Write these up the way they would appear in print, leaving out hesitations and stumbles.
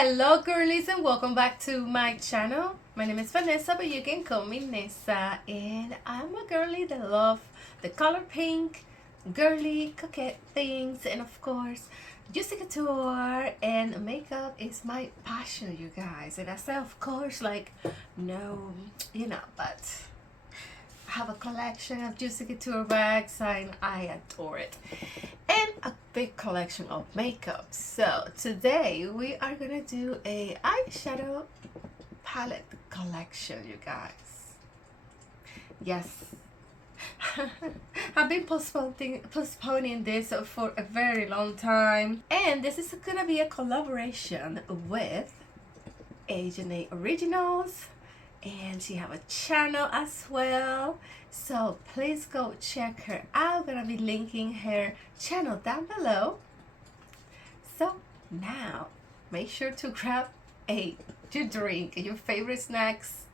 Hello girlies and welcome back to my channel. My name is Vanessa, but you can call me Nessa, and I'm a girly that love the color pink, girly, coquette things, and of course juicy couture and makeup is my passion, you guys. And I say of course like no, but I have a collection of juicy couture bags and I adore it, and a big collection of makeup. So today we are gonna do a eyeshadow palette collection, you guys. Yes. I've been postponing this for a very long time, and this is gonna be a collaboration with Eyeshadow Originals, and she have a channel as well, so please go check her out. I'm gonna be linking her channel down below. So now make sure to grab your drink, your favorite snacks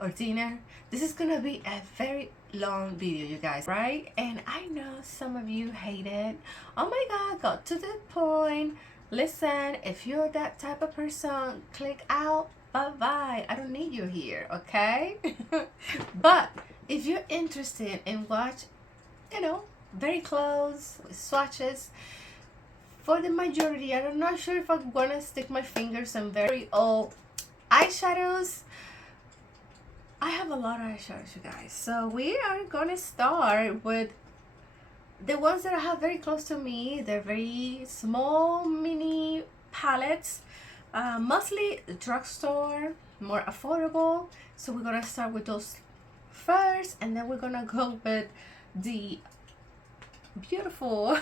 or dinner. This is gonna be a very long video, you guys, right? And I know some of you hate it. Oh my god, got to the point. Listen, if you're that type of person, click out. Bye-bye. I don't need you here, okay? But if you're interested in watch, very close swatches, for the majority, I'm not sure if I'm gonna stick my fingers in very old eyeshadows. I have a lot of eyeshadows, you guys. So we are gonna start with the ones that I have very close to me. They're very small mini palettes. Mostly drugstore, more affordable. So we're gonna start with those first, and then we're gonna go with the beautiful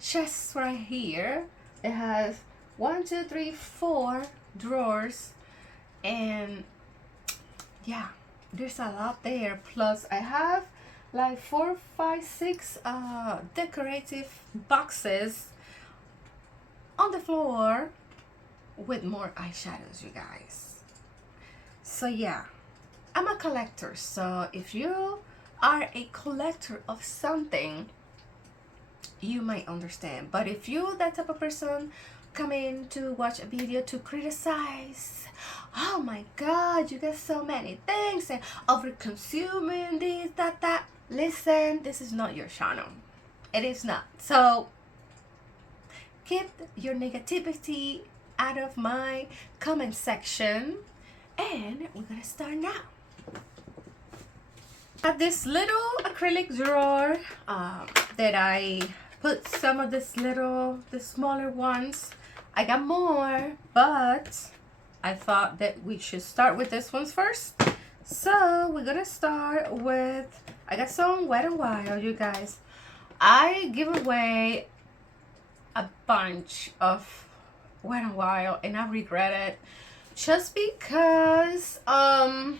chest right here. It has 1, 2, 3, 4 drawers, and yeah, there's a lot there. Plus I have like 4, 5, 6 decorative boxes on the floor with more eyeshadows, you guys. So yeah, I'm a collector, so if you are a collector of something, you might understand. But if you that type of person come in to watch a video to criticize, oh my god, you get so many things and over consuming this, that, listen, this is not your channel. It is not. So keep your negativity out of my comment section, and we're gonna start now. I have this little acrylic drawer that I put some of the smaller ones. I got more, but I thought that we should start with this ones first. So we're gonna start with, I got some Wet n Wild, you guys. I give away a bunch of Wet n Wild, and I regret it just because I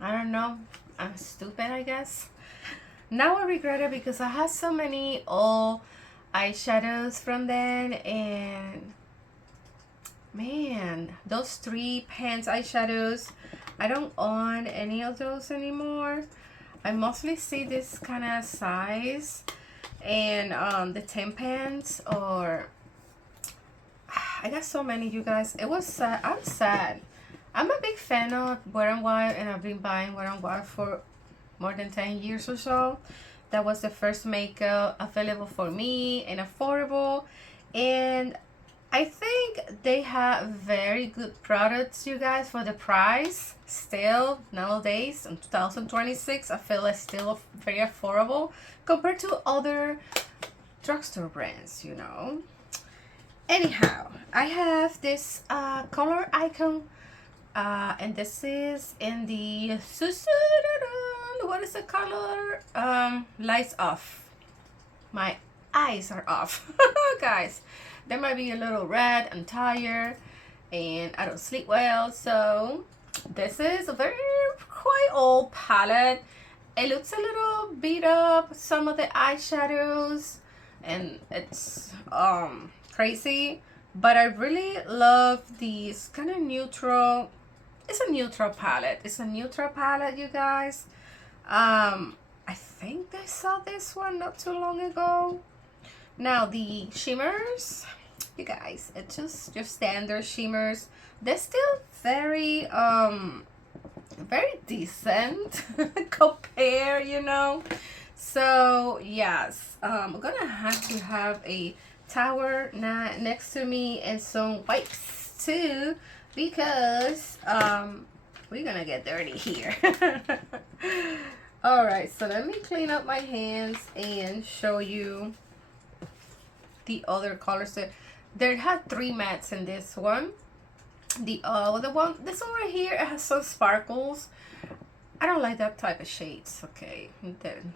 don't know, I'm stupid, I guess. Now I regret it because I have so many old eyeshadows from then, and man, those 3 pans eyeshadows, I don't own any of those anymore. I mostly see this kind of size, and the 10 pans, or I got so many, you guys. It was sad. I'm sad. I'm a big fan of Wet n Wild, and I've been buying Wet n Wild for more than 10 years or so. That was the first makeup available for me and affordable, and I think they have very good products, you guys, for the price. Still nowadays in 2026, I feel it's still very affordable compared to other drugstore brands, Anyhow, I have this color icon, and this is in the, what is the color? Lights off. My eyes are off. Guys, there might be a little red. I'm tired and I don't sleep well, so this is a very quite old palette. It looks a little beat up, some of the eyeshadows, and it's crazy, but I really love these kind of neutral. It's a neutral palette. It's a neutral palette, you guys. I think I saw this one not too long ago. Now the shimmers, You guys, it's just your standard shimmers. They're still very very decent compare, you know. So yes, I'm gonna have to have a tower next to me and some wipes too, because we're gonna get dirty here. All right, so let me clean up my hands and show you the other colors. There had 3 mattes in this one. This one right here, it has some sparkles. I don't like that type of shades. Okay, then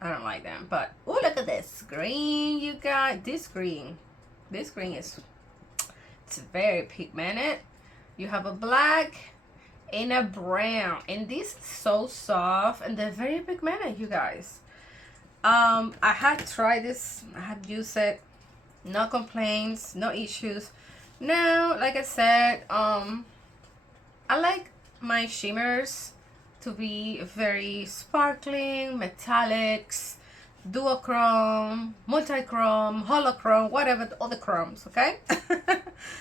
I don't like them. But oh, look at this green, you got this green. This green is, it's very pigmented. You have a black and a brown, and this is so soft and they're very pigmented, you guys. I had tried this, I had used it, no complaints, no issues. Now, like I said, I like my shimmers to be very sparkling, metallics, duochrome, multichrome, holochrome, whatever, all the chromes, okay?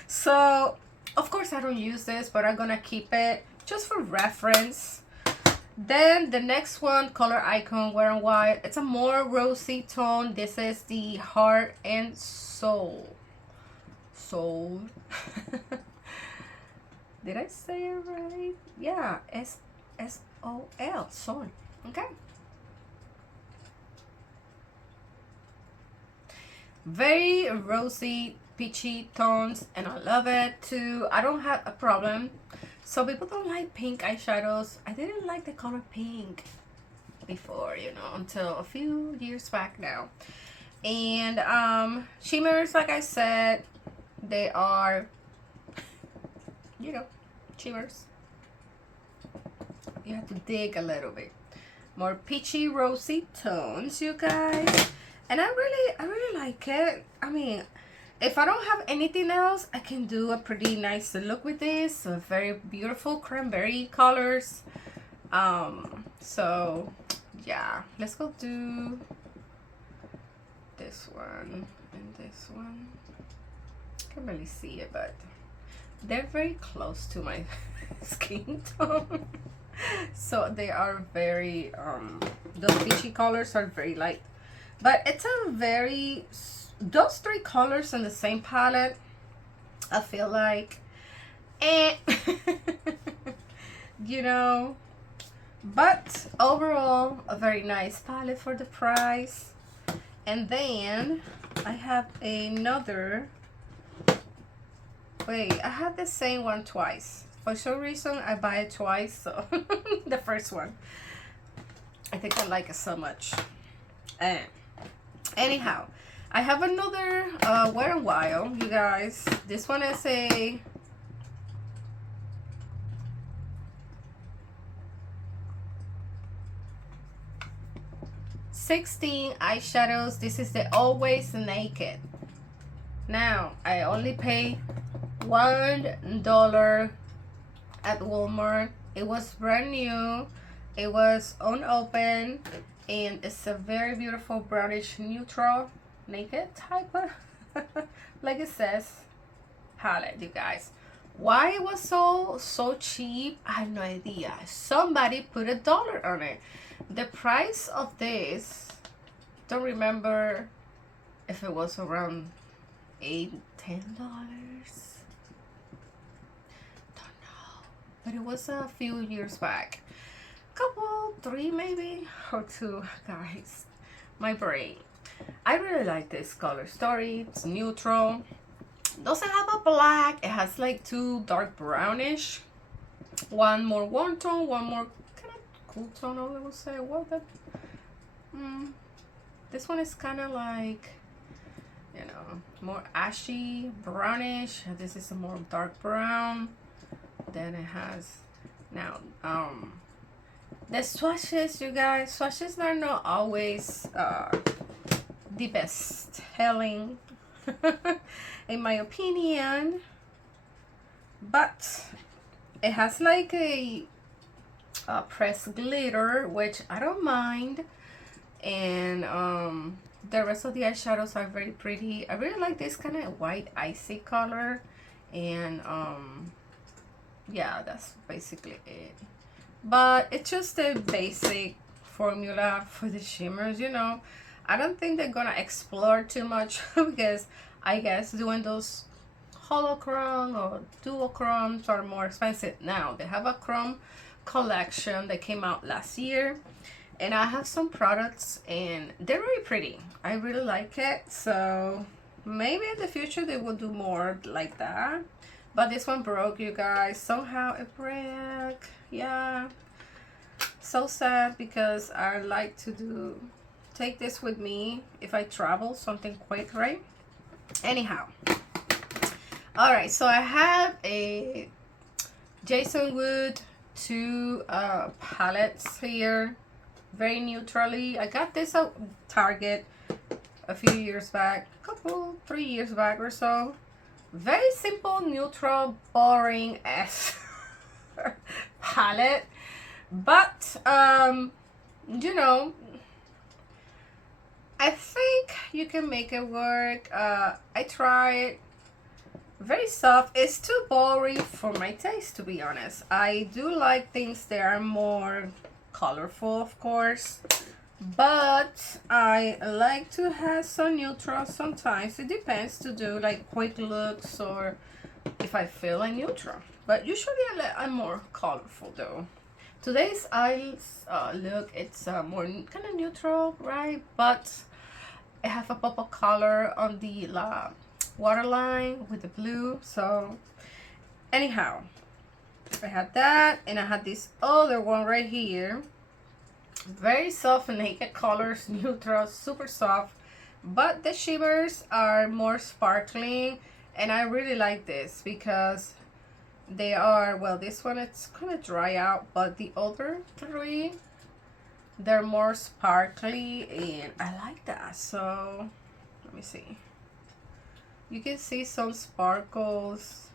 So of course I don't use this, but I'm gonna keep it just for reference. Then the next one, color icon, Wet n Wild. It's a more rosy tone. This is the Heart and Soul. Did I say it right? Yeah, S-O-L, soul. Okay. Very rosy, peachy tones, and I love it too. I don't have a problem. So people don't like pink eyeshadows. I didn't like the color pink before, you know, until a few years back now. And shimmers, like I said, they are, you know, shimmers. You have to dig a little bit. More peachy, rosy tones, you guys. And I really like it. I mean, if I don't have anything else, I can do a pretty nice look with this. So very beautiful cranberry colors. So yeah, let's go do this one and this one. Can't really see it, but they're very close to my skin tone. So they are very those peachy colors are very light, but it's a very, those 3 colors in the same palette, I feel like, you know, but overall a very nice palette for the price. And then I have another, wait, I had the same one twice. For some reason I buy it twice, so the first one, I think I like it so much. Anyhow, I have another Wet n Wild, you guys. This one is a '16 eyeshadows. This is the Always Naked. Now I only pay $1 at Walmart. It was brand new, it was unopened, and it's a very beautiful brownish neutral naked type of like it says palette, you guys. Why it was so cheap, I have no idea. Somebody put $1 on it. The price of this, don't remember if it was around $8-10. But it was a few years back, couple 3 maybe or 2, guys. My brain. I really like this color story. It's neutral, doesn't have a black, it has like 2 dark brownish, one more warm tone, one more kind of cool tone, I would say. Well, that this one is kind of like, you know, more ashy brownish. This is a more dark brown. Then it has now the swatches, you guys. Swatches are not always the best telling in my opinion, but it has like a pressed glitter, which I don't mind, and The rest of the eyeshadows are very pretty. I really like this kind of white icy color, and yeah, that's basically it. But it's just a basic formula for the shimmers, you know. I don't think they're gonna explore too much because I guess doing those holochrome or duochromes are more expensive now. They have a chrome collection that came out last year, and I have some products and they're really pretty. I really like it, so maybe in the future they will do more like that. But this one broke, you guys. Somehow it broke. Yeah, so sad because I like to take this with me if I travel, something quick, right? Anyhow, all right, so I have a Jason Wood 2 palettes here, very neutrally. I got this at Target a few years back, 3 years back or so. Very simple, neutral, boring ass palette, but you know, I think you can make it work. I tried. Very soft. It's too boring for my taste, to be honest. I do like things that are more colorful, of course, but I like to have some neutral sometimes. It depends to do like quick looks or if I feel like neutral, but usually I'm more colorful though. Today's eyes look, it's more kind of neutral, right? But I have a pop of color on the waterline with the blue. So anyhow, I had that, and I had this other one right here. Very soft naked colors, neutral, super soft, but the shimmers are more sparkling, and I really like this because they are, well, this one it's kind of dry out, but the other three, they're more sparkly, and I like that. So let me see. You can see some sparkles,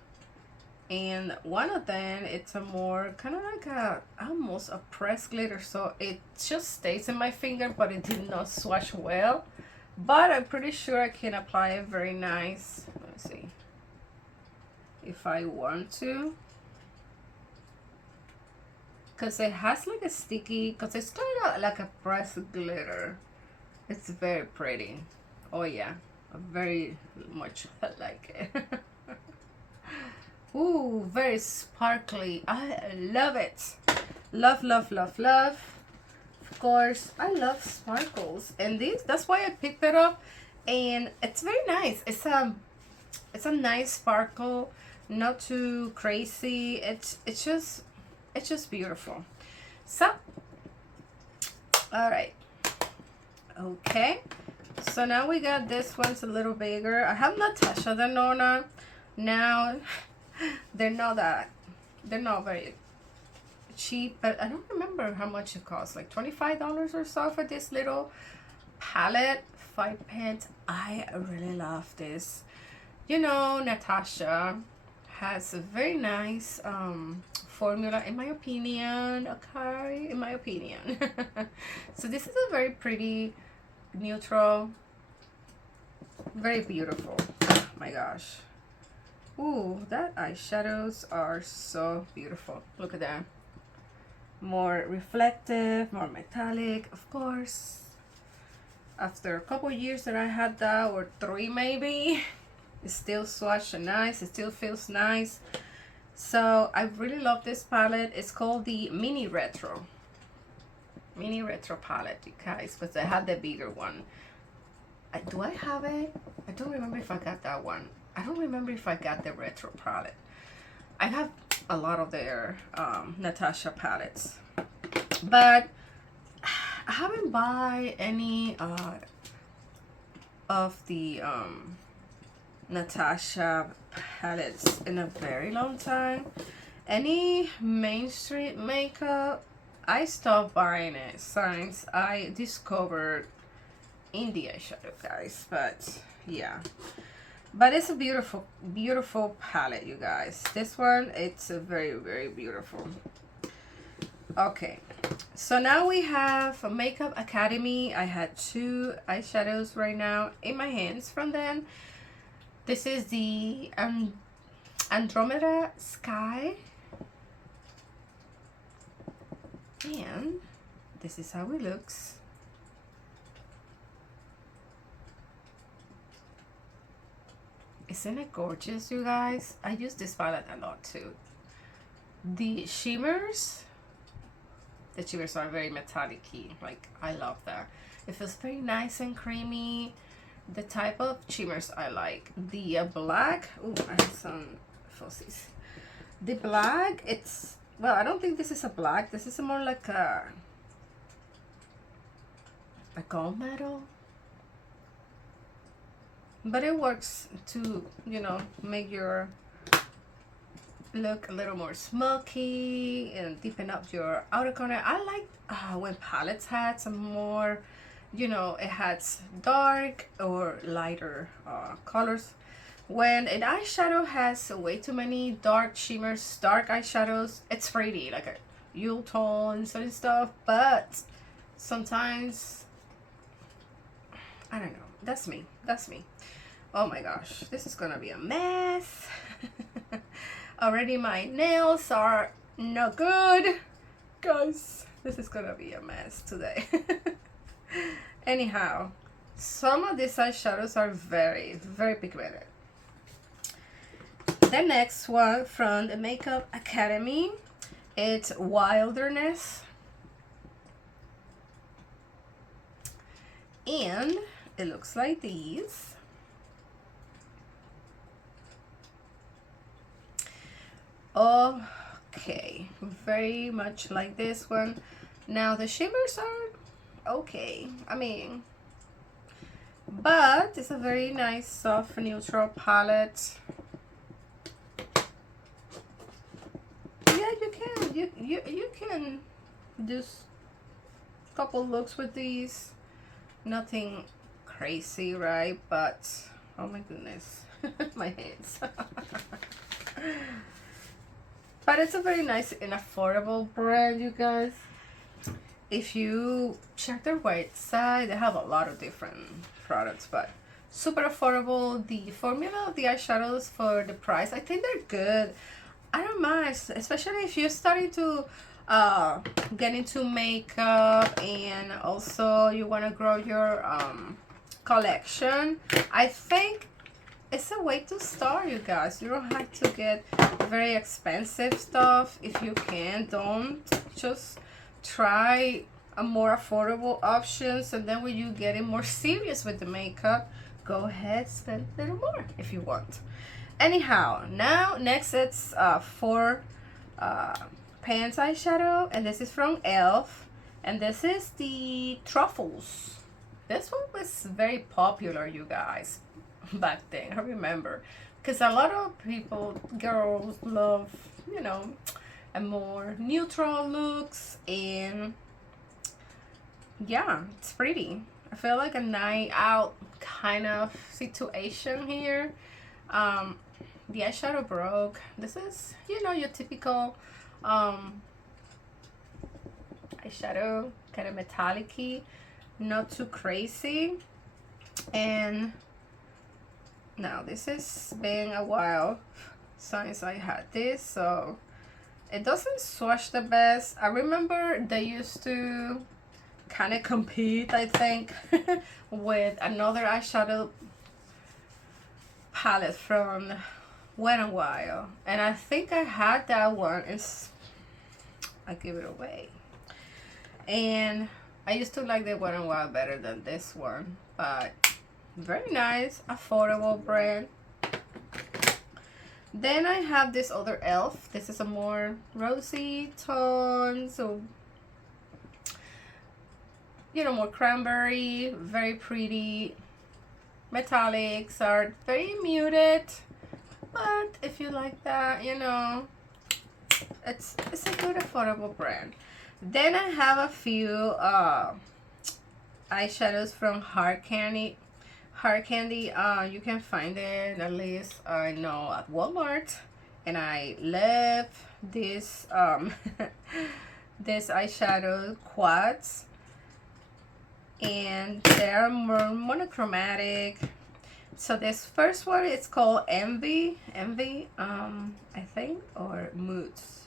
and one of them, it's a more kind of like a almost a pressed glitter, so it just stays in my finger, but it did not swatch well. But I'm pretty sure I can apply it very nice. Let's see if I want to, because it has like a sticky, because it's kind of like a pressed glitter. It's very pretty. Oh yeah, very much like it. Ooh, very sparkly. I love it. Love, love, love, love. Of course, I love sparkles, and that's why I picked it up, and it's very nice. It's a nice sparkle, not too crazy. It's just beautiful. So all right, okay, so now we got this one's a little bigger. I have Natasha Denona. Now they're not very cheap, but I don't remember how much it costs, like $25 or so for this little palette, 5 pence. I really love this. You know, Natasha has a very nice formula, in my opinion. Okay, in my opinion. So this is a very pretty neutral, very beautiful. Oh my gosh. Ooh, that eyeshadows are so beautiful. Look at that. More reflective, more metallic, of course. After a couple years that I had that, or 3 maybe, it still swatched nice. It still feels nice. So I really love this palette. It's called the Mini Retro palette, you guys, because I had the bigger one. Do I have it? I don't remember if I got that one. I don't remember if I got the retro palette. I have a lot of their Natasha palettes, but I haven't bought any of the Natasha palettes in a very long time. Any mainstream makeup, I stopped buying it since I discovered India eyeshadow, guys. But yeah, but it's a beautiful, beautiful palette, you guys. This one, it's a very, very beautiful. Okay, so now we have a Makeup Academy. I had two eyeshadows right now in my hands from them. This is the Andromeda Sky, and this is how it looks. Isn't it gorgeous, you guys? I use this palette a lot too. The shimmers are very metallic-y. Like, I love that. It feels very nice and creamy. The type of shimmers I like. The black, oh, I have some fuzzies. The black, it's, well, I don't think this is a black. This is more like a gold metal. But it works to, you know, make your look a little more smoky and deepen up your outer corner. I like when palettes had some more, you know, it has dark or lighter colors. When an eyeshadow has way too many dark shimmers, dark eyeshadows, it's pretty, like a Yule tones and stuff, but sometimes, I don't know, that's me. Oh my gosh, this is gonna be a mess. Already my nails are not good. Guys, this is gonna be a mess today. Anyhow, some of these eyeshadows are very, very pigmented. The next one from the Makeup Academy, it's Wilderness. And it looks like these. Okay, very much like this one. Now the shimmers are okay, I mean, but it's a very nice soft neutral palette. Yeah, you can do a couple looks with these. Nothing crazy, right? But oh my goodness, my hands. But it's a very nice and affordable brand, you guys. If you check their website, they have a lot of different products, but super affordable. The formula of the eyeshadows for the price, I think they're good. I don't mind, especially if you're starting to get into makeup and also you want to grow your collection. I think it's a way to start, you guys. You don't have to get very expensive stuff. If you can, don't. Just try a more affordable options, and then when you get more serious with the makeup, go ahead, spend a little more if you want. Anyhow, now next it's for Pants eyeshadow, and this is from ELF, and this is the Truffles. This one was very popular, you guys, back then. I remember, because a lot of people, girls, love, you know, a more neutral looks, and yeah, it's pretty. I feel like a night out kind of situation here. The eyeshadow broke. This is, you know, your typical eyeshadow, kind of metallic-y, not too crazy. And now this has been a while since I had this, so it doesn't swatch the best. I remember they used to kind of compete, I think, with another eyeshadow palette from Wet n Wild, and I think I had that one. I give it away, and I used to like the Wet n Wild better than this one, but very nice, affordable brand. Then I have this other ELF. This is a more rosy tone, so you know, more cranberry, very pretty. Metallics are very muted, but if you like that, you know, it's a good affordable brand. Then I have a few eyeshadows from Hard Candy. You can find it, at least I know, at Walmart, and I love this this eyeshadow quads, and they're more monochromatic. So this first one is called Envy, I think, or Moods.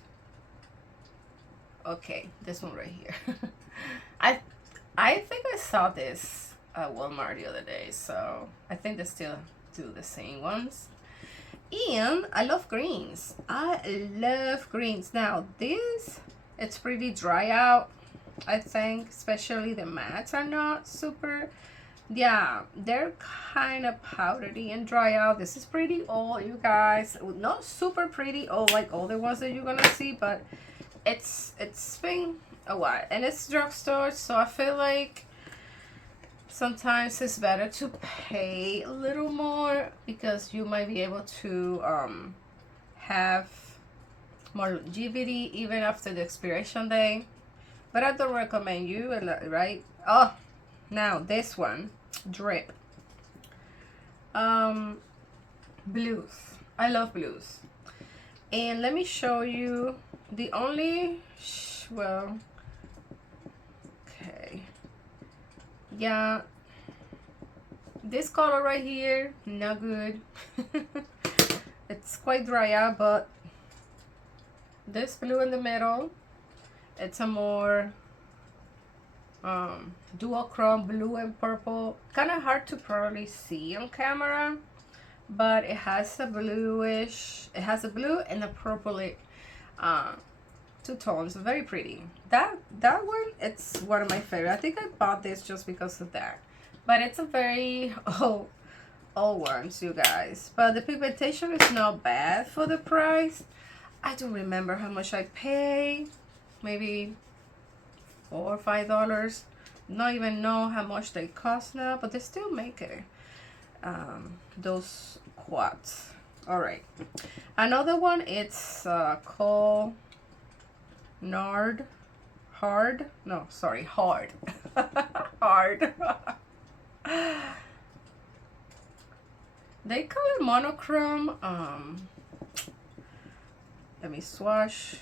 Okay, this one right here. I think I saw this at Walmart the other day, so I think they still do the same ones. And I love greens. I love greens. Now this, it's pretty dry out, I think, especially the mattes are not super. Yeah, they're kind of powdery and dry out. This is pretty old, you guys. Not super pretty old like all the ones that you're gonna see, but it's been a while, and it's drugstore, so I feel like sometimes it's better to pay a little more because you might be able to have more longevity even after the expiration date. But I don't recommend you, right? Oh, now this one, Drip. Blues. I love blues. And let me show you the only, well, okay. Yeah, this color right here, not good. It's quite dry out, but this blue in the middle, it's a more duochrome blue and purple. Kind of hard to probably see on camera, but it has a bluish, it has a blue and a purpley two tones. Very pretty. That one, it's one of my favorite. I think I bought this just because of that, but it's a very old ones, you guys. But the pigmentation is not bad for the price. I don't remember how much I paid, maybe $4 or $5. Not even know how much they cost now, but they still make it. Those quads. All right, another one, it's called Hard. Hard. They call it monochrome. Let me swatch.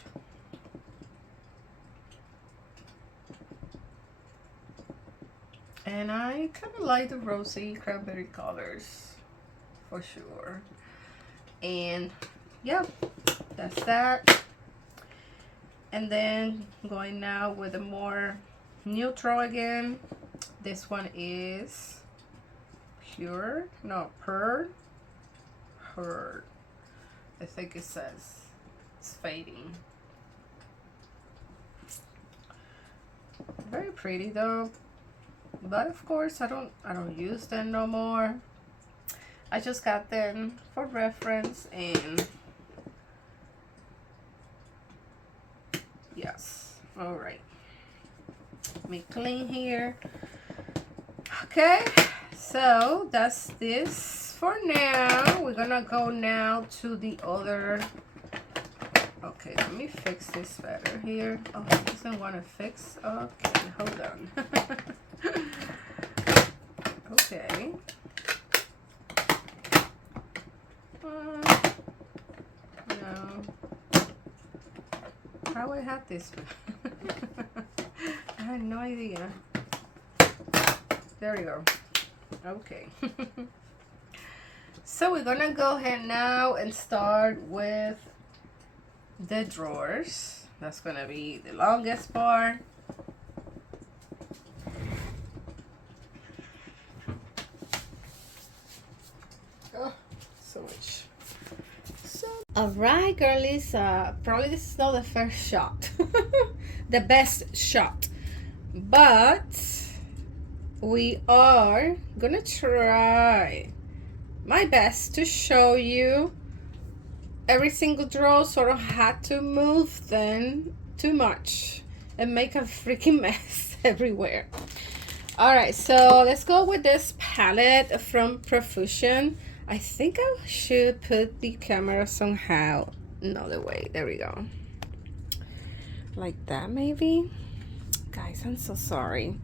And I kind of like the rosy cranberry colors for sure. And yeah, that's that. And then going now with a more neutral again. This one is Pure, no, Purr. I think it says. It's fading. Very pretty though. But of course I don't use them no more. I just got them for reference, and yes. All right, let me clean here. Okay, so that's this for now. We're gonna go now to the other. Okay, let me fix this better here. Oh, it doesn't want to fix. Okay, hold on. Okay. No. How I have this? I had no idea. There we go. Okay. So we're gonna go ahead now and start with the drawers. That's gonna be the longest part. Oh, so much. Alright, girlies, probably this is not the first shot. The best shot. But we are gonna try my best to show you every single drawer, so I don't have to move them too much and make a freaking mess everywhere. Alright, so let's go with this palette from Profusion. I think I should put the camera somehow another way. There we go. Like that, maybe. Guys, I'm so sorry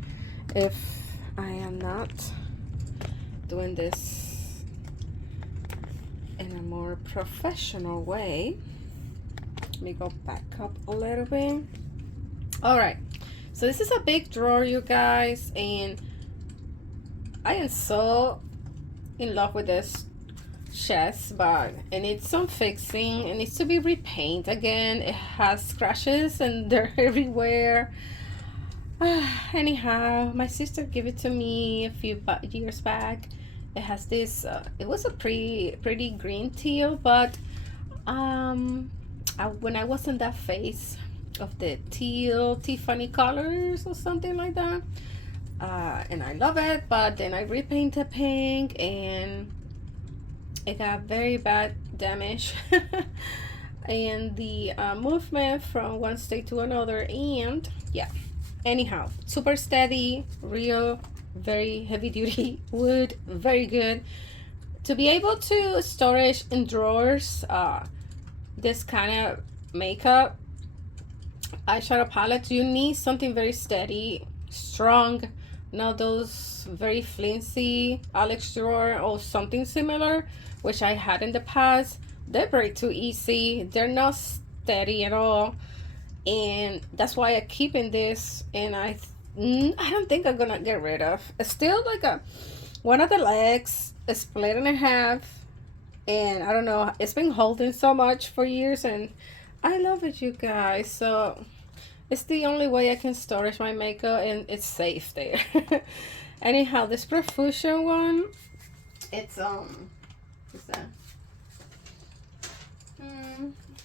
if I am not doing this in a more professional way. Let me go back up a little bit. All right, so this is a big drawer, you guys, and I am so in love with this chest bag. It needs some fixing. It needs to be repainted again. It has scratches and they're everywhere. Anyhow, my sister gave it to me a few years back. It has this it was a pretty green teal, but when I was in that phase of the teal Tiffany colors or something like that, and I love it, but then I repainted pink and it got very bad damage and the movement from one state to another, and yeah, anyhow, super steady, real, very heavy duty wood, very good to be able to storage in drawers. This kind of makeup eyeshadow palette, you need something very steady, strong, not those very flimsy Alex drawer or something similar, which I had in the past. They break too easy, they're not steady at all, and that's why I keep in this. And I don't think I'm gonna get rid of. It's still like one of the legs is split in half, and I don't know, it's been holding so much for years and I love it, you guys. So it's the only way I can storage my makeup and it's safe there. Anyhow, this Profusion one, it's what's that?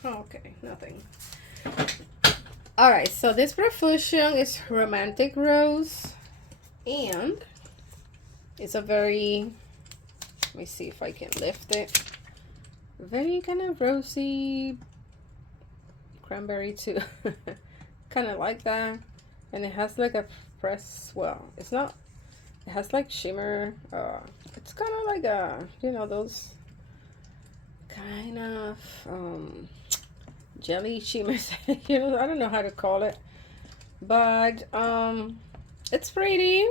Okay, nothing. All right, so this Profusion is Romantic Rose, and it's a very, let me see if I can lift it, very kind of rosy cranberry too. Kind of like that. And it has like a press, well, it's not, it has like shimmer, it's kind of like a, you know, those kind of jelly shimmers. You know, I don't know how to call it, but it's pretty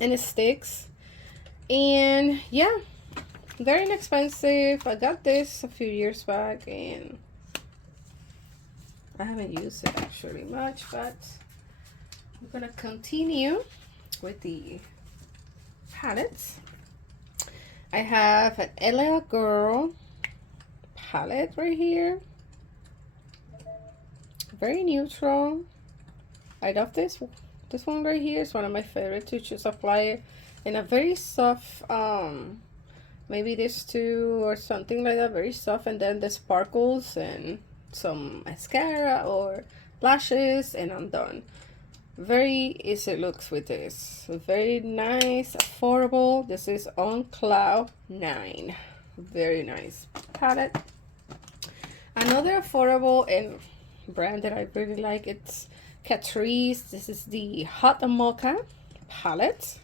and it sticks. And yeah, very inexpensive. I got this a few years back and I haven't used it actually much, but I'm gonna continue with the palettes. I have an LA Girl palette right here, very neutral. I love this one right here. It's one of my favorite to just apply it in a very soft, maybe this too or something like that, very soft, and then the sparkles and some mascara or lashes and I'm done. Very easy looks with this, very nice, affordable. This is on Cloud 9. Very nice palette. Another affordable and brand that I really like, it's Catrice. This is the Hot Mocha palette.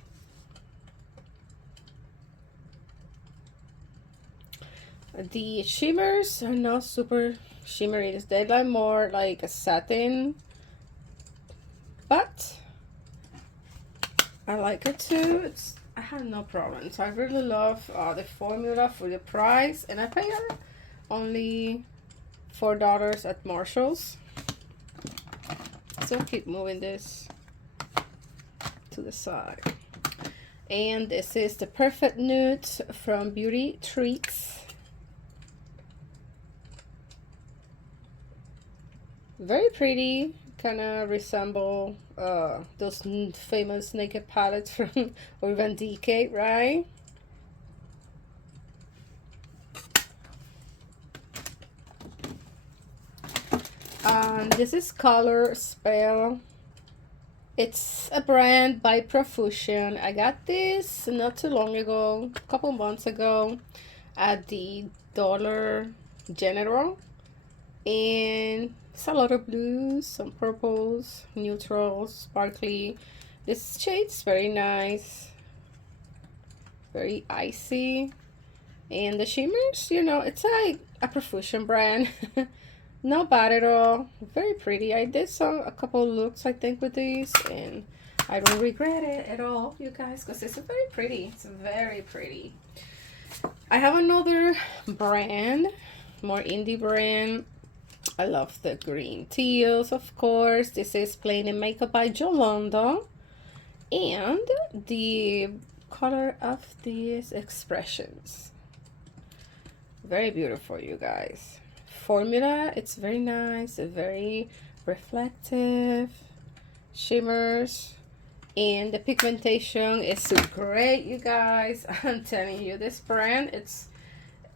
The shimmers are not super shimmery. They're like more like a satin, but I like it too. I have no problems. I really love the formula for the price, and I paid only $4 at Marshall's. So I'll keep moving this to the side. And this is the Perfect Nude from Beauty Treats. Very pretty, kind of resemble those famous naked palettes from Urban Decay, right? This is Color Spell. It's a brand by Profusion. I got this not too long ago, a couple months ago, at the Dollar General, and it's a lot of blues, some purples, neutrals, sparkly. This shade's very nice, very icy, and the shimmers, you know, it's like a Profusion brand. Not bad at all, very pretty. I did a couple looks I think with these, and I don't regret it at all, you guys, because it's very pretty. It's very pretty. I have another brand, more indie brand. I love the green teals, of course. This is Plain in Makeup by Yolanda. And the color of these expressions. Very beautiful, you guys. Formula, it's very nice, very reflective, shimmers, and the pigmentation is great, you guys. I'm telling you, this brand, it's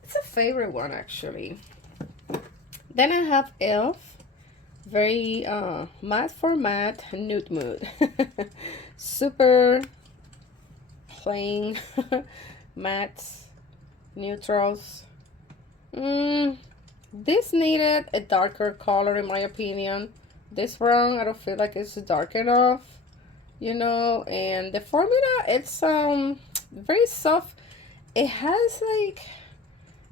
a favorite one actually. Then I have e.l.f. Very matte for matte, nude mood. Super plain matte neutrals. This needed a darker color in my opinion. This brown, I don't feel like it's dark enough, you know. And the formula, it's very soft. It has like,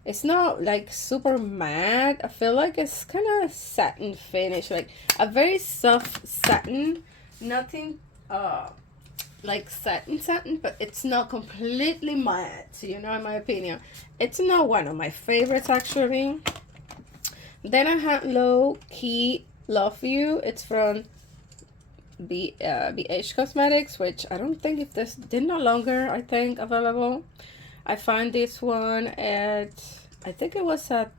it's not like super matte. I feel like it's kind of satin finish, like a very soft satin. Nothing like satin, but it's not completely matte, you know, in my opinion. It's not one of my favorites actually. Then I have Low Key Love You. It's from BH Cosmetics, which I don't think if this, they're no longer, I think, available. I found this one at, I think it was at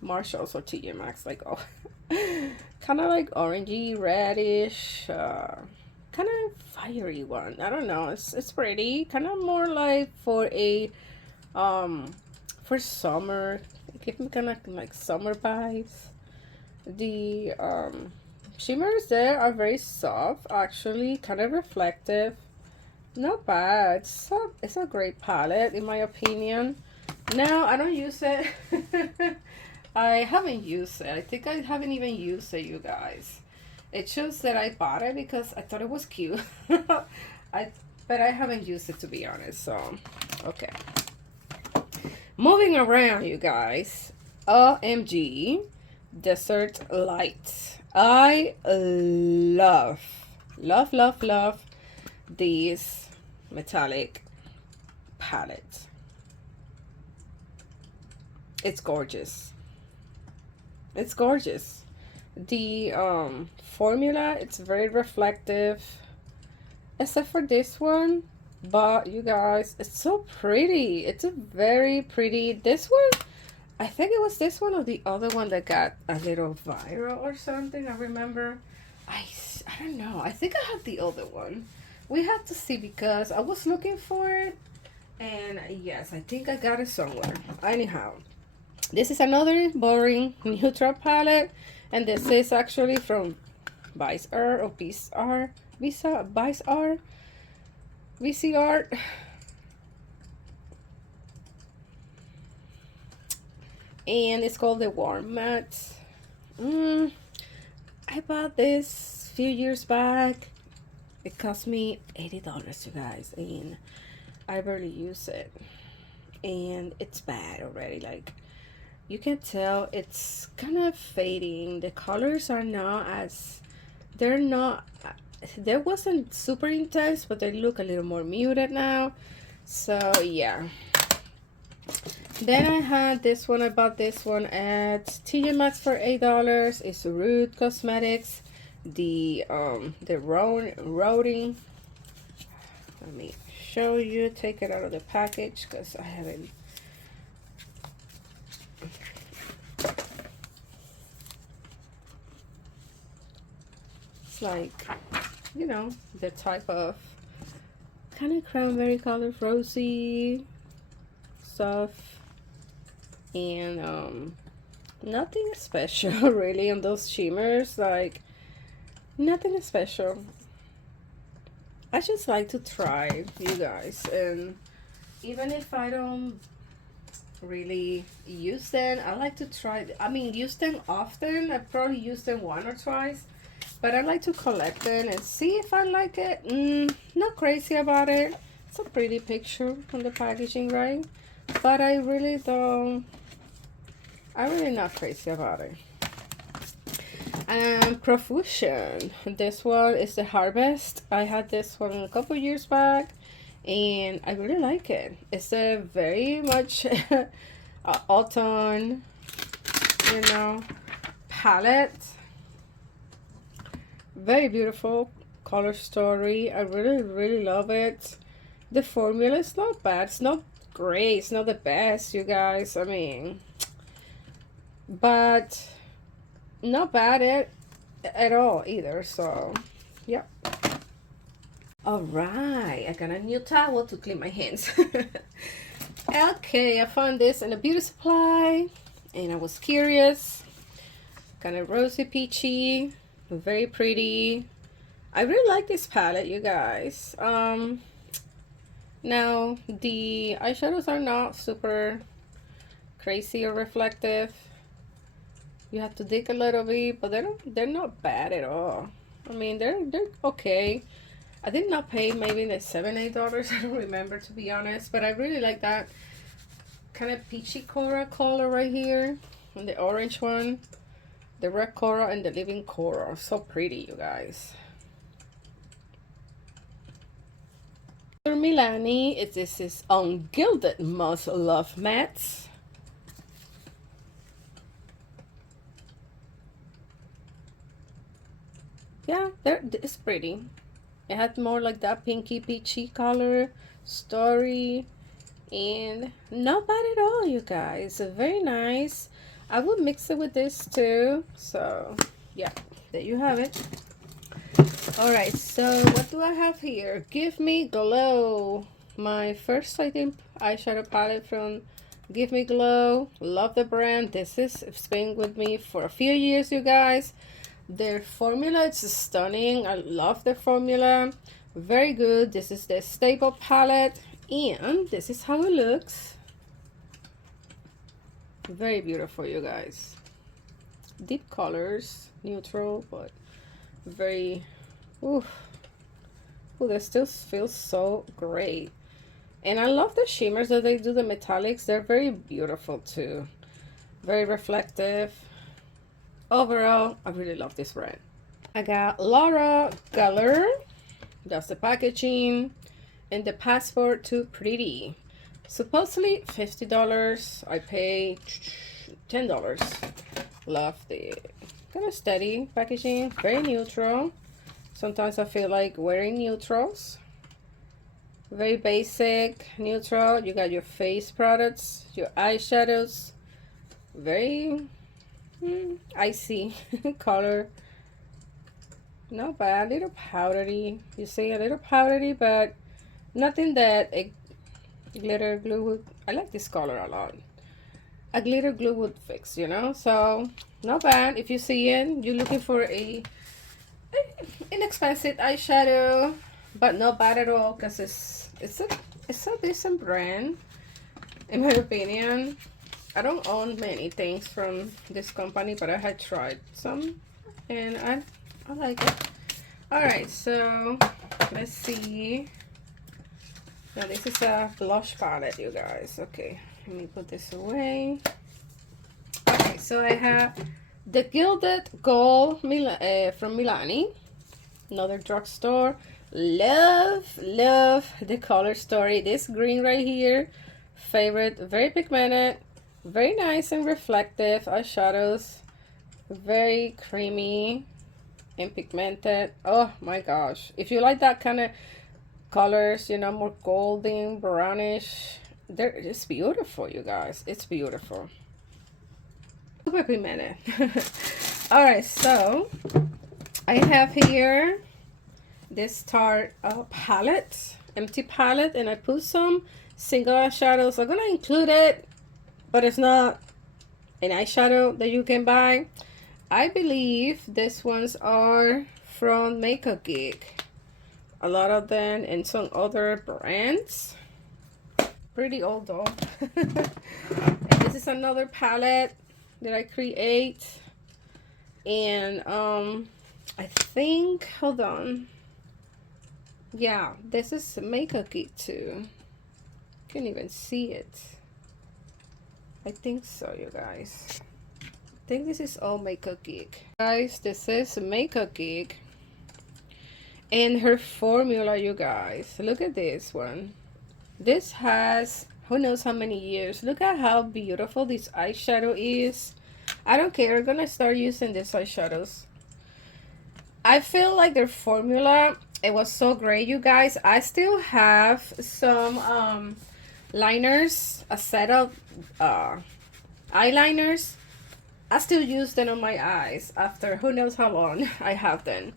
Marshalls or TJ Maxx, like, oh, kind of like orangey, reddish, kind of fiery one. I don't know, it's pretty, kind of more like for a, for summer, give me kind of like summer vibes. The, shimmers there are very soft, actually, kind of reflective. Not bad. It's a great palette in my opinion. Now I don't use it. I haven't used it. I think I haven't even used it, you guys. It shows that I bought it because I thought it was cute. But I haven't used it, to be honest. So okay. Moving around, you guys. OMG Desert Light. I love these metallic palette. It's gorgeous. It's gorgeous. The formula, it's very reflective, except for this one. But you guys, it's so pretty. It's a very pretty. This one, I think it was this one or the other one that got a little viral or something. I remember. I don't know. I think I have the other one. We have to see because I was looking for it. And yes, I think I got it somewhere. Anyhow, this is another boring neutral palette. And this is actually from VCR or VCR. And it's called the Warm Matte. I bought this a few years back. It cost me $80, you guys, and I barely use it. And it's bad already. Like, you can tell it's kind of fading. The colors are not as, they're not, they wasn't super intense, but they look a little more muted now. So yeah. Then I had this one. I bought this one at TJ Maxx for $8. It's Rude Cosmetics. The roading. Let me show you. Take it out of the package because I haven't. It's like, you know, the type of kind of cranberry color, rosy stuff. And nothing special really on those shimmers, like nothing special. I just like to try, you guys, and even if I don't really use them, I like to try. I mean, use them often. I probably use them once or twice, but I like to collect them and see if I like it. Not crazy about it. It's a pretty picture on the packaging, right? But I really don't. I'm really not crazy about it. And Profusion. This one is the Harvest. I had this one a couple years back, and I really like it. It's a very much autumn, you know, palette. Very beautiful color story. I really love it. The formula is not bad. It's not great. It's not the best, you guys. I mean, but not bad at all either. So, yeah. All right, I got a new towel to clean my hands. Okay, I found this in a beauty supply, and I was curious. Kind of rosy peachy, very pretty. I really like this palette, you guys. Now the eyeshadows are not super crazy or reflective. You have to dig a little bit, but they're not bad at all. I mean, they're okay. I did not pay maybe the $7-8. I don't remember, to be honest, but I really like that kind of peachy coral color right here, and the orange one, the red coral, and the living coral. So pretty, you guys. Milani, this is Ungilded Must Love Mattes. Yeah, it's pretty. It had more like that pinky peachy color story, and not bad at all, you guys. Very nice. I would mix it with this too. So yeah, there you have it. All right, so what do I have here? Give Me Glow, my first, I think, eyeshadow palette from Give Me Glow. Love the brand. It's been with me for a few years, you guys. Their formula is stunning. I love their formula. Very good. This is the staple palette, and this is how it looks. Very beautiful, you guys. Deep colors, neutral, but very, ooh, that still feels so great. And I love the shimmers that they do, the metallics. They're very beautiful too. Very reflective. Overall, I really love this brand. I got Laura Geller. That's the packaging. And the Passport to Pretty. Supposedly $50. I pay $10. Love the kind of steady packaging. Very neutral. Sometimes I feel like wearing neutrals. Very basic, neutral. You got your face products, your eyeshadows. Very icy color. Not bad. A little powdery. You see, a little powdery, but nothing that a glitter glue would. I like this color a lot. A glitter glue would fix, you know. So not bad. If you see it, you're looking for a inexpensive eyeshadow, but not bad at all, because it's a decent brand, in my opinion. I don't own many things from this company, but I had tried some, and I like it. All right, so let's see. Now this is a blush palette, you guys. Okay, let me put this away. Okay, so I have the Gilded Gold from Milani, another drugstore. Love the color story. This green right here, favorite. Very pigmented, very nice and reflective eyeshadows. Very creamy and pigmented. Oh my gosh, if you like that kind of colors, you know, more golden brownish, it's beautiful, you guys. It's beautiful. Super pigmented. All right, so I have here this Tarte palette, empty palette, and I put some single eyeshadows. I'm gonna include it, but it's not an eyeshadow that you can buy. I believe these ones are from Makeup Geek, a lot of them, and some other brands. Pretty old though. And this is another palette that I create, and I think, hold on, yeah, this is Makeup Geek too. Can't even see it. I think so, you guys. I think this is all Makeup Geek. Guys, this is Makeup Geek. And her formula, you guys. Look at this one. This has who knows how many years. Look at how beautiful this eyeshadow is. I don't care. I'm gonna start using these eyeshadows. I feel like their formula, it was so great, you guys. I still have some liners, a set of eyeliners. I still use them on my eyes after who knows how long I have them.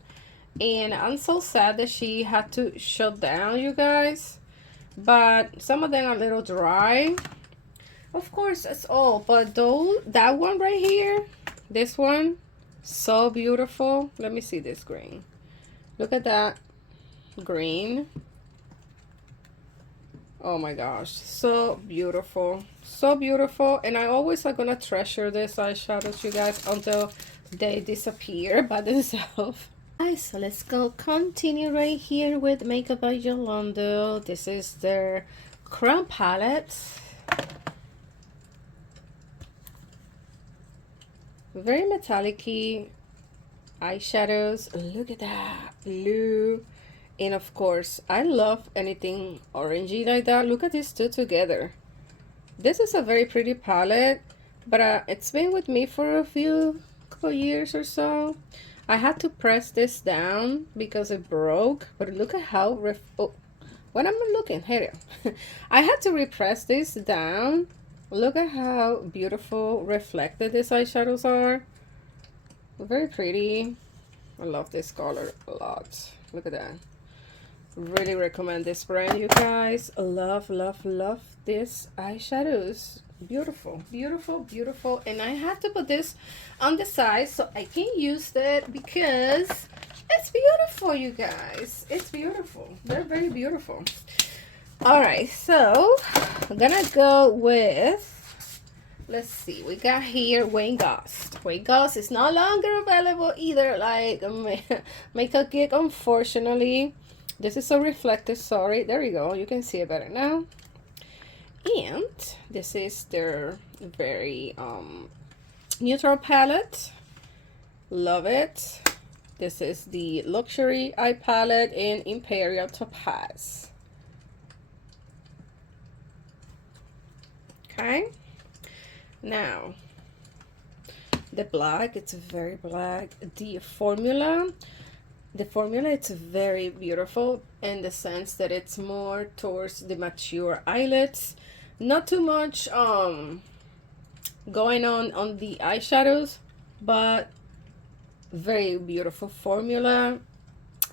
And I'm so sad that she had to shut down, you guys. But some of them are a little dry. Of course, that's all. But though, that one right here, this one, so beautiful. Let me see this green. Look at that green. Oh my gosh, so beautiful. So beautiful. And I always are gonna treasure these eyeshadows, you guys, until they disappear by themselves. Alright, so let's go continue right here with Makeup by Yolanda. This is their Crown palette. Very metallic-y eyeshadows. Look at that blue. And of course, I love anything orangey like that. Look at these two together. This is a very pretty palette, but it's been with me for a couple years or so. I had to press this down because it broke, but look at how when I'm looking here. I had to repress this down. Look at how beautiful reflected these eyeshadows are. Very pretty. I love this color a lot. Look at that. Really recommend this brand, you guys. Love, love, love this eyeshadows. Beautiful, beautiful, beautiful. And I have to put this on the side so I can use it because it's beautiful, you guys. It's beautiful. They're very beautiful. All right, so I'm gonna go with, let's see, we got here Wayne Ghost. Wayne Ghost is no longer available either, like Makeup Geek, unfortunately. This is so reflective, sorry. There you go, you can see it better now. And this is their very neutral palette. Love it. This is the Luxury Eye Palette in Imperial Topaz. Okay, now the black, it's very black. The formula, it's very beautiful in the sense that it's more towards the mature eyelids. Not too much going on the eyeshadows, but very beautiful formula.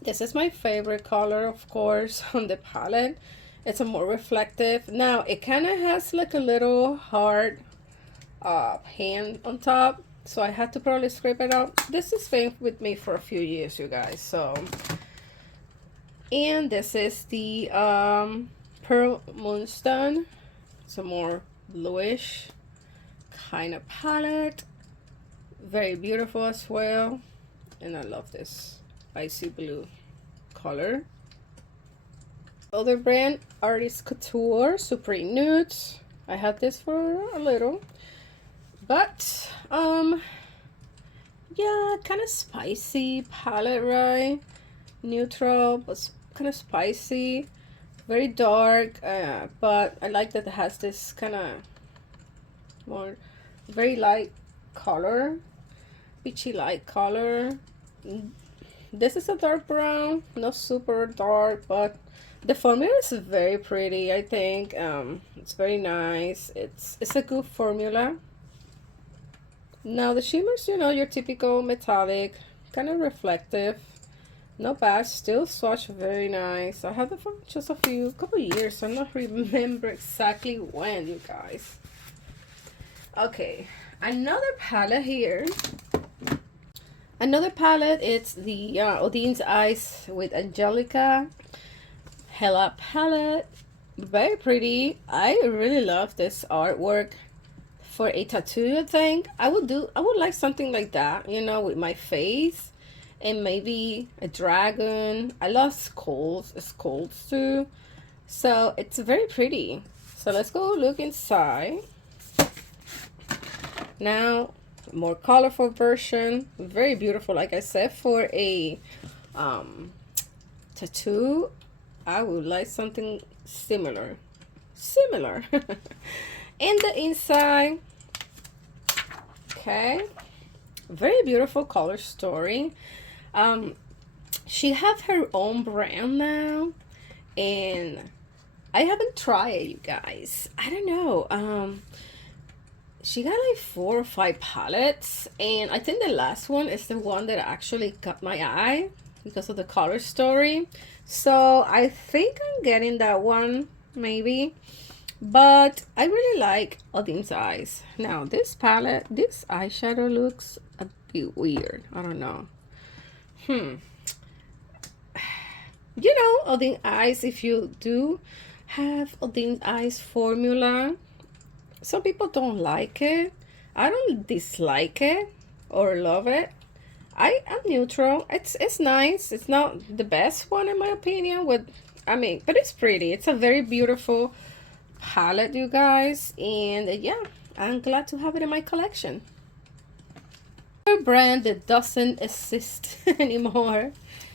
This is my favorite color, of course, on the palette. It's a more reflective. Now it kind of has like a little hard hand on top, so I had to probably scrape it out. This has been with me for a few years, you guys. So, and this is the Pearl Moonstone. It's a more bluish kind of palette. Very beautiful as well. And I love this icy blue color. Other brand, Artist Couture Supreme Nudes. I had this for a little. But, yeah, kind of spicy palette, right? Neutral, but kind of spicy. Very dark, but I like that it has this kind of more very light color, peachy light color. This is a dark brown, not super dark, but the formula is very pretty. I think it's very nice. It's a good formula. Now the shimmers, you know, your typical metallic, kind of reflective. Not bad, still swatch very nice. I had it for just couple years. I'm not remember exactly when, you guys. Okay, another palette here. Another palette, it's the Odine's Eyes with Angelica Hella palette. Very pretty. I really love this artwork for a tattoo. I think I would like something like that, you know, with my face. And maybe a dragon. I love skulls too. So it's very pretty. So let's go look inside. Now, more colorful version. Very beautiful. Like I said, for a tattoo, I would like something similar. And the inside, Okay, very beautiful color story. She have her own brand now, and I haven't tried it, you guys. I don't know. She got like 4 or 5 palettes, and I think the last one is the one that actually caught my eye because of the color story. So I think I'm getting that one, maybe. But I really like Odin's Eyes. Now this palette, this eyeshadow looks a bit weird. I don't know. You know, Odin Eyes, if you do have Odin Eyes formula, some people don't like it. I don't dislike it or love it. I'm neutral. It's nice. It's not the best one in my opinion. But it's pretty. It's a very beautiful palette, you guys. And yeah, I'm glad to have it in my collection. Another brand that doesn't exist anymore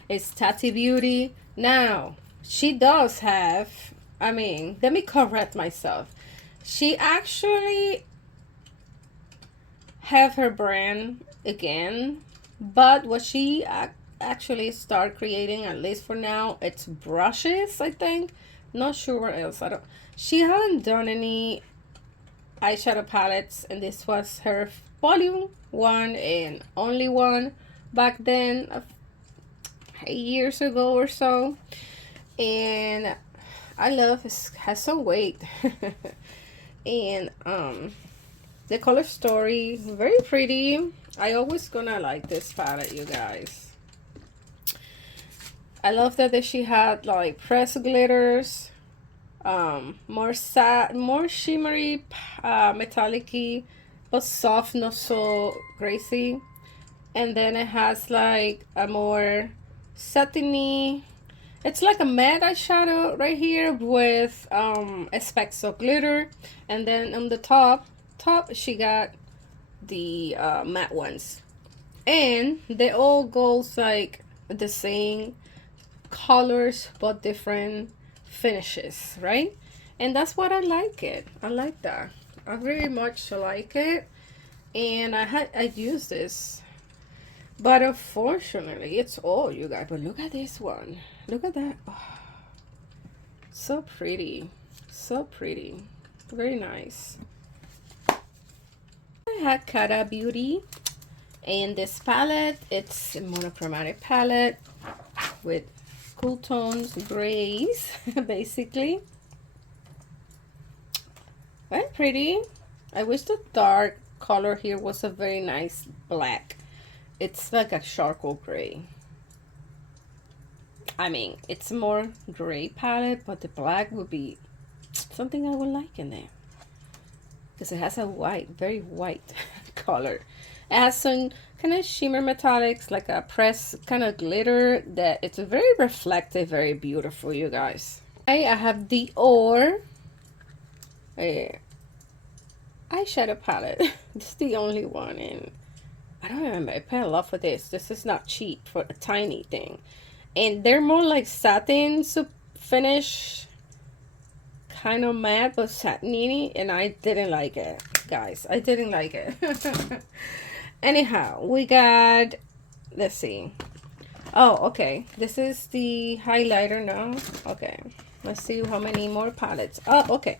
is Tati Beauty. Now, she does have, let me correct myself. She actually have her brand again, but what she actually start creating, at least for now, it's brushes, I think. Not sure what else. She hasn't done any eyeshadow palettes, and this was her volume 1 and only one back then, 8 years ago or so. And I love it. Has some weight. And the color story, very pretty. I always gonna like this palette, you guys. I love that she had like pressed glitters, more shimmery, metallic-y, but soft, not so crazy. And then it has like a more satiny, it's like a matte eyeshadow right here with specks of glitter. And then on the top she got the matte ones, and they all goes like the same colors but different finishes, right? And that's what I like it. I like that. I very much like it. And I use this, but unfortunately it's all, you guys. But look at this one. Look at that. Oh, so pretty. So pretty. Very nice. I had Collab Beauty, and this palette, it's a monochromatic palette with cool tones, grays, basically. Very pretty. I wish the dark color here was a very nice black. It's like a charcoal gray. It's more gray palette, but the black would be something I would like in there, because it has a white, very white color. It has some kind of shimmer metallics, like a pressed kind of glitter, that it's very reflective, very beautiful, you guys. I have the eyeshadow palette. This is the only one, and I don't remember. I paid a lot for this. This is not cheap for a tiny thing. And they're more like satin finish, kind of matte but satiny, and I didn't like it, guys. I didn't like it. Anyhow, we got, let's see. Oh, okay. This is the highlighter now. Okay. Let's see how many more palettes. Oh, okay.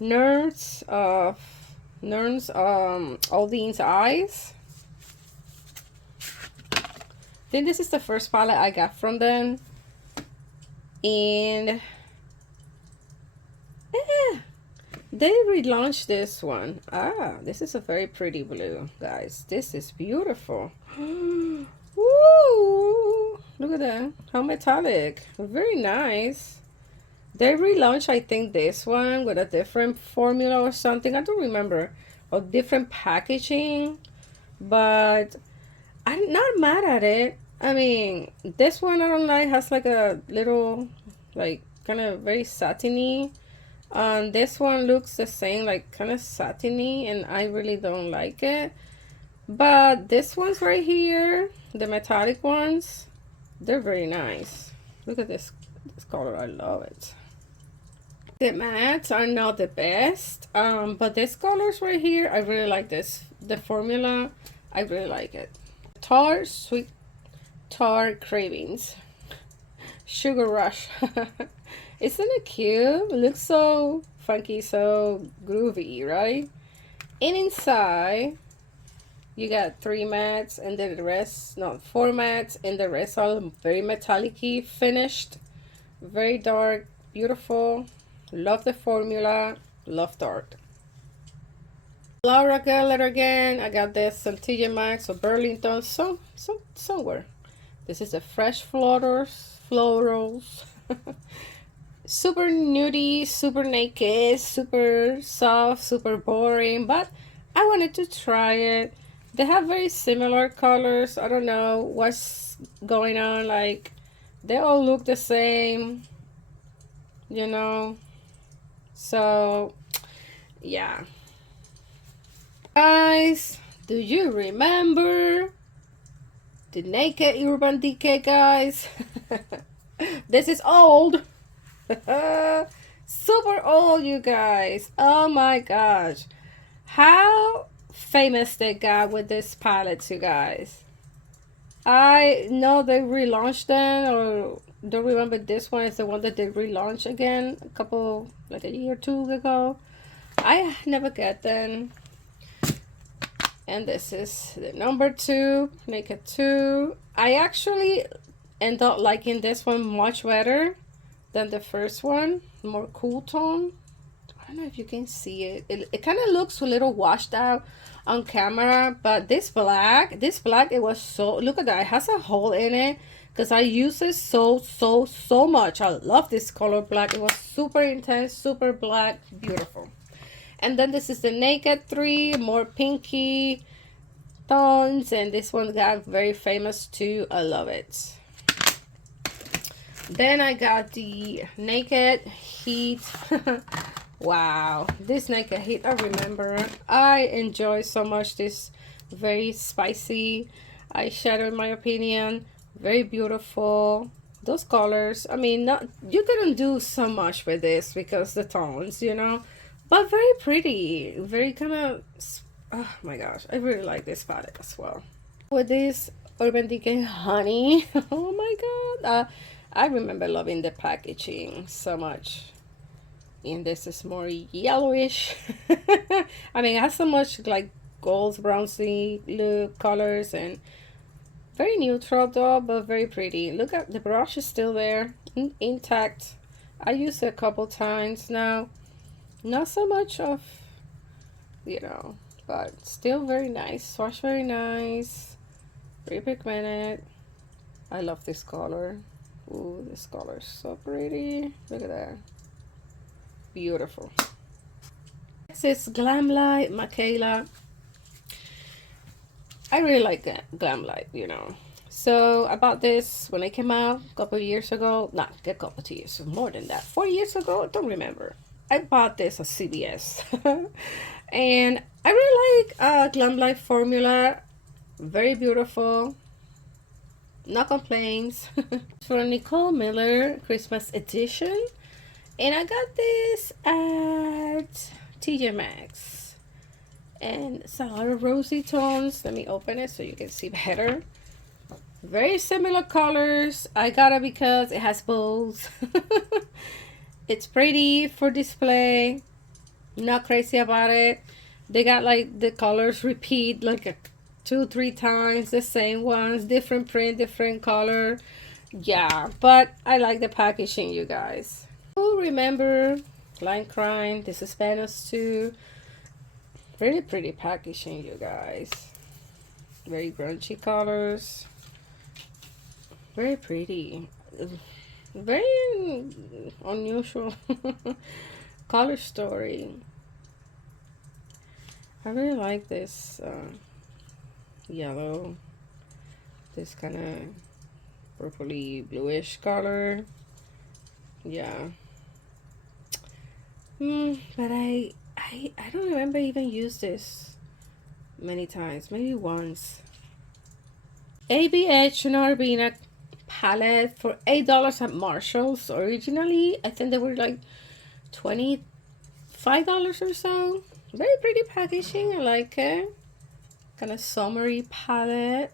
Nerds Odin's Eyes. I think this is the first palette I got from them. And they relaunched this one. This is a very pretty blue, guys. This is beautiful. Woo! Look at that. How metallic. Very nice. They relaunched, I think, this one with a different formula or something. I don't remember. Or different packaging. But I'm not mad at it. This one I don't like. Has like a little, like, kind of very satiny. This one looks the same, like kind of satiny, and I really don't like it. But this one's right here, the metallic ones, they're very nice. Look at this color. I love it. The mattes are not the best, but these colors right here, I really like this the formula. I really like it. Tart, sweet tart cravings. Sugar rush. Isn't it cute? It looks so funky, so groovy, right? And inside, you got 3 mattes, and then the rest, no, 4 mattes, and the rest all very metallic-y finished. Very dark, beautiful. Love the formula. Love Tarte. Laura Geller again. I got this some TJ Maxx or Burlington, somewhere. This is the fresh florals. Super nudie, super naked, super soft, super boring, but I wanted to try it. They have very similar colors. I don't know what's going on. Like, they all look the same, you know. So, yeah. Guys, do you remember the Naked Urban Decay, guys? This is old. Super old, you guys. Oh my gosh. How famous they got with this palette, you guys. I know they relaunched them, or don't remember, this one is the one that they relaunched again a couple, like a year or two ago. I never get them. And this is the number 2, Naked 2. I actually end up liking this one much better than the first one. More cool tone. I don't know if you can see it. It kind of looks a little washed out on camera, but this black, it was so, look at that, it has a hole in it because I use it so much. I love this color black. It was super intense, super black, beautiful. And then this is the Naked 3, more pinky tones, and this one got very famous too. I love it. Then I got the Naked Heat. Wow, this Naked Heat, I remember. I enjoy so much this very spicy eyeshadow, in my opinion. Very beautiful. Those colors, I mean, not, you couldn't do so much with this because the tones, you know, but very pretty, very kind of, oh my gosh, I really like this palette as well. With this Urban Decay Honey, oh my god, I remember loving the packaging so much. And this is more yellowish. I mean, it has so much like golds, brownsy look, colors, and very neutral though, but very pretty. Look at the brush is still there, intact. I used it a couple times now. Not so much of, you know, but still very nice. Swatch very nice. Very pigmented. I love this color. Ooh, this color is so pretty. Look at that. Beautiful. This is Glam Light Michaela. I really like that Glam Light, you know. So I bought this when it came out a couple of years ago. Not a couple of years, more than that. 4 years ago, I don't remember. I bought this at CVS. And I really like Glam Light formula. Very beautiful. No complaints. For Nicole Miller Christmas edition. And I got this at TJ Maxx. And it's a lot of rosy tones. Let me open it so you can see better. Very similar colors. I got it because it has bows. It's pretty for display. Not crazy about it. They got like the colors repeat like 2-3 times, the same ones, different print, different color. Yeah, but I like the packaging, you guys. Oh, remember Line Crime. This is Venus too. Really pretty packaging, you guys. Very grungy colors. Very pretty. Very unusual color story. I really like this yellow, this kind of purpley bluish color. Yeah. But I don't remember even use this many times. Maybe once. ABH Norbina palette for $8 at Marshall's. Originally, I think they were like $25 or so. Very pretty packaging. I like it. kind of summery palette,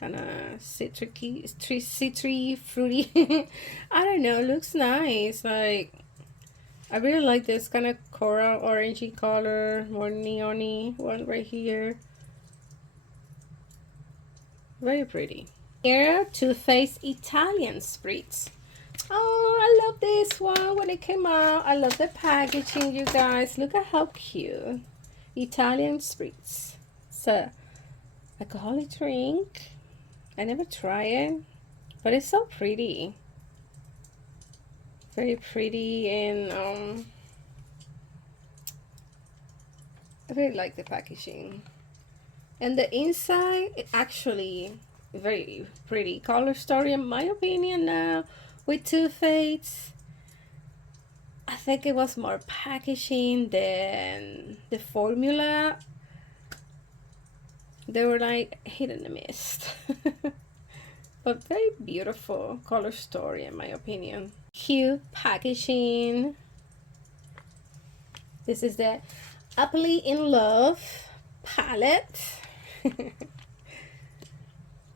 kind of citry, fruity. I don't know, it looks nice. Like, I really like this kind of coral orangey color, more neon-y one right here. Very pretty. Here, Too Faced Italian Spritz. Oh, I love this one when it came out. I love the packaging, you guys. Look at how cute. Italian Spritz. It's a alcoholic drink. I never tried it, but it's so pretty. Very pretty, and I really like the packaging. And the inside, it actually very pretty color story in my opinion now with Too Faced. I think it was more packaging than the formula. They were like hit in the mist. But very beautiful color story in my opinion. Cute packaging. This is the Happily in Love palette.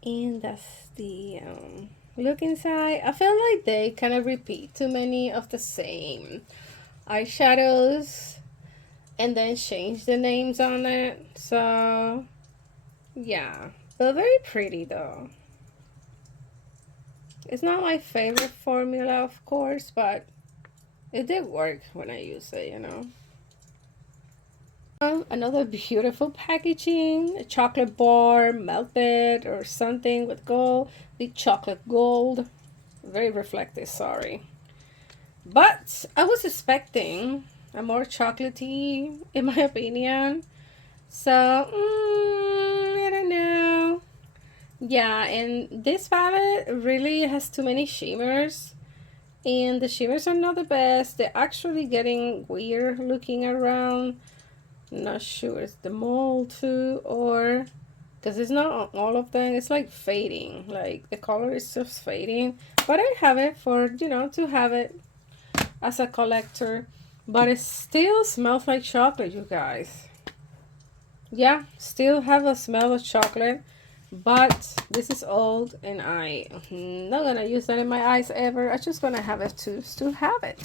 And that's the look inside. I feel like they kind of repeat too many of the same eyeshadows and then change the names on it. So yeah, but very pretty though. It's not my favorite formula, of course, but it did work when I used it, you know. Another beautiful packaging, a chocolate bar melted or something with gold, big chocolate gold, very reflective, sorry, but I was expecting a more chocolatey in my opinion, so I don't know. Yeah, and this palette really has too many shimmers, and the shimmers are not the best. They're actually getting weird looking around. Not sure it's the mold too, or because it's not on all of them, it's like fading, like the color is just fading, but I have it for, you know, to have it as a collector. But it still smells like chocolate, you guys. Yeah, still have a smell of chocolate, but this is old and I'm not gonna use that in my eyes ever. I'm just gonna have it to have it.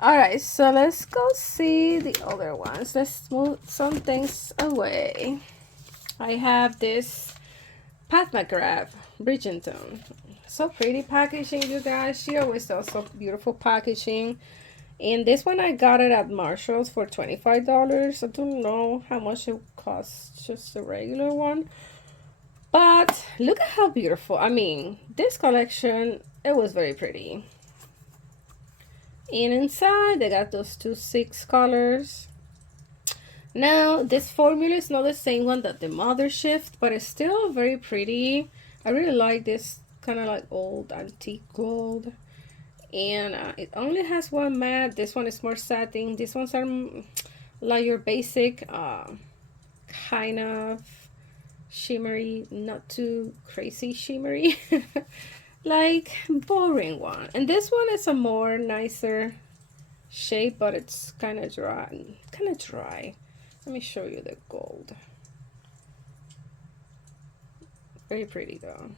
All right, so let's go see the other ones. Let's move some things away. I have this Pat McGrath Bridgerton. So pretty packaging, you guys. She always does so beautiful packaging. And this one I got it at Marshall's for $25. I don't know how much it costs, just the regular one. But look at how beautiful. I mean, this collection, it was very pretty. And inside they got those 2-6 colors. Now this formula is not the same one that the Mother Shift, but it's still very pretty. I really like this kind of like old antique gold, and it only has one matte. This one is more satin. These ones are like your basic kind of shimmery, not too crazy shimmery. Like boring one. And this one is a more nicer shade, but it's kind of dry. Let me show you the gold. Very pretty though.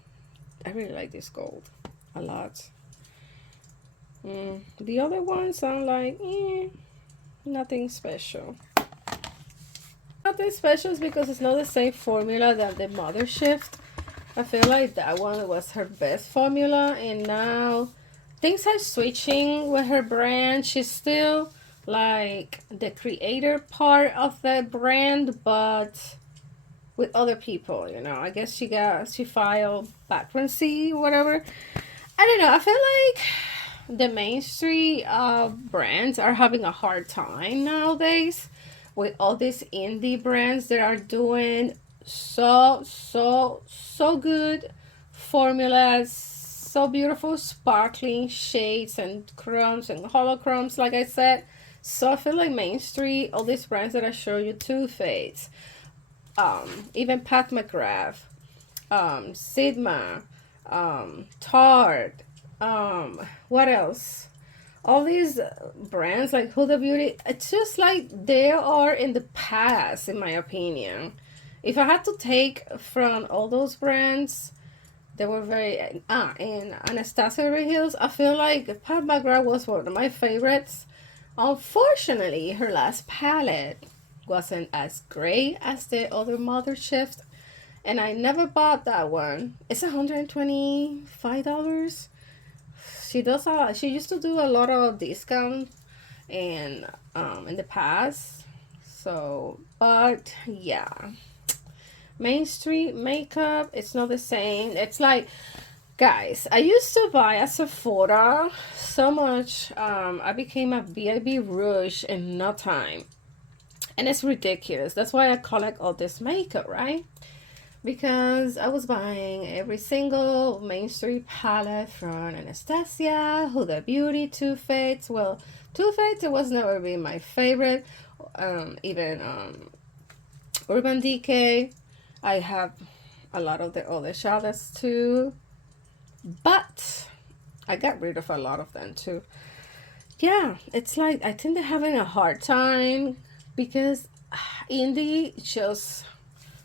I really like this gold a lot. The other ones I'm like nothing special. Nothing special is because it's not the same formula that the Mother Shift. I feel like that one was her best formula, and now things are switching with her brand. She's still like the creator part of the brand, but with other people, you know. I guess she filed bankruptcy, whatever. I don't know. I feel like the mainstream brands are having a hard time nowadays with all these indie brands that are doing so good formulas, so beautiful sparkling shades and chromes and holochromes, like I said. So I feel like mainstream, all these brands that I show you, Too Faced, even Pat McGrath, Sigma, Tarte, what else, all these brands like Huda Beauty, it's just like they are in the past in my opinion. If I had to take from all those brands, they were very and Anastasia Hills, I feel like Pat McGrath was one of my favorites. Unfortunately, her last palette wasn't as great as the other Mother Shift, and I never bought that one. It's $125. She used to do a lot of discount and in the past. So, but yeah, Main Street makeup, it's not the same. It's like, guys, I used to buy at Sephora so much. I became a VIB Rouge in no time, and it's ridiculous. That's why I collect all this makeup, right? Because I was buying every single Main Street palette from Anastasia, Huda Beauty, Too Faced. Well, Too Faced, it was never been my favorite. Even Urban Decay. I have a lot of the other shadows too, but I got rid of a lot of them too. Yeah, it's like I think they're having a hard time because indie just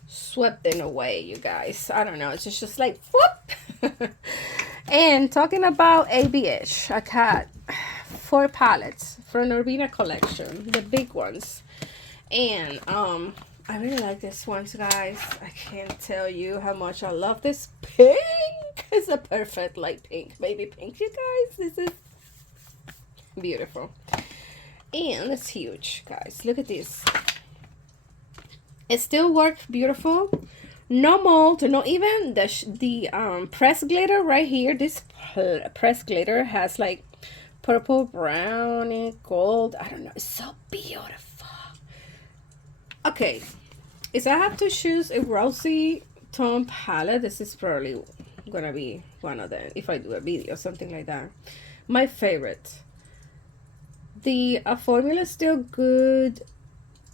swept them away, you guys. I don't know, it's just like whoop. And talking about ABH, I got 4 palettes from Norvina collection, the big ones. And I really like this ones, guys. I can't tell you how much I love this pink. It's a perfect light pink, baby pink, you guys. This is beautiful. And it's huge, guys. Look at this. It still works beautiful. No mold, not even the press glitter right here. This press glitter has like purple, brown, and gold. I don't know. It's so beautiful. Okay, if I have to choose a rosy tone palette, this is probably gonna be one of them if I do a video, something like that. My favorite. The formula is still good.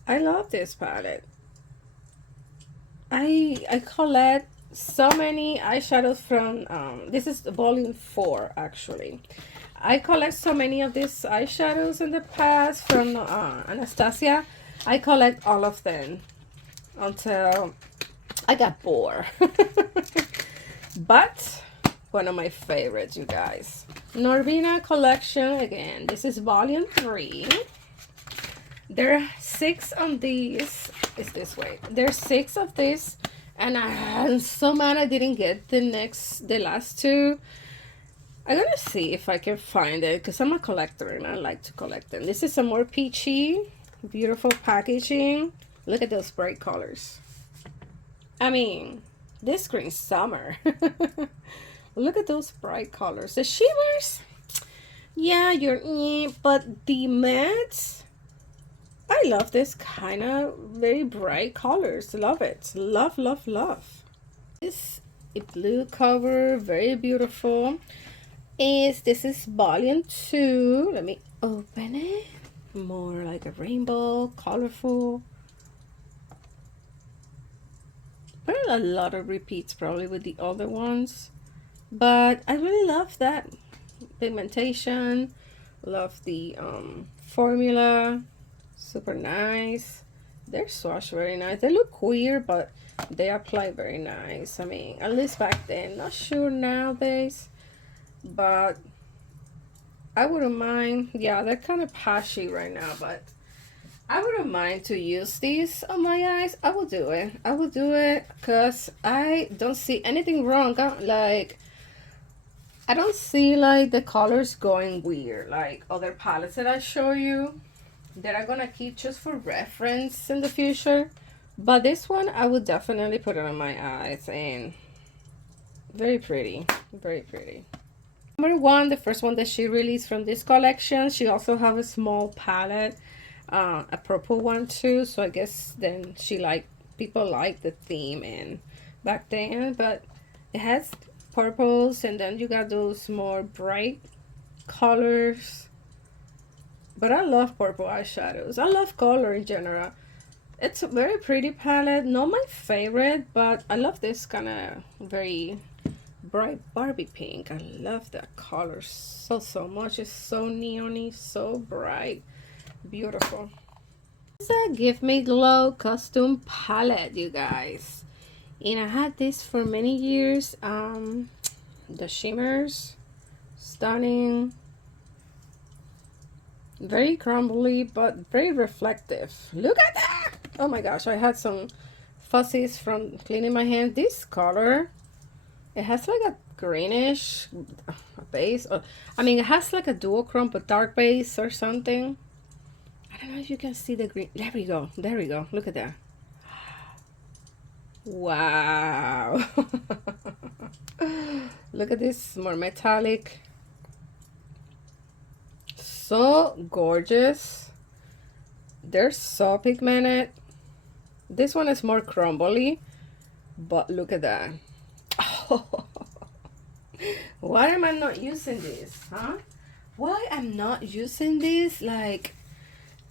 I love this palette. I collect so many eyeshadows from this is volume 4 actually. I collect so many of these eyeshadows in the past from Anastasia. I collect all of them until I got bored. But one of my favorites, you guys. Norvina collection again. This is volume 3. There are 6 on these. It's this way. There's 6 of this, and I'm so mad I didn't get the last 2. I'm gonna see if I can find it because I'm a collector and I like to collect them. This is some more peachy. Beautiful packaging. Look at those bright colors. I mean, this screams summer. Look at those bright colors. The shimmers, yeah, but the mattes, I love this kind of very bright colors. Love it. Love, love, love. This blue cover, very beautiful. This is volume 2. Let me open it. More like a rainbow, colorful. There are a lot of repeats probably with the other ones, but I really love that pigmentation. Love the formula, super nice. They're swatched very nice. They look weird, but they apply very nice. I mean, at least back then, not sure nowadays, but I wouldn't mind. Yeah, they're kind of patchy right now, but I wouldn't mind to use these on my eyes. I will do it. I will do it because I don't see anything wrong. Like, I don't see like the colors going weird like other palettes that I show you that I'm gonna keep just for reference in the future. But this one, I would definitely put it on my eyes, and very pretty, very pretty. Number 1, the first one that she released from this collection. She also have a small palette, a purple one too. So I guess then people like the theme and back then. But it has purples, and then you got those more bright colors. But I love purple eyeshadows. I love color in general. It's a very pretty palette. Not my favorite, but I love this kind of very bright Barbie pink. I love that color so much. It's so neony, so bright, beautiful. It's a Give Me Glow custom palette, you guys. And I had this for many years. The shimmers, stunning, very crumbly, but very reflective. Look at that! Oh my gosh, I had some fuzzies from cleaning my hand. This color, it has like a greenish base. I mean, it has like a duochrome, but dark base or something. I don't know if you can see the green. There we go. There we go. Look at that. Wow. Look at this, more metallic. So gorgeous. They're so pigmented. This one is more crumbly, but look at that. Oh. Why am I not using this, huh? Why I'm not using this? Like,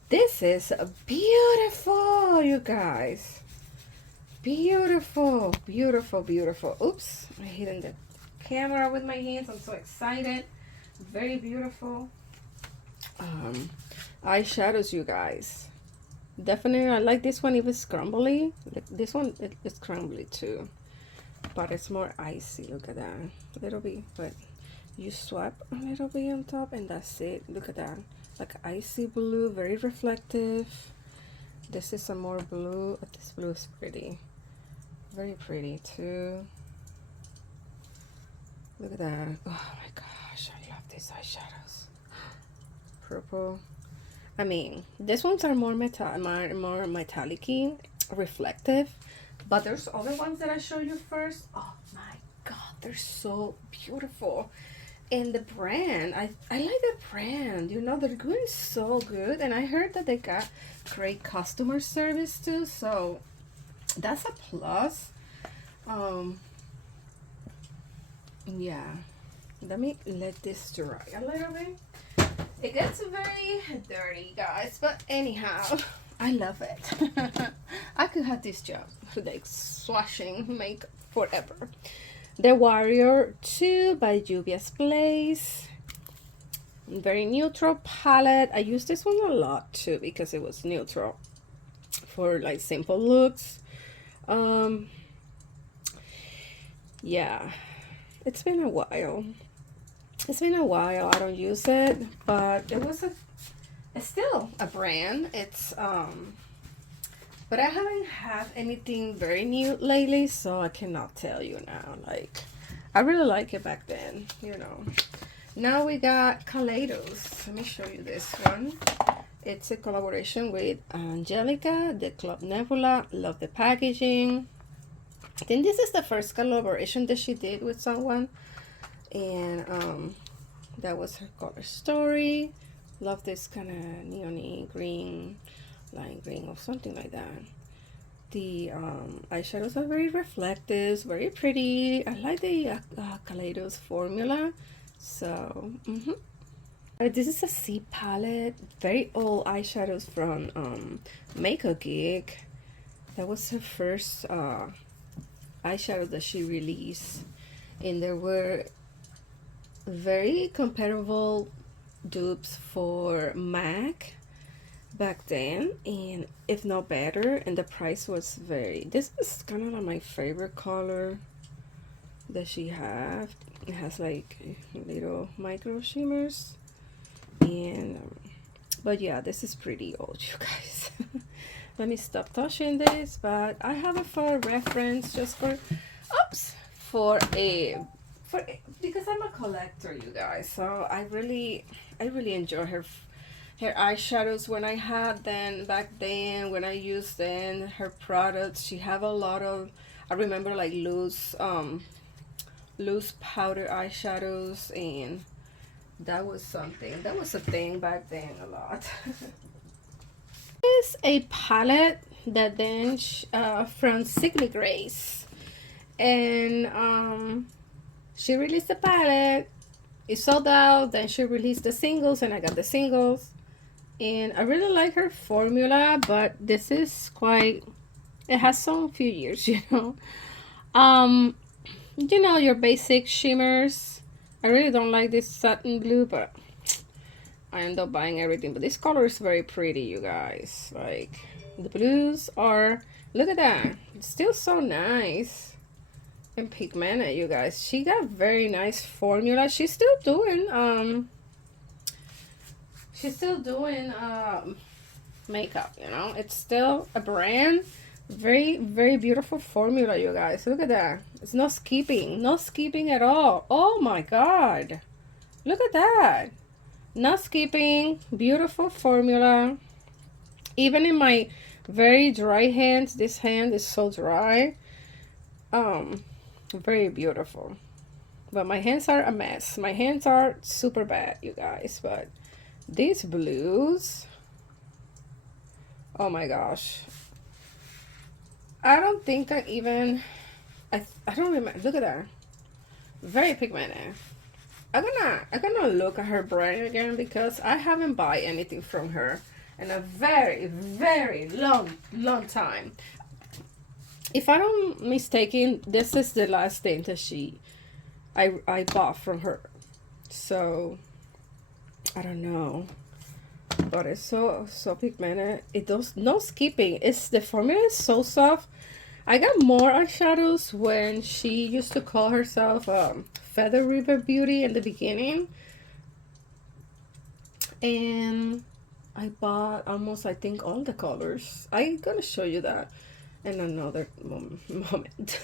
this is beautiful, you guys. Beautiful, beautiful, beautiful. Oops, I'm hitting the camera with my hands. I'm so excited. Very beautiful. Eyeshadows, you guys. Definitely, I like this one. Even crumbly. This one, it's crumbly too, but it's more icy. Look at that. A little bit, but you swap a little bit on top, and that's it. Look at that. Like icy blue, very reflective. This is a more blue. This blue is pretty. Very pretty too. Look at that. Oh my gosh, I love these eyeshadows. Purple. I mean, these ones are more metallic-y, reflective, but there's other ones that I show you first. Oh my god, they're so beautiful. And the brand, I like the brand. You know, they're doing so good, and I heard that they got great customer service too, so that's a plus. Yeah, let me let this dry a little bit. It gets very dirty, guys, but anyhow, I love it. I could have this job, like swashing makeup forever. The Warrior 2 by Juvia's Place. Very neutral palette. I use this one a lot too because it was neutral for like simple looks. Yeah, it's been a while. It's been a while. I don't use it, but it's still a brand. It's but I haven't had anything very new lately, so I cannot tell you now. Like, I really like it back then, you know. Now we got Kaleidos. Let me show you this one. It's a collaboration with Angelica, the Club Nebula. Love the packaging. I think this is the first collaboration that she did with someone, and that was her color story. Love this kind of neon green, lime green or something like that. The eyeshadows are very reflective, very pretty. I like the Kaleidos formula. So this is a C palette, very old eyeshadows from Make a Gig. That was her first eyeshadow that she released, and there were very comparable dupes for MAC back then, and if not better, and the price was this is kind of like my favorite color that she have. It has like little micro shimmers, and but yeah, this is pretty old, you guys. Let me stop touching this, but I have it for reference, just for because I'm a collector, you guys. So I really enjoy her eyeshadows when I had them back then, when I used them, her products. She have a lot of, I remember, like loose powder eyeshadows, and that was something, that was a thing back then a lot. Is a palette that then from Signy Grace, and she released the palette. It sold out. Then she released the singles, and I got the singles, and I really like her formula, but this is quite, it has some few years, you know. You know, your basic shimmers. I really don't like this satin blue, but I end up buying everything. But this color is very pretty, you guys. Like, the blues are, look at that. It's still so nice and pigmented, you guys. She got very nice formula. She's still doing makeup, you know. It's still a brand. Very, very beautiful formula, you guys. Look at that. It's no skipping at all. Oh my god, look at that. Not skipping. Beautiful formula. Even in my very dry hands, this hand is so dry. Very beautiful. But my hands are a mess. My hands are super bad, you guys. But these blues, oh my gosh, I don't think I even, I don't remember. Look at that. Very pigmented. I'm gonna look at her brand again because I haven't bought anything from her in a very, very long time. If I don't mistaken, this is the last thing that I bought from her. So I don't know, but it's so pigmented. It does no skipping. It's the formula is so soft. I got more eyeshadows when she used to call herself Feather River Beauty in the beginning, and I bought almost, I think, all the colors. I'm gonna show you that in another moment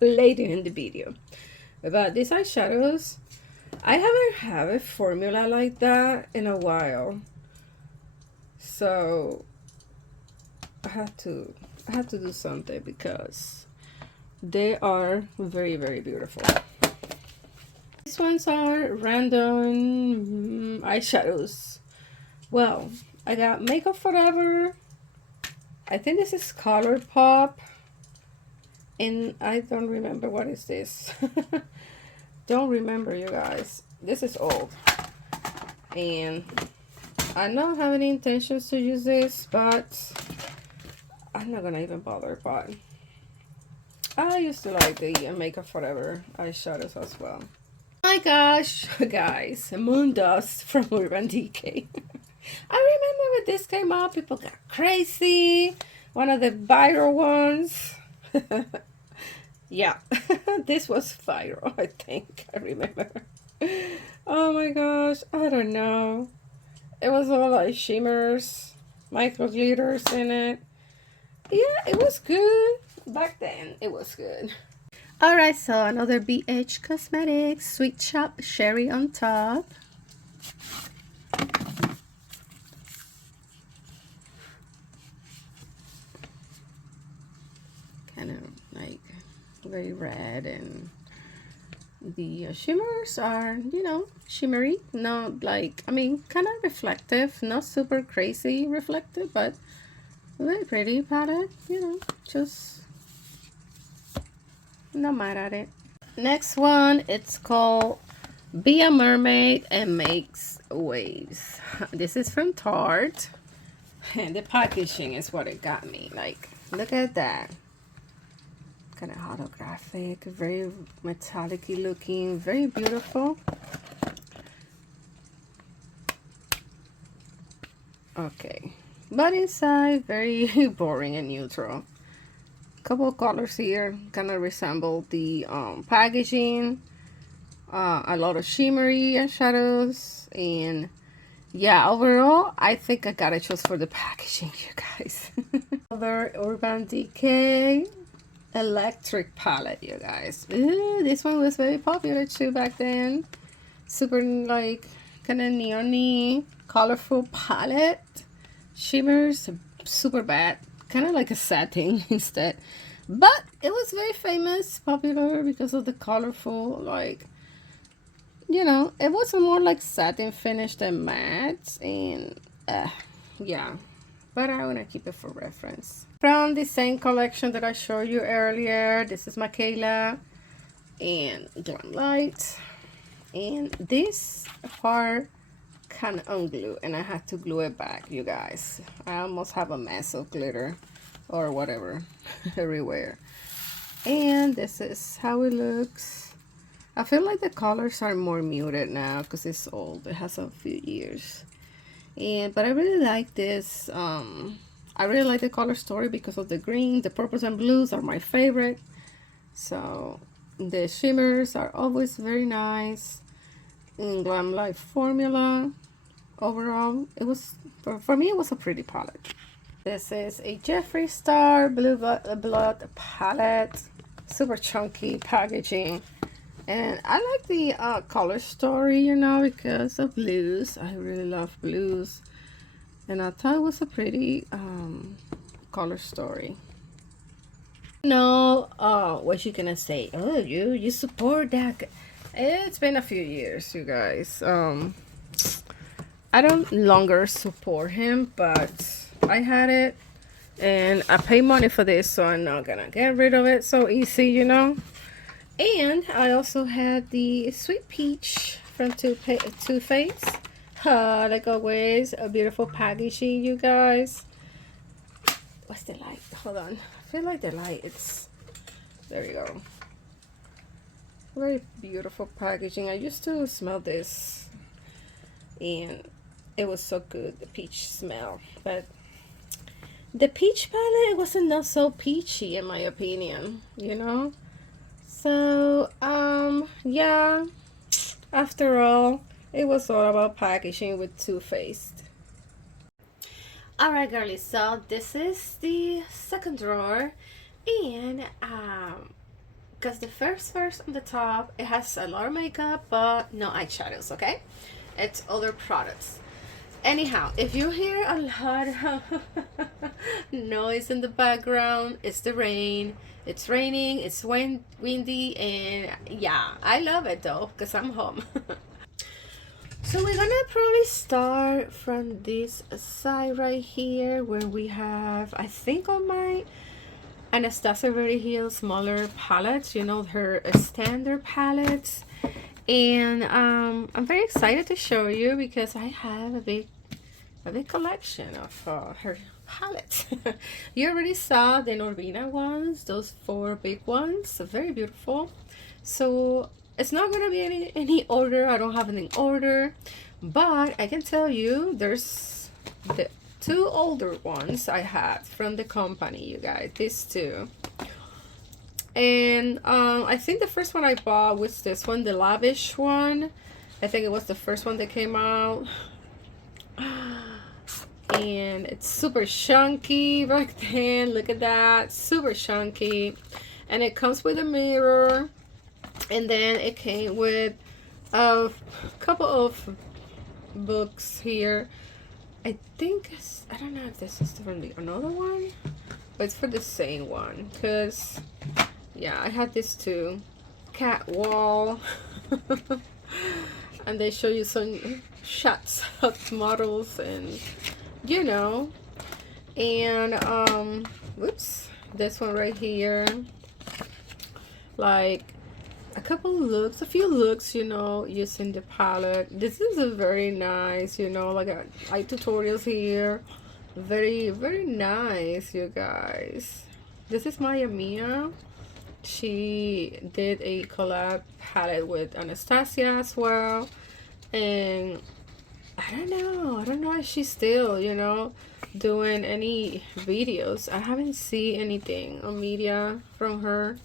later in the video. But these eyeshadows, I haven't had a formula like that in a while, so I had to do something because they are very, very beautiful. These ones are random eyeshadows. Well, I got Makeup Forever. I think this is Color Pop, and I don't remember what is this. Don't remember, you guys. This is old, and I don't have any intentions to use this, but I'm not gonna even bother. But I used to like the Makeup Forever eyeshadows as well. My gosh, guys, Moon Dust from Urban Decay. I remember when this came out, people got crazy. One of the viral ones. Yeah, this was viral, I think. I remember. Oh my gosh, I don't know. It was all like shimmers, micro glitters in it. Yeah, it was good. Back then, it was good. Alright, so another BH Cosmetics Sweet Shop Cherry on top. Kind of like very red, and the shimmers are, you know, shimmery. Not like, I mean, kind of reflective. Not super crazy reflective, but very pretty palette, you know, just not mad at it. Next one, it's called Be a Mermaid and Makes Waves. This is from Tarte, and the packaging is what it got me. Like, look at that. Kind of holographic, very metallic-y looking, very beautiful. Okay, but inside, very boring and neutral. Couple of colors here kind of resemble the packaging. A lot of shimmery shadows, and yeah, overall I think I gotta choose for the packaging, you guys. Other Urban Decay Electric palette, you guys. Ooh, this one was very popular too back then. Super like kind of neon-y, colorful palette. Shimmers, super bad. Kind of like a satin instead, but it was very famous, popular because of the colorful, like, you know, it was more like satin finish than matte, and yeah, but I want to keep it for reference. From the same collection that I showed you earlier, this is Michaela and Glam Light, and this part kind of unglued, and I had to glue it back, you guys. I almost have a mess of glitter or whatever everywhere. And this is how it looks. I feel like the colors are more muted now because it's old. It has a few years. But I really like this. I really like the color story because of the green. The purples and blues are my favorite. So the shimmers are always very nice. In Glam Life formula. Overall, it was, for me, it was a pretty palette. This is a Jeffree Star Blue Blood palette. Super chunky packaging. And I like the color story, you know, because of blues. I really love blues. And I thought it was a pretty color story. No, what you gonna say? Oh, you support that. It's been a few years, you guys. I don't longer support him, but I had it. And I pay money for this, so I'm not gonna get rid of it so easy, you know. And I also had the Sweet Peach from Too Faced. Like always, a beautiful packaging, you guys. What's the light? Hold on. I feel like the light, there you go. Very beautiful packaging. I used to smell this, and it was so good, the peach smell. But the peach palette wasn't not so peachy, in my opinion, you know. So, yeah, after all, it was all about packaging with Too Faced. Alright, girlies, so this is the second drawer, and, because the first on the top, it has a lot of makeup, but no eyeshadows, okay? It's other products. Anyhow, if you hear a lot of noise in the background, it's the rain. It's raining, it's windy, and yeah, I love it though, because I'm home. So we're gonna probably start from this side right here, where we have, I think, on my Anastasia Beverly Hills smaller palettes, you know, her standard palettes. And I'm very excited to show you because I have a big collection of her palettes. You already saw the Norvina ones, those 4 big ones, very beautiful. So it's not gonna be any order. I don't have any order, but I can tell you there's the 2 older ones I had from the company, you guys, these 2. And I think the first one I bought was this one, the Lavish one. I think it was the first one that came out. And it's super chunky back then. Look at that, super chunky. And it comes with a mirror. And then it came with a couple of books here. I think, I don't know if this is from the another one, but it's for the same one, because yeah, I had this too. Cat wall. And they show you some shots of models, and you know. And whoops, this one right here, like a few looks, you know, using the palette. This is a very nice, you know, like eye tutorials here. Very, very nice, you guys. This is Maya Mia. She did a collab palette with Anastasia as well. And I don't know if she's still, you know, doing any videos. I haven't seen anything on media from her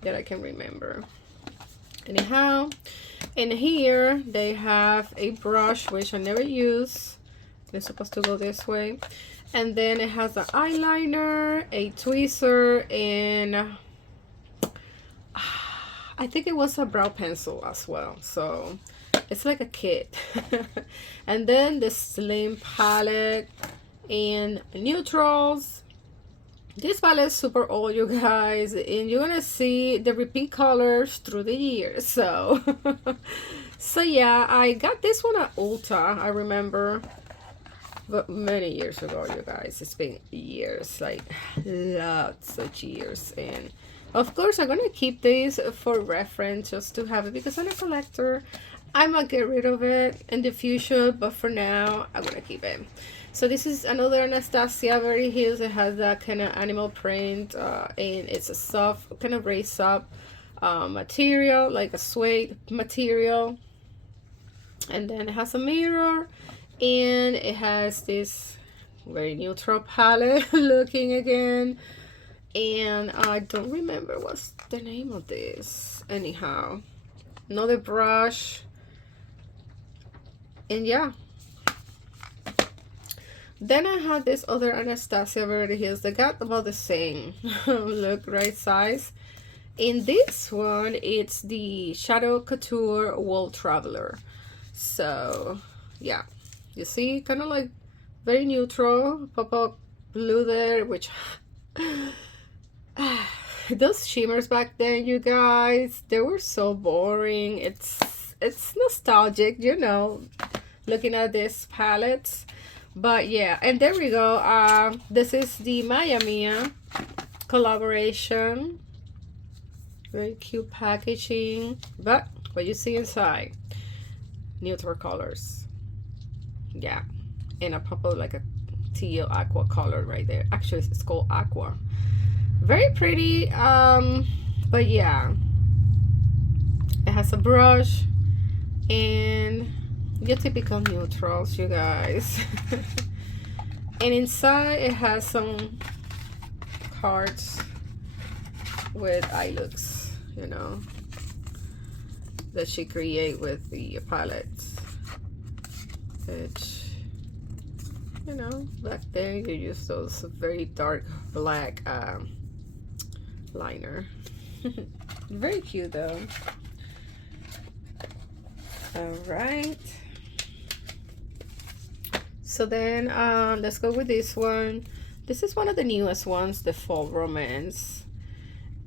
that I can remember. Anyhow, in here they have a brush, which I never use. It's supposed to go this way. And then it has an eyeliner, a tweezer, and I think it was a brow pencil as well. So it's like a kit. And then the slim palette in neutrals. This palette is super old, you guys, and you're gonna see the repeat colors through the years. So so yeah, I got this one at Ulta, I remember, but many years ago, you guys. It's been years, like lots of years. And of course I'm gonna keep these for reference, just to have it, because I'm a collector. I might get rid of it in the future, but for now I'm gonna keep it. So this is another Anastasia Beverly Hills. It has that kind of animal print, and it's a soft, kind of raised up material, like a suede material. And then it has a mirror, and it has this very neutral palette looking again. And I don't remember what's the name of this. Anyhow, another brush. And yeah. Then I have this other Anastasia Beverly Hills. They got about the same look, right, size. In this one, it's the Shadow Couture Wall Traveler. So yeah, you see, kind of like very neutral, pop-up blue there, which those shimmers back then, you guys, they were so boring. It's nostalgic, you know, looking at these palettes. But yeah, and there we go. This is the Maya Mia collaboration. Very cute packaging, but what you see inside, neutral colors. Yeah, and a purple, like a teal aqua color right there. Actually, it's called aqua. Very pretty. But yeah, it has a brush and your typical neutrals, you guys. And inside it has some cards with eye looks, you know, that she create with the palettes. Which, you know, back then you use those very dark black liner. Very cute though. All right, so then let's go with this one. This is one of the newest ones, the Fall Romance.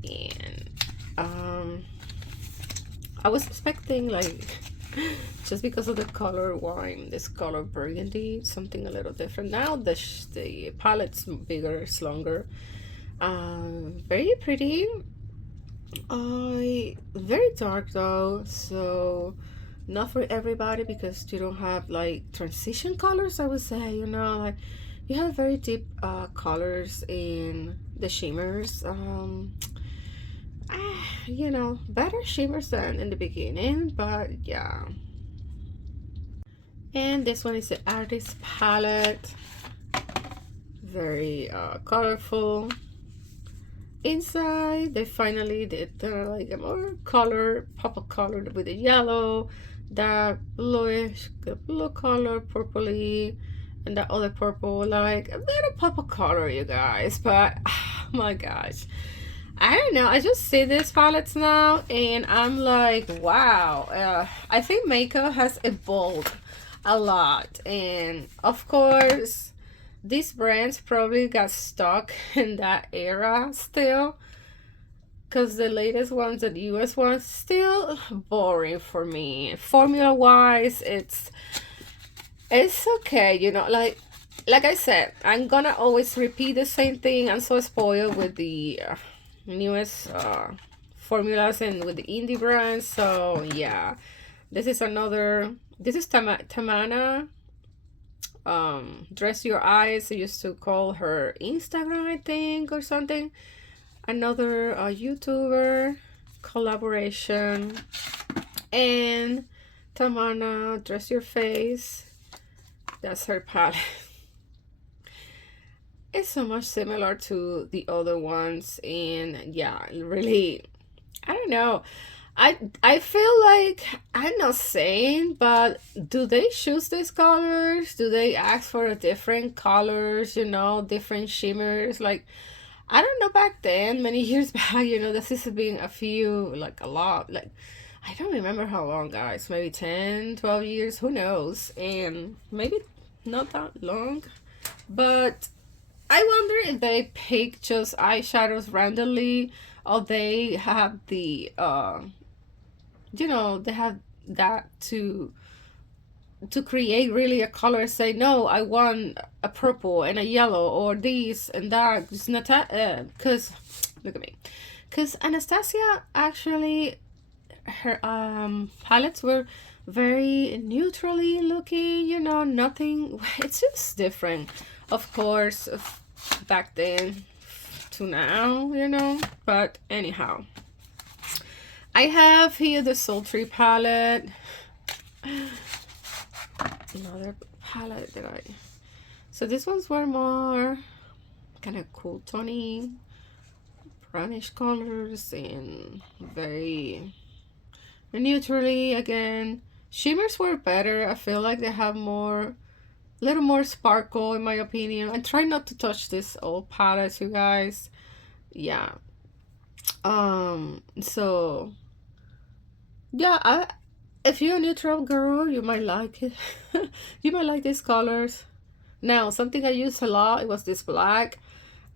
And I was expecting, like, just because of the color wine, this color burgundy, something a little different. Now the palette's bigger, it's longer. Very pretty. Very dark though, so not for everybody, because you don't have like transition colors, I would say, you know, like you have very deep colors in the shimmers. You know, better shimmers than in the beginning, but yeah. And this one is the Artist Palette. Very colorful. Inside they finally did like a more color, pop-up color with the yellow, that bluish blue color, purpley, and that other purple, like a little pop-up color, you guys. But oh my gosh, I don't know, I just see these palettes now and I'm like, wow. I think makeup has evolved a lot, and of course these brands probably got stuck in that era still, because the latest ones, the US ones, still boring for me. Formula wise, it's okay, you know, like I said, I'm gonna always repeat the same thing. I'm so spoiled with the newest formulas and with the indie brands. So yeah, this is Tamana. Dress Your Eyes. I used to call her Instagram, I think, or something. Another YouTuber collaboration. And Tamana, Dress Your Face. That's her palette. It's so much similar to the other ones, and yeah, really, I don't know. I feel like, I'm not saying, but do they choose these colors? Do they ask for a different colors, you know, different shimmers? Like, I don't know, back then, many years back, you know, this has been a few, like a lot, like, I don't remember how long, guys, maybe 10, 12 years, who knows? And maybe not that long, but I wonder if they pick just eyeshadows randomly, or they have the you know, they have that to create really a color. Say, no, I want a purple and a yellow, or this and that. It's not because look at me, because Anastasia actually, her palettes were very neutrally looking, you know, nothing. It's just different, of course, back then to now, you know. But anyhow, I have here the Sultry palette. Another palette that I... So this one's were more kind of cool tony, brownish colors, and very neutrally again. Shimmers were better. I feel like they have more, little more sparkle in my opinion. I try not to touch this old palette, you guys. Yeah. So yeah, if you're a neutral girl, you might like it. You might like these colors. Now, something I use a lot, it was this black.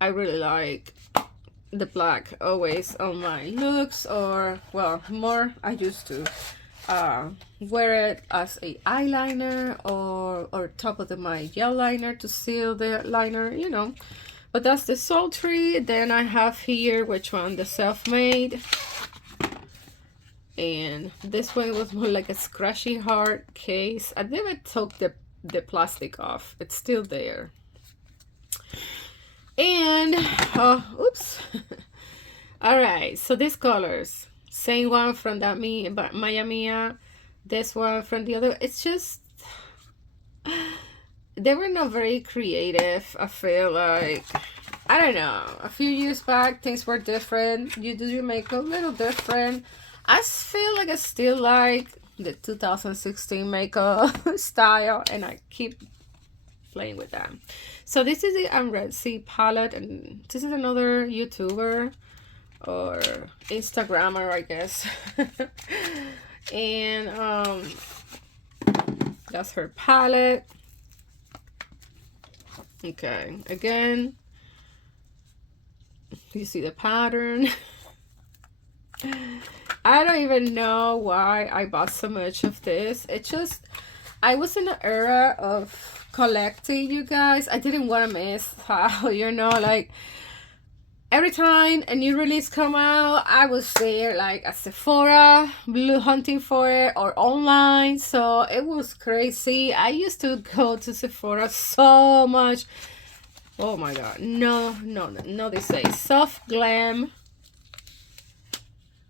I really like the black always on my looks, or well, more I used to wear it as a eyeliner or top of my gel liner to seal the liner, you know. But that's the Sultry. Then I have here, which one? The Self-Made. And this one was more like a scratchy hard case. I never took the plastic off. It's still there. And oops. All right, so these colors, same one from that Maya Mia, this one from the other. It's just they were not very creative. I feel like, I don't know, a few years back things were different. You do your makeup a little different. I feel like I still like the 2016 makeup style, and I keep playing with that. So this is the Red Sea palette, and this is another YouTuber or Instagrammer, I guess. And that's her palette. Okay, again, you see the pattern. I don't even know why I bought so much of this. It just, I was in an era of collecting, you guys. I didn't want to miss out, you know, like every time a new release come out, I was there like at Sephora, blue hunting for it, or online. So it was crazy. I used to go to Sephora so much. Oh my god, no, they say Soft Glam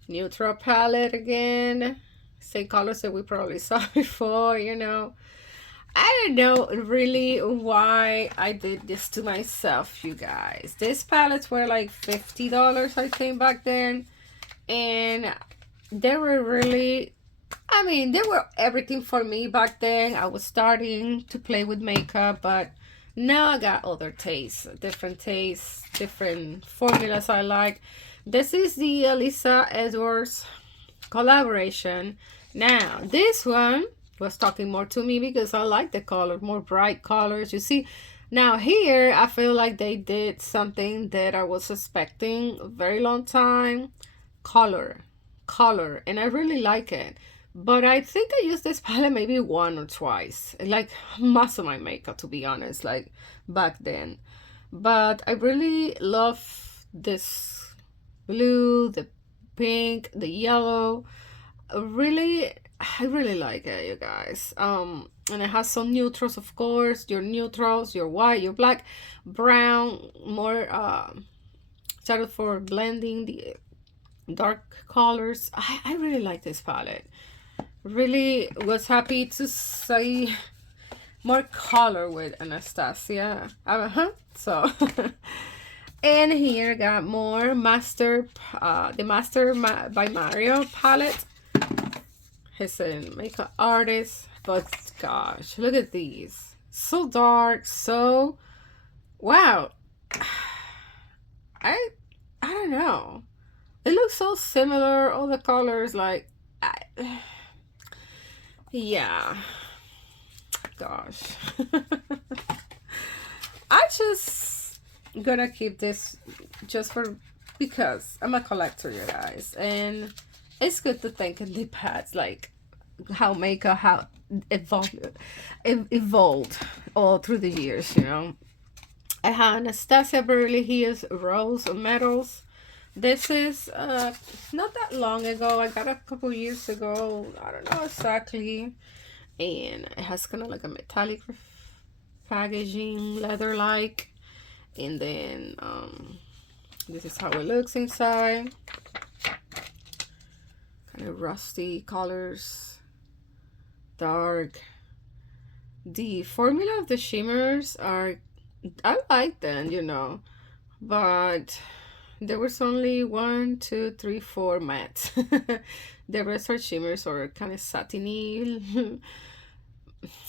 neutral palette again, same colors that we probably saw before, you know. I don't know really why I did this to myself, you guys. These palettes were like $50, I think, back then, and they were really, I mean, they were everything for me back then. I was starting to play with makeup, but now I got other tastes, different formulas I like. This is the Elisa Edwards collaboration. Now, this one was talking more to me because I like the color, more bright colors. You see, now here, I feel like they did something that I was expecting a very long time. Color, and I really like it. But I think I used this palette maybe one or twice. Like most of my makeup, to be honest, like back then. But I really love this blue, the pink, the yellow. I really like it, you guys. And it has some neutrals, of course. Your neutrals, your white, your black, brown, more shadow for blending the dark colors. I really like this palette. Really was happy to see more color with Anastasia. So and here got more the Master by Mario palette. He's a makeup artist, but gosh, look at these. So dark, so wow. I don't know. It looks so similar, all the colors, like yeah. Gosh. I just gonna keep this just because I'm a collector, you guys, and it's good to think in the past, like how makeup evolved all through the years, you know. I have Anastasia Beverly Hills Rose Metals. This is not that long ago. I got a couple years ago. I don't know exactly. And it has kind of like a metallic packaging, leather-like. And then this is how it looks inside. rusty colors, dark. The formula of the shimmers are, I like them, you know, but there was only 1, 2, 3, 4 mattes. The rest are shimmers or kind of satiny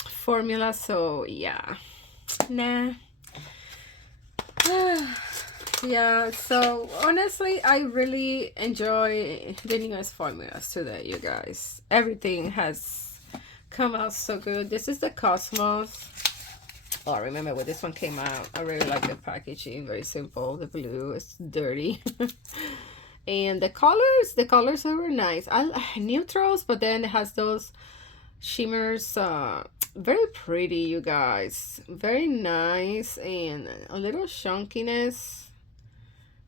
formula, so yeah, nah. Yeah, so honestly, I really enjoy the newest formulas today, you guys. Everything has come out so good. This is the Cosmos. Oh, I remember when this one came out. I really like the packaging. Very simple. The blue is dirty. And the colors are very nice. I neutrals, but then it has those shimmers. Very pretty, you guys. Very nice and a little chunkiness.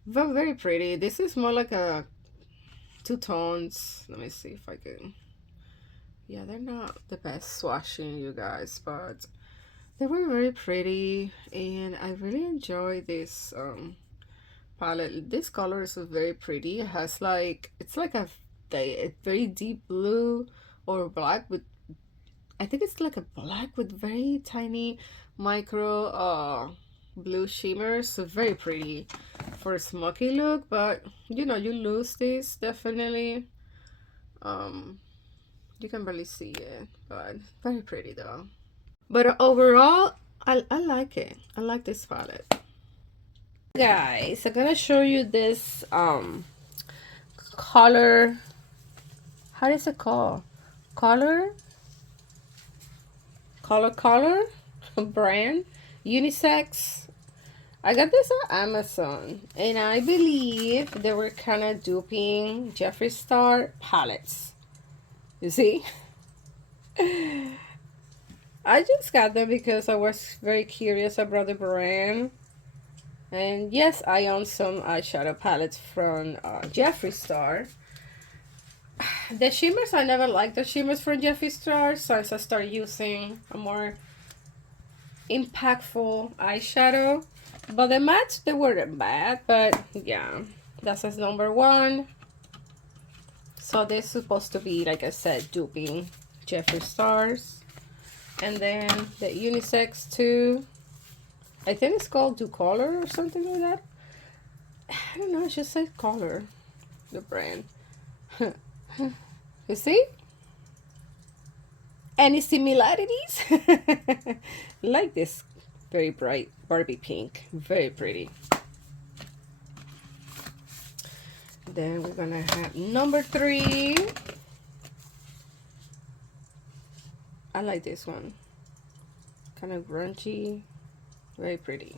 Very, very pretty. This is more like a two tones. Let me see if I can. Yeah, they're not the best swatching, you guys, but they were very pretty, and I really enjoy this palette. This color is very pretty. It has like, it's like a very deep blue or black with, I think it's like a black with very tiny micro blue shimmers. So very pretty for a smoky look, but you know, you lose this definitely. You can barely see it, but very pretty though. But overall, I like it. I like this palette. Guys, I'm gonna show you this color. How is it called? Color brand, unisex. I got this on Amazon, and I believe they were kind of duping Jeffree Star palettes. You see? I just got them because I was very curious about the brand. And yes, I own some eyeshadow palettes from Jeffree Star. The shimmers, I never liked the shimmers from Jeffree Star since I started using a more impactful eyeshadow. But the mattes, they weren't bad, but yeah, that says #1. So they're supposed to be, like I said, duping Jeffree Stars. And then the unisex too. I think it's called Do Color or something like that. I don't know, it just says Color, the brand. You see? Any similarities? Like this very bright Barbie pink. Very pretty. Then we're gonna have #3. I like this one. Kind of grungy. Very pretty.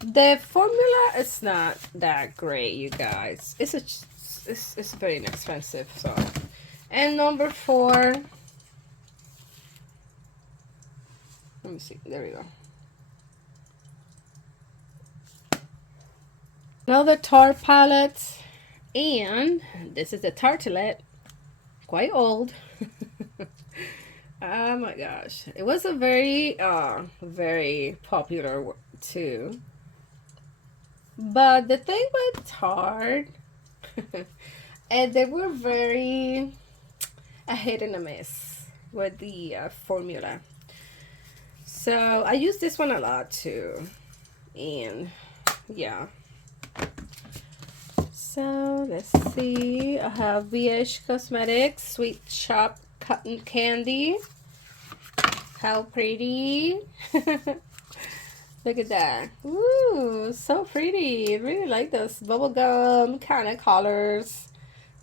The formula is not that great, you guys. It's very inexpensive. So, and #4. Let me see. There we go. Another Tarte palette, and this is the Tartelette. Quite old. Oh my gosh, it was a very popular too. But the thing with Tarte, and they were very a hit and a miss with the formula. So I use this one a lot too, and yeah. So let's see. I have VH Cosmetics Sweet Shop Cotton Candy. How pretty. Look at that. Ooh, so pretty. I really like those bubblegum kind of colors.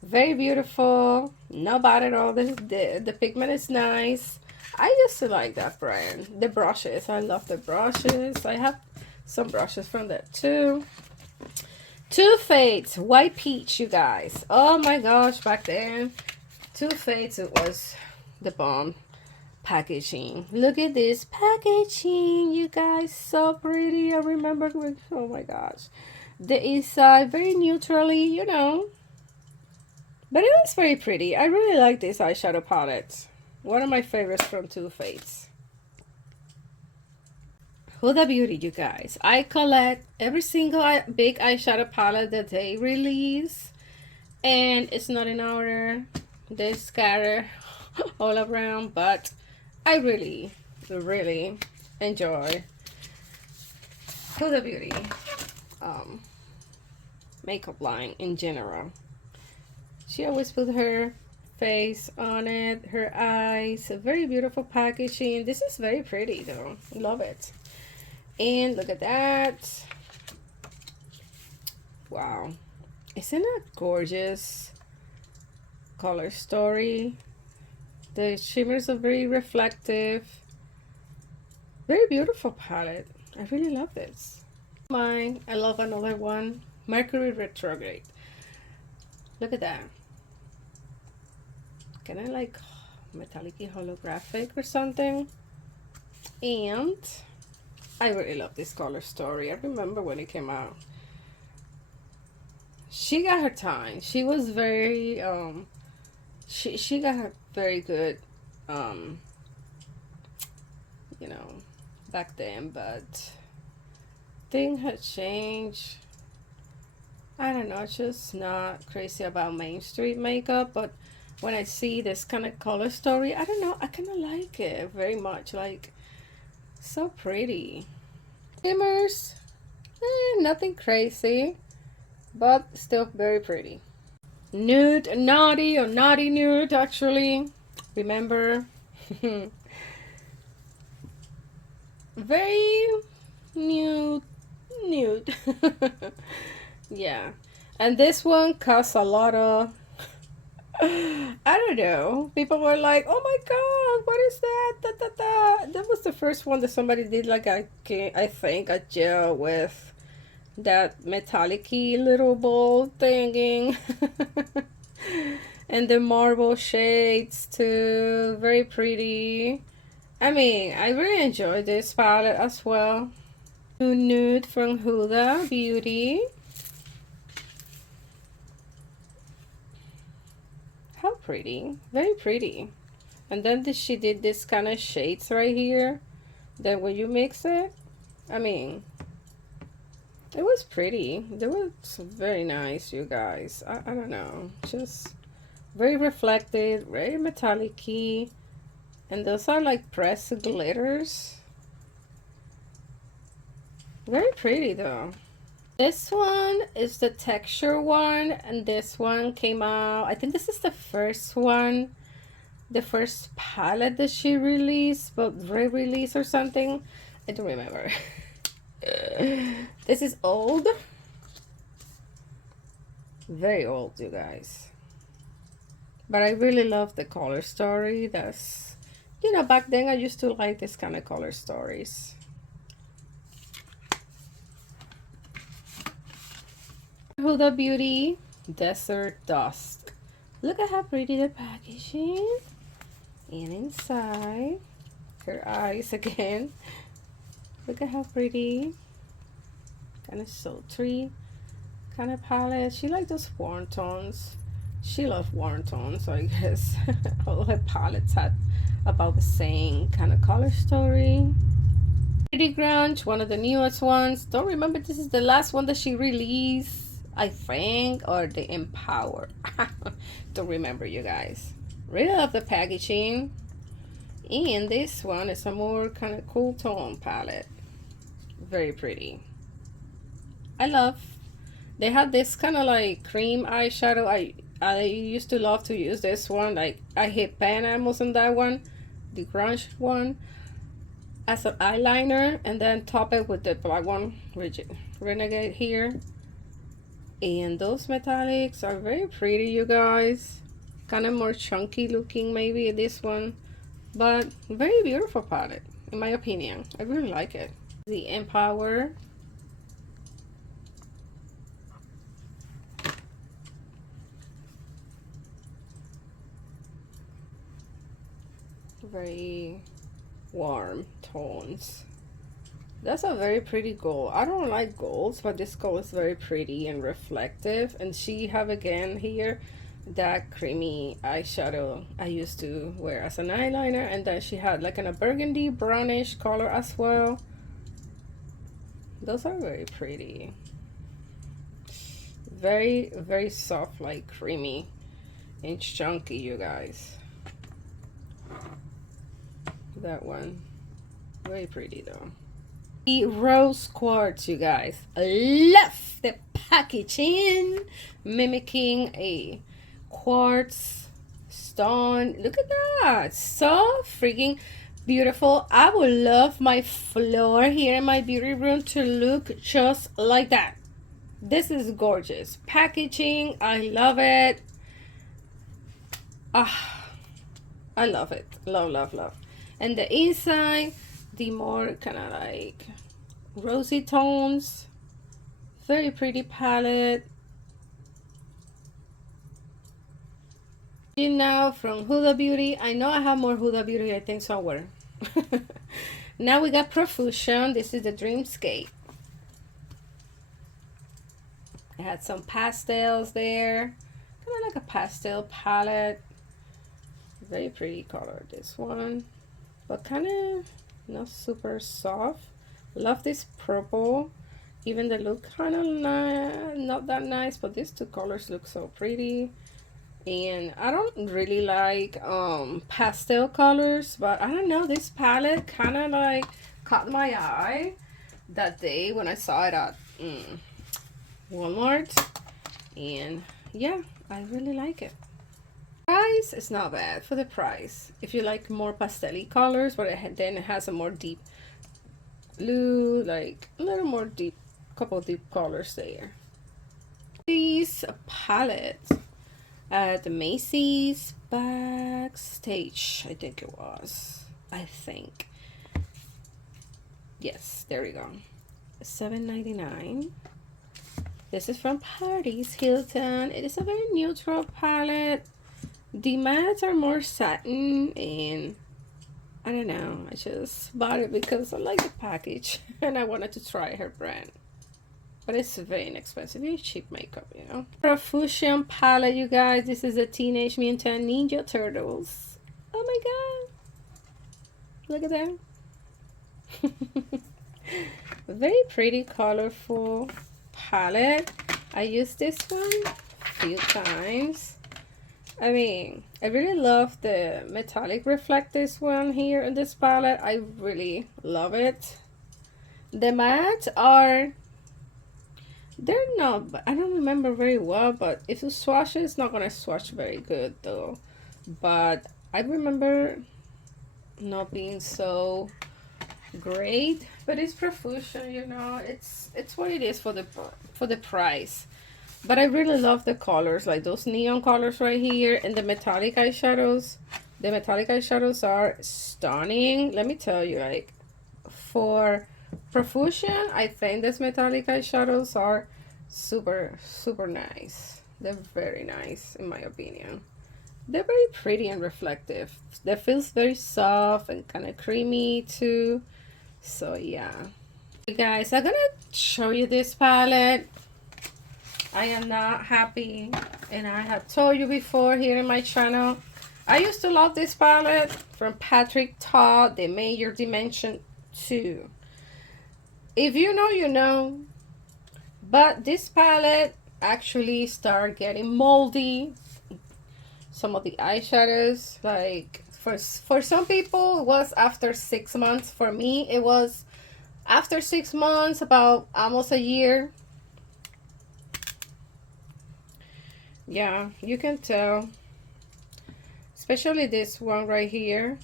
Very beautiful. No bad at all. The pigment is nice. I used to like that brand. The brushes. I love the brushes. I have some brushes from that too. Too Faced White Peach, you guys. Oh my gosh, back then, Too Faced, it was the bomb. Packaging. Look at this packaging, you guys. So pretty. I remember when, oh my gosh. The inside, very neutrally, you know. But it was very pretty. I really like this eyeshadow palette. One of my favorites from Too Faced. Huda Beauty, you guys. I collect every single big eyeshadow palette that they release. and it's not in order. They scatter all around, but I really enjoy Huda Beauty makeup line in general. She always put her face on it, her eyes, a very beautiful packaging. This is very pretty though, love it. And look at that. Wow, isn't it gorgeous? Color story. The shimmers are very reflective. Very beautiful palette. I really love this. Mine, I love another one, Mercury Retrograde. Look at that. Kind of like metallic holographic or something. And I really love this color story. I remember when it came out. She got her time. She was very she got her very good you know, back then, but things had changed. I don't know, just not crazy about mainstream makeup, but when I see this kind of color story, I don't know, I kind of like it very much. Like, so pretty. Shimmers, nothing crazy, but still very pretty. Nude Naughty, or Naughty Nude actually, remember. Very nude. Yeah, and this one costs a lot of I don't know, people were like, oh my god, what is that, that was the first one that somebody did, like I think a gel with that metallic-y little ball thingy. And the marble shades too, very pretty. I mean, I really enjoy this palette as well. Nude from Huda Beauty. How pretty, very pretty. And then she did this kind of shades right here. Then when you mix it, I mean, it was pretty. They were very nice, you guys. I don't know, just very reflective, very metallic-y. And those are like pressed glitters. Very pretty though. This one is the texture one, and this one came out, I think this is the first one, the first palette that she released, but re-release or something, I don't remember. This is old, very old, you guys, but I really love the color story. That's, you know, back then I used to like this kind of color stories. Huda Beauty Desert Dusk. Look at how pretty the packaging. And inside, her eyes again. Look at how pretty. Kind of sultry kind of palette. She likes those warm tones. She loves warm tones, so I guess all her palettes had about the same kind of color story. Pretty Grunge, one of the newest ones. Don't remember, this is the last one that she released, I think, or the Empower. Don't remember, you guys. Really love the packaging. And this one is a more kind of cool tone palette. Very pretty. I love, they have this kind of like cream eyeshadow. I used to love to use this one. Like, I hit pan almost on that one, the grunge one, as an eyeliner, and then top it with the black one, Renegade here. And those metallics are very pretty, you guys. Kind of more chunky looking maybe this one, but very beautiful palette in my opinion. I really like it. The Empower. Very warm tones. That's a very pretty gold. I don't like golds, but this gold is very pretty and reflective. And she have again here that creamy eyeshadow I used to wear as an eyeliner, and then she had like a burgundy brownish color as well. Those are very pretty. very, very soft, like creamy and chunky, you guys. That one, very pretty though. The rose quartz, you guys. I love the packaging, mimicking a quartz stone. Look at that, so freaking beautiful. I would love my floor here in my beauty room to look just like that. This is gorgeous packaging. I love it. Ah, I love it. Love, love, love. And the inside, the more kind of like rosy tones. Very pretty palette. Now from Huda Beauty. I know I have more Huda Beauty, I think, somewhere. Now we got Profusion. This is the Dreamscape. I had some pastels there. Kind of like a pastel palette. Very pretty color, this one. But kind of not super soft. Love this purple. Even they look kind of not that nice, but these two colors look so pretty. And I don't really like pastel colors, but I don't know, this palette kind of like caught my eye that day when I saw it at Walmart. And yeah, I really like it. Price is not bad for the price. If you like more pastel-y colors, but then it has a more deep blue, like a little more deep, couple deep colors there. These palettes at the Macy's backstage, I think it was. I think. Yes, there we go. $7.99. This is from Paris Hilton. It is a very neutral palette. The mattes are more satin, and I don't know, I just bought it because I like the package and I wanted to try her brand. But it's very inexpensive, very cheap makeup, you know. Profusion palette, you guys. This is a Teenage Mutant Ninja Turtles. Oh my god. Look at that. Very pretty, colorful palette. I used this one a few times. I mean, I really love the metallic reflective one here in this palette. I really love it. The mattes are, they're not, I don't remember very well, but if you swatch it, it's not gonna swatch very good though. But I remember not being so great, but it's Profusion, you know, it's what it is for the price. But I really love the colors, like those neon colors right here, and the metallic eyeshadows. The metallic eyeshadows are stunning. Let me tell you, like, for Profusion, I think these metallic eyeshadows are super, super nice. They're very nice, in my opinion. They're very pretty and reflective. They feels very soft and kind of creamy, too. So, yeah. Hey guys, I'm gonna show you this palette. I am not happy, and I have told you before here in my channel, I used to love this palette from Patrick Ta, the Major Dimension 2. If you know, you know. But this palette actually started getting moldy. Some of the eyeshadows, like for some people it was after 6 months. For me it was after 6 months, about almost a year. Yeah, you can tell, especially this one right here.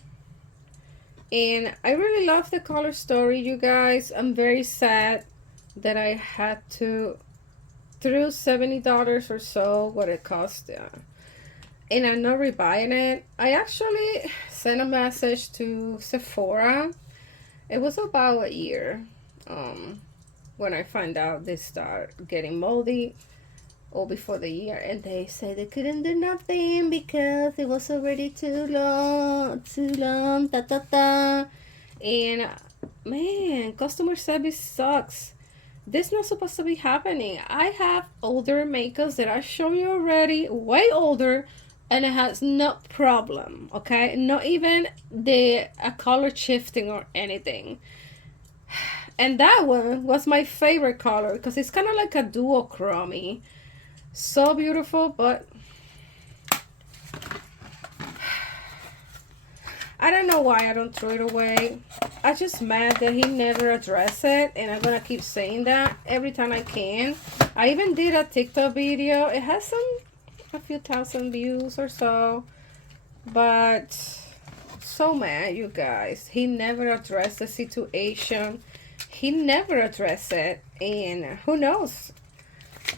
And I really love the color story, you guys. I'm very sad that I had to throw $70 or so what it cost, and I'm not rebuying it. I actually sent a message to Sephora. It was about a year when I found out they start getting moldy, or before the year, and they said they couldn't do nothing because it was already too long, and man, customer service sucks. This is not supposed to be happening. I have older makeups that I show you already, way older, and it has no problem, okay? Not even the color shifting or anything. And that one was my favorite color because it's kind of like a duochrome. So beautiful, but I don't know why I don't throw it away. I'm just mad that he never addressed it, and I'm gonna keep saying that every time I can. I even did a TikTok video. It has a few thousand views or so, but so mad, you guys. He never addressed the situation. He never addressed it, and who knows?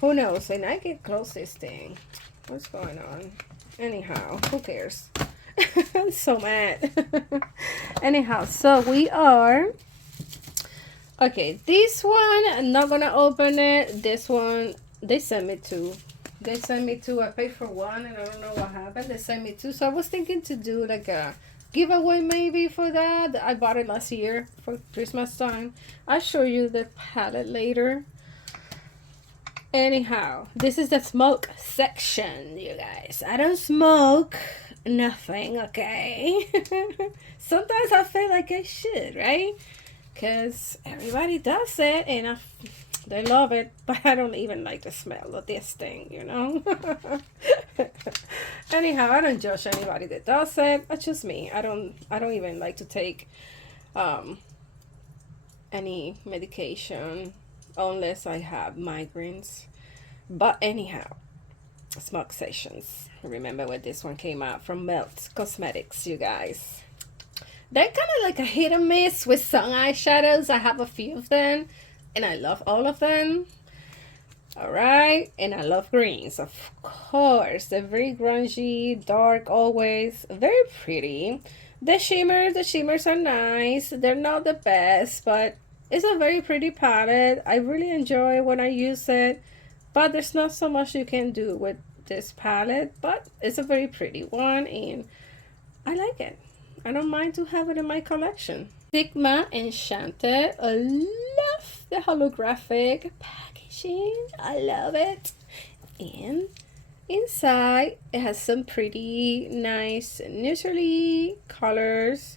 Who knows? And I can close this thing. What's going on? Anyhow, who cares? I'm so mad. Anyhow, so we are okay. This one, I'm not gonna open it. This one, they sent me two. They sent me two. I paid for one, and I don't know what happened. They sent me two, so I was thinking to do like a giveaway maybe for that. I bought it last year for Christmas time. I'll show you the palette later. Anyhow, this is the smoke section, you guys. I don't smoke nothing, okay? Sometimes I feel like I should, right? Because everybody does it, and they love it, but I don't even like the smell of this thing, you know? Anyhow, I don't judge anybody that does it. That's just me. I don't even like to take any medication unless I have migraines. But anyhow, smoke sessions. Remember when this one came out from Melt Cosmetics, you guys. They're kind of like a hit or miss with some eyeshadows. I have a few of them, and I love all of them. All right, and I love greens, of course. They're very grungy, dark always, very pretty. The shimmers are nice. They're not the best, but it's a very pretty palette. I really enjoy when I use it, but there's not so much you can do with this palette, but it's a very pretty one, and I like it. I don't mind to have it in my collection. Sigma Enchanted. I love the holographic packaging. I love it. And inside, it has some pretty nice neutrally colors.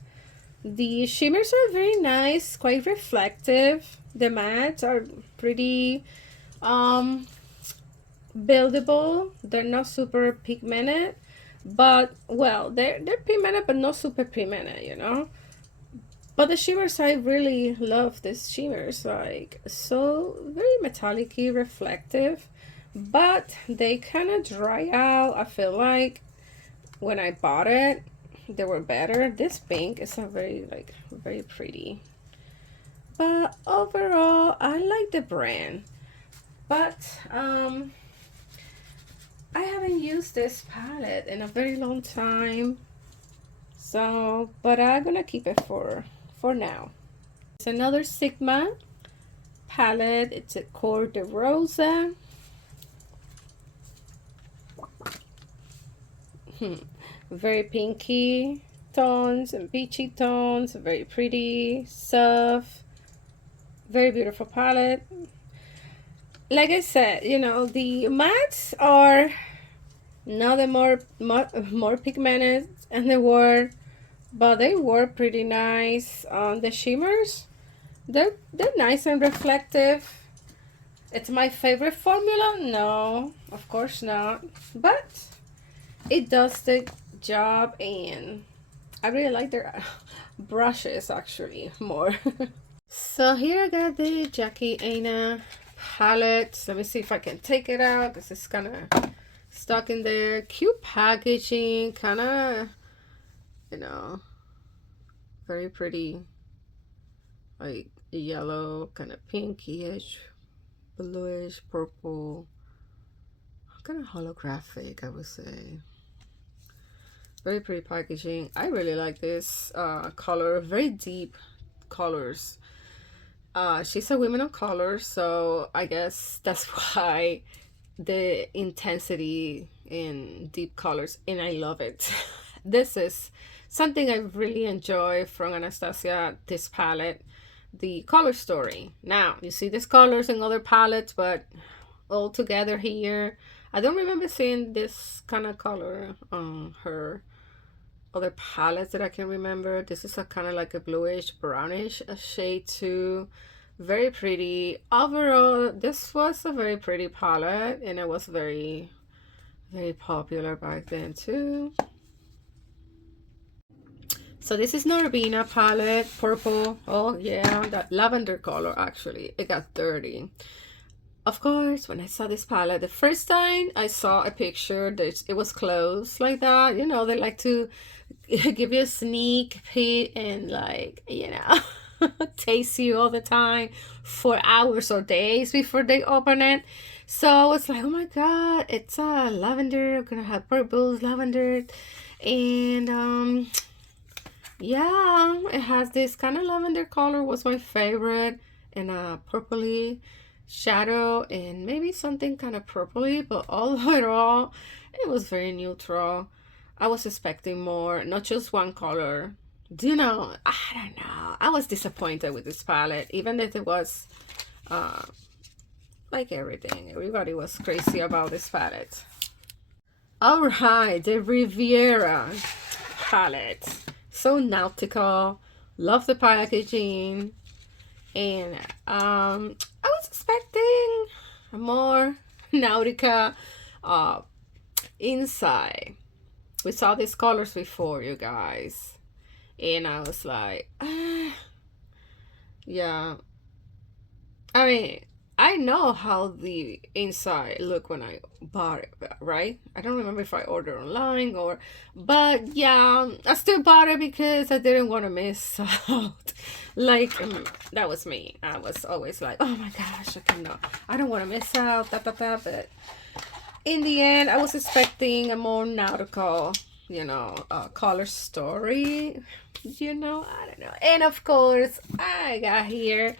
The shimmers are very nice, quite reflective. The mattes are pretty buildable. They're not super pigmented, but well, they're pigmented but not super pigmented, you know. But the shimmers, I really love these shimmers, like so very metallic-y, reflective, but they kind of dry out. I feel like when I bought it, they were better. This pink is a very pretty, but overall I like the brand. But I haven't used this palette in a very long time, so but I'm gonna keep it for now. It's another Sigma palette. It's a Cor de Rosa. Very pinky tones and peachy tones, very pretty, soft, very beautiful palette. Like I said, you know, the mattes are now the more pigmented and they were, but they were pretty nice. The shimmers, they're nice and reflective. It's my favorite formula? No, of course not, but it does the job, and I really like their brushes actually more. So here I got the Jackie Aina palette. Let me see if I can take it out because it's kind of stuck in there. Cute packaging, kind of, you know, very pretty, like yellow, kind of pinkish, bluish, purple, kind of holographic, I would say. Very pretty packaging. I really like this color, very deep colors. She's a woman of color, so I guess that's why the intensity in deep colors, and I love it. This is something I really enjoy from Anastasia, this palette, the color story. Now you see these colors in other palettes, but all together here, I don't remember seeing this kind of color on her other palettes that I can remember. This is a kind of like a bluish brownish shade too. Very pretty. Overall, this was a very pretty palette, and it was very, very popular back then too. So this is Norvina palette, purple. Oh yeah, that lavender color actually. It got dirty. Of course, when I saw this palette, the first time I saw a picture that it was closed like that, you know, they like to give you a sneak peek and like, you know, taste you all the time for hours or days before they open it. So it's like, oh my God, it's lavender. I'm gonna have purples, lavender, and yeah, it has this kind of lavender color was my favorite, and purpley shadow, and maybe something kind of purpley, but overall it was very neutral. I was expecting more, not just one color. Do you know, I don't know, I was disappointed with this palette, even if it was like everybody was crazy about this palette. All right, the Riviera palette, so nautical, love the packaging, and I was expecting more nautica inside. We saw these colors before, you guys, and I was like, yeah, I mean, I know how the inside look when I bought it, right? I don't remember if I ordered online or, but yeah, I still bought it because I didn't want to miss out. Like, that was me. I was always like, oh my gosh, I don't want to miss out, but in the end, I was expecting a more nautical, you know, color story, you know, I don't know. And of course, I got here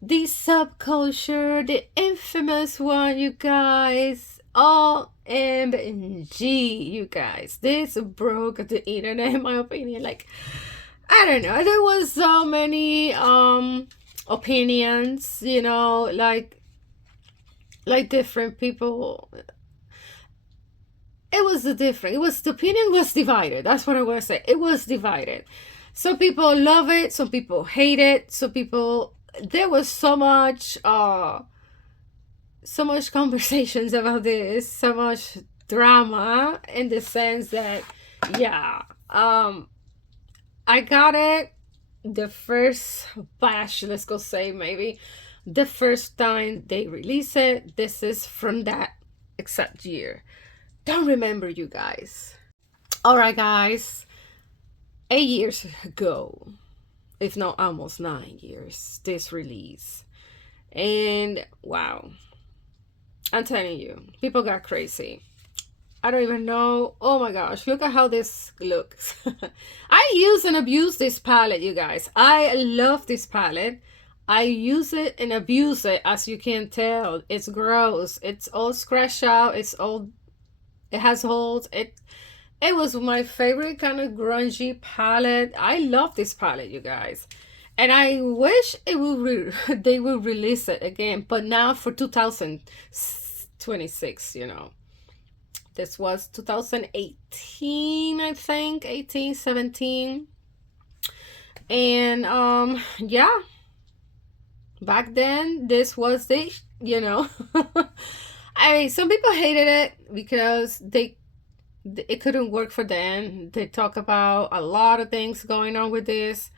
the subculture, the infamous one, you guys. OMG, you guys. This broke the internet, in my opinion. Like, I don't know. There was so many opinions, you know, like different people. The opinion was divided. That's what I want to say. It was divided. Some people love it, some people hate it, some people, there was so much conversations about this, so much drama, in the sense that, yeah, I got it the first batch, let's go say, maybe the first time they released it. This is from that exact year. Don't remember, you guys. All right, guys, 8 years ago, if not almost 9 years, this release. And wow, I'm telling you, people got crazy. I don't even know. Oh my gosh, look at how this looks. I use and abuse this palette, you guys. I love this palette. I use it and abuse it, as you can tell. It's gross. It's all scratched out. It has holes. It was my favorite kind of grungy palette. I love this palette, you guys. And I wish they will release it again, but now for 2026, you know. This was 2018, I think, 18, 17. And yeah, back then this was the, you know, I mean, some people hated it because it couldn't work for them. They talk about a lot of things going on with this.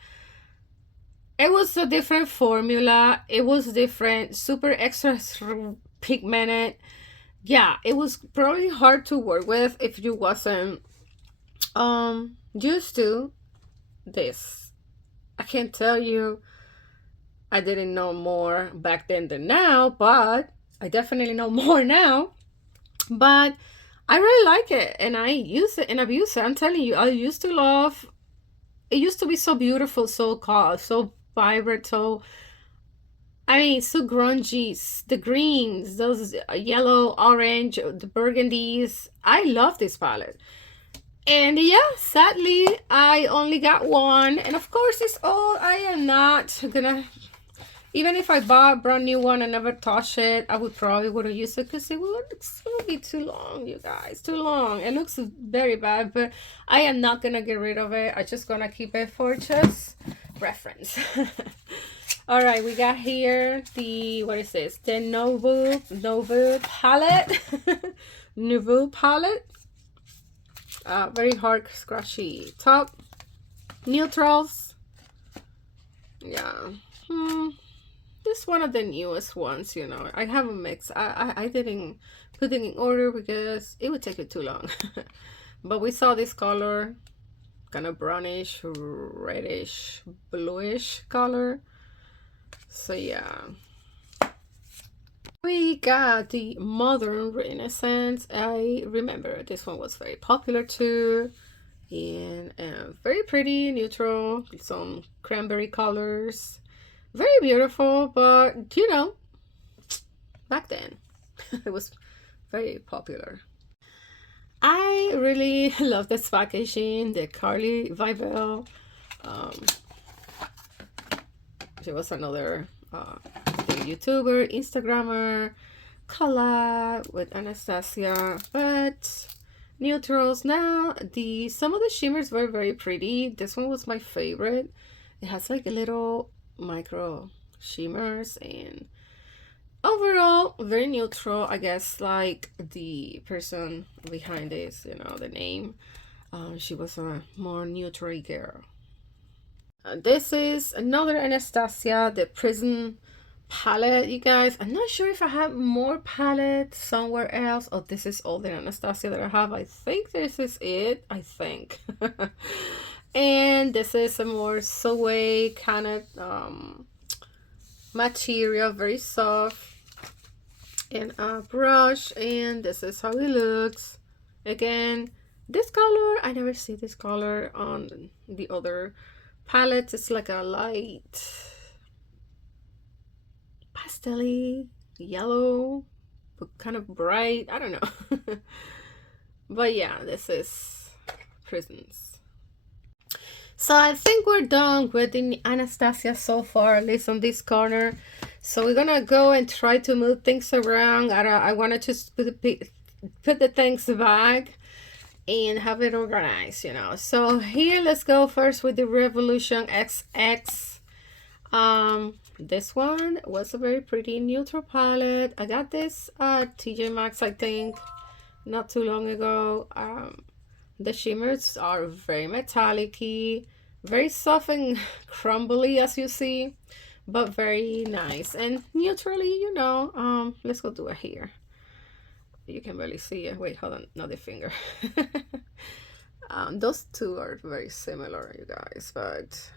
It was a different formula. It was different, super extra pigmented. Yeah, it was probably hard to work with if you wasn't used to this. I can't tell you I didn't know more back then than now, but I definitely know more now. But I really like it, and I use it and abuse it. I'm telling you, I used to love it. Used to be so beautiful, so calm, so vibrant, so, I mean, so grungy. The greens, those yellow, orange, the burgundies. I love this palette. And yeah, sadly, I only got one. And of course, it's all, I am not gonna, even if I bought a brand new one and never touch it, I would probably wouldn't use it because it would be too long, you guys. Too long. It looks very bad, but I am not gonna get rid of it. I'm just gonna keep it for just reference. All right, we got here the, what is this? The Nouveau palette. Nouveau palette. Very hard, scratchy top. Neutrals. Yeah. This is one of the newest ones, you know. I have a mix. I didn't put it in order because it would take me too long. But we saw this color, kind of brownish, reddish, bluish color. So yeah. We got the Modern Renaissance. I remember this one was very popular too. And very pretty, neutral, some cranberry colors. Very beautiful, but you know, back then it was very popular. I really love this packaging, the Carly Vivel. She was another YouTuber, Instagrammer, collab with Anastasia, but neutrals. Now some of the shimmers were very pretty. This one was my favorite. It has like a little micro shimmers, and overall very neutral. I guess like the person behind this, you know, the name, she was a more neutral girl. This is another Anastasia, the Prison palette, you guys. I'm not sure if I have more palettes somewhere else. Oh, this is all the Anastasia that I have. I think this is it. I think. And this is a more soie kind of material, very soft, and a brush. And this is how it looks. Again, this color, I never see this color on the other palettes. It's like a light pastel-y yellow, but kind of bright. I don't know. But yeah, this is Prisons. So I think we're done with the Anastasia so far, at least on this corner. So we're gonna go and try to move things around. I wanted to put the things back and have it organized, you know. So here, let's go first with the Revolution XX. This one was a very pretty neutral palette. I got this TJ Maxx, I think, not too long ago. The shimmers are very metallic-y, very soft and crumbly, as you see, but very nice and neutrally, you know. Let's go do it here. You can barely see it. Wait, hold on, not the finger. Those two are very similar, you guys, but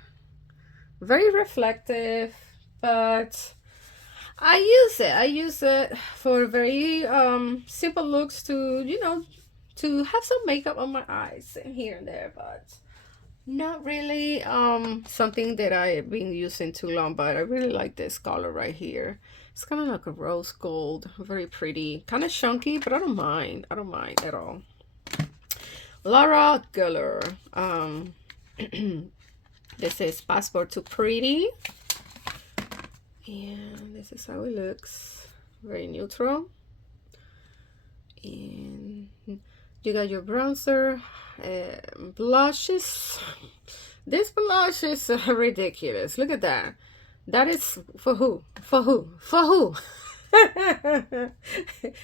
very reflective. But I use it for very simple looks, to, you know, to have some makeup on my eyes here and there, but not really something that I've been using too long. But I really like this color right here. It's kind of like a rose gold, very pretty, kind of chunky, but I don't mind at all. Laura Geller. This is Passport to Pretty, and this is how it looks. Very neutral. And you got your bronzer, blushes. This blush is ridiculous. Look at that. That is for who? For who? For who?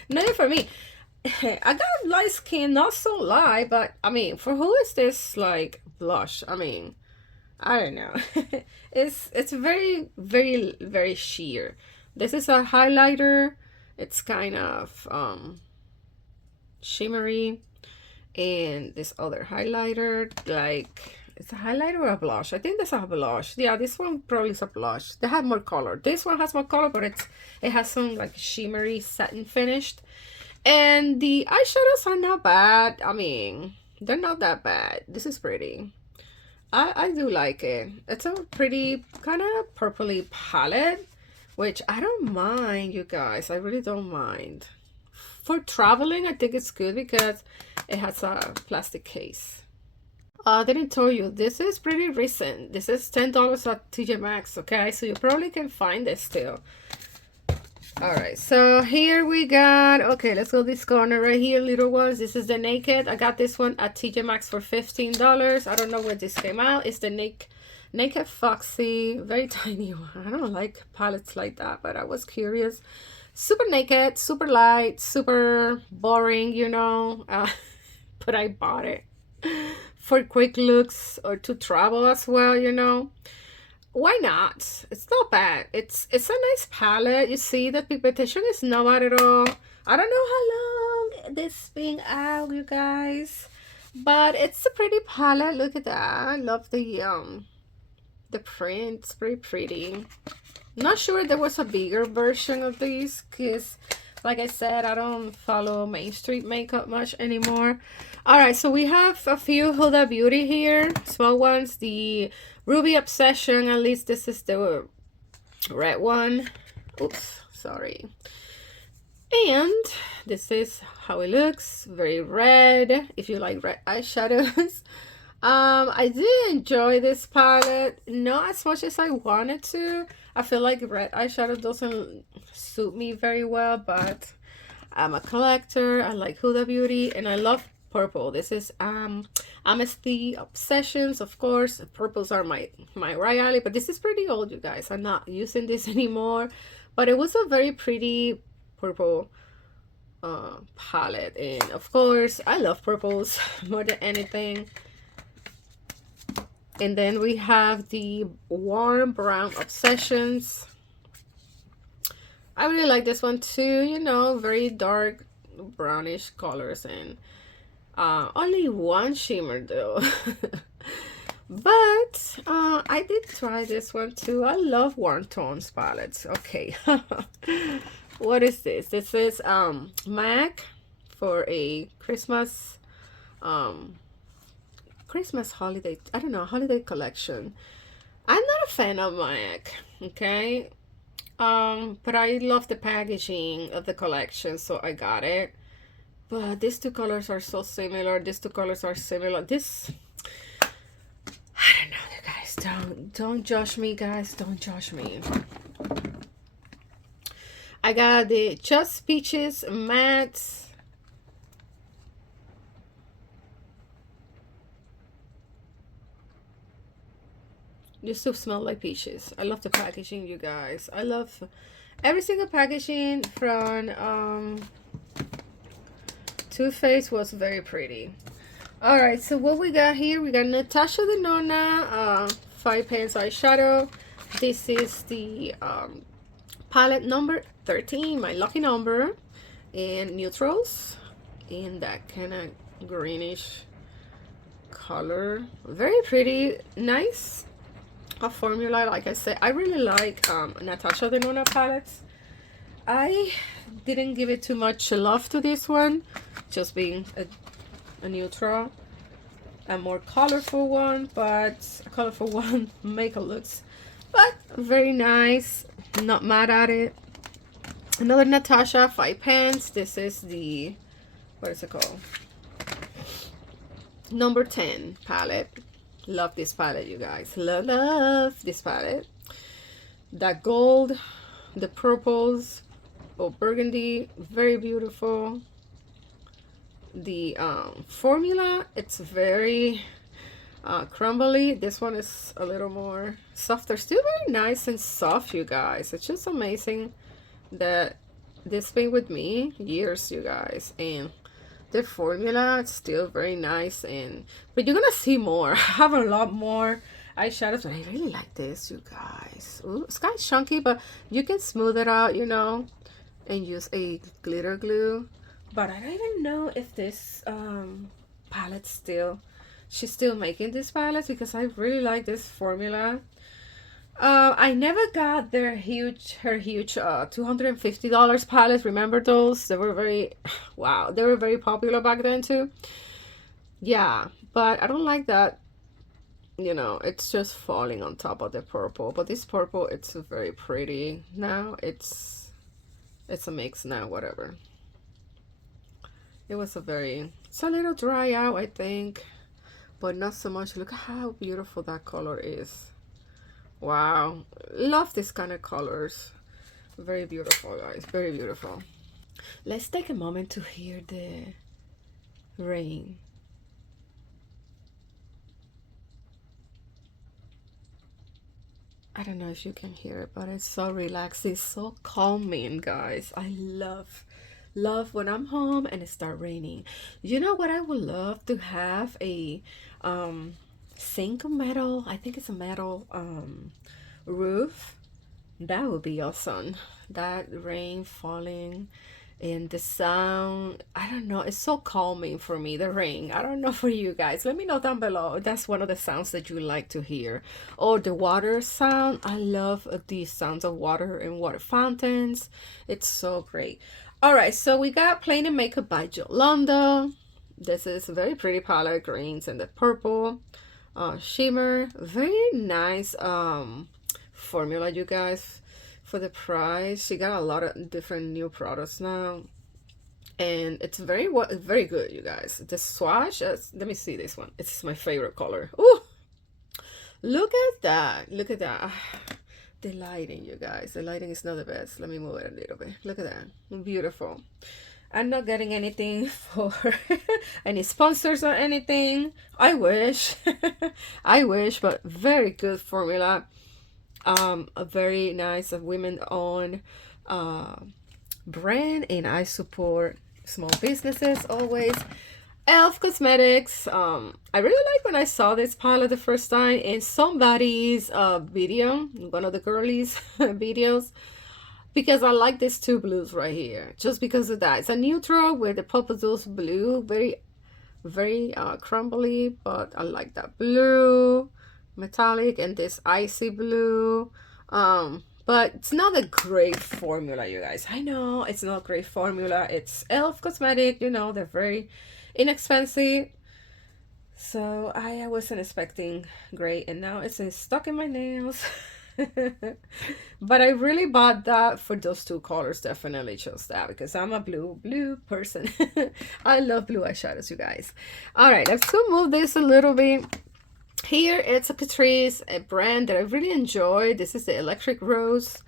Not for me. I got light skin, not so light, but I mean, for who is this like blush? I mean, I don't know. It's very, very, very sheer. This is a highlighter. It's kind of shimmery, and this other highlighter, like, it's a highlighter or a blush. I think that's a blush. Yeah, this one probably is a blush. They have more color. This one has more color, but it has some like shimmery satin finished. And the eyeshadows are not bad. I mean, they're not that bad. This is pretty. I do like it. It's a pretty kind of purpley palette, which I don't mind, you guys. I really don't mind. For traveling, I think it's good because it has a plastic case. I didn't tell you, this is pretty recent. This is $10 at TJ Maxx, okay? So you probably can find this still. Alright, so here we got, okay, let's go this corner right here, little ones. This is the Naked. I got this one at TJ Maxx for $15. I don't know where this came out. It's the Naked Foxy, very tiny one. I don't like palettes like that, but I was curious. Super naked, super light, super boring, you know. But I bought it for quick looks or to travel as well, you know. Why not? It's not bad. It's a nice palette. You see the pigmentation is not bad at all. I don't know how long this been out, you guys, but it's a pretty palette. Look at that. I love the print. It's very pretty. Not sure there was a bigger version of these because, like I said, I don't follow Main Street makeup much anymore. All right, so we have a few Huda Beauty here, small ones. The Ruby Obsession, at least this is the red one. Oops, sorry. And this is how it looks, very red, if you like red eyeshadows. I did enjoy this palette, not as much as I wanted to. I feel like red eyeshadow doesn't suit me very well, but I'm a collector. I like Huda Beauty, and I love purple. This is Amnesty Obsessions, of course. Purples are my right alley, but this is pretty old, you guys. I'm not using this anymore, but it was a very pretty purple palette, and of course I love purples more than anything. And then we have the Warm Brown Obsessions. I really like this one too, you know, very dark brownish colors, and only one shimmer though. But I did try this one too. I love warm tones palettes. Okay. What is this? This is MAC for a Christmas holiday, I don't know, holiday collection. I'm not a fan of MAC, okay? But I love the packaging of the collection, so I got it. But these two colors are so similar. These two colors are similar. This, I don't know, you guys. Don't judge me, guys. Don't judge me. I got the Just Peaches matte. This still smell like peaches. I love the packaging, you guys. I love every single packaging from Too Faced was very pretty. All right, so what we got here, we got Natasha Denona 5 pans eyeshadow. This is the palette number 13, my lucky number, in neutrals, in that kind of greenish color. Very pretty, nice. A formula, like I said, I really like Natasha Denona palettes. I didn't give it too much love to this one, just being a neutral, a more colorful one, but a colorful one makeup looks, but very nice, not mad at it. Another Natasha 5 pans. This is the, what is it called, number 10 palette. Love this palette, you guys. Love this palette. That gold, the purples, or burgundy, very beautiful. The formula, it's very crumbly. This one is a little more softer, still very nice and soft, you guys. It's just amazing that this been with me years, you guys, and the formula is still very nice. And but you're gonna see more. I have a lot more eyeshadows, but I really like this, you guys. Ooh, it's kind of chunky, but you can smooth it out, you know, and use a glitter glue. But I don't even know if this palette she's still making this palette, because I really like this formula. I never got her huge $250 palette. Remember those? They were very, wow, they were very popular back then too. Yeah, but I don't like that, you know, it's just falling on top of the purple. But this purple, it's very pretty. Now it's a mix now, whatever. It was it's a little dry out, I think, but not so much. Look how beautiful that color is. Wow, love this kind of colors. Very beautiful, guys, very beautiful. Let's take a moment to hear the rain. I don't know if you can hear it, but it's so relaxing, it's so calming, guys. I love when I'm home and it start raining. You know what I would love to have a sink metal. I think it's a metal roof. That would be awesome. That rain falling and the sound, I don't know, it's so calming for me, the rain. I don't know for you guys. Let me know down below. That's one of the sounds that you like to hear. Or the water sound. I love these sounds of water and water fountains. It's so great. All right, so we got Plain and Makeup by Yolanda. This is a very pretty palette, greens and the purple shimmer. Very nice formula, you guys. For the price, she got a lot of different new products now, and it's very good, you guys. The swatch, let me see this one. It's my favorite color. Ooh, look at that, look at that. The lighting, you guys, the lighting is not the best. Let me move it a little bit. Look at that, beautiful. I'm not getting anything for any sponsors or anything. I wish. I wish, but very good formula. A very nice women-owned brand, and I support small businesses always. Elf Cosmetics. I really like when I saw this palette the first time in somebody's video, one of the girlies videos, because I like these two blues right here, just because of that. It's a neutral with the Papado's blue, very crumbly, but I like that blue metallic and this icy blue. But it's not a great formula, you guys. I know it's not a great formula. It's Elf Cosmetic, you know, they're very inexpensive, so I wasn't expecting great, and now it's stuck in my nails. But I really bought that for those two colors. Definitely chose that because I'm a blue person. I love blue eyeshadows, you guys. All right, let's move this a little bit. Here it's a Catrice, a brand that I really enjoy. This is the Electric Rose.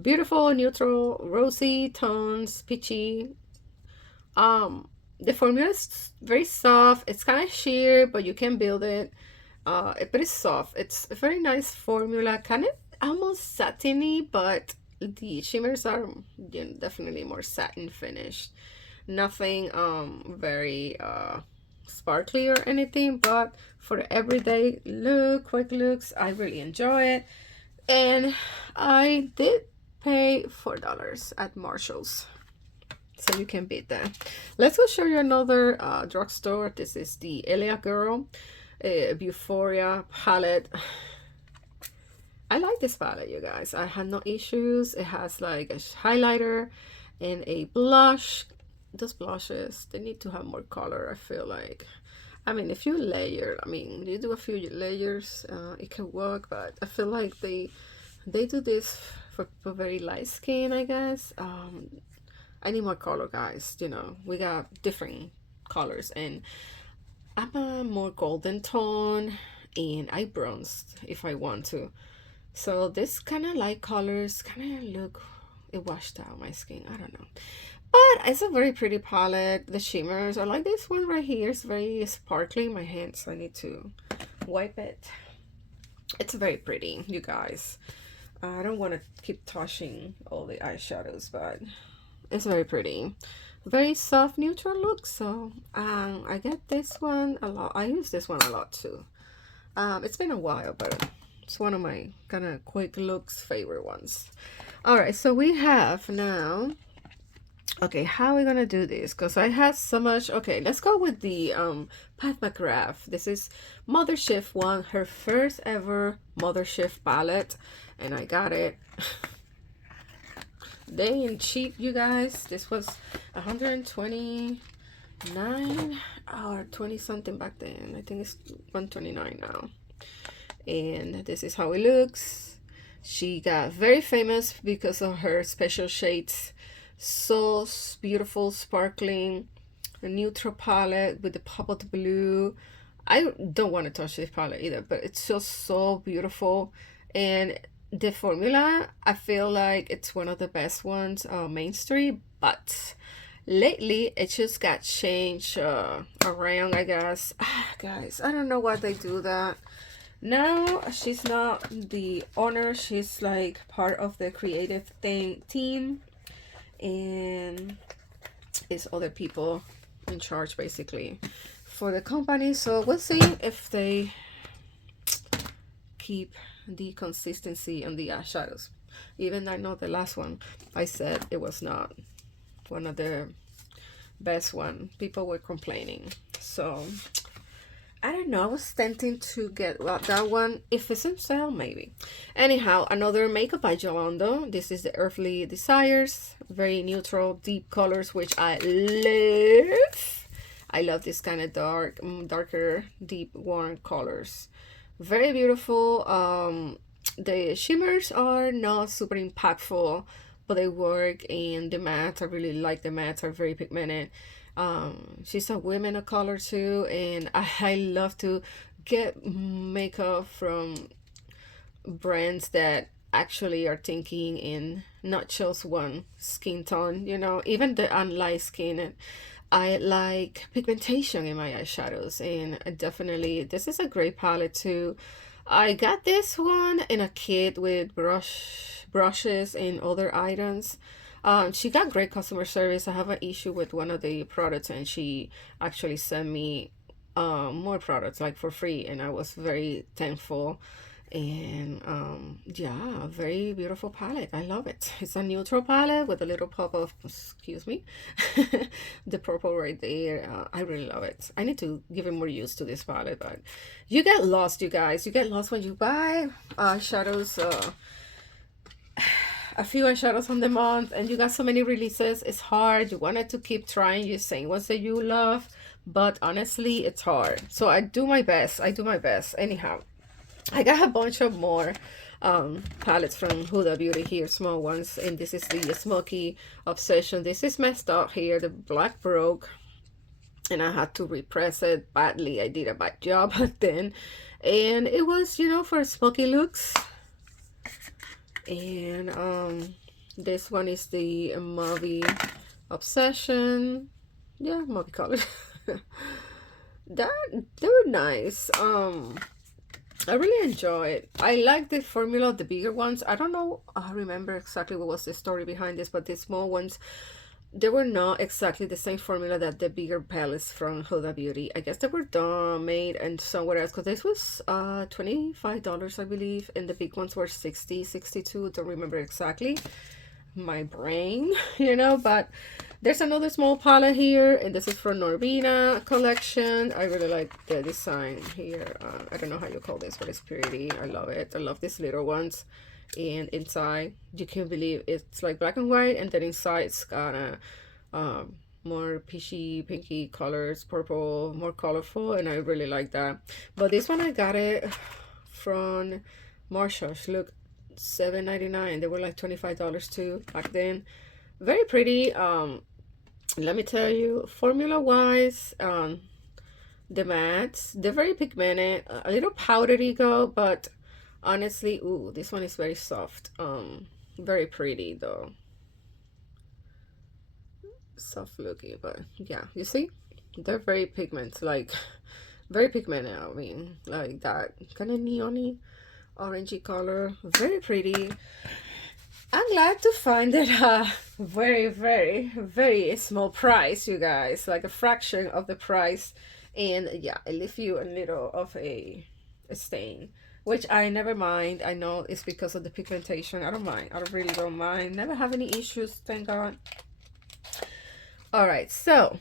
Beautiful neutral rosy tones, peachy. The formula is very soft. It's kind of sheer, but you can build it. But it's soft. It's a very nice formula, kind of almost satiny, but the shimmers are, you know, definitely more satin finished. Nothing very sparkly or anything, but for the everyday look, quick looks, I really enjoy it. And I did pay $4 at Marshall's, so you can beat that. Let's go show you another drugstore. This is the Elia Girl Euphoria palette. I like this palette, you guys. I had no issues. It has like a highlighter and a blush. Those blushes, they need to have more color, I feel like. I mean, if you layer, I mean, you do a few layers, it can work, but I feel like they do this for very light skin, I guess. I need more color, guys. You know, we got different colors, and I'm a more golden tone, and I bronzed if I want to. So this kind of light colors kind of look, it washed out my skin. I don't know. But it's a very pretty palette. The shimmers are like this one right here. It's very sparkly. My hands, I need to wipe it. It's very pretty, you guys. I don't want to keep touching all the eyeshadows, but it's very pretty. Very soft neutral look. So I get this one a lot. I use this one a lot too. It's been a while, but it's one of my kind of quick looks favorite ones. All right, so we have now, okay, how are we gonna do this? Because I had so much. Okay, let's go with the Pat McGrath. This is Mother Shift one, her first ever Mother Shift palette, and I got it. They ain't cheap, you guys. This was 129 or 20 something back then. I think it's 129 now. And this is how it looks. She got very famous because of her special shades. So beautiful, sparkling, a neutral palette with the pop of the blue. I don't want to touch this palette either, but it's just so beautiful. And the formula, I feel like it's one of the best ones, mainstream, but lately it just got changed around, I guess. Guys, I don't know why they do that. Now she's not the owner, she's like part of the creative team, and it's other people in charge basically for the company. So we'll see if they keep the consistency on the eyeshadows. Even I know the last one I said it was not one of the best one. People were complaining. So I don't know. I was tempting to get that one if it's in sale, maybe. Anyhow, another makeup by Yolanda. This is the Earthly Desires. Very neutral, deep colors, which I love. I love this kind of darker, deep, warm colors. Very beautiful. The shimmers are not super impactful, but they work. And the mattes, I really like the mattes. Are very pigmented. She's a woman of color too, and I love to get makeup from brands that actually are thinking in not just one skin tone, you know, even the unlight skin. I like pigmentation in my eyeshadows, and definitely this is a great palette too. I got this one in a kit with brushes and other items. She got great customer service. I have an issue with one of the products, and she actually sent me more products like for free, and I was very thankful. And yeah, very beautiful palette. I love it. It's a neutral palette with a little pop of, excuse me, the purple right there. I really love it. I need to give it more use to this palette, but you get lost, you guys. You get lost when you buy eyeshadows. A few eyeshadows on the month, and you got so many releases. It's hard. You wanted to keep trying. You're saying ones that you love, but honestly, it's hard. So I do my best. I do my best. Anyhow, I got a bunch of more palettes from Huda Beauty here, small ones, and this is the Smoky Obsession. This is messed up here. The black broke, and I had to repress it badly. I did a bad job then, and it was, you know, for smoky looks. And this one is the Mauve Obsession. Yeah, mauve color. They were nice. I really enjoy it. I like the formula of the bigger ones. I don't know, I remember exactly what was the story behind this, but the small ones, they were not exactly the same formula that the bigger palettes from Huda Beauty. I guess they were done, made and somewhere else, because this was $25, I believe, and the big ones were 60, 62. Don't remember exactly. My brain, you know. But there's another small palette here, and this is from Norvina collection. I really like the design here. I don't know how you call this, but it's pretty. I love it. I love these little ones. And inside, you can't believe it's like black and white, and then inside it's got a more peachy pinky colors, purple, more colorful, and I really like that. But this one, I got it from Marshalls. Look, $7.99. They were like $25 too back then. Very pretty. Let me tell you, formula wise, the mattes, they're very pigmented, a little powdery go, but honestly, ooh, this one is very soft. Very pretty though. Soft looking, but yeah, you see, they're very pigmented, like very pigmented. I mean, like that kind of neony orangey color. Very pretty. I'm glad to find it a very, very, very small price, you guys, like a fraction of the price. And yeah, it leaves you a little of a stain, which I never mind. I know it's because of the pigmentation. I don't mind. I really don't mind. Never have any issues, thank God. All right, so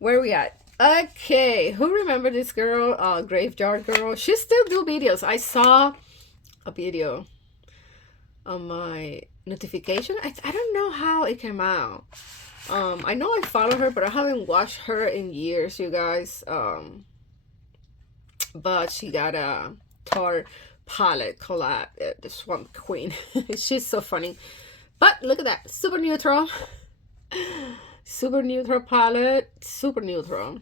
where are we at? Okay, who remember this girl, Graveyard Girl? She still do videos. I saw a video on my notification. I don't know how it came out. I know I follow her, but I haven't watched her in years, you guys. But she got a Tarte palette collab, the Swamp Queen. She's so funny. But look at that, super neutral. Super neutral palette, super neutral,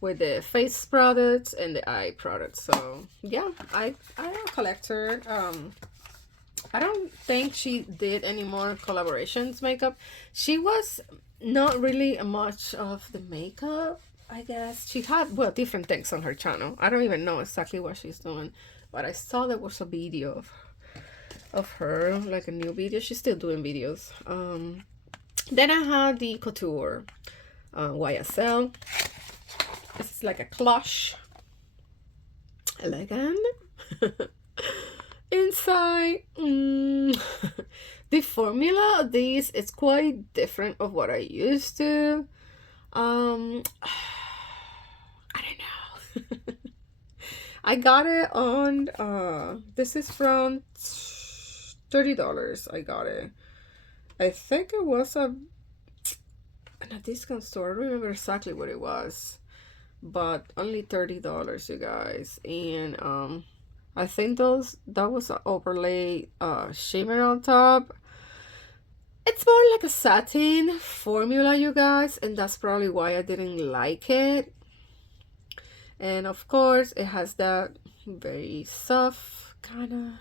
with the face products and the eye products. So yeah, I'm a collector. I don't think she did any more collaborations makeup. She was not really much of the makeup I guess she had, well, different things on her channel. I don't even know exactly what she's doing, but I saw there was a video of her, like a new video. She's still doing videos. Then I had the Couture YSL. This is like a clutch, elegant. Inside, the formula of these is quite different of what I used to. I don't know. I got it on this is from $30. I got it. I think it was in a discount store. I don't remember exactly what it was, but only $30, you guys. And I think that was an overlay shimmer on top. It's more like a satin formula, you guys, and that's probably why I didn't like it. And of course, it has that very soft kind of,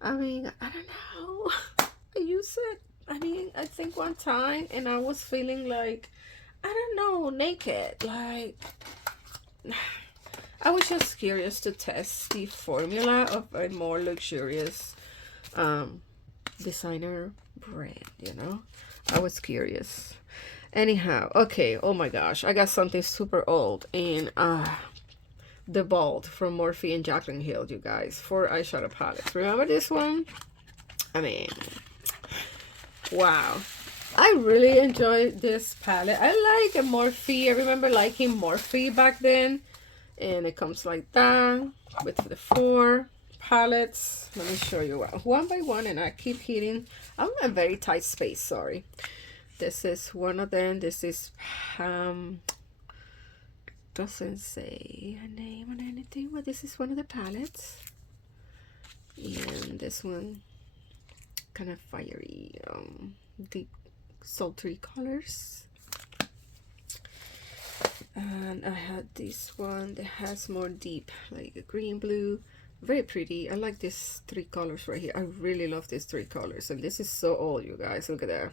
I mean, I don't know. I use it, I mean, I think one time, and I was feeling like, I don't know, naked. Like, I was just curious to test the formula of a more luxurious designer brand, you know. I was curious. Anyhow, okay, oh my gosh, I got something super old, and the Vault from Morphe and Jaclyn Hill, you guys, for eyeshadow palettes. Remember this one? I mean, wow. I really enjoyed this palette. I like Morphe. I remember liking Morphe back then. And it comes like that with the 4 palettes. Let me show you one by one, and I keep hitting. I'm in a very tight space, sorry. This is one of them. This is doesn't say a name on anything, but this is one of the palettes. And this one kind of fiery, deep sultry colors. And I had this one that has more deep, like a green blue, very pretty. I like these 3 colors right here. I really love these 3 colors, and this is so old, you guys. Look at that.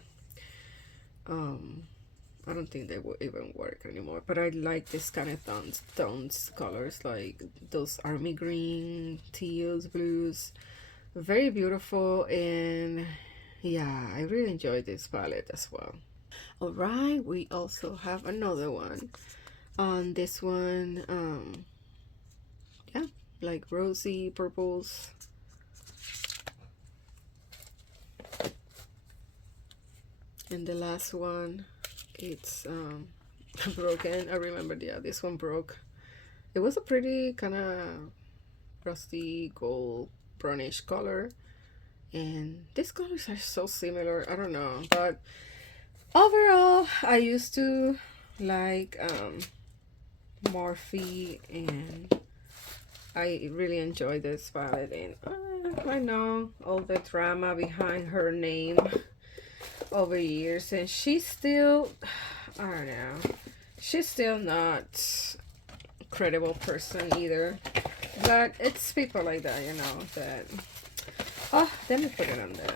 I don't think they will even work anymore, but I like this kind of tones colors, like those army green, teals, blues. Very beautiful, and yeah, I really enjoyed this palette as well. All right, we also have another one. On this one, yeah, like rosy purples. And the last one, it's broken. I remember, yeah, this one broke. It was a pretty kind of rusty gold brownish color, and these colors are so similar. I don't know, but overall, I used to like Morphe, and I really enjoy this palette. And I know all the drama behind her name over years, and she's still, I don't know, she's still not a credible person either. But it's people like that, you know, that, oh, let me put it on there.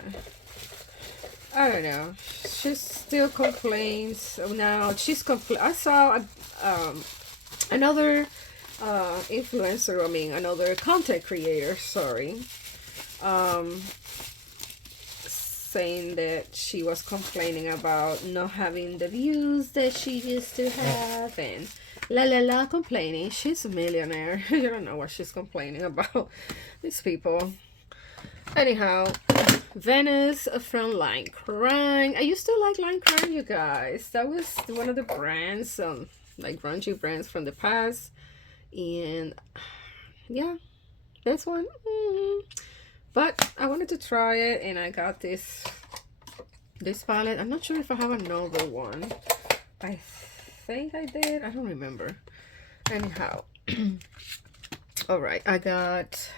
I don't know. She still complains. Now she's I saw another influencer. I mean, another content creator. Sorry, saying that she was complaining about not having the views that she used to have, and complaining. She's a millionaire. You don't know what she's complaining about. These people. Anyhow, Venice from Line Crime. I used to like Line Crime, you guys. That was one of the brands, like grungy brands from the past. And yeah, this one. But I wanted to try it, and I got this palette. I'm not sure if I have another one. I think I did. I don't remember. Anyhow, all right. I got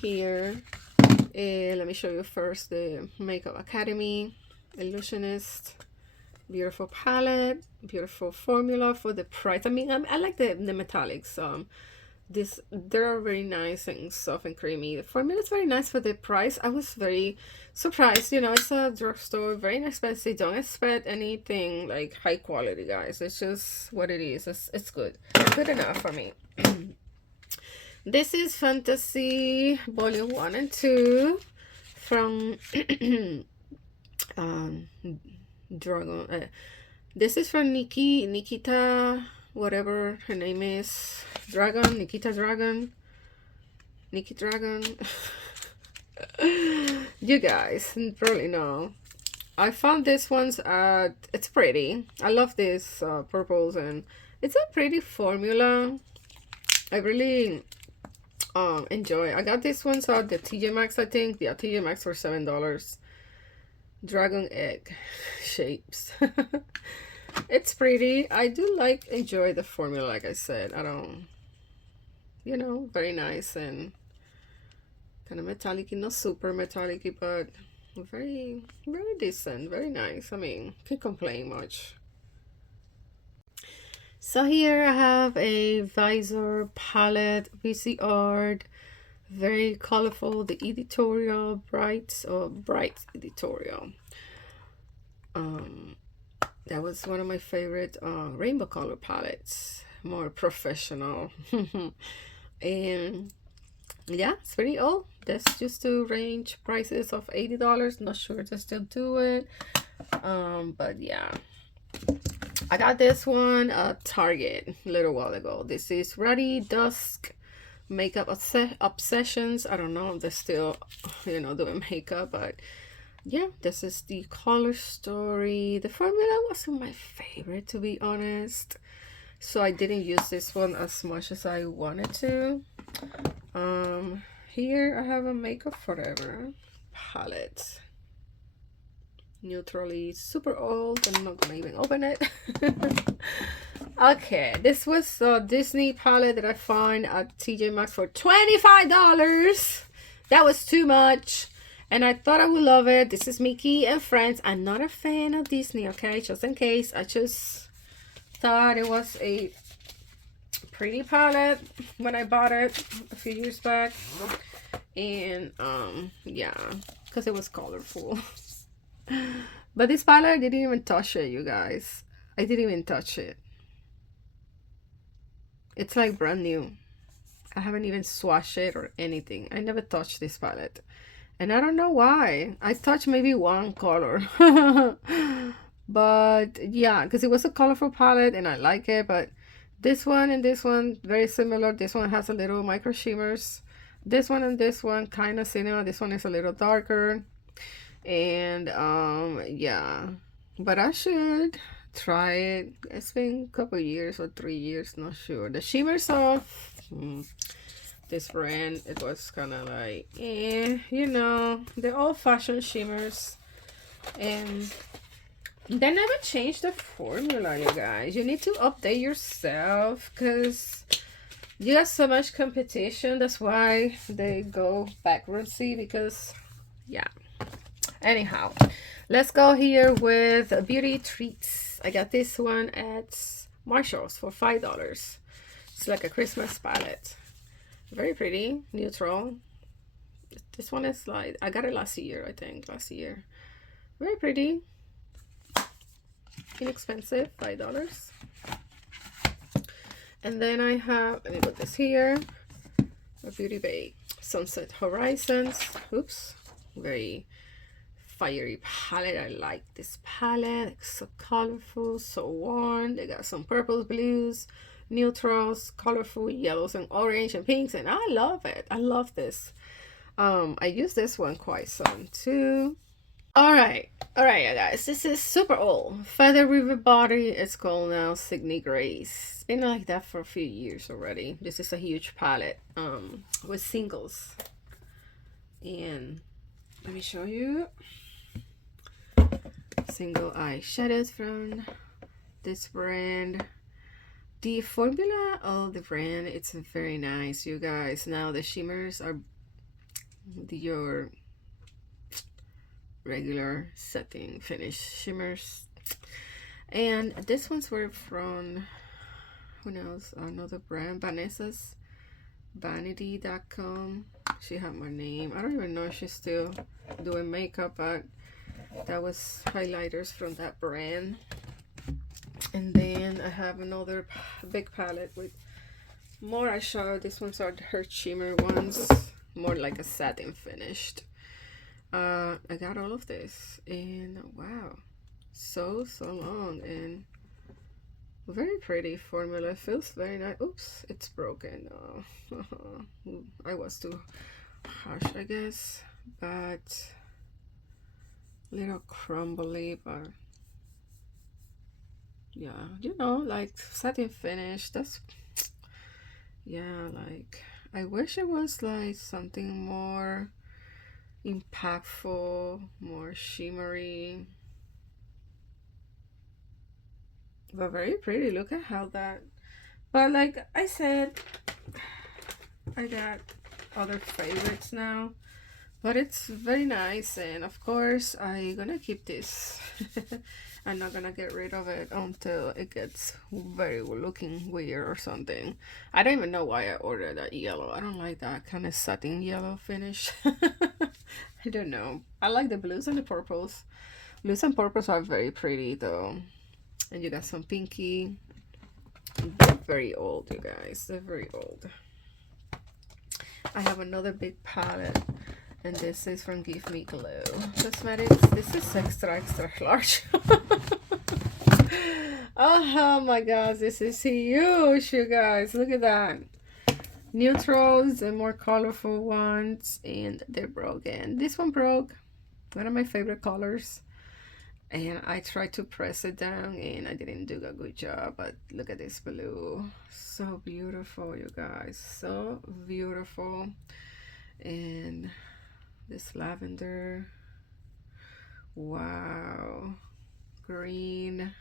here. Let me show you first the Makeup Academy Illusionist. Beautiful palette, beautiful formula for the price. I mean, I like the metallics. They're very nice and soft and creamy. The formula is very nice for the price. I was very surprised. You know, it's a drugstore, very inexpensive. Don't expect anything like high quality, guys. It's just what it is. It's good. Good enough for me. This is Fantasy Volume 1 and 2 from Dragon. This is from Nikita, whatever her name is. Nikki Dragon. You guys probably know. I found this one's at, it's pretty. I love this purples, and it's a pretty formula. I really enjoy. I got this one's at the TJ Maxx, I think. Yeah, TJ Maxx for $7. Dragon egg shapes. It's pretty. I do enjoy the formula, like I said. I don't, you know, very nice and kind of metallic, not super metallic, but very decent, very nice. I mean, can't complain much. So here I have a visor palette, VC art, very colorful. The editorial bright editorial. That was one of my favorite rainbow color palettes, more professional. And yeah, it's pretty old. That's just to range prices of $80. Not sure to still do it, but yeah, I got this one at Target a little while ago. This is Ready Dusk Makeup Obsessions. I don't know if they're still, you know, doing makeup, but yeah, this is the color story. The formula wasn't my favorite, to be honest, so I didn't use this one as much as I wanted to. Here I have a Makeup Forever palette. Neutrally super old. I'm not gonna even open it. Okay, this was a Disney palette that I found at TJ Maxx for $25. That was too much, and I thought I would love it. This is Mickey and Friends. I'm not a fan of Disney, okay, just in case. I just thought it was a pretty palette when I bought it a few years back, and yeah, because it was colorful. But this palette, I didn't even touch it, you guys. I didn't even touch it. It's like brand new. I haven't even swatched it or anything. I never touched this palette, and I don't know why. I touched maybe one color. But yeah, because it was a colorful palette and I like it. But this one and this one very similar. This one has a little micro shimmers. This one and this one kind of similar. This one is a little darker, and yeah, but I should try it. It's been a couple years or 3 years, not sure. The shimmers of this brand, it was kind of like, you know, the old-fashioned shimmers, and they never changed the formula, you guys. You need to update yourself because you got so much competition. That's why they go backwards, because yeah. Anyhow, let's go here with Beauty Treats. I got this one at Marshall's for $5. It's like a Christmas palette. Very pretty, neutral. This one is like, I got it last year, I think, last year. Very pretty, inexpensive, $5. And then I have, let me put this here, a Beauty Bay Sunset Horizons. Oops, very fiery palette. I like this palette. It's so colorful, so warm. They got some purples, blues, neutrals, colorful yellows and orange and pinks, and I love it. I love this. I use this one quite some too. All right, you guys, this is super old Feather River Body. It's called now Sydney Grace. It's been like that for a few years already. This is a huge palette with singles, and let me show you single eyeshadows from this brand. The formula of the brand, it's very nice, you guys. Now the shimmers are your regular setting finish shimmers, and this ones were from, who knows, another brand, Vanessa's. vanity.com. She had my name. I don't even know if she's still doing makeup, but that was highlighters from that brand. And then I have another big palette with more eyeshadow. These ones are her shimmer ones, more like a satin finished. I got all of this, and wow, so long and very pretty formula. It feels very nice. Oops, it's broken. I was too harsh, I guess, but little crumbly, but yeah, you know, like satin finish. That's, yeah, like I wish it was like something more impactful, more shimmery, but very pretty. Look at how that, but like I said, I got other favorites now, but it's very nice. And of course I'm gonna keep this. I'm not gonna get rid of it until it gets very looking weird or something. I don't even know why I ordered that yellow. I don't like that kind of satin yellow finish. I don't know. I like the blues and the purples. Blues and purples are very pretty though. And you got some pinky. They're very old, you guys. They're very old. I have another big palette, and this is from Give Me Glow Cosmetics. This is extra large. Oh my gosh, this is huge, you guys. Look at that. Neutrals and more colorful ones, and they're broken. This one broke. One of my favorite colors. And I tried to press it down and I didn't do a good job, but look at this blue. So beautiful, you guys. So beautiful. And this lavender. Wow. Green.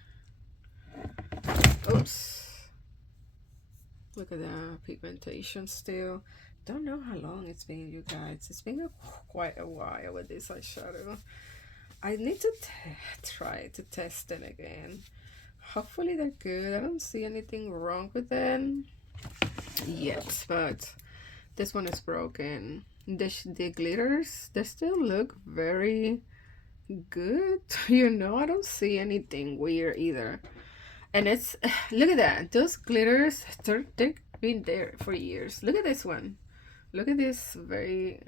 Oops. Look at that pigmentation still. Don't know how long it's been, you guys. It's been quite a while with this eyeshadow. I need to try to test it again. Hopefully they're good. I don't see anything wrong with them yet, but this one is broken. The glitters, they still look very good. You know, I don't see anything weird either. And it's, look at that. Those glitters, they've been there for years. Look at this one. Look at this very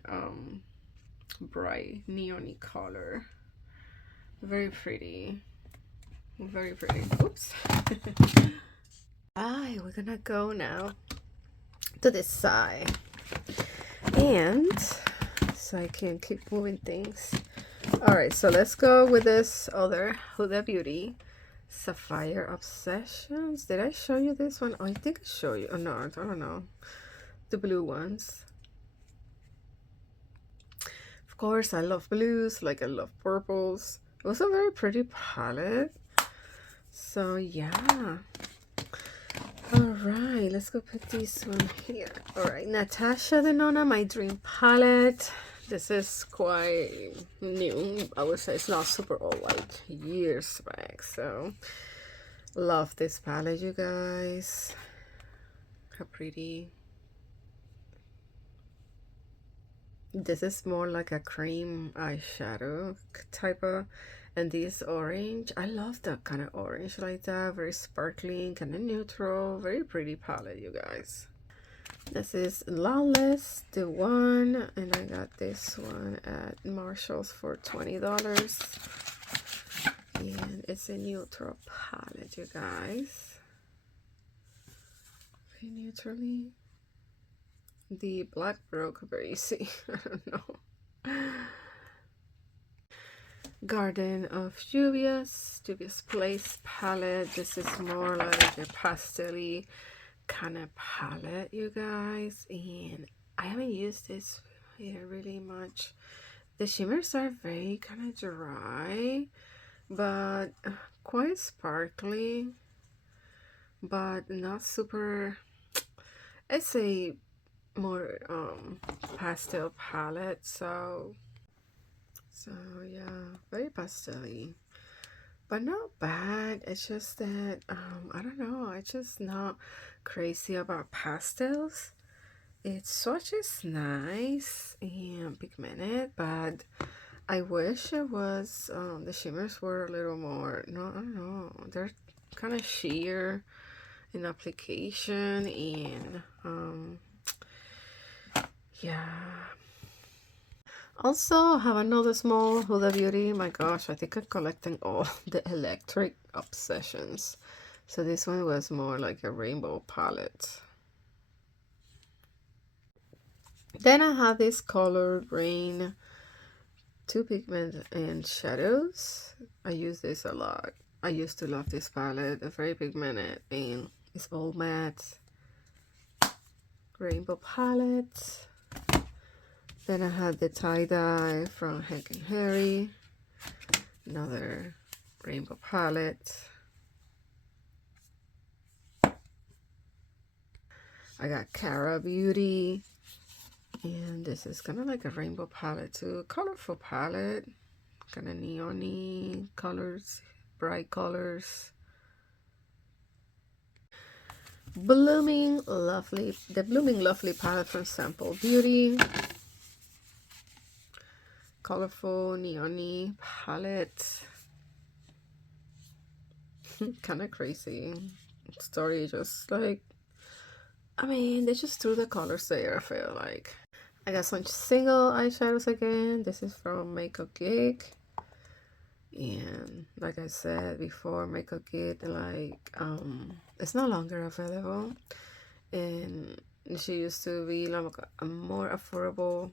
bright neon-y color. Very pretty. Very pretty. Oops. Alright, we're gonna go now to this side. And so I can keep moving things. Alright, so let's go with this other Huda Beauty Sapphire Obsessions. Did I show you this one? Oh, I think I showed you. Oh no, I don't know. The blue ones. Of course, I love blues, like I love purples. It was a very pretty palette. So yeah. Alright, let's go put this one here. Alright, Natasha Denona, my dream palette. This is quite new. I would say it's not super old, like years back. So love this palette, you guys. How pretty. This is more like a cream eyeshadow type of, and this orange, I love that kind of orange like that, very sparkling, kind of neutral, very pretty palette, you guys. This is Lawless, the one, and I got this one at Marshall's for $20, and it's a neutral palette, you guys. Very neutrally. The black broke very easy. I don't know. Garden of Juvia's Place palette. This is more like a pastel-y kind of palette, you guys. And I haven't used this here really much. The shimmers are very kind of dry, but quite sparkly, but not super. It's a more pastel palette, so yeah, very pastel-y, but not bad. It's just that I don't know, I just not crazy about pastels, Its swatch is nice and pigmented, but I wish it was the shimmers were a little more, no, I don't know, they're kind of sheer in application, and yeah. Also, I have another small Huda Beauty. My gosh, I think I'm collecting all the electric obsessions. So this one was more like a rainbow palette. Then I have this Color Rain 2 pigment and shadows. I use this a lot. I used to love this palette. It's very pigmented and it's all matte. Rainbow palette. Then I had the tie-dye from Hank and Harry. Another rainbow palette. I got Cara Beauty. And this is kind of like a rainbow palette too. Colorful palette. Kind of neon-y colors. Bright colors. Blooming Lovely. The Blooming Lovely palette from Sample Beauty. Colorful neon-y palette. Kind of crazy story, just like, I mean, they just threw the colors there, I feel like. I got some single eyeshadows again. This is from Makeup Geek. And like I said before, Makeup Geek, like, it's no longer available. And she used to be like a more affordable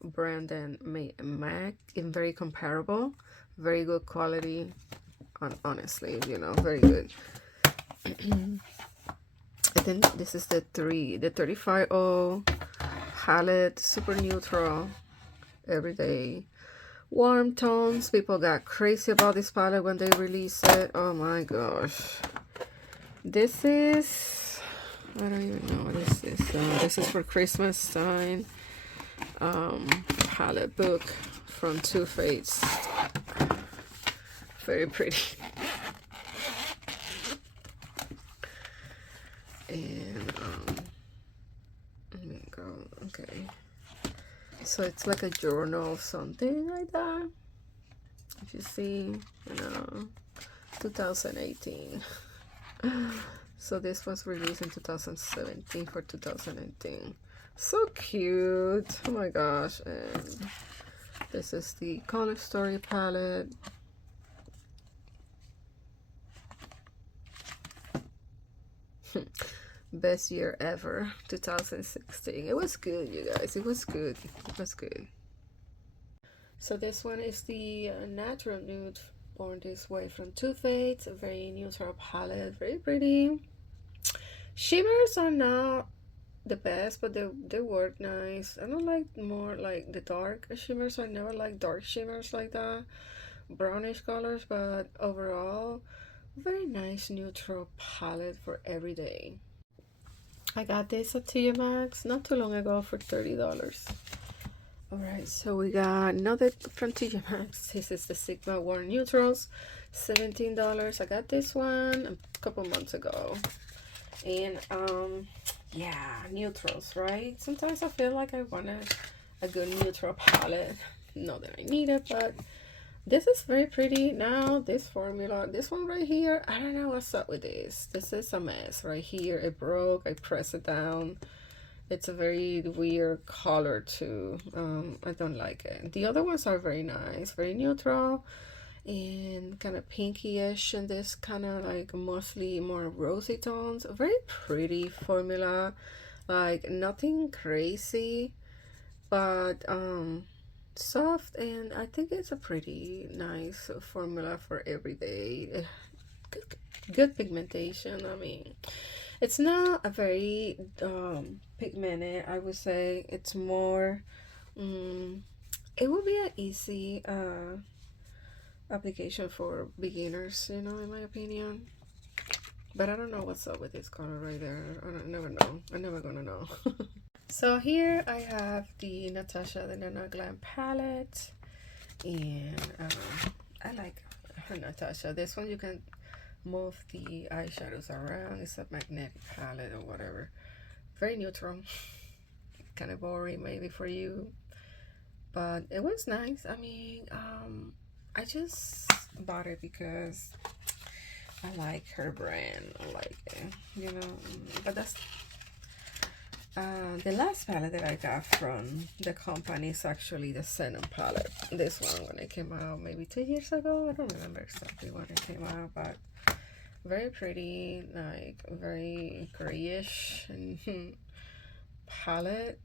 brand than MAC, and very comparable, very good quality, honestly, you know, very good. I think this is the 35O palette, super neutral, everyday warm tones. People got crazy about this palette when they released it. Oh my gosh. This is, I don't even know what this is. This is for Christmas time. Palette book from Too Faced. Very pretty. And let me go. Okay, so it's like a journal, something like that. If you see, you know, 2018. So this was released in 2017 for 2018. So cute. Oh my gosh. And this is the Color Story palette. Best year ever, 2016. It was good, you guys. It was good. It was good. So this one is the Natural Nude Born This Way from Too Faced. A very neutral palette, very pretty. Shimmers are not the best, but they work nice. I don't like more like the dark shimmers. I never like dark shimmers like that, brownish colors. But overall, very nice neutral palette for everyday. I got this at TJ Maxx not too long ago for $30. Alright, so we got another from TJ Maxx. This is the Sigma Warm Neutrals, $17. I got this one a couple months ago. And yeah, neutrals, right? Sometimes I feel like I want a good neutral palette. Not that I need it, but this is very pretty. Now this formula, this one right here, I don't know what's up with this. This is a mess right here. It broke. I pressed it down. It's a very weird color too. I don't like it. The other ones are very nice, very neutral and kind of pinky-ish, and this kind of like mostly more rosy tones. A very pretty formula, like nothing crazy, but soft, and I think it's a pretty nice formula for everyday. Good pigmentation. I mean, it's not a very pigmented, I would say. It's more it would be an easy application for beginners, you know, in my opinion. But I don't know what's up with this color right there. I never know. I'm never gonna know. So here I have the Natasha the Nana Glam palette, and I like her Natasha. This one you can move the eyeshadows around. It's a magnetic palette or whatever. Very neutral. kind of boring maybe for you, but it was nice. I mean, I just bought it because I like her brand. I like it, you know. But that's the last palette that I got from the company is actually the Senem palette. This one, when it came out maybe 2 years ago. I don't remember exactly when it came out, but very pretty, like very grayish and palette.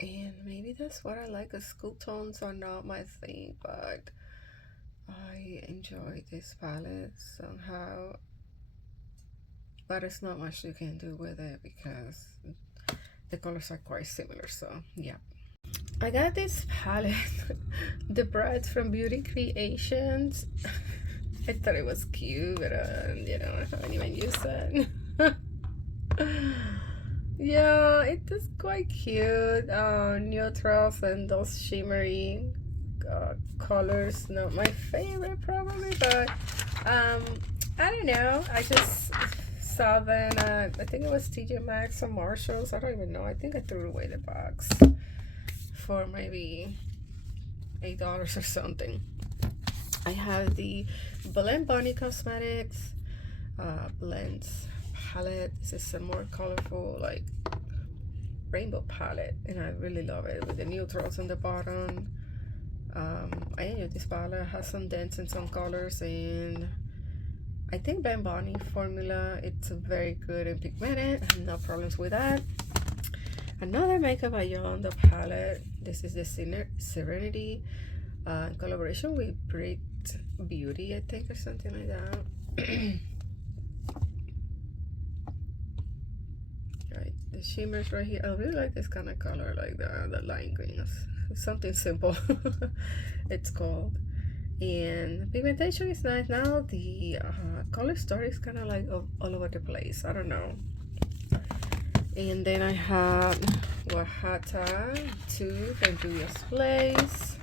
And maybe that's what I like. The school tones are not my thing, but I enjoy this palette somehow. But there's not much you can do with it because the colors are quite similar. So yeah, I got this palette, the Brides from Beauty Creations. I thought it was cute, but you know, I haven't even used it. Yeah, it is quite cute. Neutrals and those shimmery colors. Not my favorite probably, but I don't know. I just saw them at, I think it was TJ Maxx or Marshalls. I don't even know. I think I threw away the box for maybe $8 or something. I have the Blend Bunny Cosmetics blends palette. This is a more colorful, like rainbow palette, and I really love it with the neutrals on the bottom. I enjoy this palette. It has some dents in some colors, and I think Ben Bonnie formula, it's very good and pigmented. No problems with that. Another Makeup Beyond the palette. This is the Serenity in collaboration with Brit Beauty, I think, or something like that. Right, the shimmers right here. I really like this kind of color, like the lime green. It's something simple. It's called. And pigmentation is nice. Now the color story is kind of like all over the place. I don't know. And then I have Wahata 2 from Julia's Place.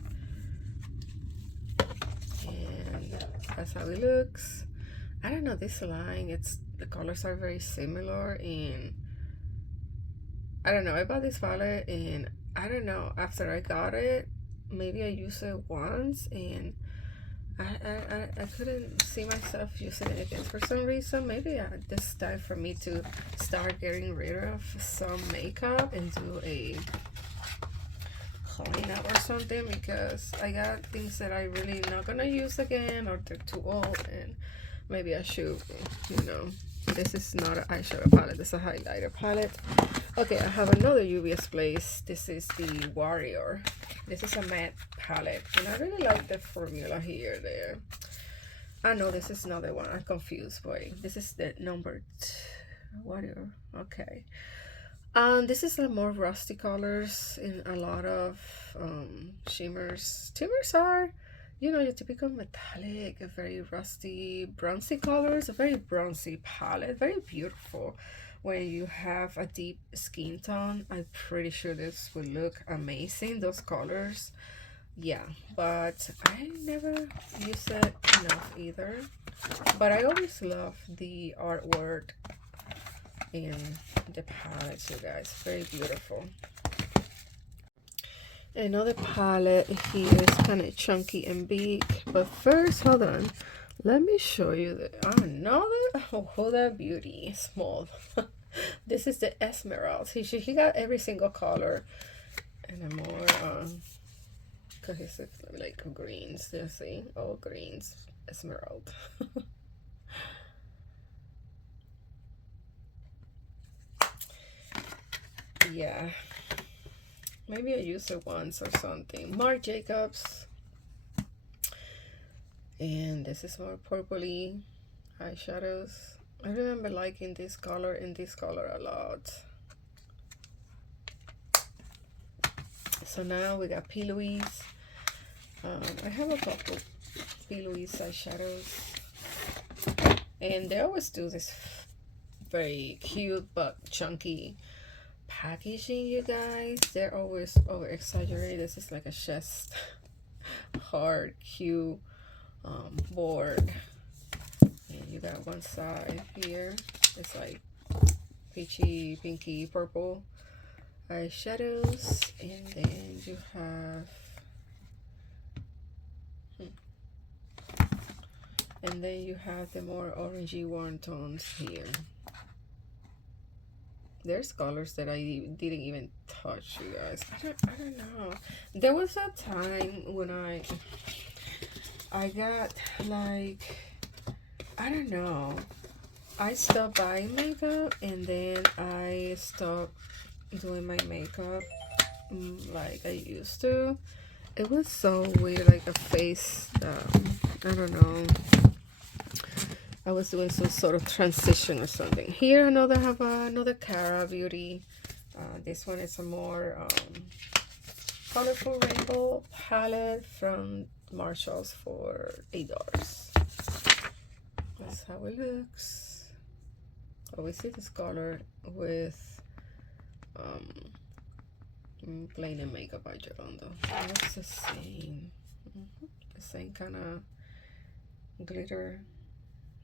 And that's how it looks. I don't know, this line, the colors are very similar, and I don't know, I bought this palette, and I don't know, after I got it, maybe I used it once, and I couldn't see myself using it again for some reason. Maybe it's time for me to start getting rid of some makeup and do a cleanup or something, because I got things that I really not gonna use again, or they're too old, and maybe I should, you know. This is not an eyeshadow palette, this is a highlighter palette. Okay, I have another Juvia's Place. This is the Warrior. This is a matte palette, and I really like the formula here, there. I know this is not the one, I'm confused, boy. This is the number Warrior, okay. This is a more rusty colors in a lot of shimmers. Shimmers are, you know, your typical metallic, very rusty, bronzy colors, a very bronzy palette, very beautiful. When you have a deep skin tone, I'm pretty sure this will look amazing, those colors. Yeah, but I never use it enough either. But I always love the artwork in the palettes, you guys. Very beautiful. Another palette here is kind of chunky and big, but first, hold on, let me show you another Huda Beauty small. This is the Esmeralda. He got every single color and a more cohesive, like greens. You see, all greens. Esmeralda. Yeah, maybe I used it once or something. Marc Jacobs, and this is more purpley eyeshadows. I remember liking this color and this color a lot. So now we got P. Louise. I have a couple P. Louise eyeshadows, and they always do this very cute but chunky packaging, you guys. They're always over exaggerated. This is like a chest hard cute board, and you got one side here, it's like peachy, pinky, purple. eyeshadows, and then you have the more orangey warm tones here. There's colors that I didn't even touch, you guys. I don't know. There was a time when I got like, I don't know, I stopped buying makeup, and then I stopped doing my makeup like I used to. It was so weird, like a face, I don't know, I was doing some sort of transition or something. Here another Cara Beauty. This one is a more colorful rainbow palette from Marshalls for $8. That's how it looks. Oh, we see this color with plain and makeup by Geraldo. It's the same. The same kind of glitter.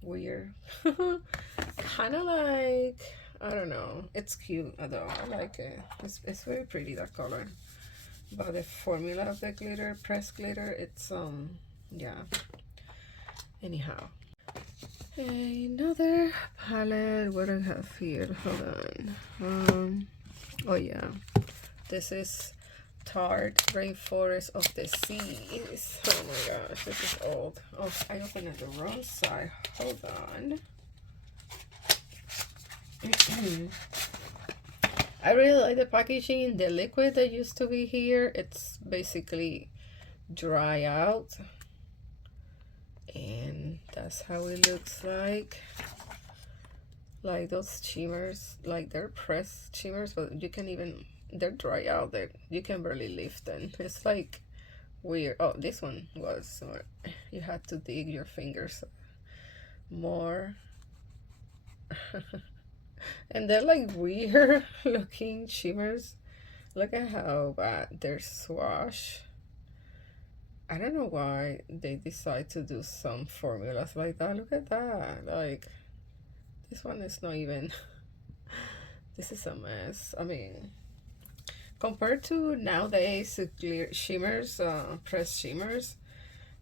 Weird. Kind of like, I don't know. It's cute though. I like it. It's very pretty, that color. But the formula of the glitter, pressed glitter, it's yeah. Anyhow. Another palette. What do I have here? Hold on. Oh yeah. This is Tarte Rainforest of the Seas. Oh my gosh, this is old. Oh, I opened it the wrong side. Hold on. I really like the packaging. The liquid that used to be here, it's basically dry out. And that's how it looks like. Like those shimmers, like they're pressed shimmers, but you can even, they're dry out, that you can barely lift them. It's like weird. Oh, this one was, you had to dig your fingers more. And they're like weird looking shimmers. Look at how bad they're swash. I don't know why they decide to do some formulas like that. Look at that. Like, this one is not even, this is a mess. I mean, compared to nowadays, clear shimmers, pressed shimmers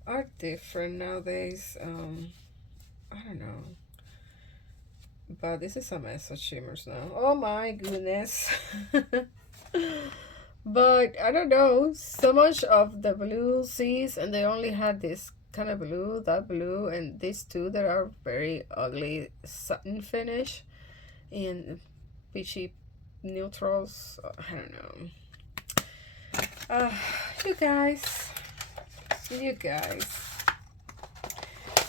are different nowadays. I don't know. But this is a mess of shimmers now. Oh my goodness. But I don't know, so much of the blue seas, and they only had this kind of blue, that blue, and these two that are very ugly satin finish in peachy neutrals. I don't know. You guys,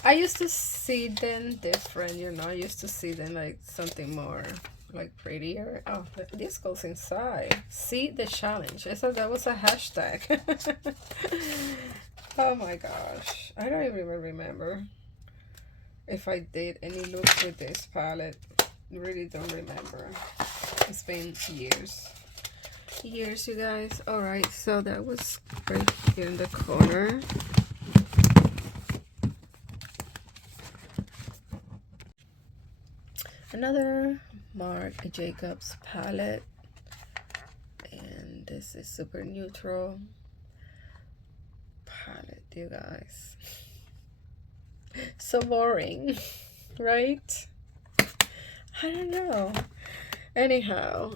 I used to see them different, you know. I used to see them like something more like prettier. Oh, this goes inside. See the challenge. I thought that was a hashtag. Oh my gosh, I don't even remember if I did any looks with this palette. Really don't remember. It's been years, you guys. All right, so that was right here in the corner. Another Marc Jacobs palette, and this is super neutral palette, you guys. So boring, right? I don't know. Anyhow,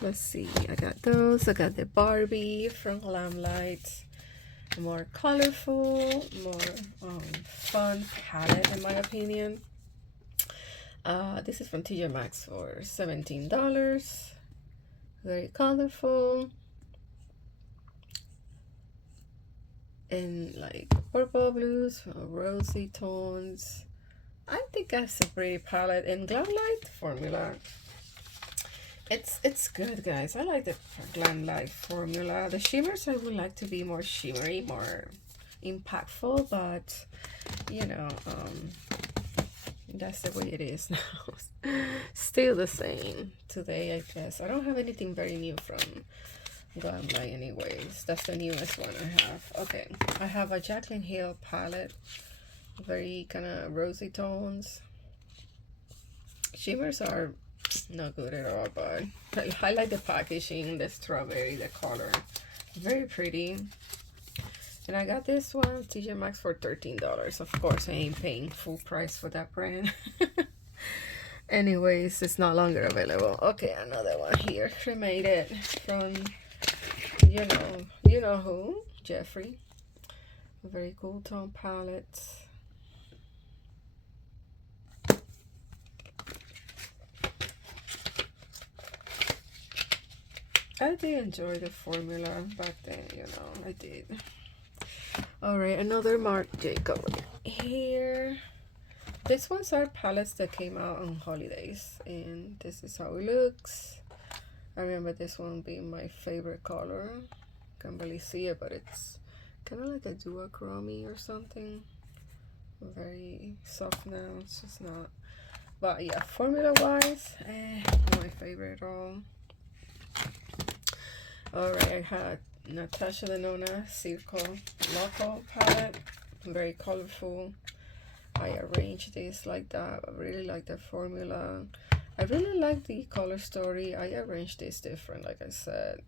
let's see. I got those. I got the Barbie from Lamplight. More colorful, more fun palette in my opinion. This is from TJ Maxx for $17. Very colorful. And like purple blues, rosy tones. I think that's a pretty palette. And Glam Light formula. It's good, guys. I like the Glam Light formula. The shimmers I would like to be more shimmery, more impactful, but you know, that's the way it is now. Still the same today, I guess. I don't have anything very new from Glam Light anyways. That's the newest one I have. Okay, I have a Jaclyn Hill palette. Very kind of rosy tones. Shimmers are Not good at all, but I like the packaging, the strawberry, the color. Very pretty. And I got this one, TJ Maxx, for $13. Of course, I ain't paying full price for that brand. Anyways, it's no longer available. Okay, another one here. Cremated from, you know who? Jeffree. Very cool tone palette. I did enjoy the formula back then, you know, I did. Alright, another Marc Jacobs here. These ones are palettes that came out on holidays, and this is how it looks. I remember this one being my favorite color. Can't really see it, but it's kind of like a duochrome or something. Very soft now, it's just not. But yeah, formula wise, not my favorite at all. Alright, I had Natasha Denona Circle Loco palette. Very colorful. I arranged this like that. I really like the formula. I really like the color story. I arranged this different, like I said,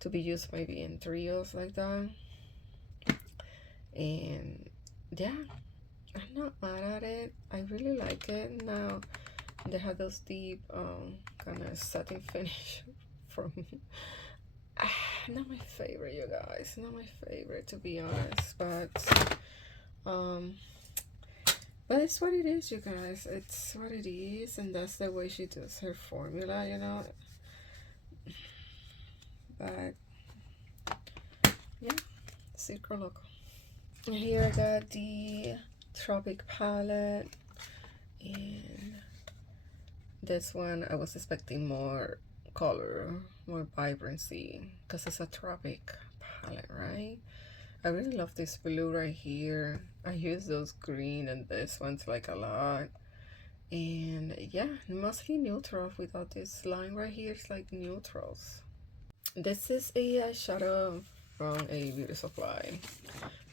to be used maybe in trios like that. And yeah, I'm not mad at it. I really like it. Now they have those deep kind of satin finish from not my favorite, you guys, not my favorite, to be honest, but it's what it is, you guys. It's what it is, and that's the way she does her formula, you know. But yeah, Circo Loco. And here I got the Tropic palette, and this one I was expecting more color, more vibrancy, because it's a tropic palette, right? I really love this blue right here. I use those green and this one's like a lot. And yeah, mostly neutral without this line right here. It's like neutrals. This is a eyeshadow from a beauty supply.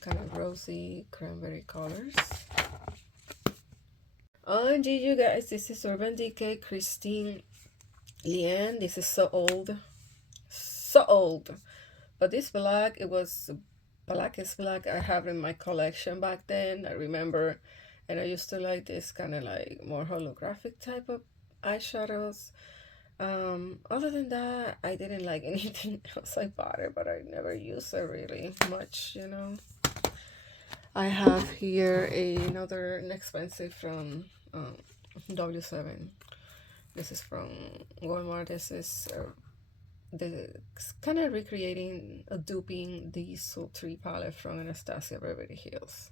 Kind of rosy cranberry colors. OMG, you guys, this is Urban Decay Christine Liane. This is so old. So old. But this black, it was blackest black I have in my collection back then. I remember, and I used to like this kind of like more holographic type of eyeshadows. Other than that, I didn't like anything else. I bought it, but I never used it really much, you know. I have here another inexpensive from W7. This is from Walmart. This is kind of recreating, duping the Sultry palette from Anastasia Beverly Hills.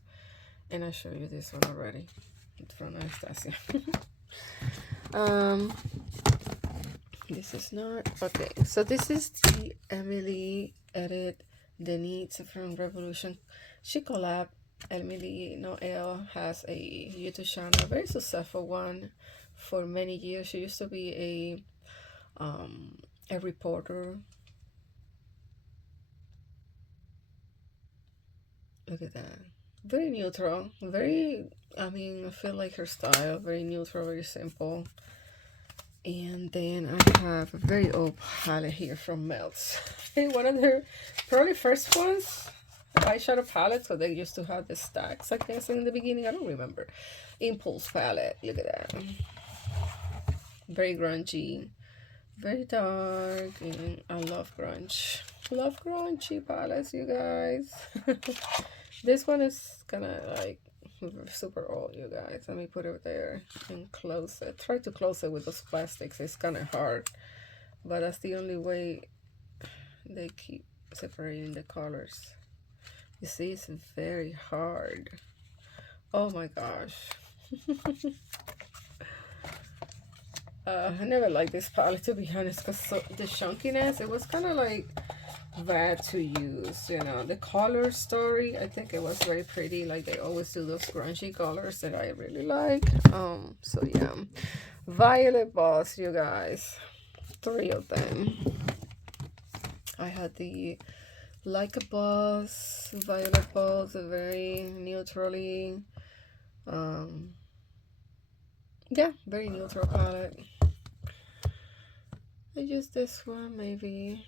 And I showed you this one already. It's from Anastasia. This is not okay. So this is the Emily Edit Denise from Revolution. She collab. Emily Noel has a YouTube channel, a very successful one for many years. She used to be a reporter. Look at that. Very neutral. Very, I mean, I feel like her style. Very neutral, very simple. And then I have a very old palette here from Melts. One of their probably first ones. Eyeshadow palette. So they used to have the stacks, I guess, in the beginning. I don't remember. Impulse palette. Look at that. Very grungy. Very dark, and I love grunge. Love grungy palettes, you guys. This one is kind of like super old, you guys. Let me put it there and close it. Try to close it with those plastics. It's kind of hard, but that's the only way they keep separating the colors. You see, it's very hard. Oh my gosh. I never liked this palette, to be honest, because the chunkiness, it was kind of like bad to use, you know. The color story, I think it was very pretty. Like they always do those grungy colors that I really like. So yeah, Violet Balls, you guys, 3 of them. I had the Like a Boss Violet Balls, a very neutrally, yeah, very neutral palette. I used this one maybe,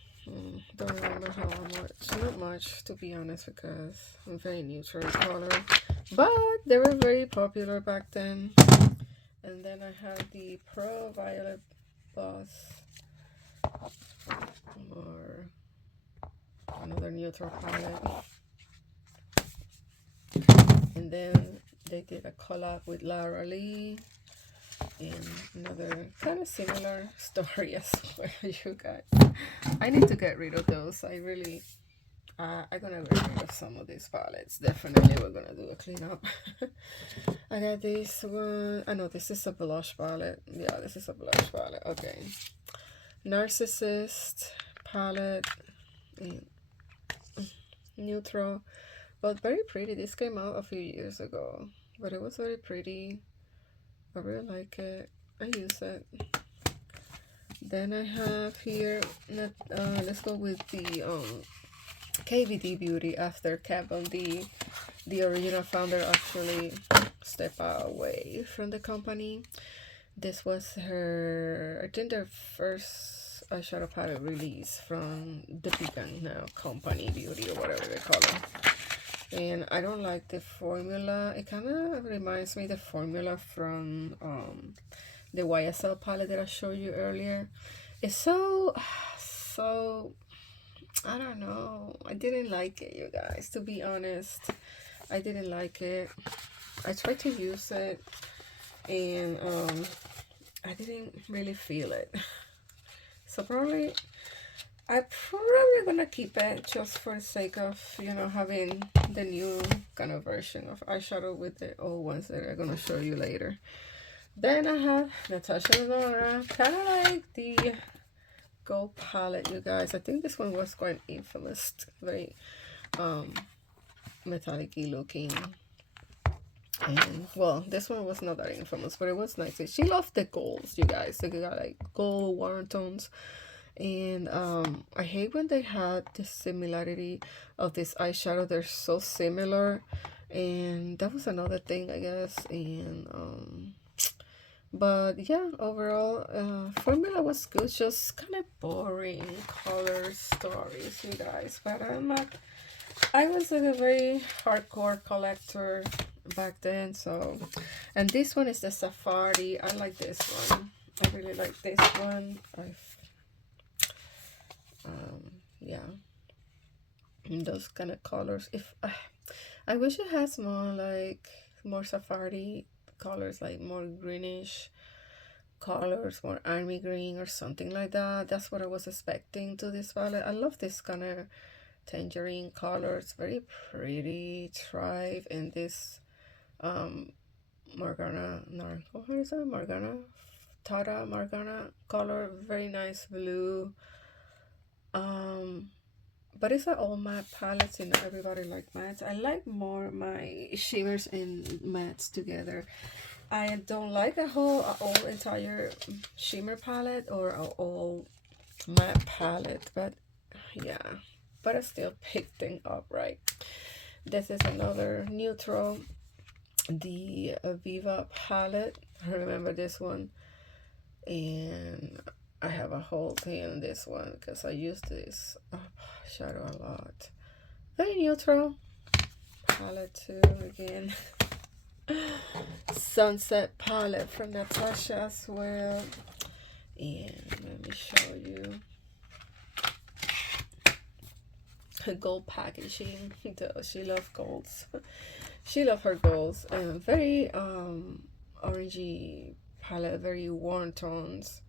don't remember how much, not much to be honest, because I'm very neutral in color, but they were very popular back then. And then I have the Pro Violet Boss, or another neutral palette. And then they did a collab with Lara Lee, and another kind of similar story as well, you guys. I need to get rid of those. I really, I'm gonna get rid of some of these palettes. Definitely, we're gonna do a cleanup. I got this one. I know this is a blush palette. Yeah, this is a blush palette. Okay. Narcissist palette. Neutral. But very pretty. This came out a few years ago. But it was very pretty. I really like it. I use it. Then I have here, let's go with the KVD Beauty after Kat Von D, the original founder, actually stepped away from the company. This was her, I think, their first eyeshadow palette release from the Beacon now company beauty or whatever they call it. And I don't like the formula. It kind of reminds me of the formula from the YSL palette that I showed you earlier. It's so I don't know. I didn't like it, you guys, to be honest. I didn't like it. I tried to use it, and I didn't really feel it. So I'm probably gonna keep it just for the sake of, you know, having the new kind of version of eyeshadow with the old ones that I'm gonna show you later. Then I have Natasha Denona, kind of like the gold palette, you guys. I think this one was quite infamous, very metallic-y looking. And well, this one was not that infamous, but it was nice. She loved the golds, you guys. They got like gold warm tones. And I hate when they had the similarity of this eyeshadow. They're so similar, and that was another thing, I guess. And but yeah, overall formula was good, just kind of boring color stories, you guys. But I was a very hardcore collector back then. So, and this one is the Safari. I like this one. I really like this one. Yeah, and those kind of colors. If I wish it has more Safari colors, like more greenish colors, more army green or something like that. That's what I was expecting to this palette. I love this kind of tangerine colors, very pretty. Thrive in this Morgana, what is that? Morgana, Tata Morgana color, very nice blue. But it's an all matte palette, and everybody like mattes. I like more my shimmers and mattes together. I don't like a whole all entire shimmer palette or a all matte palette, but yeah, but I still picked them up, right? This is another neutral, the Viva palette. I remember this one, and I have a whole thing on this one because I use this shadow a lot. Very neutral palette too, again. Sunset palette from Natasha as well. And let me show you gold packaging. She loves golds. She loves her golds. And very orangey palette, very warm tones.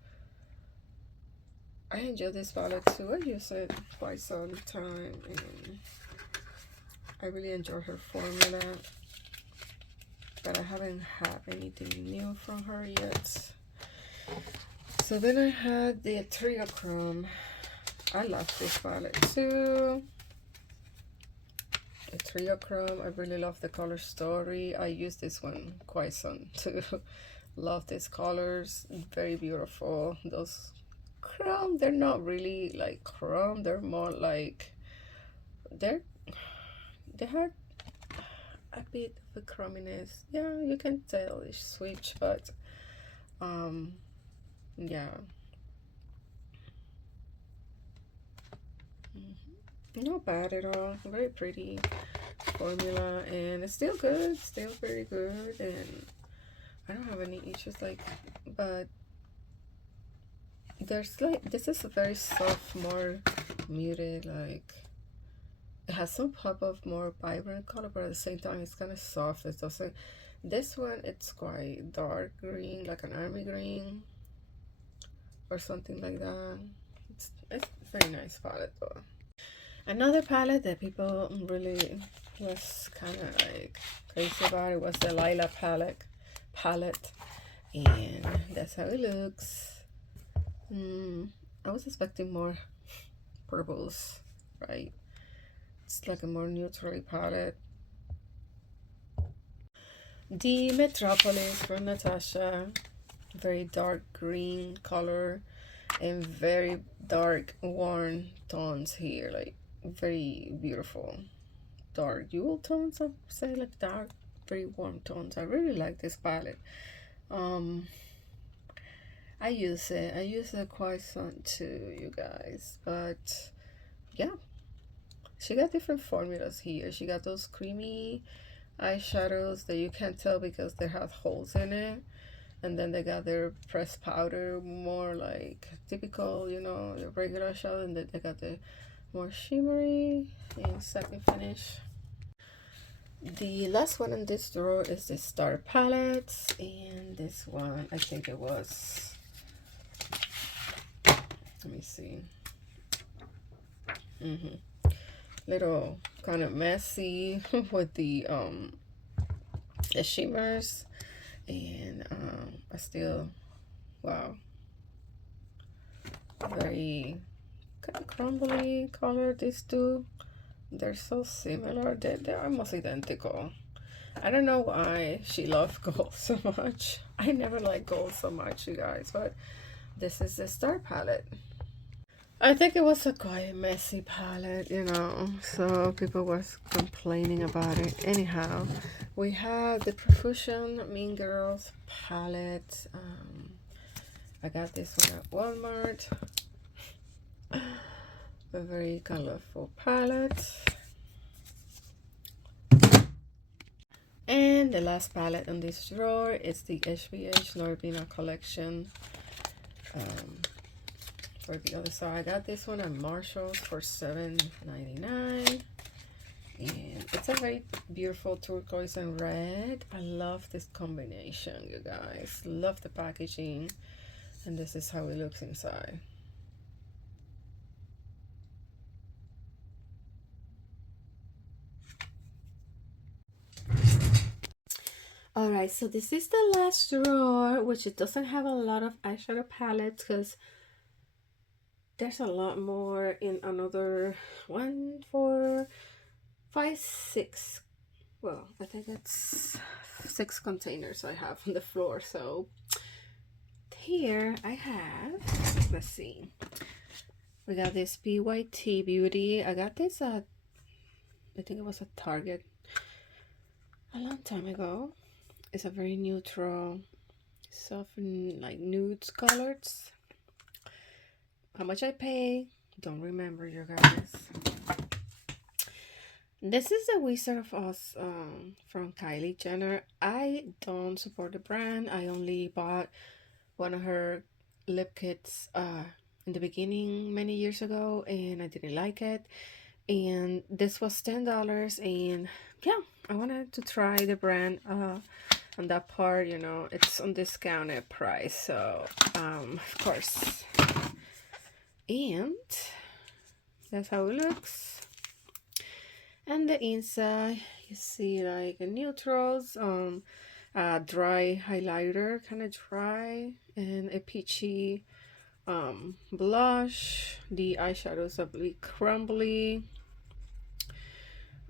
I enjoy this palette too. I use it quite some time, and I really enjoy her formula, but I haven't had anything new from her yet. So then I had the Triochrome. I love this palette too. The Triochrome, I really love the color story. I use this one quite some too. Love these colors, very beautiful. Those chrome, they're not really like chrome, they're more like they had a bit of a chrominess. Yeah, you can tell it's switch, but yeah, Not bad at all. Very pretty formula, and it's still good, still very good, and I don't have any issues, like, but there's like, this is a very soft, more muted, like, it has some pop of more vibrant color, but at the same time it's kind of soft. It doesn't, this one, it's quite dark green, like an army green or something like that. It's very nice palette though. Another palette that people really was kind of like crazy about it was the Lila palette, and that's how it looks. I was expecting more purples, right? It's like a more neutral palette. The Metropolis from Natasha, very dark green color and very dark warm tones here, like very beautiful dark jewel tones. I would say, like dark, very warm tones. I really like this palette. I use it quite some too, you guys, but yeah, she got different formulas here. She got those creamy eyeshadows that you can't tell because they have holes in it, and then they got their pressed powder, more like typical, you know, the regular shadow, and then they got the more shimmery and satin finish. The last one in this drawer is the Star palette, and this one, I think it was, let me see, little kind of messy with the shimmers, and I still, wow, very kind of crumbly color. These two, they're so similar, they're almost identical. I don't know why she loved gold so much. I never liked gold so much, you guys, but this is the Star palette. I think it was a quite messy palette, you know, so people was complaining about it. Anyhow, we have the Profusion Mean Girls palette. I got this one at Walmart. A very colorful palette. And the last palette in this drawer is the HBH Norvina collection. For the other side, I got this one at Marshall's for $7.99, and it's a very beautiful turquoise and red. I love this combination, you guys. Love the packaging, and this is how it looks inside. Alright, so this is the last drawer, which it doesn't have a lot of eyeshadow palettes because there's a lot more in another 1, 4, 5, 6. Well, I think it's 6 containers I have on the floor. So here I have, let's see, we got this PYT Beauty. I got this at, I think it was at Target a long time ago. It's a very neutral, soft, like nude colors. How much I pay, don't remember, you guys. This is the Wizard of Oz from Kylie Jenner. I don't support the brand. I only bought one of her lip kits in the beginning many years ago, and I didn't like it. And this was $10, and yeah, I wanted to try the brand. On that part, you know, it's on discounted price, so of course. And that's how it looks. And the inside, you see like a neutrals, dry highlighter, kind of dry, and a peachy blush. The eyeshadows are really crumbly.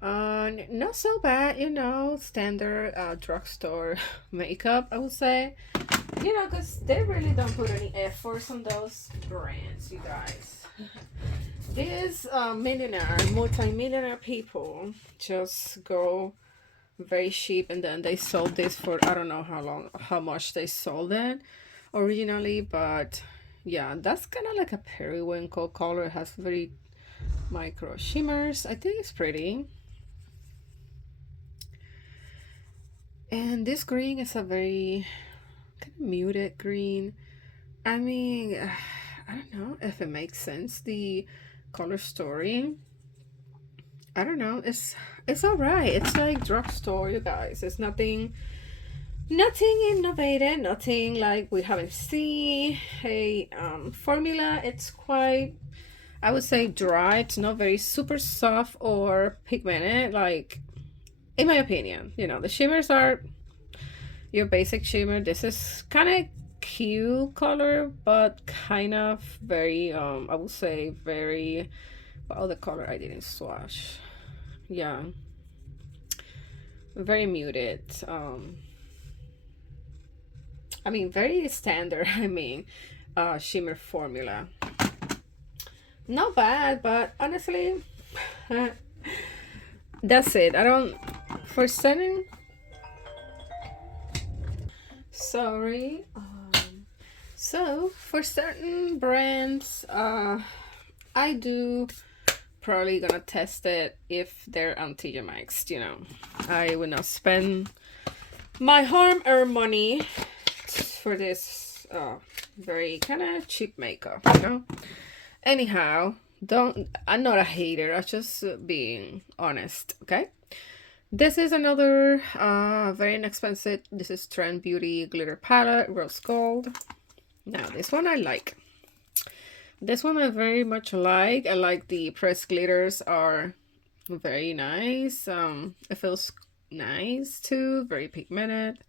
Not so bad, you know, standard drugstore makeup, I would say. You know, because they really don't put any efforts on those brands, you guys. These multi-millionaire people just go very cheap, and then they sold this for, I don't know how much they sold it originally, but yeah, that's kind of like a periwinkle color. It has very micro shimmers. I think it's pretty. And this green is a very kind of muted green. I mean, I don't know if it makes sense, the color story. I don't know. It's all right. It's like drugstore, you guys. It's nothing innovative, nothing like we haven't seen. A formula. It's quite, I would say, dry. It's not very super soft or pigmented, like, in my opinion. You know, the shimmers are your basic shimmer. This is kind of cute color, but kind of very I would say very, oh, the color I didn't swatch. Yeah, very muted. I mean, very standard. I mean, shimmer formula. Not bad, but honestly, that's it. I don't, for certain, sorry. So for certain brands, I do probably gonna test it if they're on TJ Maxx. You know, I will not spend my hard-earned money for this very kind of cheap makeup, you know. Anyhow, I'm not a hater. I'm just being honest. Okay. This is another very inexpensive. This is Trend Beauty Glitter Palette, Rose Gold. Now this one I like. This one I very much like. I like the pressed glitters are very nice. It feels nice too. Very pigmented.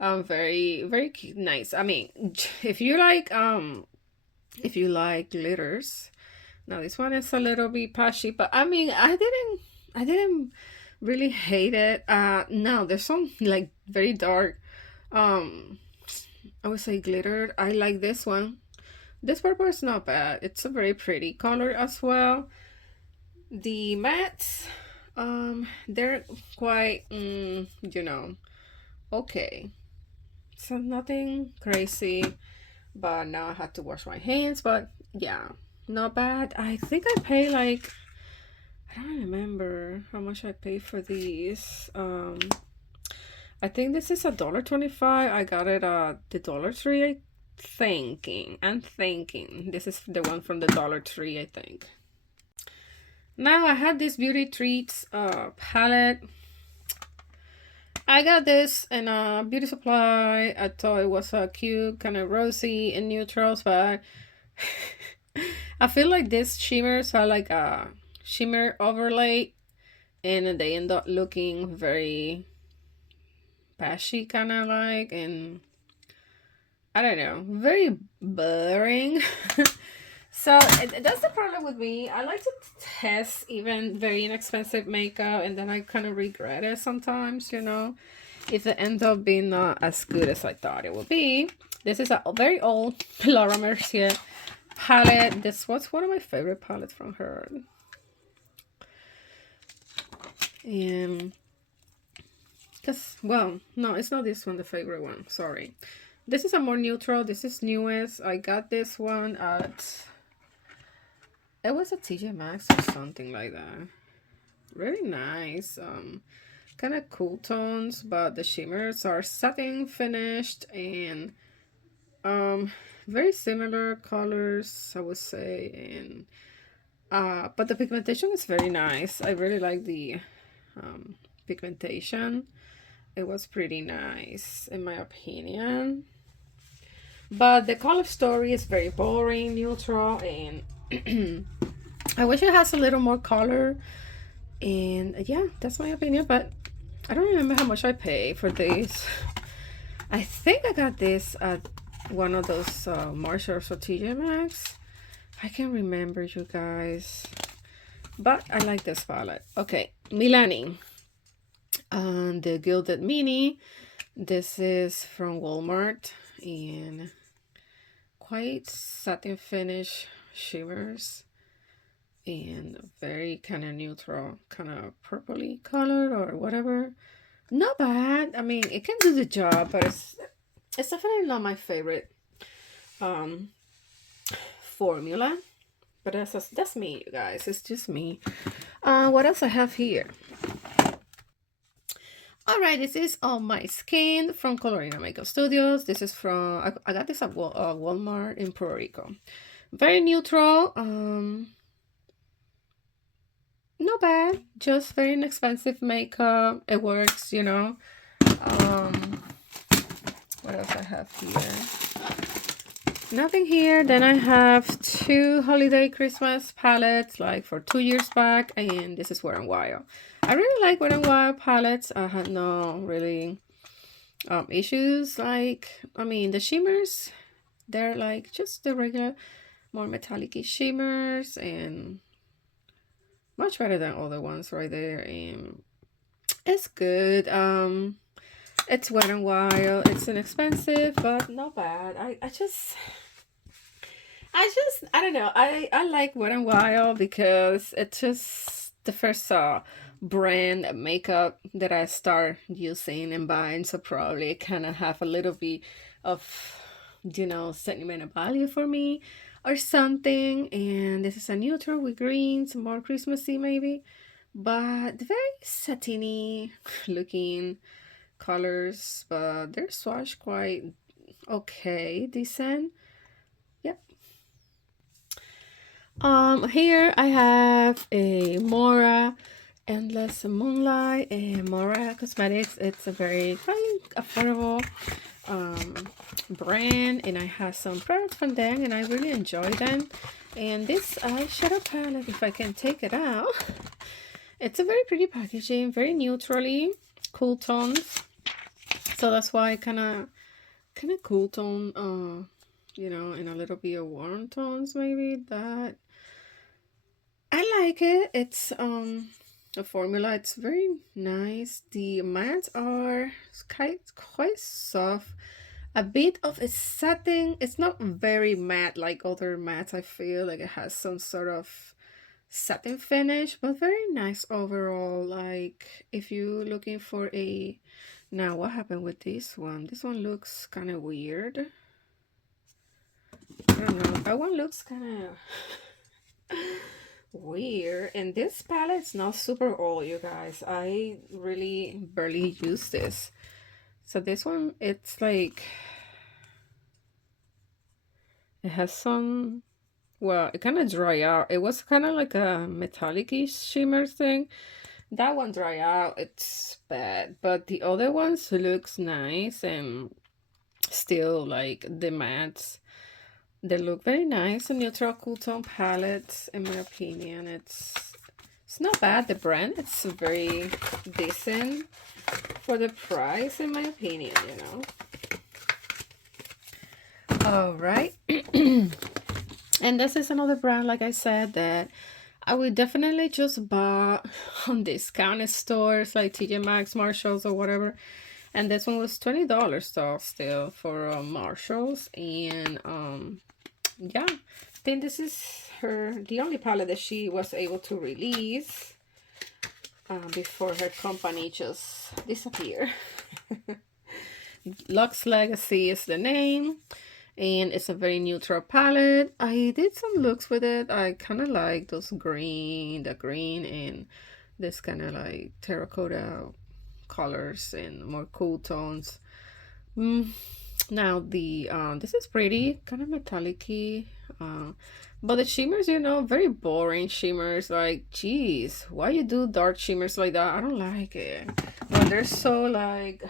Very nice. I mean, if you like glitters. Now this one is a little bit patchy, but I mean, I didn't really hate it. No, there's some like very dark, I would say glittered. I like this one. This purple is not bad. It's a very pretty color as well. The mattes, they're quite, you know, okay. So nothing crazy, but now I have to wash my hands. But yeah, not bad. I think I pay like, I don't remember how much I paid for these. I think this is $1.25. I got it at the Dollar Tree. I'm thinking this is the one from the Dollar Tree, I think. Now I have this Beauty Treats palette. I got this in a beauty supply. I thought it was a cute, kind of rosy and neutrals, but I feel like these shimmers are like a shimmer overlay, and they end up looking very patchy, kind of like, and I don't know, very boring. So that's the problem with me. I like to test even very inexpensive makeup, and then I kind of regret it sometimes, you know, if it ends up being not as good as I thought it would be. This is a very old Laura Mercier palette. This was one of my favorite palettes from her. And because, well, no, it's not this one, the favorite one. Sorry. This is a more neutral. This is newest. I got this one at, it was a TJ Maxx or something like that. Really nice. Kind of cool tones, but the shimmers are satin finished and very similar colors, I would say. And but the pigmentation is very nice. I really like the pigmentation. It was pretty nice in my opinion. But the color story is very boring, neutral, and I wish it has a little more color. And yeah, that's my opinion. But I don't remember how much I paid for this. I think I got this at one of those Marshalls or TJ Maxx. I can't remember, you guys. But I like this palette. Okay, Milani. The Gilded Mini. This is from Walmart, and quite satin finish shimmers and very kind of neutral, kind of purpley color or whatever. Not bad. I mean, it can do the job, but it's definitely not my favorite formula. But that's me, you guys. It's just me. What else I have here? All right, this is On My Skin from Colorina Makeup Studios. This is from, I got this at Walmart in Puerto Rico. Very neutral. Not bad. Just very inexpensive makeup. It works, you know. What else I have here? Nothing here. Then I have two holiday Christmas palettes, like for 2 years back, and this is Wet n Wild. I really like Wet n Wild palettes. I had no really issues. Like, I mean, the shimmers, they're like just the regular, more metallic-y shimmers, and much better than other ones right there. And it's good. It's Wet n Wild. It's inexpensive, but not bad. I don't know. I like Wet n Wild because it's just the first brand makeup that I start using and buying. So probably it kind of have a little bit of, you know, sentimental value for me or something. And this is a neutral with greens, more Christmassy maybe, but very satiny looking colors, but they're swatched quite okay, decent. Yep. Here I have a Mora Endless Moonlight, and Mora Cosmetics. It's a very quite affordable brand, and I have some products from them and I really enjoy them. And this eyeshadow palette, if I can take it out, it's a very pretty packaging, very neutrally cool tones. So that's why I kind of cool tone, you know, and a little bit of warm tones maybe. That I like it. It's a formula. It's very nice. The mattes are quite soft. A bit of a satin. It's not very matte like other mattes. I feel like it has some sort of satin finish, but very nice overall. Like if you're looking for a, now what happened with this one? This one looks kind of weird. I don't know. That one looks kind of weird. And this palette's not super old, you guys. I really barely use this. So this one, it's like, it has some, well, it kind of dry out. It was kind of like a metallic-y shimmer thing. That one dry out, it's bad. But the other ones looks nice, and still like the mattes, they look very nice. A neutral cool tone palette, in my opinion. It's not bad. The brand, it's very decent for the price, in my opinion, you know. All right. And this is another brand, like I said, that I would definitely just buy on discounted stores like TJ Maxx, Marshalls, or whatever. And this one was $20 though, still for Marshalls. And yeah, I think this is the only palette that she was able to release before her company just disappeared. Lux Legacy is the name, and it's a very neutral palette. I did some looks with it. I kind of like those the green and this kind of like terracotta colors and more cool tones. Now the this is pretty, kind of metallic-y, but the shimmers, you know, very boring shimmers. Like, geez, why you do dark shimmers like that? I don't like it when they're so like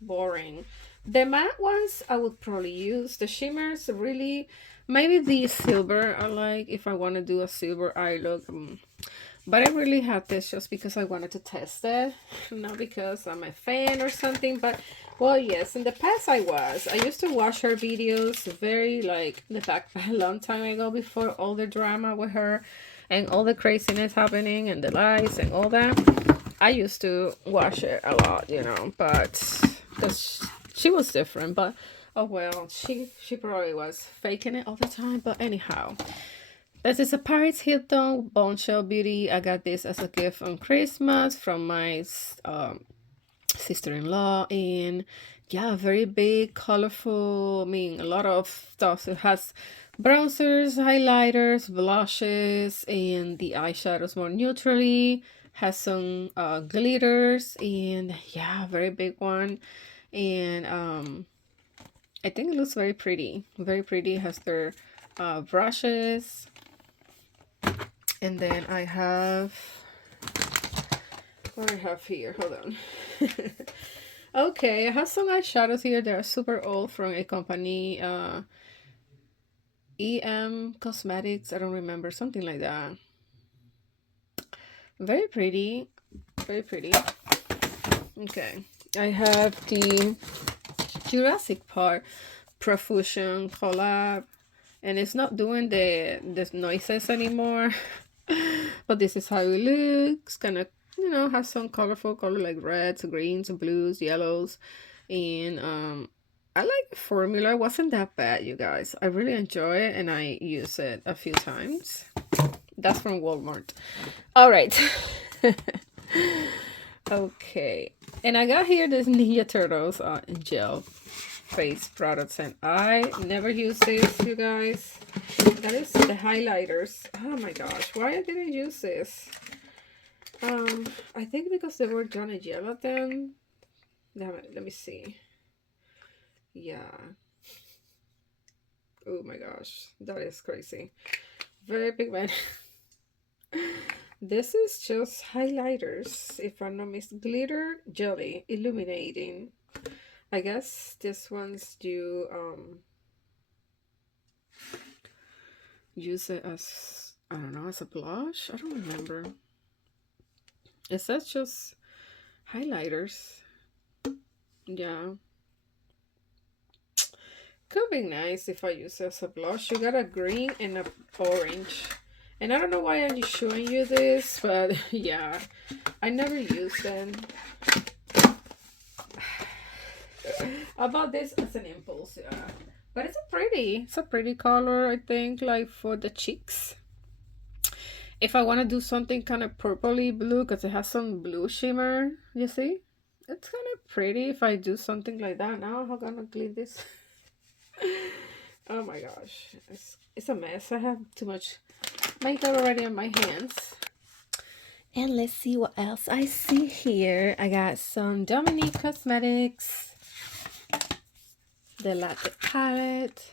boring. The matte ones I would probably use. The shimmers, really, maybe the silver I like if I want to do a silver eye look. But I really had this just because I wanted to test it, not because I'm a fan or something. But, well, yes, in the past I used to watch her videos very, like, in the back a long time ago, before all the drama with her and all the craziness happening and the lies and all that. I used to watch it a lot, you know, but because she was different. But, oh well, she probably was faking it all the time. But anyhow, this is a Paris Hilton Bombshell Beauty. I got this as a gift on Christmas from my sister-in-law. And yeah, very big, colorful. I mean, a lot of stuff. It has bronzers, highlighters, blushes, and the eyeshadows more neutrally. Has some glitters, and yeah, very big one. And I think it looks very pretty. Very pretty. Has their brushes. And then I have, what do I have here? Hold on. Okay, I have some eyeshadows here. They're super old from a company, EM Cosmetics. I don't remember, something like that. Very pretty. Very pretty. Okay, I have the Jurassic Park Profusion Collab, and it's not doing the noises anymore. But this is how it looks. Kind of, you know, has some colorful color like reds, greens, blues, yellows, and I like the formula. It wasn't that bad, you guys. I really enjoy it, and I use it a few times. That's from Walmart. All right. Okay, and I got here this Ninja Turtles gel face products, and I never use this, you guys. That is the highlighters. Oh my gosh, why I didn't use this? I think because they were Johnny Gelatin. Let me see. Yeah. Oh my gosh, that is crazy. Very big man. This is just highlighters, if I'm not mistaken. Glitter jelly illuminating. I guess this one's do use it as, I don't know, as a blush. I don't remember. It says just highlighters. Yeah. Could be nice if I use it as a blush. You got a green and a orange. And I don't know why I'm showing you this, but yeah, I never use them. I bought this as an impulse, yeah. But it's a pretty color, I think, like for the cheeks. If I want to do something kind of purpley blue, because it has some blue shimmer, you see? It's kind of pretty if I do something like that. Now I'm gonna clean this. Oh my gosh, it's a mess. I have too much makeup already on my hands. And let's see what else I see here. I got some Dominique Cosmetics, the Latte palette,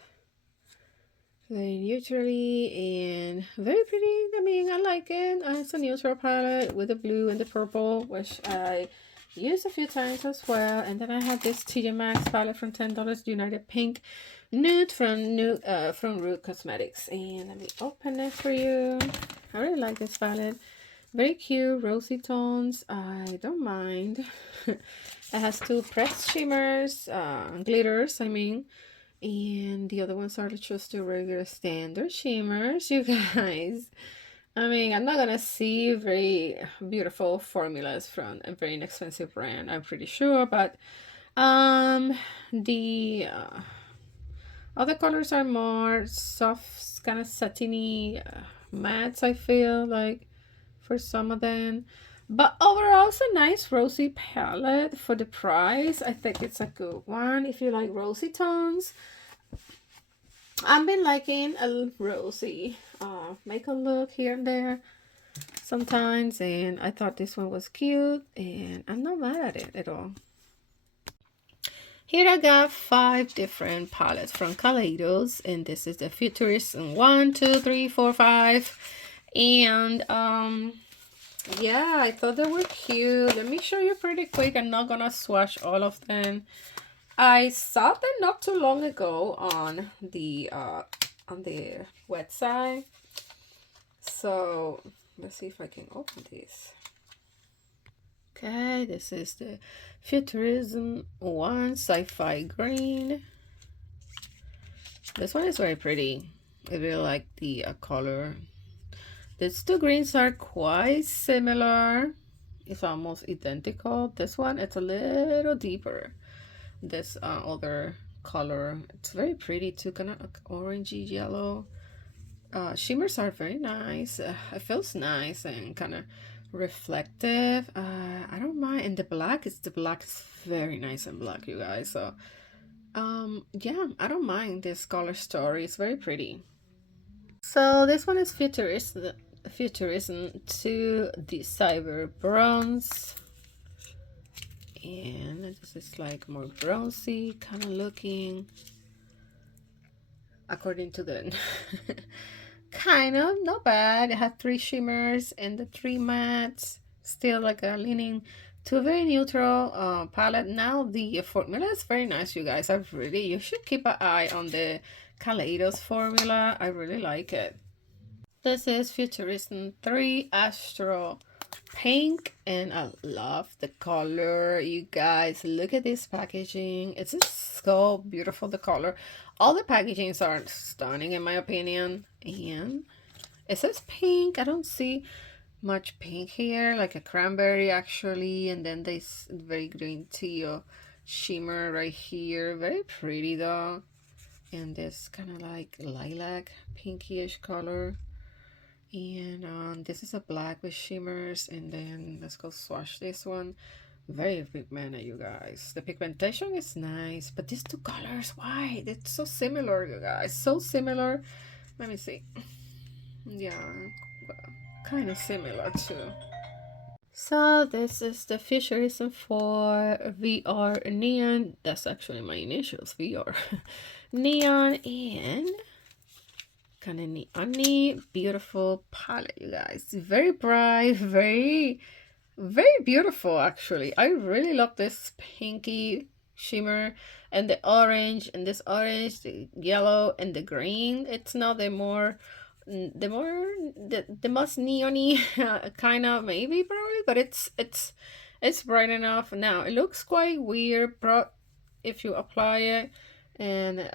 very neutrally and very pretty. I mean, I like it. It's a neutral palette with the blue and the purple, which I used a few times as well. And then I have this TJ Maxx palette from $10, United Pink Nude from Root Cosmetics. And let me open it for you. I really like this palette. Very cute, rosy tones. I don't mind. It has two pressed shimmers, glitters, I mean. And the other ones are just the regular standard shimmers, you guys. I mean, I'm not gonna see very beautiful formulas from a very inexpensive brand, I'm pretty sure, but the other colors are more soft, kind of satiny mattes, I feel like, for some of them. But overall, it's a nice rosy palette for the price. I think it's a good one if you like rosy tones. I've been liking a rosy makeup look here and there sometimes, and I thought this one was cute, and I'm not mad at it at all. Here I got 5 different palettes from Collab, and this is the Futurist 1, 2, 3, 4, 5. And yeah, I thought they were cute. Let me show you pretty quick. I'm not gonna swatch all of them. I saw them not too long ago on the website. So let's see if I can open this. Okay, this is the Futurism 1 Sci-Fi Green. This one is very pretty. I really like the color. These two greens are quite similar. It's almost identical. This one, it's a little deeper. This other color, it's very pretty too, kind of orangey yellow. Shimmers are very nice. It feels nice and kind of reflective. I don't mind. And the black is very nice and black, you guys. So Yeah, I don't mind this color story. It's very pretty. So this one is futurism to the cyber bronze, and this is like more bronzy kind of looking according to the kind of not bad. It had three shimmers and the three mattes, still like a leaning to a very neutral palette. Now the formula is very nice, you guys. You should keep an eye on the Kaleidos formula. I really like it. This is Futurism 3 Astro Pink, and I love the color. You guys, look at this packaging. It's just so beautiful, the color. All the packagings are stunning in my opinion. And it says pink. I don't see much pink here, like a cranberry actually. And then this very green teal shimmer right here. Very pretty though. And this kind of like lilac pinkish color. And this is a black with shimmers. And then let's go swatch this one. Very pigmented, you guys. The pigmentation is nice, but these two colors, why? It's so similar, you guys. So similar. Let me see. Yeah, kind of similar too. So this is the Futurism for VR Neon. That's actually my initials, VR. Neon, and kind of neon beautiful palette, you guys. Very bright, very beautiful actually. I really love this pinky shimmer and the orange, and this orange, the yellow and the green. It's not the most neony kind of, maybe probably, but it's bright enough. Now it looks quite weird if you apply it, and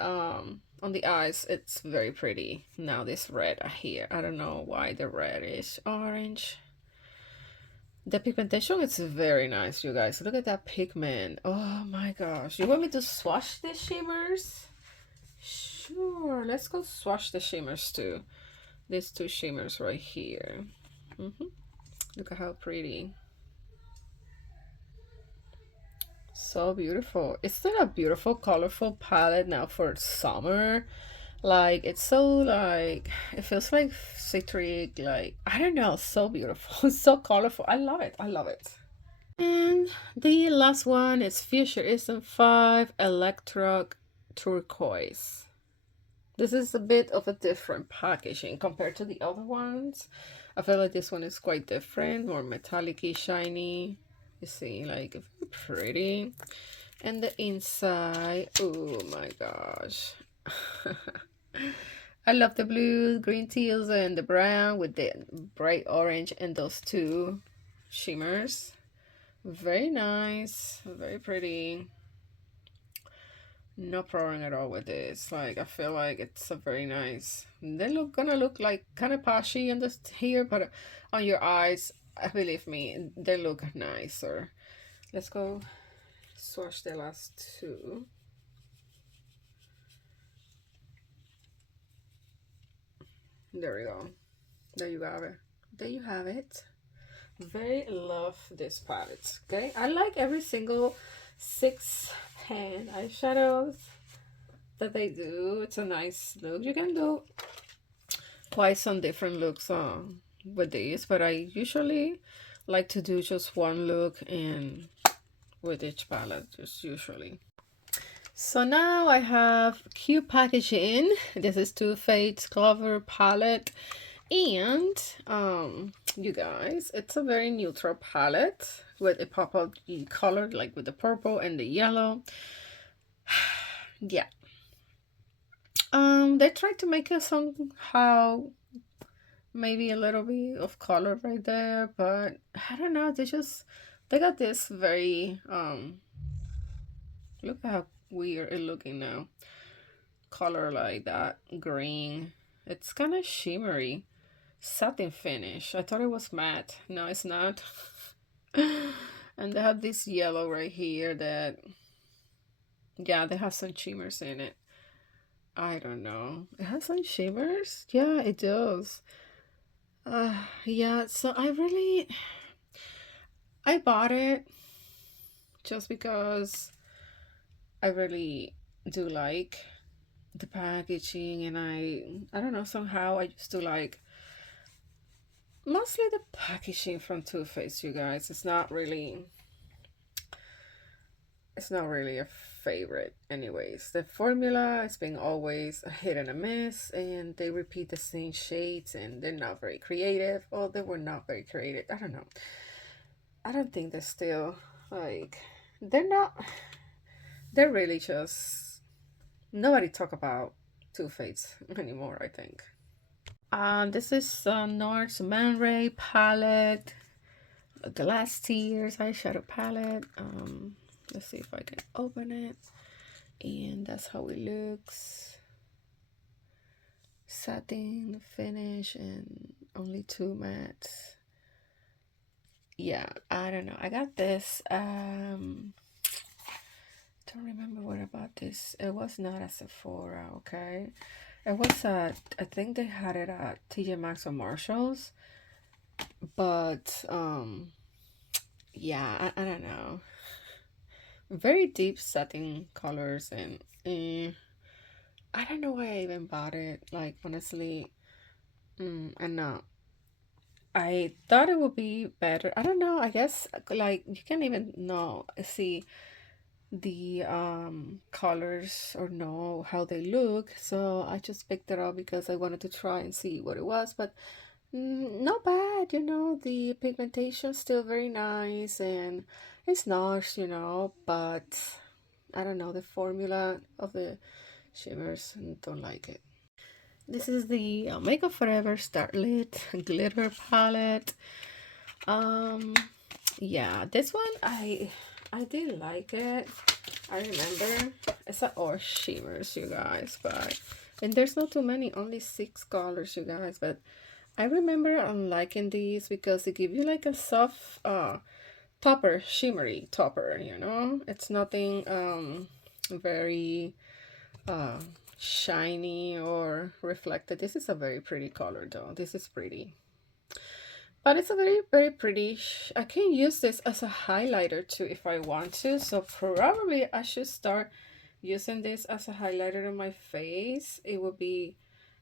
on the eyes it's very pretty. Now this red here, I don't know why the red is orange. The pigmentation is very nice, you guys. Look at that pigment. Oh my gosh. You want me to swatch the shimmers? Sure. Let's go swatch the shimmers too. These two shimmers right here. Look at how pretty. So beautiful. It's still a beautiful, colorful palette now for summer. Like, it's so like, it feels like citric, like, I don't know, so beautiful. So colorful. I love it. I love it. And the last one is Futurism 5 Electro Turquoise. This is a bit of a different packaging compared to the other ones. I feel like this one is quite different, more metallic-y, shiny. You see, like, very pretty. And the inside, oh my gosh. I love the blue, green teals, and the brown with the bright orange and those two shimmers. Very nice, very pretty. No problem at all with this. Like, I feel like it's a very nice. They gonna look like kind of pashy on this here, but on your eyes, believe me, they look nicer. Let's go swatch the last two. There we go. There you have it. There you have it. Very love this palette. Okay, I like every single 6 pan eyeshadows that they do. It's a nice look. You can do quite some different looks with these, but I usually like to do just one look and with each palette, just usually. So now I have cute packaging. This is Too Faced Clover palette, and you guys, it's a very neutral palette with a pop-up color, like with the purple and the yellow. Yeah, they tried to make it somehow maybe a little bit of color right there, but I don't know, they got this very look at how weird it looking now, color like that green. It's kind of shimmery satin finish. I thought it was matte. No, it's not. And they have this yellow right here that, yeah, they have some shimmers in it. I don't know, it has some shimmers. Yeah, it does. Yeah, so I bought it just because I really do like the packaging, and I don't know, somehow I used to like mostly the packaging from Too Faced, you guys. It's not really a favorite anyways. The formula has been always a hit and a miss, and they repeat the same shades, and they're not very creative. Oh, they were not very creative. I don't know. I don't think they're still like they're not they're really just nobody talk about Too Faced anymore, I think. This is North's Man Ray palette, Glass Tears eyeshadow palette. Let's see if I can open it. And that's how it looks. Satin finish and only 2 mattes. Yeah, I don't know. I got this. Don't remember what about this. It was not at Sephora, okay? It was at, I think they had it at TJ Maxx or Marshalls. But yeah, I don't know. Very deep satin colors, and I don't know why I even bought it. Like, honestly, I'm not. I thought it would be better. I don't know. I guess like you can't even know see the colors or know how they look. So I just picked it up because I wanted to try and see what it was. But not bad, the pigmentation still very nice, and it's nice, but I don't know, the formula of the shimmers, don't like it. This is the Makeup Forever Starlit Glitter Palette. Yeah, this one I did like it. I remember it's all shimmers, you guys, and there's not too many, only 6 colors, you guys, but I remember I'm liking these because they give you like a soft topper, shimmery topper, it's nothing very uh shiny or reflected. This is a very pretty color though. This is pretty, but it's a very, very pretty I can use this as a highlighter too if I want to, so probably I should start using this as a highlighter on my face. It would be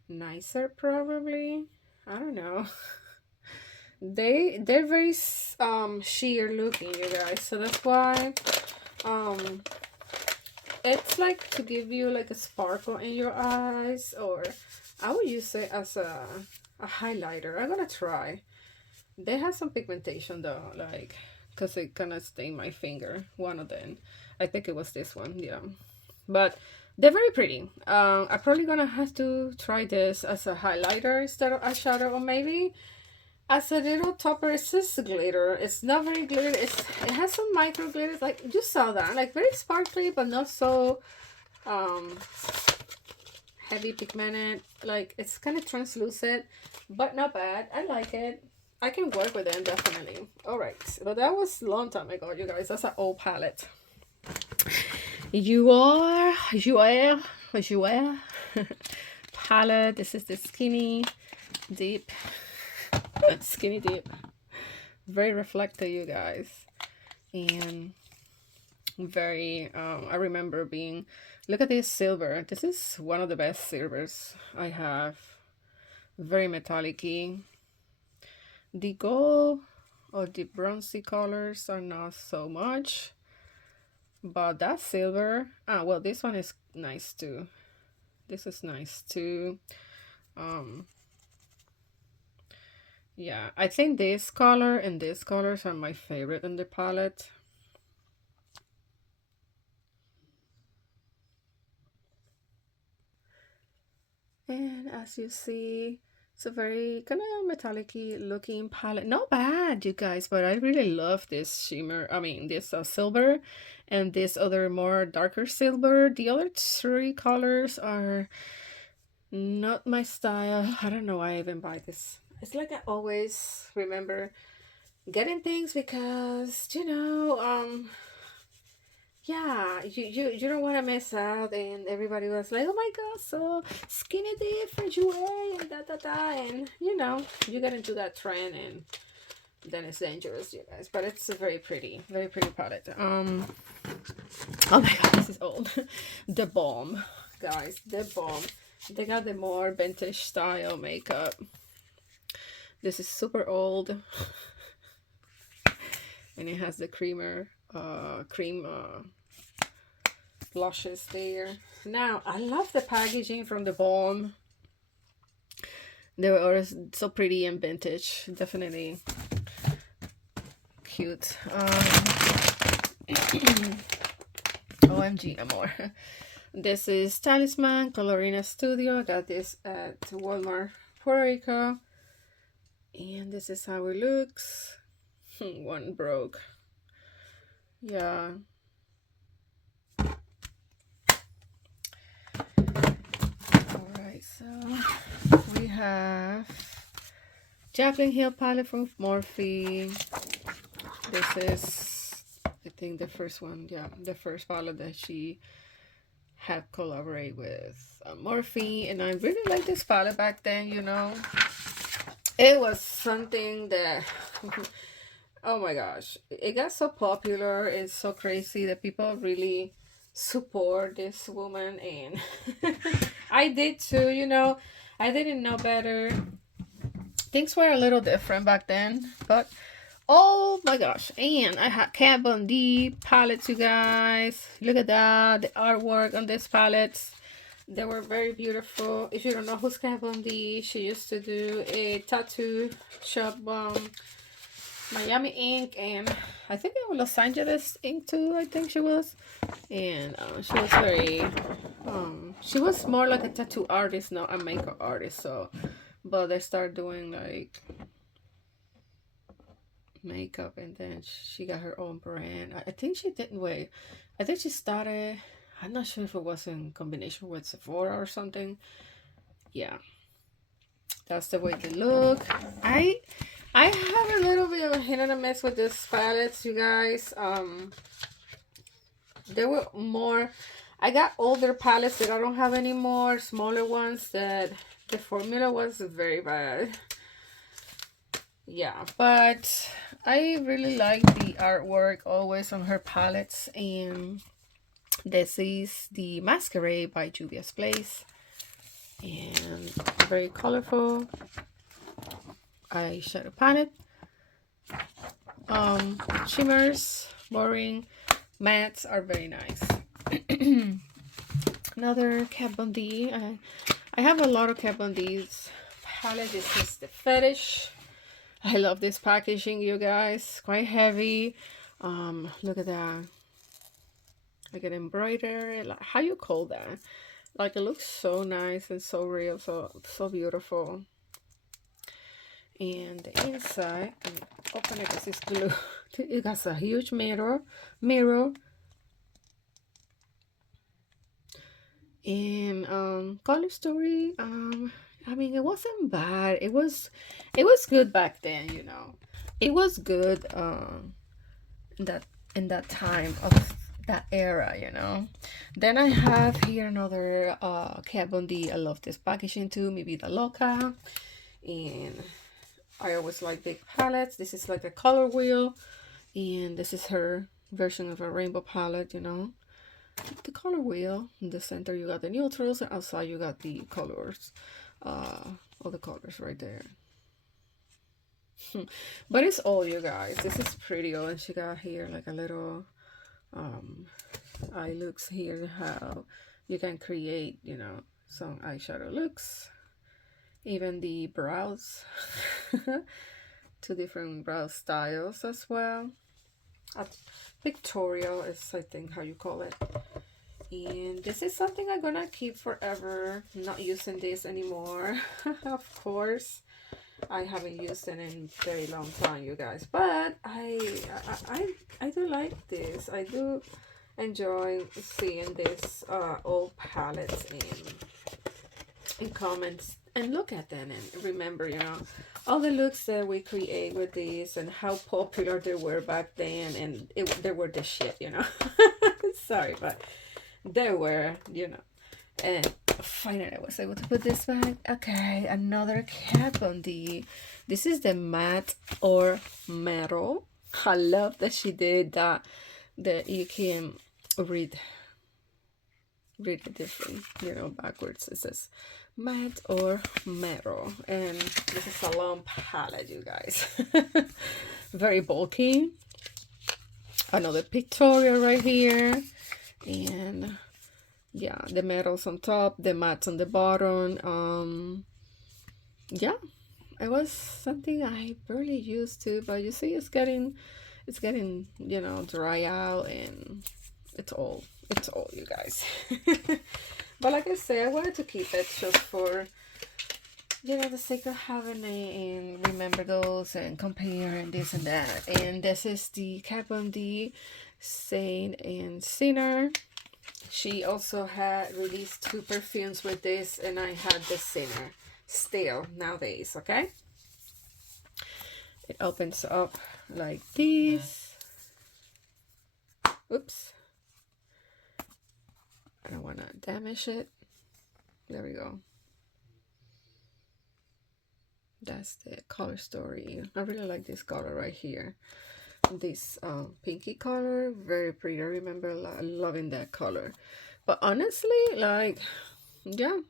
nicer probably. I don't know. They're very sheer looking, you guys, so that's why it's like to give you like a sparkle in your eyes, or I would use it as a highlighter. I'm gonna try. They have some pigmentation though, like, because it kind of stained my finger, one of them. I think it was this one, yeah, but they're very pretty. I'm probably gonna have to try this as a highlighter instead of eyeshadow, or maybe as a little topper. It's just glitter. It's not very glitter. It has some micro glitters, like you saw that, like very sparkly, but not so heavy pigmented. Like it's kind of translucent, but not bad. I like it. I can work with them definitely. All right, but that was a long time ago, you guys. That's an old palette. You are palette. This is the skinny deep. Skinny deep, very reflective, you guys, and very I remember being, look at this silver. This is one of the best silvers I have. Very metallic-y. The gold or the bronzy colors are not so much, but that silver, well, this one is nice too. This is nice too. Yeah, I think this color and these colors are my favorite in the palette. And as you see, it's a very kind of metallic-y looking palette. Not bad, you guys, but I really love this shimmer. I mean, this silver and this other more darker silver. The other 3 colors are not my style. I don't know why I even buy this. It's like I always remember getting things because, yeah, you don't want to miss out, and everybody was like, oh my god, so skinny dip for Jouer and da da da, and you get into that trend, and then it's dangerous, you guys. But it's a very pretty palette. Oh my god, this is old. The Balm, guys, The Balm. They got the more vintage style makeup. This is super old, and it has the cream blushes there. Now I love the packaging from The Balm. They were always so pretty and vintage. Definitely cute. OMG, amor. This is Talisman Colorina Studio. I got this at Walmart, Puerto Rico. And this is how it looks. One broke. Yeah. Alright, so we have Jaclyn Hill palette from Morphe. This is, I think, the first one. Yeah, the first palette that she had collaborated with Morphe. And I really liked this palette back then, you know. It was something that, oh my gosh, it got so popular. It's so crazy that people really support this woman, and I did too, you know. I didn't know better. Things were a little different back then, but oh my gosh. And I had Kat Von D palettes, you guys. Look at that, the artwork on these palettes. They were very beautiful. If you don't know who's Kat Von D, she used to do a tattoo shop, Miami Ink, and I think in Los Angeles Ink too, I think she was. And she was very, she was more like a tattoo artist, not a makeup artist. So, but they started doing like makeup, and then she got her own brand. I think she didn't wait. I think she started, I'm not sure if it was in combination with Sephora or something. Yeah, that's the way they look. I have a little bit of a hit and a miss with this palettes, you guys. There were more. I got older palettes that I don't have anymore, smaller ones that the formula was very bad. Yeah, but I really like the artwork always on her palettes. And this is the Masquerade by Juvia's Place, and very colorful eyeshadow palette. Shimmers, boring, mattes are very nice. Another Kat Von D. I have a lot of Kat Von D's palette. This is the Fetish. I love this packaging, you guys. Quite heavy. Look at that. Like an embroidery. Like, how you call that? Like, it looks so nice and so real, so beautiful. And the inside, open it because it's glue. It has a huge mirror. And color story. I mean, it wasn't bad. It was good back then, you know. It was good in that time of that era, you know. Then I have here another Kat Von D. I love this packaging too. Mi Vida Loca. And I always like big palettes. This is like a color wheel, and this is her version of a rainbow palette, you know. The color wheel. In the center you got the neutrals, and outside you got the colors. All the colors right there. But it's all, you guys. This is pretty old, and she got here like a little eye looks here, how you can create, you know, some eyeshadow looks. Even the brows. Two different brow styles as well. Pictorial is, I think, how you call it. And this is something I'm gonna keep forever. Not using this anymore. Of course, I haven't used it in a very long time, you guys. But I do like this. I do enjoy seeing this old palettes in comments and look at them and remember, you know, all the looks that we create with these and how popular they were back then, and they were the shit, you know. Sorry, but they were, you know. And finally I was able to put this back. Okay, another Kat Von D. This is the matte or metal. I love that she did that you can read it different, you know, backwards. It says matte or metal, and this is a long palette, you guys. Very bulky. Another pictorial right here, and yeah, the metals on top, the mattes on the bottom. Yeah, it was something I barely used to, but you see, it's getting, you know, dry out, and it's all, you guys. But like I say, I wanted to keep it just for, you know, the sake of having it and remember those and compare and this and that. And this is the Kat Von D Saint and Sinner. She also had released 2 perfumes with this, and I had the Sinner still nowadays. Okay, it opens up like this. Oops, I don't want to damage it. There we go. That's the color story. I really like this color right here. This pinky color, very pretty. I remember loving that color. But honestly, like, yeah,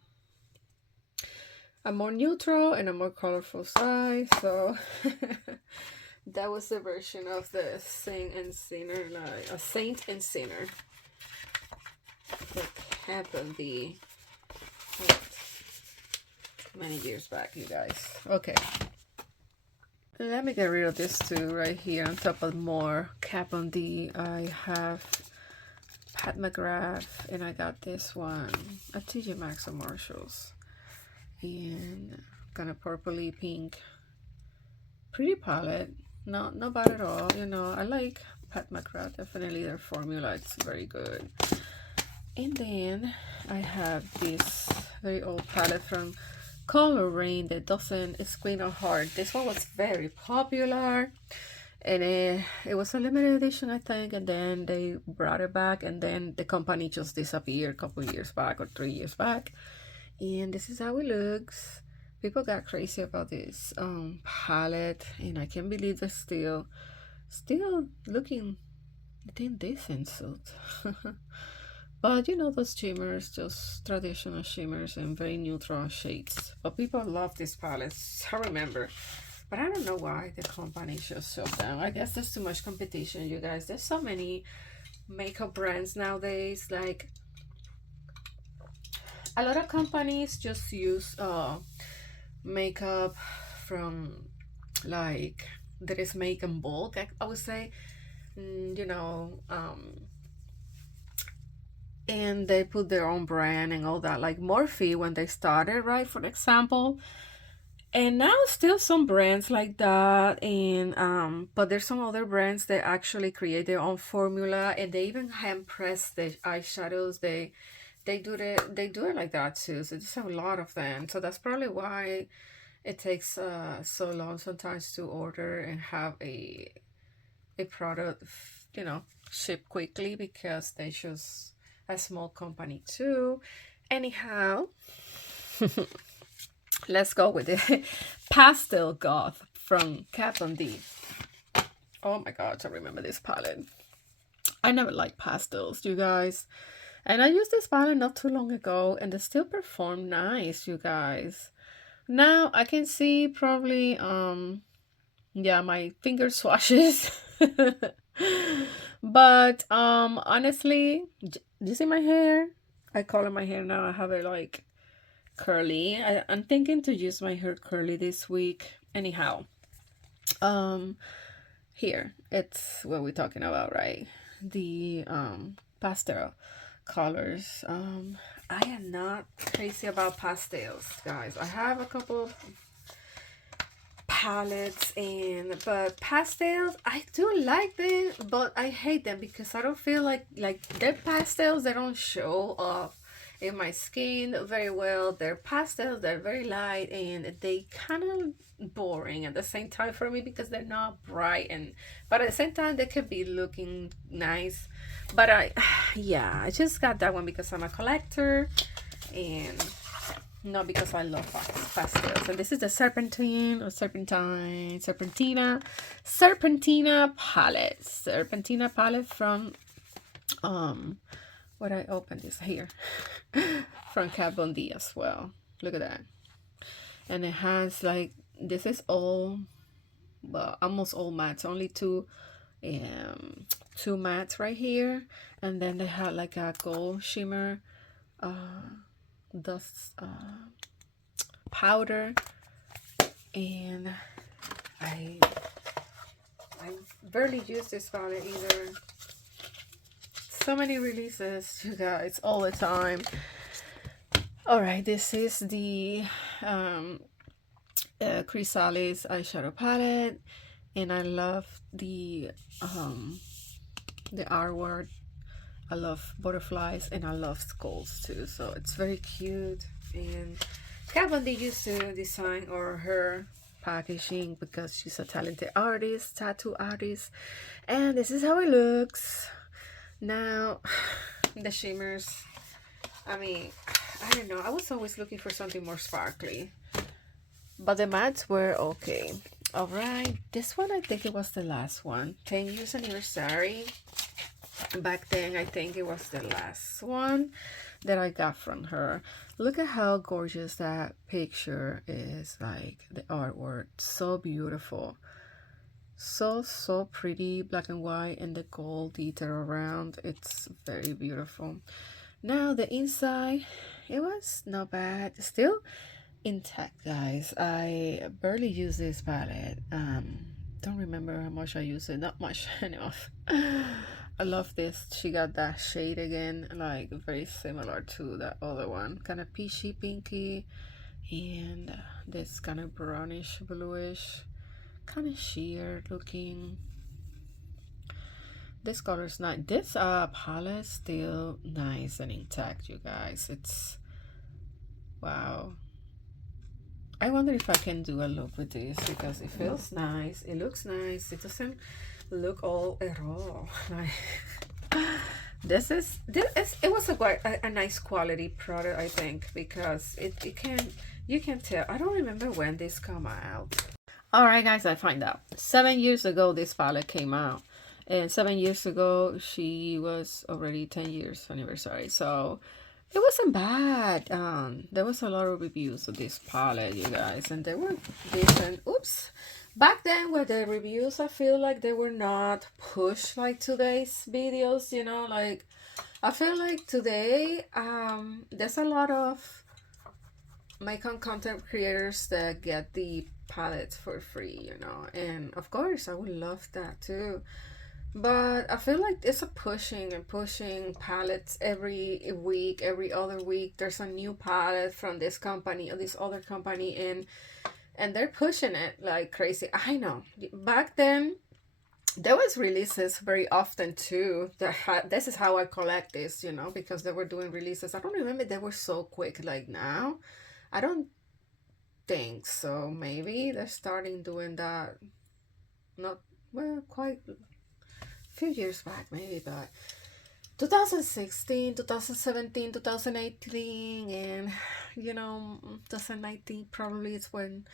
a more neutral and a more colorful side. So that was the version of the Saint and Sinner, like a Saint and Sinner. That happened many years back, you guys. Okay, let me get rid of this too. Right here on top of more Kat Von D, I have Pat McGrath, and I got this one at TJ Maxx or Marshalls, and kind of purpley pink, pretty palette. Not bad at all. You know, I like Pat McGrath. Definitely their formula, it's very good. And then I have this very old palette from Color Rain that it's clean or hard. This one was very popular, and it was a limited edition, I think, and then they brought it back, and then the company just disappeared a couple years back or 3 years back. And this is how it looks. People got crazy about this palette, and I can't believe they're still looking damn decent suit. But you know, those shimmers, just traditional shimmers and very neutral shades. But people love this palette, I remember. But I don't know why the company just shut down. I guess there's too much competition, you guys. There's so many makeup brands nowadays. Like, a lot of companies just use makeup from, like, that is made in bulk, I would say. You know, and they put their own brand and all that, like Morphe when they started, right, for example. And now still some brands like that, and but there's some other brands that actually create their own formula, and they even hand press the eyeshadows. They do it like that too. So there's a lot of them. So that's probably why it takes so long sometimes to order and have a product, you know, ship quickly, because they just a small company too. Anyhow, let's go with it. Pastel Goth from Kat Von D. Oh my gosh, I remember this palette. I never liked pastels, you guys, and I used this palette not too long ago, and they still perform nice, you guys. Now I can see probably yeah, my finger swashes. But honestly, do you see my hair? I color my hair now. I have it like curly. I'm thinking to use my hair curly this week. Anyhow, here it's what we're talking about, right? The pastel colors. I am not crazy about pastels, guys. I have a couple of palettes, but pastels, I do like them, but I hate them because I don't feel like they're pastels. They don't show up in my skin very well. They're pastels, they're very light, and they kind of boring at the same time for me because they're not bright, and but at the same time they could be looking nice. But yeah, I just got that one because I'm a collector, and not because I love pastels. And this is the Serpentina palette from what I opened this here from Kat Von D as well. Look at that. And it has like, this is all, well, almost all mattes, only two mattes right here, and then they had like a gold shimmer dust powder, and I barely use this palette either. So many releases, you guys, all the time. All right, this is the Chrysalis eyeshadow palette, and I love the artwork. I love butterflies and I love skulls too, so it's very cute. And Kat Von D used to design or her packaging because she's a talented artist, tattoo artist, and this is how it looks. Now the shimmers, I mean, I don't know, I was always looking for something more sparkly, but the mattes were okay. All right, this one, I think it was the last one, 10 years anniversary. Back then, I think it was the last one that I got from her. Look at how gorgeous that picture is, like the artwork, so beautiful, so pretty, black and white, and the gold detail around, it's very beautiful. Now the inside, it was not bad, still intact, guys. I barely use this palette. Don't remember how much I use it, not much enough. I love this. She got that shade again, like very similar to that other one, kind of peachy pinky, and this kind of brownish bluish, kind of sheer looking. This color is nice. This palette is still nice and intact, you guys. It's wow. I wonder if I can do a look with this because it feels nice, it looks nice, it doesn't look all raw. This it was a nice quality product, I think, because you can tell. I don't remember when this came out. All right, guys, I find out 7 years ago this palette came out, and 7 years ago she was already 10 years anniversary, so it wasn't bad. There was a lot of reviews of this palette, you guys, and they were decent. Oops. Back then, with the reviews, I feel like they were not pushed like today's videos, you know, like I feel like today there's a lot of makeup content creators that get the palettes for free, you know, and of course I would love that too. But I feel like it's a pushing palettes every week, every other week. There's a new palette from this company or this other company, and they're pushing it like crazy. I know. Back then, there was releases very often too. This is how I collect this, you know, because they were doing releases. I don't remember they were so quick like now. I don't think so. Maybe they're starting doing that. Not, well, quite few years back maybe, but 2016, 2017, 2018, and you know, 2019 probably is when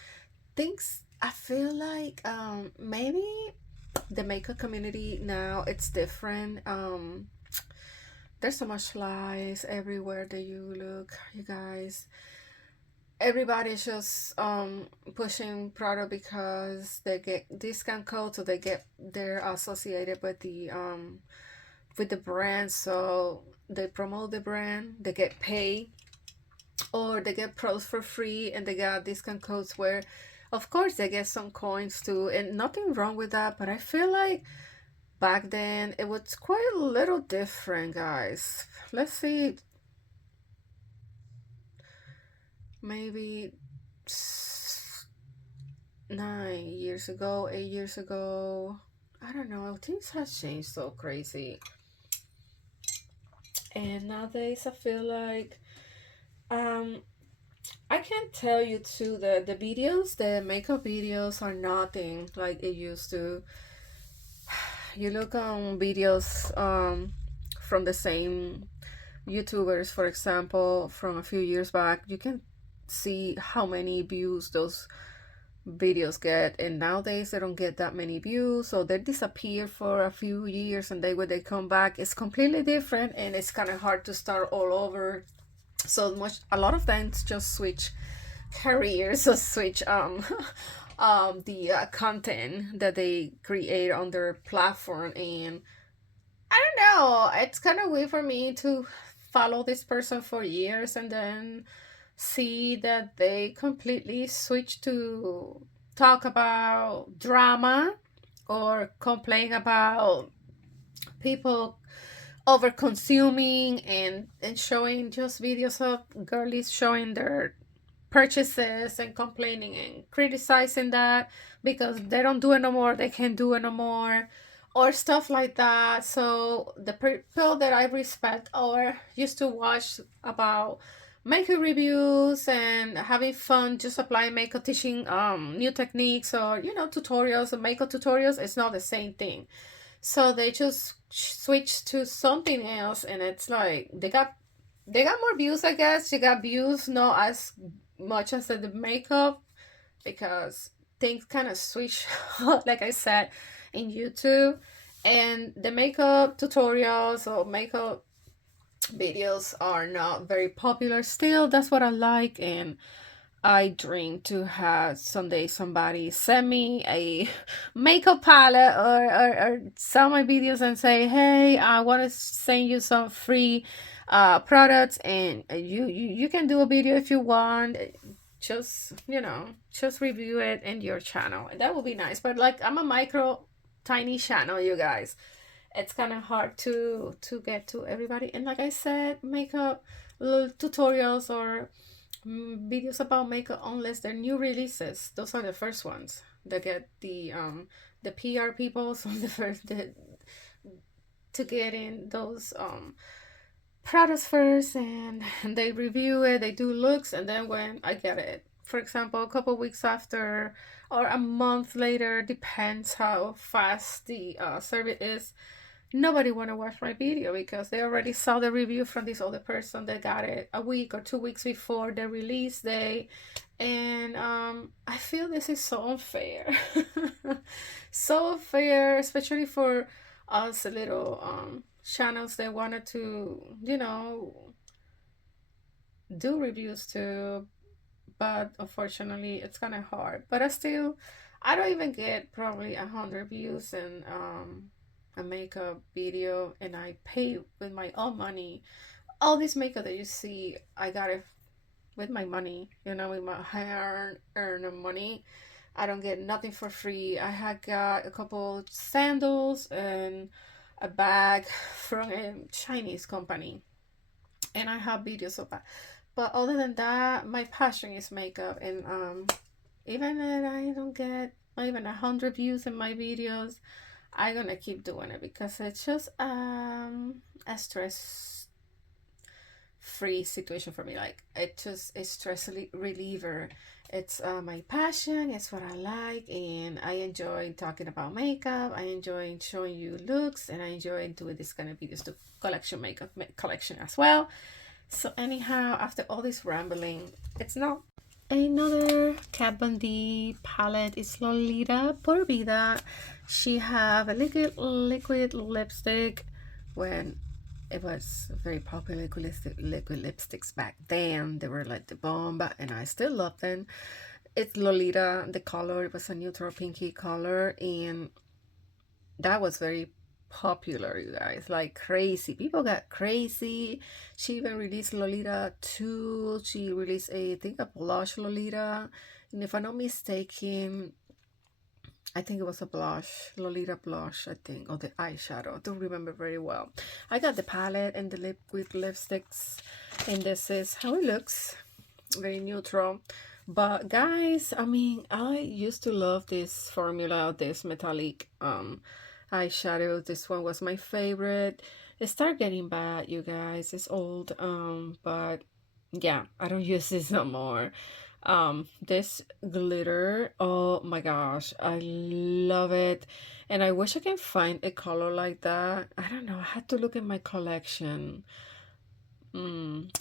things, I feel like maybe the makeup community now, it's different. There's so much lies everywhere that you look, you guys. Everybody's just pushing product because they get discount codes, so they're associated with the brand, so they promote the brand, they get paid, or they get products for free and they got discount codes where of course they get some coins too, and nothing wrong with that. But I feel like back then it was quite a little different, guys. Let's see, maybe 9 years ago, 8 years ago, I don't know, things has changed so crazy. And nowadays I feel like I can't tell you too, the videos, the makeup videos are nothing like it used to. You look on videos from the same YouTubers, for example, from a few years back, you can see how many views those videos get, and nowadays they don't get that many views, so they disappear for a few years, and when they come back it's completely different, and it's kind of hard to start all over. So a lot of them just switch careers or switch the content that they create on their platform. And I don't know, it's kind of weird for me to follow this person for years and then see that they completely switch to talk about drama or complain about people over consuming, and showing just videos of girlies showing their purchases and complaining and criticizing that because they don't do it no more, they can't do it no more, or stuff like that. So the people that I respect or used to watch about makeup reviews and having fun just applying makeup, teaching new techniques, or tutorials and makeup tutorials, it's not the same thing. So they just switch to something else, and it's like they got more views, I guess. She got views not as much as the makeup, because things kind of switch like I said in YouTube, and the makeup tutorials or makeup videos are not very popular still. That's what I like, and I dream to have someday somebody send me a makeup palette, or sell my videos and say, hey, I want to send you some free products, and you can do a video if you want. Just just review it in your channel. That would be nice. But like, I'm a tiny channel, you guys. It's kind of hard to get to everybody. And like I said, makeup little tutorials or videos about makeup, unless they're new releases, those are the first ones that get the PR people. So to get in those products first, and they review it, they do looks, and then when I get it, for example, a couple weeks after or a month later, depends how fast the service is, nobody want to watch my video because they already saw the review from this other person that got it a week or 2 weeks before the release day. And I feel this is so unfair. So unfair, especially for us little channels that wanted to do reviews too, but unfortunately it's kind of hard. But I don't even get probably 100 views in a makeup video, and I pay with my own money. All this makeup that you see, I got it with my money, with my hard earned money. I don't get nothing for free. I had got a couple sandals and a bag from a Chinese company, and I have videos of that. But other than that, my passion is makeup, and even if I don't get even 100 views in my videos, I'm gonna keep doing it because it's just a stress free situation for me. Like, it just is stress reliever. It's my passion, it's what I like, and I enjoy talking about makeup. I enjoy showing you looks, and I enjoy doing this kind of videos to collection makeup collection as well. So anyhow, after all this rambling, it's not another Kat Von D palette. It's Lolita Por Vida. She have a liquid lipstick. When it was very popular, liquid lipsticks back then, they were like the bomb, and I still love them. It's Lolita. The color, it was a neutral pinky color, and that was very popular, you guys, like crazy. People got crazy. She even released Lolita 2. She released I think a blush Lolita, and if I'm not mistaken, I think it was a blush, Lolita blush, I think, or the eyeshadow. I don't remember very well. I got the palette and the liquid lipsticks, and this is how it looks. Very neutral. But guys, I mean, I used to love this formula, this metallic eyeshadow. This one was my favorite. It started getting bad, you guys. It's old, but yeah, I don't use this no more. This glitter, oh my gosh, I love it, and I wish I can find a color like that. I don't know, I had to look in my collection, in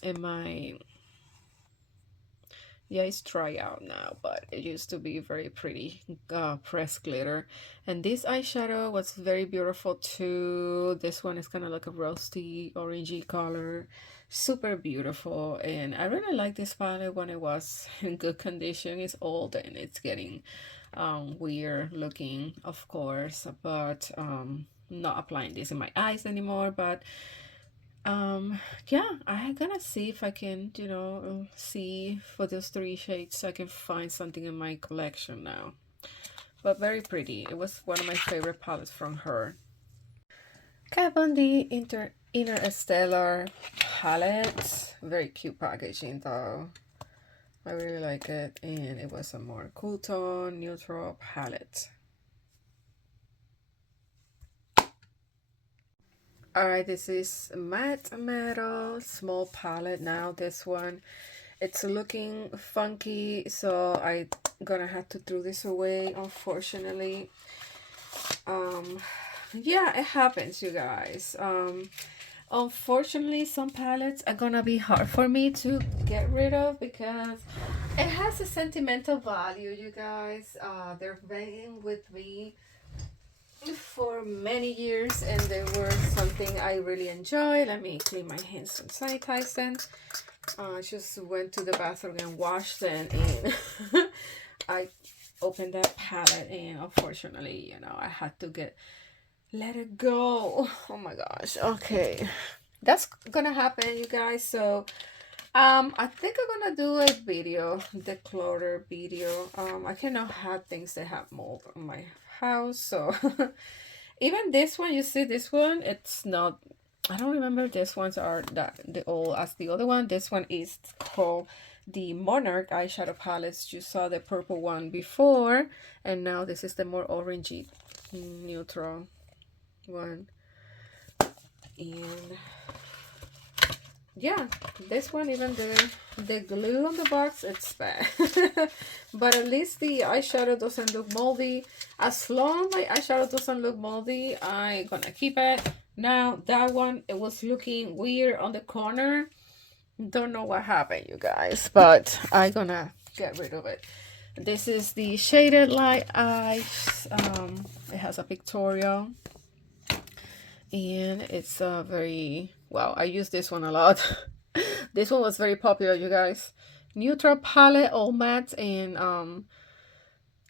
Yeah, it's dry out now, but it used to be very pretty pressed glitter. And this eyeshadow was very beautiful too. This one is kind of like a rusty orangey color, super beautiful. And I really like this palette when it was in good condition. It's old and it's getting weird looking, of course, but not applying this in my eyes anymore. But yeah, I'm gonna see if I can, you know, see for those three shades so I can find something in my collection now. But very pretty. It was one of my favorite palettes from her. Kat Von D Interstellar palette. Very cute packaging though. I really like it. And it was a more cool tone, neutral palette. Alright, this is Matte Metal Small Palette. Now this one, it's looking funky, so I gonna have to throw this away, unfortunately. Yeah, it happens, you guys. Unfortunately, some palettes are gonna be hard for me to get rid of because it has a sentimental value, you guys. They're been with me for many years and they were something I really enjoy. Let me clean my hands and sanitize them. I just went to the bathroom and washed them, and I opened that palette and unfortunately, you know, I had to let it go. Oh my gosh. Okay, that's gonna happen, you guys. So I think I'm gonna do a video, declutter video. I cannot have things that have mold in my house, so even this one, you see this one, it's not, I don't remember this ones are that the old as the other one. This one is called the Monarch eyeshadow palettes. You saw the purple one before, and now this is the more orangey neutral one. And yeah, this one, even the glue on the box, it's bad. But at least the eyeshadow doesn't look moldy. As long as my eyeshadow doesn't look moldy, I'm gonna keep it. Now that one, it was looking weird on the corner. Don't know what happened, you guys, but I'm gonna get rid of it. This is the Shaded Light Eyes. It has a pictorial, and it's very well. I use this one a lot. This one was very popular, you guys. Neutral palette, all matte, and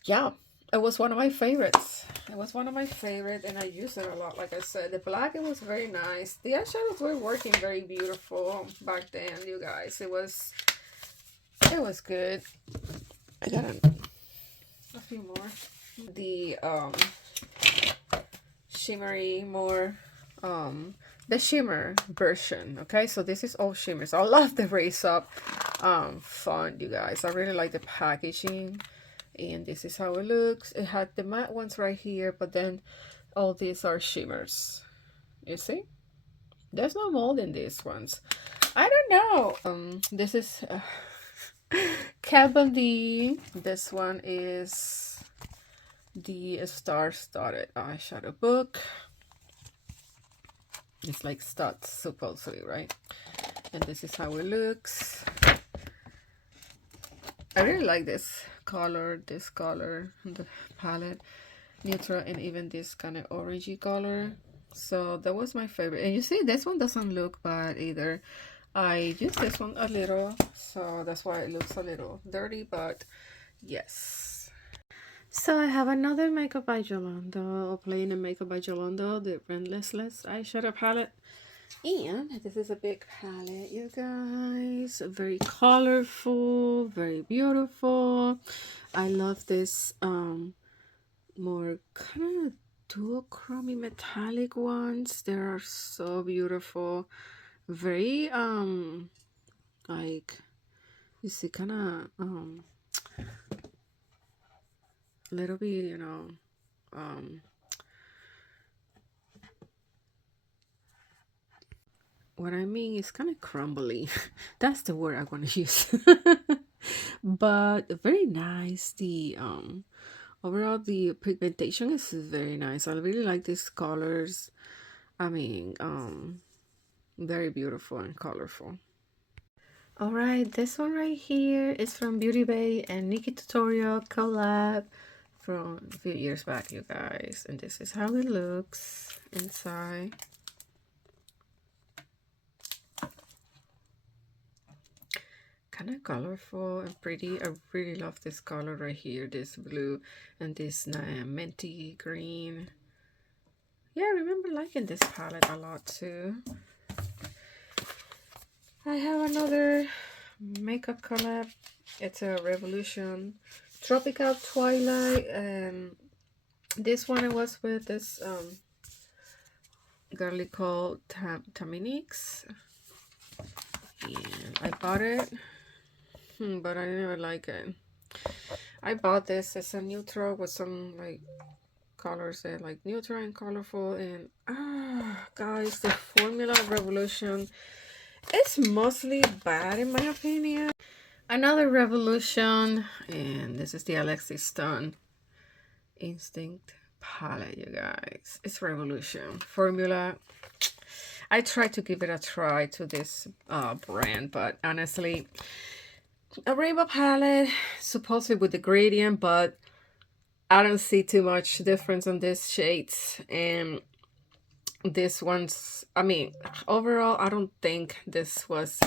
yeah, it was one of my favorites. It was one of my favorites, and I used it a lot. Like I said, the black, it was very nice. The eyeshadows were working very beautiful back then, you guys. It was good. I got a few more. The shimmery, more the shimmer version. Okay, so this is all shimmers. I love the Raise Up font, you guys. I really like the packaging, and this is how it looks. It had the matte ones right here, but then all these are shimmers. You see, there's no mold in these ones. I don't know. This is Kat Von D. This one is the star-studded eyeshadow book. It's like studs, supposedly, right? And this is how it looks. I really like this color, the palette, neutral, and even this kind of orangey color. So that was my favorite. And you see, this one doesn't look bad either. I used this one a little, so that's why it looks a little dirty, but yes. So I have another Makeup by Jolando, playing a Makeup by Jolando, the Relentless eyeshadow palette. And this is a big palette, you guys. Very colorful, very beautiful. I love this more kind of duochrome metallic ones. They are so beautiful. Very like, you see, kind of a little bit, you know, what I mean is kind of crumbly. That's the word I want to use. But very nice. The overall, the pigmentation is very nice. I really like these colors. I mean, very beautiful and colorful. All right, this one right here is from Beauty Bay and Nikki Tutorial collab from a few years back, you guys. And this is how it looks inside. Kind of colorful and pretty. I really love this color right here, this blue and this minty green. Yeah, I remember liking this palette a lot too. I have another makeup collab. It's a Revolution Tropical Twilight. This one I was with this girly called Taminix, and I bought it, but I never like it. I bought this as a neutral with some like colors that like neutral and colorful, and guys, the formula of Revolution, it's mostly bad in my opinion. Another Revolution, and this is the Alexis Stone Instinct palette, you guys. It's Revolution formula. I tried to give it a try to this brand, but honestly, a rainbow palette, supposedly with the gradient, but I don't see too much difference on these shades. And this one's, I mean, overall, I don't think this was,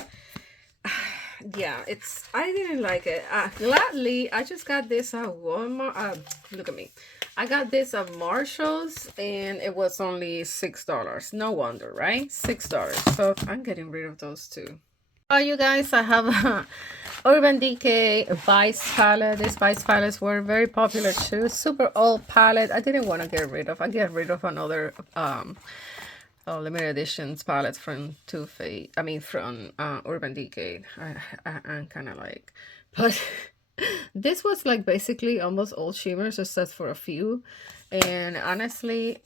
yeah, it's, I didn't like it. Gladly, I just got this at Walmart. Look at me. I got this at Marshall's and it was only $6. No wonder, right? $6. So I'm getting rid of those too. Oh, you guys, I have a Urban Decay Vice palette. These Vice palettes were very popular too. Super old palette. I didn't want to get rid of. I get rid of another limited editions palettes from Too Faced. I mean, from Urban Decay. I'm kind of like, but this was like basically almost all shimmers except for a few. And honestly,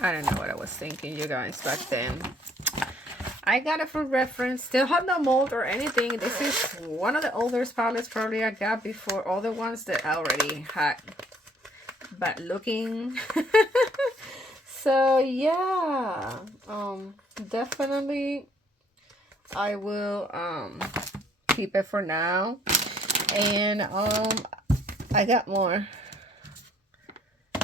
I don't know what I was thinking, you guys, back then. I got it for reference. Still have no mold or anything. This is one of the older palettes probably I got before all the ones that I already had bad looking. So yeah, definitely I will keep it for now. And I got more.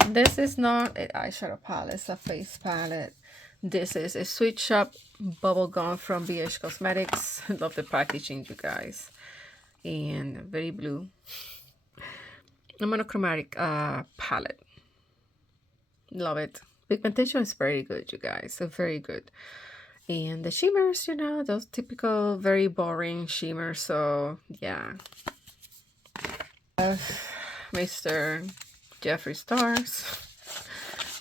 This is not an eyeshadow palette, it's a face palette. This is a Sweet Shop bubble gum from BH Cosmetics. I love the packaging, you guys. And very blue. A monochromatic palette. Love it. Pigmentation is very good, you guys. So very good. And the shimmers, you know, those typical very boring shimmers. So yeah. Mr. Jeffree Star's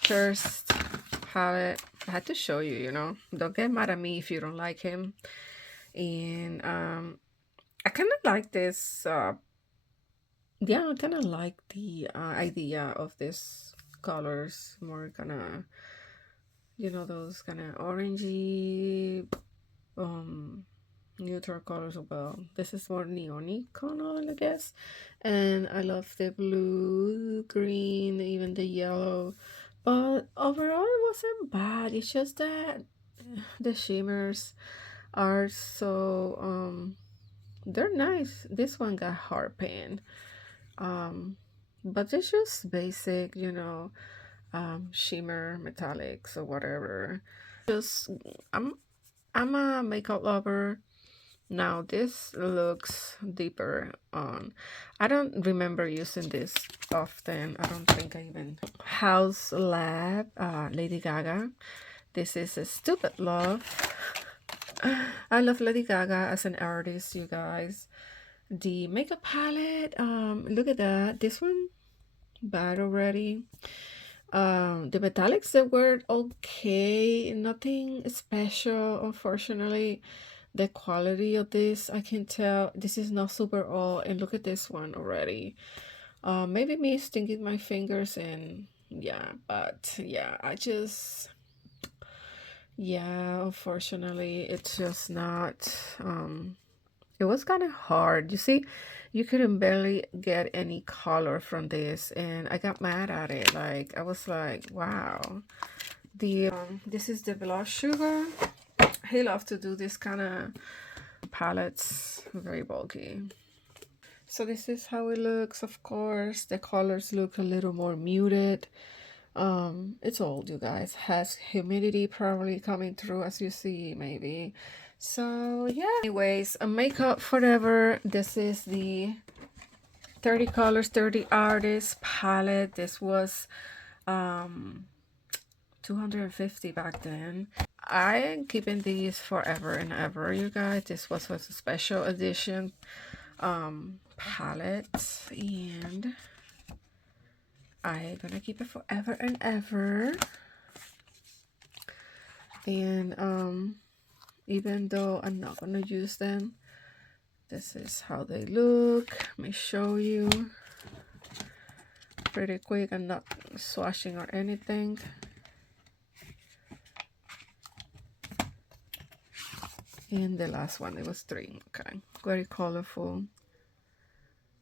first palette. I had to show you, you know. Don't get mad at me if you don't like him. And I kind of like this. Yeah, I kind of like the idea of this colors. More kind of, you know, those kind of orangey, neutral colors. Well, this is more neon color, I guess. And I love the blue, green, even the yellow. But overall, it wasn't bad. It's just that the shimmers are so, they're nice. This one got heart pain. But it's just basic, you know, shimmer, metallics, or whatever. Just, I'm a makeup lover. Now this looks deeper on. I don't remember using this often. I don't think I even. House Lab, Lady Gaga. This is a Stupid Love. I love Lady Gaga as an artist, you guys. The makeup palette, look at that. This one bad already. The metallics that were okay, nothing special, unfortunately. The quality of this, I can tell this is not super old. And look at this one already. Maybe me stinging my fingers, and yeah, but yeah, yeah, unfortunately it's just not, it was kind of hard. You see, you couldn't barely get any color from this, and I got mad at it. Like, I was like, wow. The this is the Blush Sugar. He loves to do this kind of palettes, very bulky. So this is how it looks. Of course, the colors look a little more muted. It's old, you guys. Has humidity probably coming through, as you see, maybe. So yeah, anyways, a makeup forever. This is the 30 colors 30 artists palette. This was 250 back then. I am keeping these forever and ever, you guys. This was a special edition palette, and I'm gonna keep it forever and ever. And even though I'm not gonna use them, this is how they look. Let me show you pretty quick. I'm not swatching or anything. And the last one, it was 3. Okay, very colorful,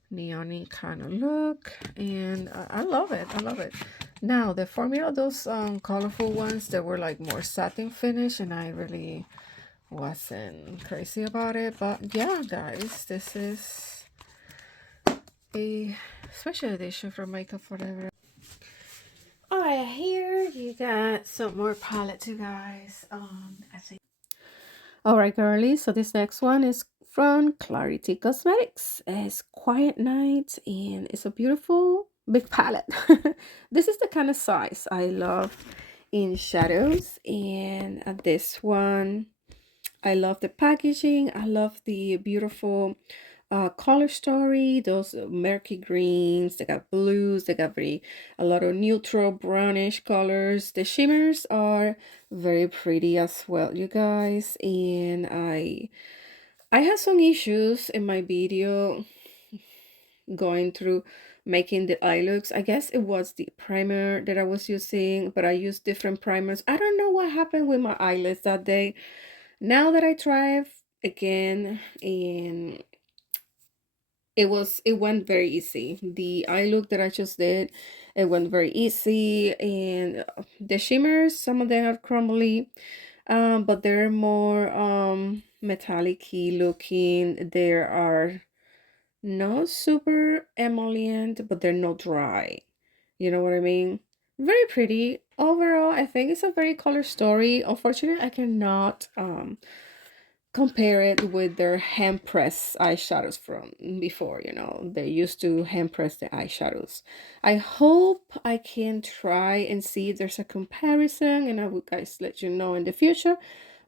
neon-y kind of look, and I love it. I love it. Now the formula, those colorful ones, they were like more satin finish, and I really wasn't crazy about it. But yeah, guys, this is a special edition for Makeup Forever. All right, here you got some more palettes, you guys. I think. All right, girlies. So this next one is from Clarity Cosmetics. It's Quiet Night, and it's a beautiful big palette. This is the kind of size I love in shadows, and this one, I love the packaging. I love the beautiful color story. Those murky greens, they got blues, they got a lot of neutral brownish colors. The shimmers are very pretty as well, you guys. And I had some issues in my video going through making the eye looks. I guess it was the primer that I was using, but I used different primers. I don't know what happened with my eyelids that day. Now that I tried again, and it went very easy. The eye look that I just did, it went very easy. And the shimmers, some of them are crumbly, but they're more metallic-y looking. There are not super emollient, but they're not dry. You know what I mean? Very pretty. Overall, I think it's a very color story. Unfortunately, I cannot compare it with their hand press eyeshadows from before. You know, they used to hand press the eyeshadows. I hope I can try and see if there's a comparison, and I will guys let you know in the future.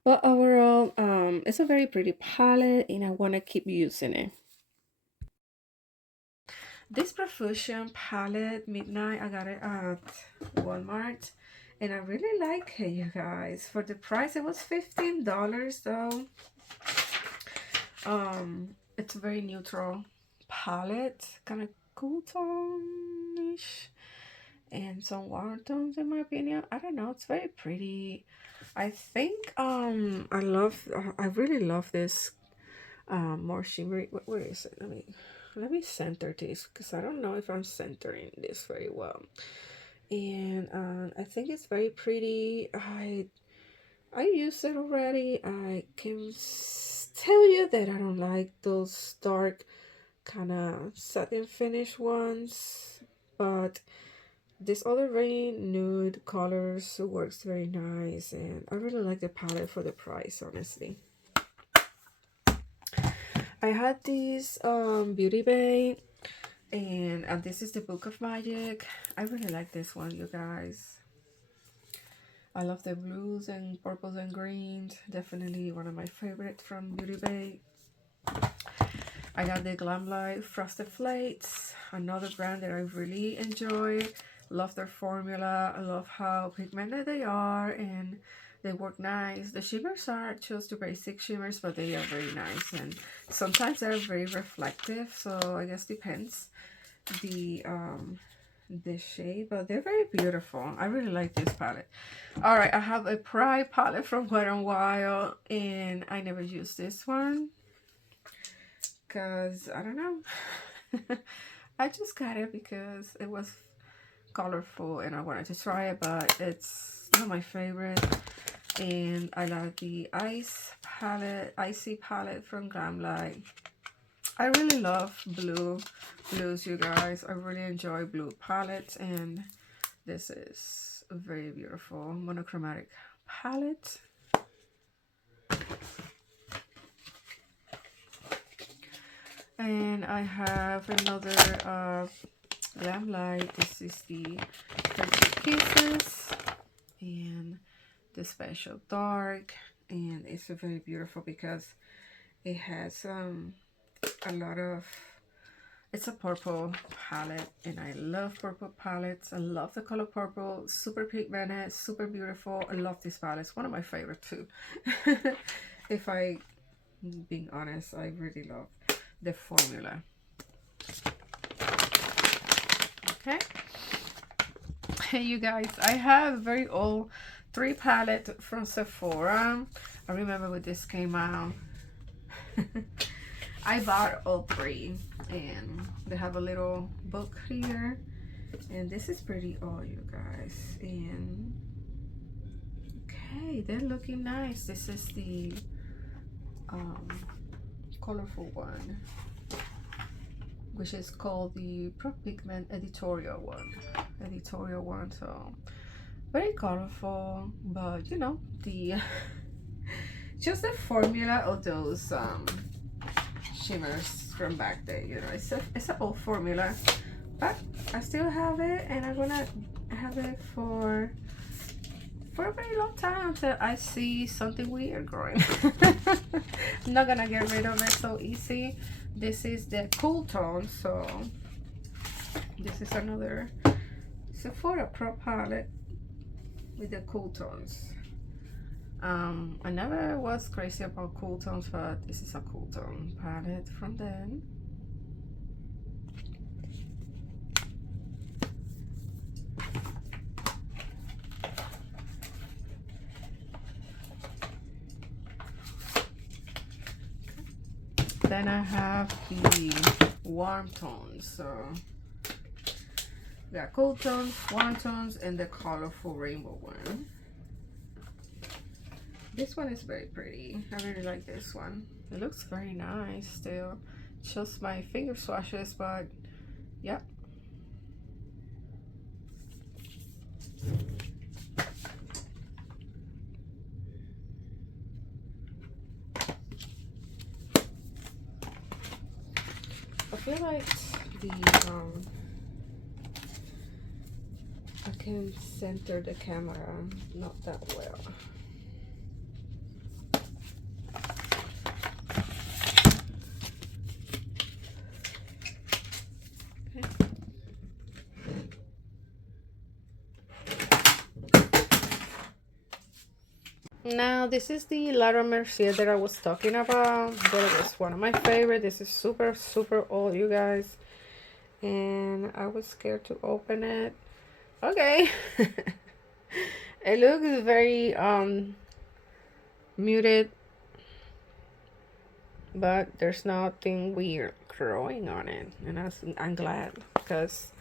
But overall, it's a very pretty palette, and I want to keep using it. This Profusion palette, Midnight, I got it at Walmart, and I really like it, you guys. For the price, it was $15 though. It's a very neutral palette, kind of cool tone-ish, and some water tones in my opinion. I don't know, it's very pretty. I think I really love this more shimmery. Where is it? Let me center this, because I don't know if I'm centering this very well. And I think it's very pretty. I used it already. I can tell you that I don't like those dark kind of satin finish ones, but this other very nude colors works very nice, and I really like the palette for the price, honestly. I had this Beauty Bay, and this is the Book of Magic. I really like this one, you guys. I love the blues and purples and greens. Definitely one of my favorites from Beauty Bay. I got the Glam Light Frosted Flakes, another brand that I really enjoy. Love their formula. I love how pigmented they are, and they work nice. The shimmers are just the basic shimmers, but they are very nice, and sometimes they're very reflective, so I guess depends the shade, but they're very beautiful. I really like this palette. All right, I have a Pride palette from Wet n Wild, and I never used this one because I don't know. I just got it because it was colorful and I wanted to try it, but it's not my favorite. And I love the Icy palette from Glamlight. I really love blues, you guys. I really enjoy blue palettes, and this is a very beautiful monochromatic palette. And I have another Glamlight. This is the Perfect Kisses and the Special Dark, and it's very beautiful because it has a lot of, it's a purple palette, and I love purple palettes. I love the color purple, super pigmented, super beautiful. I love this palette. It's one of my favorite too. If I being honest, I really love the formula. Okay, you guys, I have very old 3 palette from Sephora. I remember when this came out. I bought all 3, and they have a little book here, and this is pretty old, you guys. And okay, they're looking nice. This is the colorful one, which is called the Pro Pigment editorial one. So very colorful, but you know, the just the formula of those shimmers from back then, you know, it's an old formula, but I still have it, and I'm gonna have it for a very long time until I see something weird growing. I'm not gonna get rid of it so easy. This is the Cool Tone, so this is another Sephora Pro palette with the Cool Tones. I never was crazy about cool tones, but this is a cool tone palette from them. Then I have the warm tones. So we got cool tones, warm tones, and the colorful rainbow one. This one is very pretty. I really like this one. It looks very nice still. Just my finger swatches, but yep. I feel like the I can center the camera not that well. Now this is the Laura Mercier that I was talking about. That was one of my favorite. This is super old, you guys, and I was scared to open it. Okay. It looks very muted, but there's nothing weird growing on it, and I'm glad, because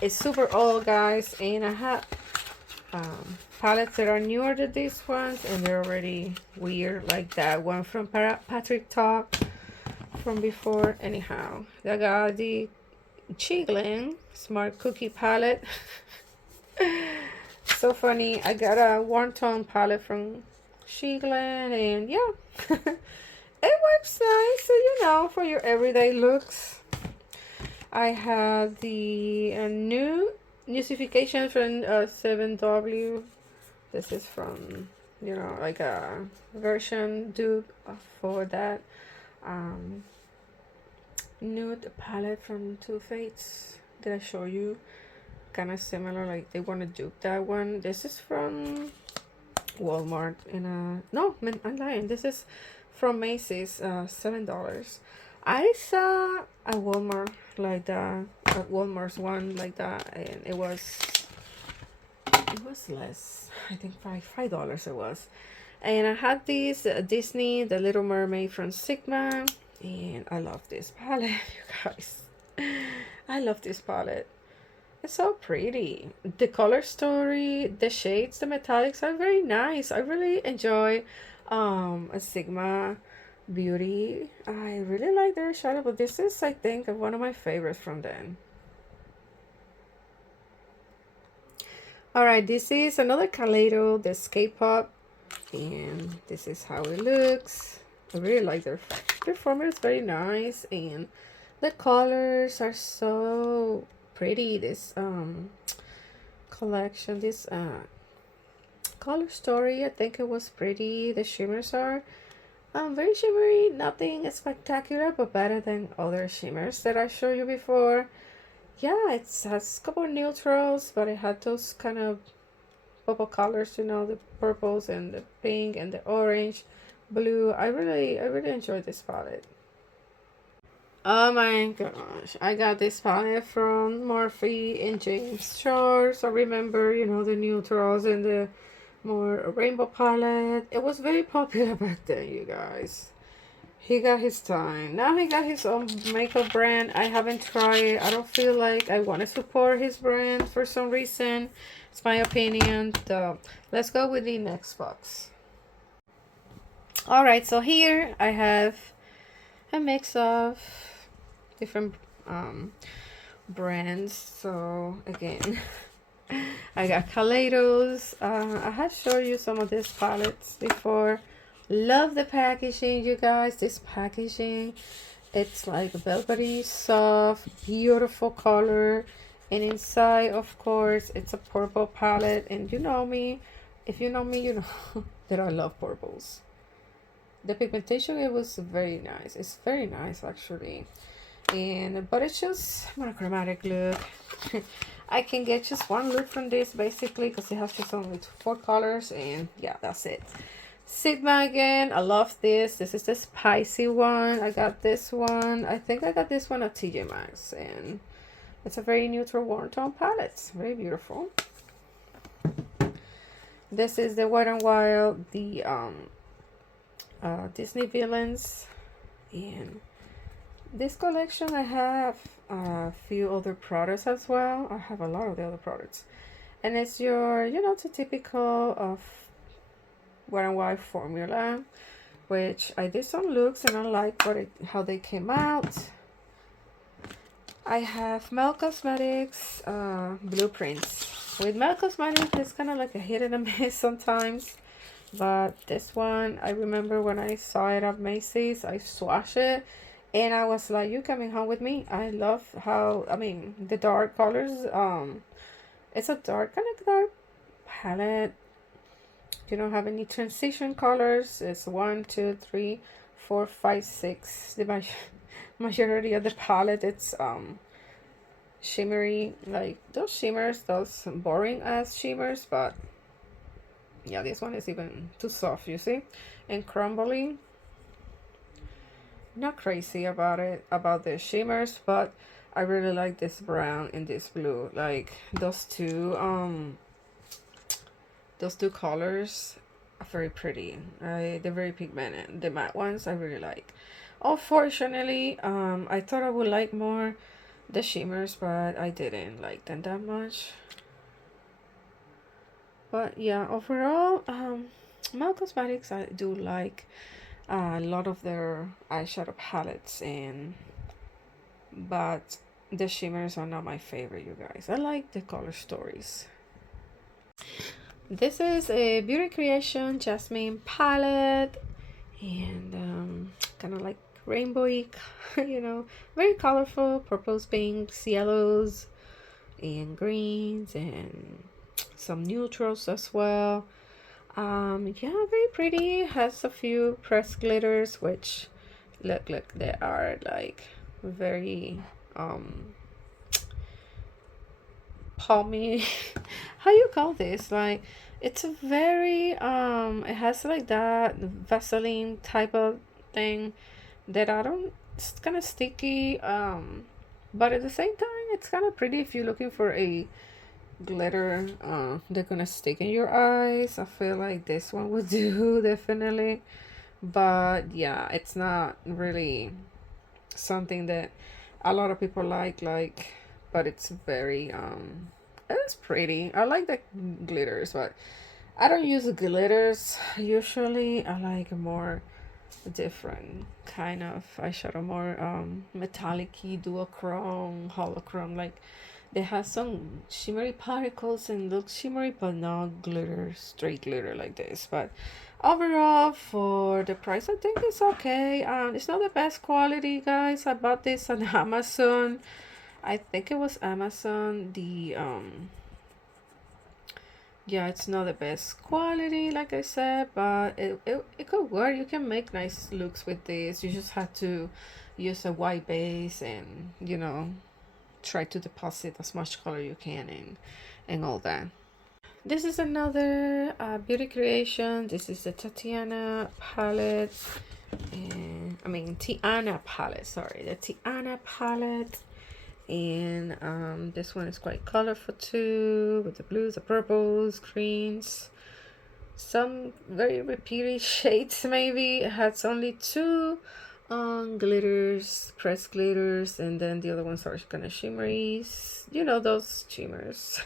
it's super old, guys, and I have palettes that are newer to these ones, and they're already weird, like that one from Patrick Talk from before. Anyhow, I got the Chiglin Smart Cookie palette. So funny. I got a warm tone palette from Chiglin, and yeah, it works nice, so, you know, for your everyday looks. I have the new Nudification from 7W. This is from, you know, like a version dupe for that nude palette from Too Faced that I show you. Kind of similar, like they want to dupe that one. This is from Walmart no, I'm lying. This is from Macy's, $7. I saw a Walmart like that, at Walmart's one like that, and it was less. I think $5 it was. And I had this Disney, The Little Mermaid from Sigma, and I love this palette, you guys. I love this palette. It's so pretty. The color story, the shades, the metallics are very nice. I really enjoy a Sigma Beauty. I really like their shadow, but this is, I think, one of my favorites from them. Alright, this is another Kaleido, the Skate Pop, and this is how it looks. I really like their formula is very nice, and the colors are so pretty. This collection, this color story, I think it was pretty. The shimmers are very shimmery, nothing spectacular, but better than other shimmers that I showed you before. Yeah, it has a couple of neutrals, but it had those kind of purple colors, you know, the purples and the pink and the orange, blue. I really enjoyed this palette. Oh my gosh, I got this palette from Morphe and James Charles. I remember, you know, the neutrals and the more rainbow palette. It was very popular back then, you guys. He got his time. Now he got his own makeup brand. I haven't tried it. I don't feel like I want to support his brand for some reason. It's my opinion. So let's go with the next box. Alright, so here I have a mix of different brands. So again, I got Kaleidos. I had showed you some of these palettes before. Love the packaging, you guys. This packaging, it's like velvety, soft, beautiful color. And inside, of course, it's a purple palette. And you know me, if you know me, you know that I love purples. The pigmentation, it was very nice. It's very nice, actually. And but it's just monochromatic look. I can get just one look from this, basically, because it has just only 4 colors. And yeah, that's it. Sigma again. I love this. This is the spicy one. I got this one. I think I got this one at TJ Maxx, and it's a very neutral warm tone palette. It's very beautiful. This is the Wet n Wild, the Disney villains, and this collection I have a few other products as well. I have a lot of the other products, and it's your, you know, the typical of Wet n Wild formula, which I did some looks and I like how they came out. I have Mel Cosmetics blueprints. With Mel Cosmetics, it's kind of like a hit and a miss sometimes, but this one, I remember when I saw it at Macy's, I swatched it and I was like, you coming home with me? I love how, I mean, the dark colors. It's a dark, kind of dark palette. You don't have any transition colors. It's 1, 2, 3, 4, 5, 6. The majority of the palette, it's shimmery, like those shimmers, those boring ass shimmers. But yeah, this one is even too soft, you see, and crumbly. Not crazy about it, about the shimmers, but I really like this brown and this blue. Like those two colors are very pretty. They're very pigmented. The matte ones I really like. Unfortunately, I thought I would like more the shimmers, but I didn't like them that much. But yeah, overall, Mel Cosmetics, I do like a lot of their eyeshadow palettes, but the shimmers are not my favorite, you guys. I like the color stories. This is a Beauty Creation Jasmine palette, and kind of like rainbowy, you know, very colorful, purples, pinks, yellows, and greens, and some neutrals as well. Yeah, very pretty. Has a few pressed glitters, which look, they are like very palmy. How you call this? Like, it's a very it has like that Vaseline type of thing that I don't, it's kind of sticky, but at the same time it's kind of pretty if you're looking for a glitter they're gonna stick in your eyes. I feel like this one would do definitely, but yeah, it's not really something that a lot of people like but it's very it's pretty. I like the glitters, but I don't use glitters usually. I like more different kind of eyeshadow, more metallic-y, duochrome, holochrome. Like they have some shimmery particles and look shimmery, but not glitter, straight glitter like this. But overall, for the price, I think it's okay. It's not the best quality, guys. I bought this on Amazon. I think it was Amazon. The yeah, it's not the best quality, like I said, but it could work. You can make nice looks with this. You just have to use a white base and, you know, try to deposit as much color you can and all that. This is another beauty creation. This is the Tatiana palette. And I mean, Tiana palette, sorry. The Tiana palette. And this one is quite colorful too, with the blues, the purples, greens, some very repeated shades. Maybe it has only two glitters, pressed glitters, and then the other ones are kind of shimmeries, you know, those shimmers.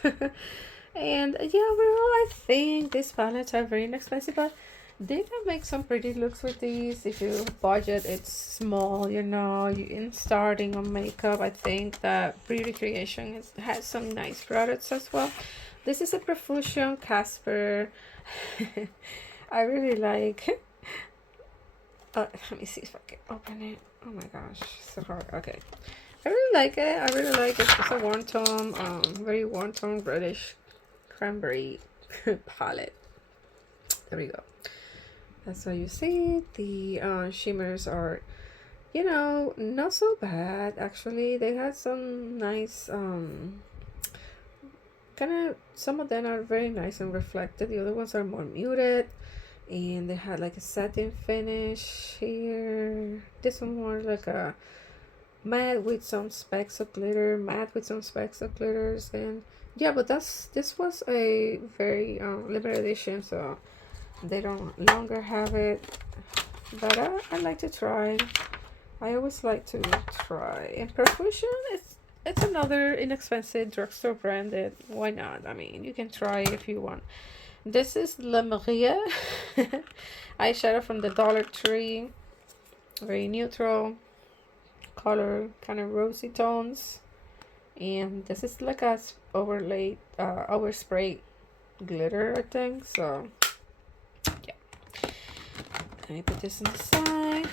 And yeah, overall I think these palettes are very inexpensive, but they can make some pretty looks with these. If your budget it's small, you know, you in starting on makeup, I think that beauty creation has some nice products as well. This is a Profusion Casper. I really like let me see if I can open it. Oh my gosh, so hard. Okay, I really like it. I really like it. It's a warm tone, very warm tone reddish cranberry palette. There we go. That's how you see it. The shimmers are, you know, not so bad actually. They had some nice kind of, some of them are very nice and reflected. The other ones are more muted, and they had like a satin finish here. This one more like a matte with some specks of glitter, matte with some specks of glitters. And yeah, but this was a very limited edition, so they don't longer have it, but I like to try. I always like to try. And Profusion, it's another inexpensive drugstore branded. Why not? I mean, you can try if you want. This is La Maria eyeshadow from the Dollar Tree. Very neutral color, kind of rosy tones. And this is like a overlaid, overspray glitter, I think. So yeah, let me put this on the side.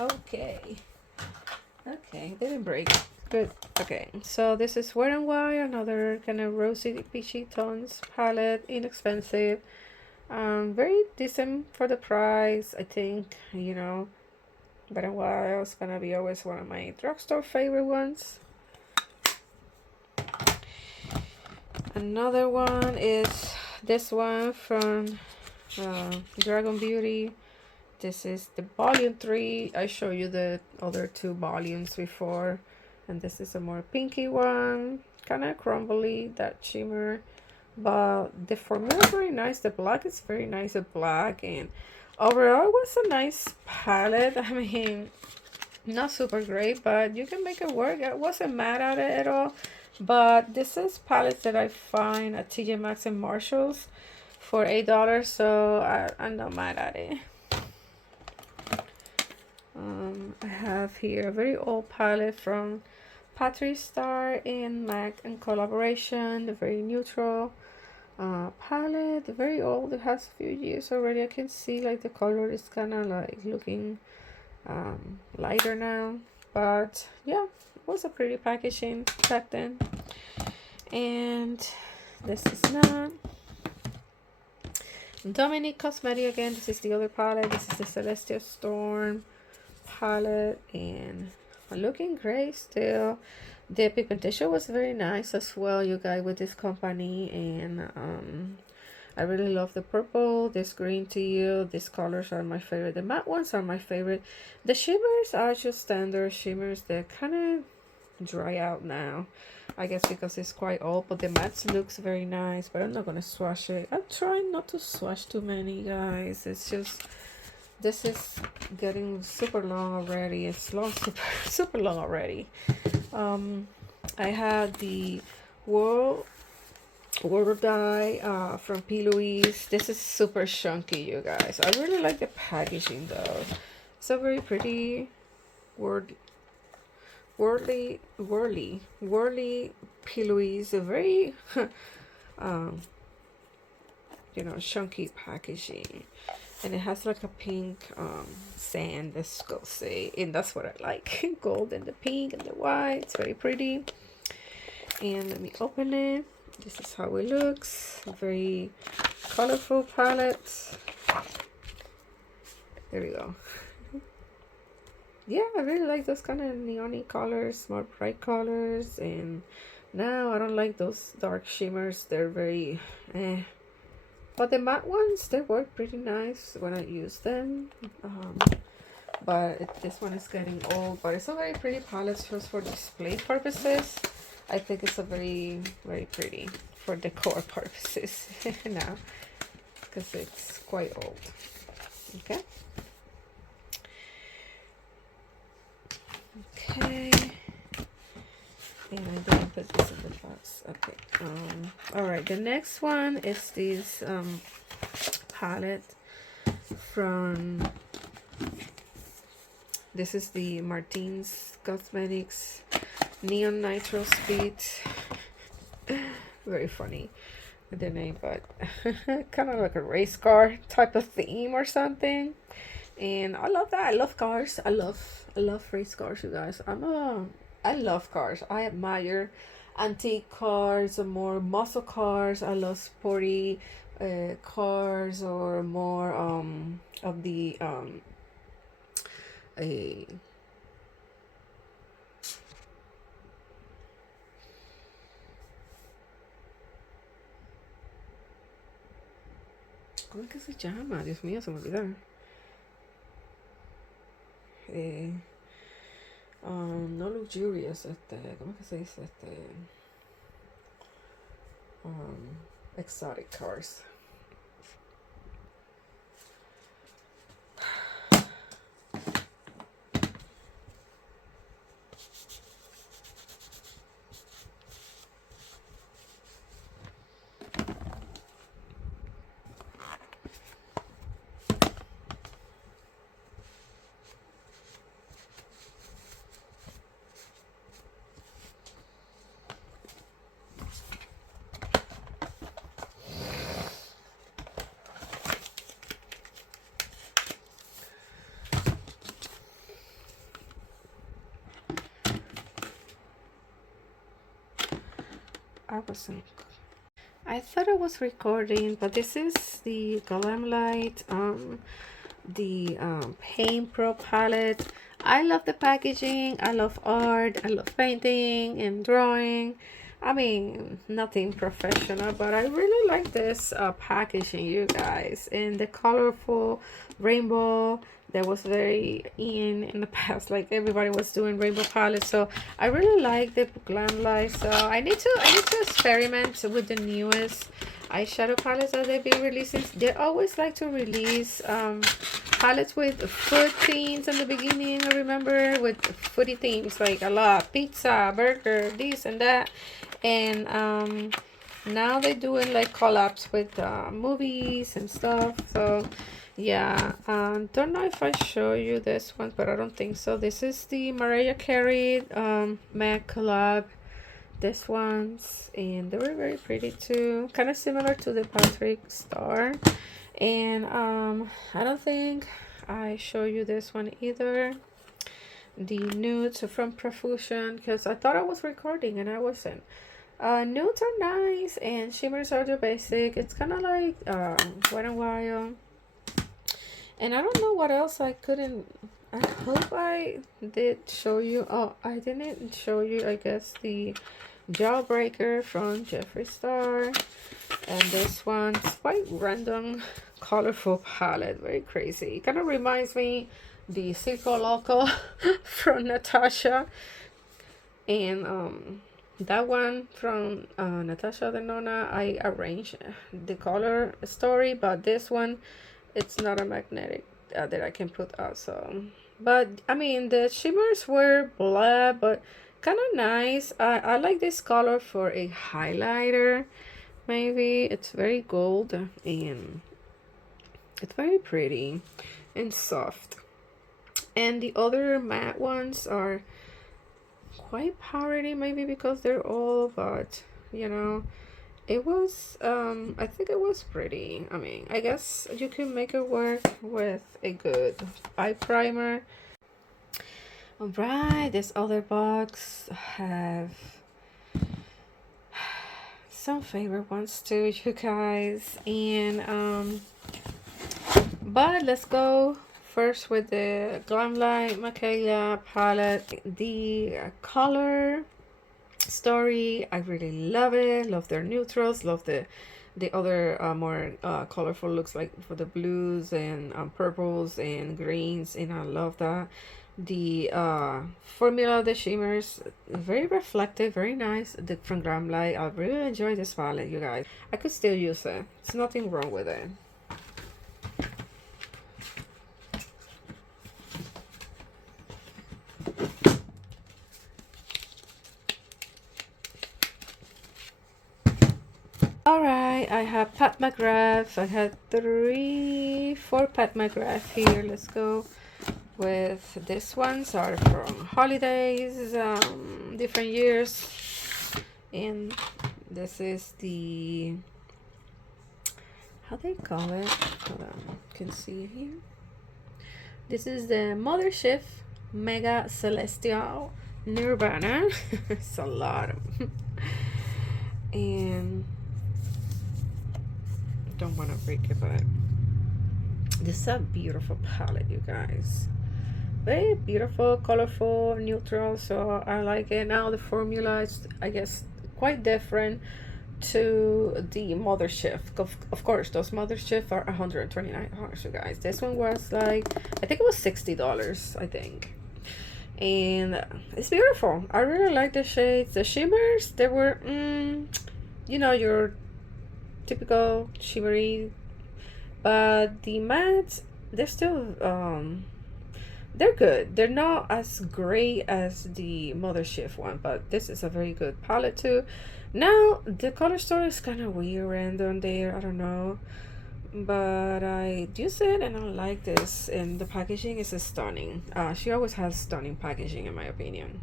Okay, didn't break. Good. Okay, so this is Wet n Wild, another kind of rosy peachy tones palette, inexpensive, very decent for the price. I think, you know, Wet n Wild is gonna be always one of my drugstore favorite ones. Another one is this one from Dragon Beauty. This is the volume 3. I showed you the other 2 volumes before, and this is a more pinky one, kind of crumbly, that shimmer, but the formula is very nice. The black is very nice, the black, and overall it was a nice palette. I mean, not super great, but you can make it work. I wasn't mad at it at all. But this is palettes that I find at TJ Maxx and Marshalls for $8, so I'm not mad at it. I have here a very old palette from Patrick Star and MAC in collaboration. The very neutral palette, very old. It has a few years already. I can see like the color is kind of like looking lighter now, but yeah, it was a pretty packaging back then. And this is not Dominique Cosmetic again. This is the other palette. This is the Celestial Storm palette, and looking great still. The pigmentation was very nice as well, you guys, with this company. And I really love the purple, this green teal. These colors are my favorite. The matte ones are my favorite. The shimmers are just standard shimmers. They're kind of dry out now, I guess because it's quite old, but the matte looks very nice. But I'm not gonna swatch it. I'm trying not to swatch too many, guys. It's just, this is getting super long already. It's long, super long already. I had the World Die from P. Louise. This is super chunky, you guys. I really like the packaging though. It's a very pretty whirly P. Louise. A very um, you know, chunky packaging, and it has like a pink sand, let's go say, and that's what I like. Gold and the pink and the white. It's very pretty. And let me open it. This is how it looks. A very colorful palette. There we go. Yeah, I really like those kind of neon colors, more bright colors. And now I don't like those dark shimmers. They're very but the matte ones, they work pretty nice when I use them. But this one is getting old, but it's a very pretty palette just for display purposes. I think it's a very pretty for decor purposes now, because it's quite old. Okay. Okay. And I didn't put this in the box. Okay. All right. The next one is this palette from. This is the Martins Cosmetics Neon Nitro Speed. Very funny with the name, but kind of like a race car type of theme or something. And I love that. I love cars. I love race cars, you guys. I love cars. I admire antique cars or more muscle cars. I love sporty cars, or more of the a ¿cómo es que se llama? Dios mío, se me olvidó. No luxurious, ¿cómo es que se dice? Exotic cars. I thought I was recording, but this is the Collab the Paint Pro palette. I love the packaging. I love art. I love painting and drawing. I mean, nothing professional, but I really like this packaging, you guys, and the colorful rainbow that was very in the past. Like everybody was doing rainbow palettes, so I really like the Glam Light. So I need to experiment with the newest eyeshadow palettes that they've been releasing. They always like to release palettes with food themes in the beginning. I remember with foodie themes, like a lot, pizza, burger, this and that. And now they're doing like collabs with movies and stuff. So yeah, don't know if I show you this one, but I don't think so. This is the Mariah Carey MAC collab. This one's, and they were very pretty too, kind of similar to the Patrick Star. And I don't think I show you this one either, the nudes from Profusion, because I thought I was recording and I wasn't. Nudes are nice and shimmers are the basic. It's kind of like Wet n Wild. And I don't know what else I couldn't. I hope I did show you. Oh, I didn't show you, I guess, the Jawbreaker from Jeffree Star. And this one's quite random, colorful palette. Very crazy. It kind of reminds me the Circo Loco from Natasha. And that one from Natasha Denona, I arranged the color story, but this one, it's not a magnetic that I can put out. So, but I mean, the shimmers were blah, but kind of nice. I like this color for a highlighter. Maybe it's very gold and it's very pretty and soft. And the other matte ones are quite powdery, maybe because they're all, but you know, it was I think it was pretty. I mean, I guess you can make it work with a good eye primer. All right, this other box have some favorite ones too, you guys, and but let's go first with the Glam Light Michaela palette. The color story, I really love it. Love their neutrals, love the other more colorful looks, like for the blues and purples and greens, and I love that. The formula, the shimmers, very reflective, very nice. The from Glam Light, I really enjoy this palette, you guys. I could still use it. There's nothing wrong with it. Alright, I have Pat McGrath. I had 4 Pat McGrath here. Let's go with this ones are from holidays, different years. And this is the, how they call it? Hold on, you can see it here. This is the Mothership Mega Celestial Nirvana. It's a lot. And don't want to break it, but this is a beautiful palette, you guys. Very beautiful, colorful, neutral, so I like it. Now the formula is, I guess, quite different to the Mothership. Of course, those Mothership are $129, you guys. This one was like, I think it was $60, I think. And it's beautiful. I really like the shades. The shimmers, they were you know, your typical shimmery, but the mattes, they're still they're good. They're not as great as the Mothership one, but this is a very good palette too. Now the color story is kind of weird, random there, I don't know, but I use it and I like this, and the packaging is stunning. She always has stunning packaging, in my opinion.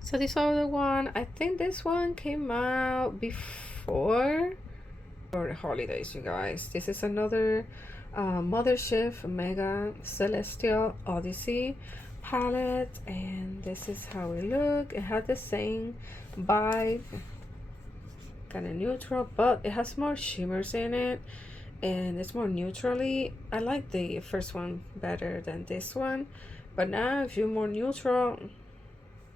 So this other one, I think this one came out before for the holidays, you guys. This is another Mothership Mega Celestial Odyssey palette, and this is how it look. It had the same vibe, kind of neutral, but it has more shimmers in it and it's more neutrally. I like the first one better than this one, but now if you're more neutral,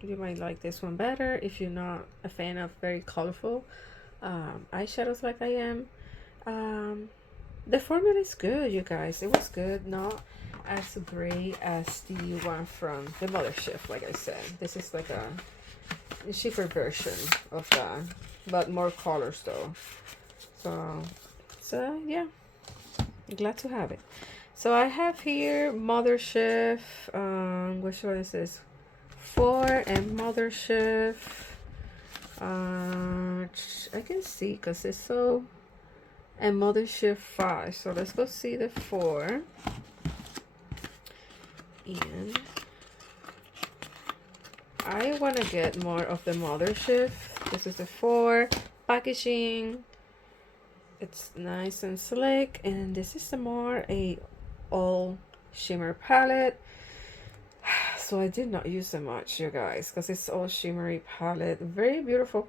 you might like this one better if you're not a fan of very colorful eyeshadows like I am. The formula is good, you guys. It was good, not as great as the one from the Mothership, like I said. This is like a cheaper version of that, but more colors though. So yeah, glad to have it. So I have here Mothership, which one is this? 4 and Mothership. I can see because it's so, and Mothership 5. So let's go see the 4. And I want to get more of the Mothership. This is the 4 packaging. It's nice and slick, and this is a more a all shimmer palette. So I did not use it much, you guys, because it's all shimmery palette. Very beautiful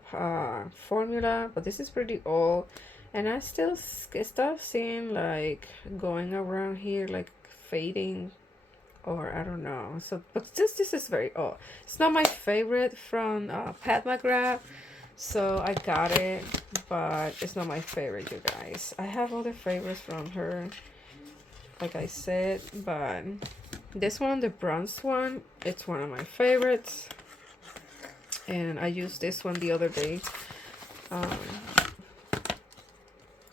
formula, but this is pretty old, and I still start seeing like going around here, like fading, or I don't know. So but this is very old. It's not my favorite from Pat McGrath, so I got it, but it's not my favorite, you guys. I have other favorites from her, like I said, but this one, the bronze one, it's one of my favorites, and I used this one the other day.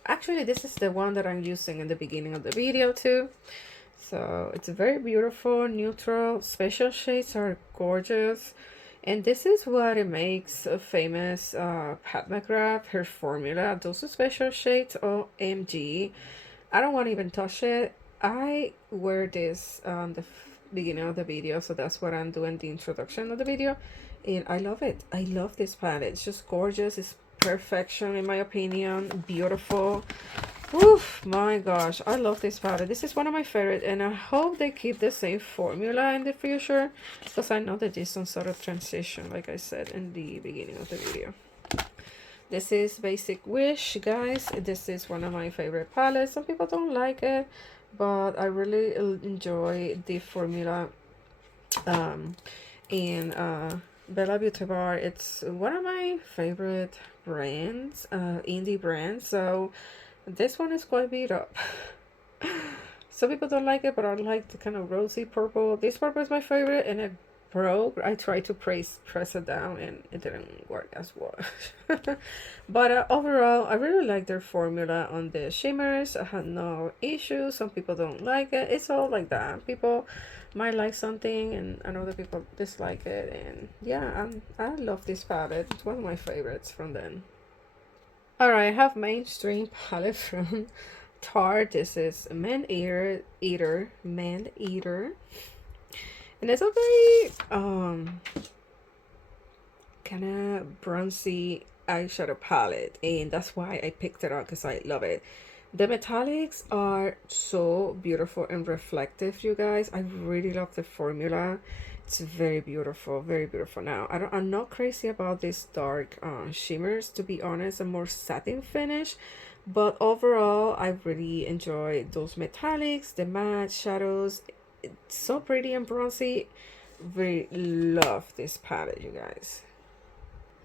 Actually, this is the one that I'm using in the beginning of the video too. So it's very beautiful, neutral, special shades are gorgeous, And this is what it makes a famous Pat McGrath, her formula. Those special shades, OMG. I don't want to even touch it. I wear this on the beginning of the video, so that's what I'm doing, the introduction of the video. And I love it. I love this palette. It's just gorgeous. It's perfection in my opinion. Beautiful. Oof, my gosh, I love this palette. This is one of my favorite, and I hope they keep the same formula in the future, because I know that this is some sort of transition, like I said in the beginning of the video. This is Basic Wish, guys. This is one of my favorite palettes. Some people don't like it, but I really enjoy the formula. And Bella Beauty Bar, it's one of my favorite brands, indie brands, so this one is quite beat up. Some people don't like it, but I like the kind of rosy purple. This purple is my favorite, and it broke. I tried to press it down, and it didn't work as well. But overall, I really like their formula on the shimmers. I had no issues. Some people don't like it. It's all like that. People might like something, and other people dislike it. And yeah, I love this palette. It's one of my favorites from them. Alright, I have mainstream palette from Tarte. This is Man Eater. And it's a very kind of bronzy eyeshadow palette, and that's why I picked it up, because I love it. The metallics are so beautiful and reflective, you guys. I really love the formula. It's very beautiful, very beautiful. Now, I'm not crazy about these dark shimmers, to be honest. A more satin finish, but overall, I really enjoy those metallics, the matte shadows. It's so pretty and bronzy. Really love this palette, you guys.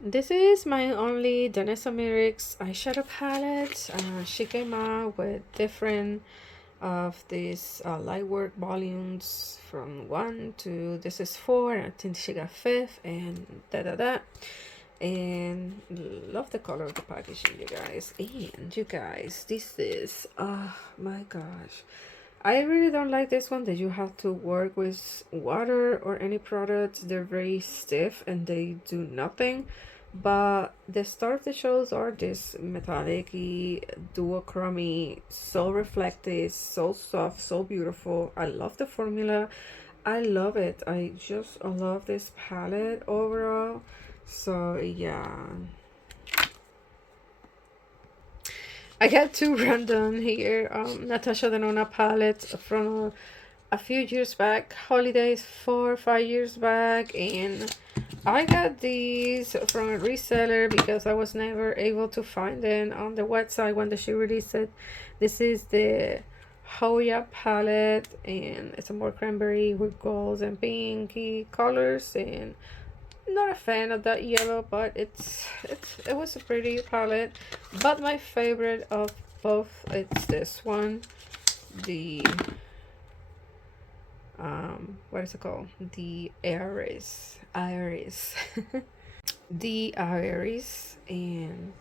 This is my only Danessa Myricks eyeshadow palette. She came out with different of these light work volumes from 1 to this is 4, and I think she got 5th, and and love the color of the packaging, you guys. And you guys, this is, oh my gosh, I really don't like this one, that you have to work with water or any products. They're very stiff and they do nothing. But the star of the shows are this metallic duochromy, so reflective, so soft, so beautiful. I love the formula. I love it. I just love this palette overall. So yeah, I got two random here. Natasha Denona palette from a few years back, holidays 4 or 5 years back, and I got these from a reseller because I was never able to find them on the website when she released it. This is the Hoya palette, and it's a more cranberry with golds and pinky colors, and not a fan of that yellow, but it was a pretty palette. But my favorite of both, it's this one, the what is it called, the Iris the Iris, and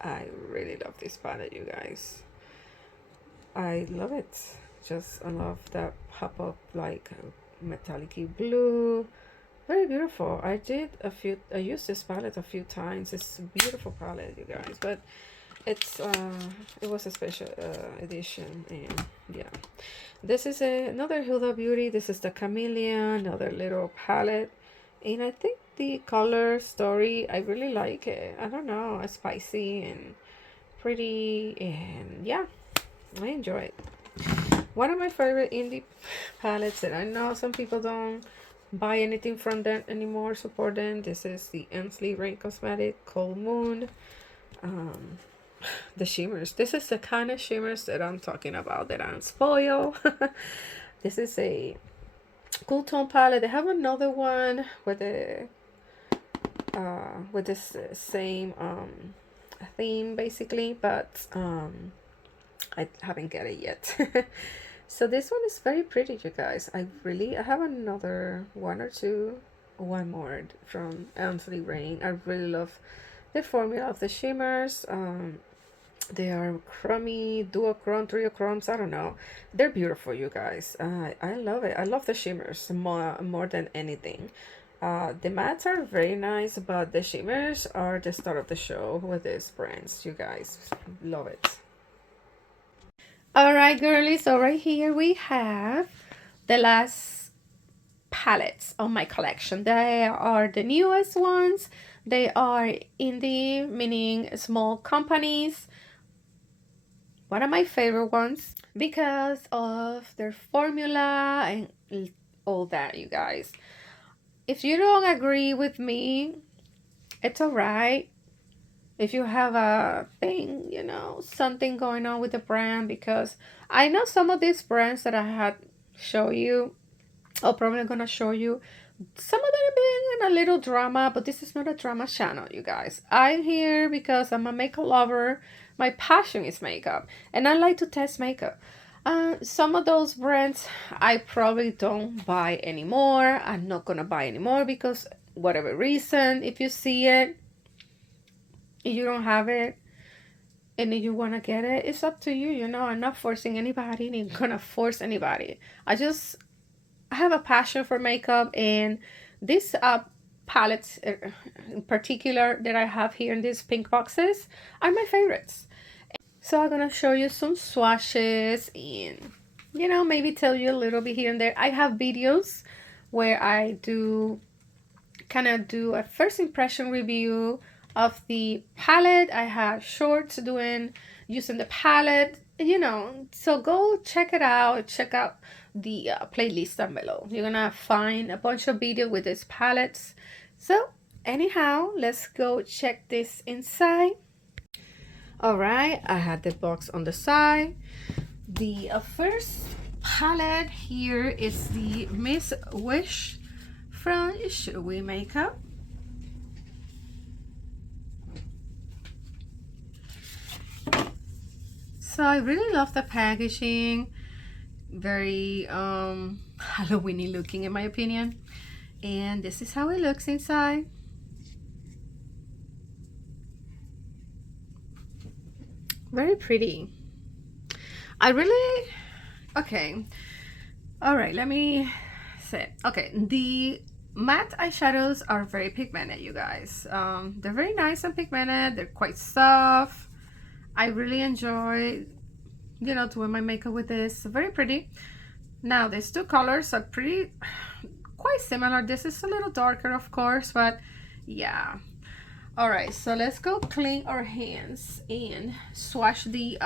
I really love this palette, you guys. I love it. Just I love that pop-up like metallic blue. Very beautiful. I used this palette a few times. It's a beautiful palette, you guys, but it's it was a special edition. And yeah, this is another Huda Beauty. This is the Chameleon, another little palette, and I think the color story, I really like it. I don't know, it's spicy and pretty, and yeah, I enjoy it. One of my favorite indie palettes that I know some people don't buy anything from them anymore, support them. This is the Ensley Rain Cosmetic Cold Moon. The shimmers, this is the kind of shimmers that I'm talking about, that I'm spoiled. This is a cool tone palette. They have another one with the with this same theme basically, but I haven't got it yet. So this one is very pretty, you guys. I have another one more from Ensley Rain. I really love the formula of the shimmers. They are chromey, duochrome, triochromes, I don't know. They're beautiful, you guys. I love it. I love the shimmers more than anything. The mattes are very nice, but the shimmers are the star of the show with these brands. You guys love it. All right, girlies, so right here we have the last palettes on my collection. They are the newest ones. They are indie, meaning small companies. One of my favorite ones because of their formula and all that, you guys. If you don't agree with me, it's alright. If you have a thing, you know, something going on with the brand, because I know some of these brands that I had show you, or probably gonna show you, some of them are being in a little drama, but this is not a drama channel, you guys. I'm here because I'm a makeup lover. My passion is makeup, and I like to test makeup. Some of those brands I probably don't buy anymore. I'm not gonna buy anymore because whatever reason, if you see it, if you don't have it, and if you want to get it, it's up to you. You know, I'm not forcing anybody. I'm gonna force anybody. I have a passion for makeup, and this palettes in particular that I have here in these pink boxes are my favorites. So I'm gonna show you some swatches and, you know, maybe tell you a little bit here and there. I have videos where I do kind of do a first impression review of the palette. I have shorts doing using the palette, you know, so go check it out. Check out the playlist down below. You're gonna find a bunch of videos with these palettes. So anyhow, let's go check this inside. All right, I had the box on the side. The first palette here is the Miss Wish from Should We Makeup. So I really love the packaging. Very Halloween-y looking in my opinion. And this is how it looks inside. Very pretty. I really, okay. All right, let me say, okay, the matte eyeshadows are very pigmented, you guys. They're very nice and pigmented. They're quite soft. I really enjoy, you know, doing my makeup with this. Very pretty. Now, these two colors are pretty, quite similar. This is a little darker, of course, but yeah. All right, so let's go clean our hands and swatch the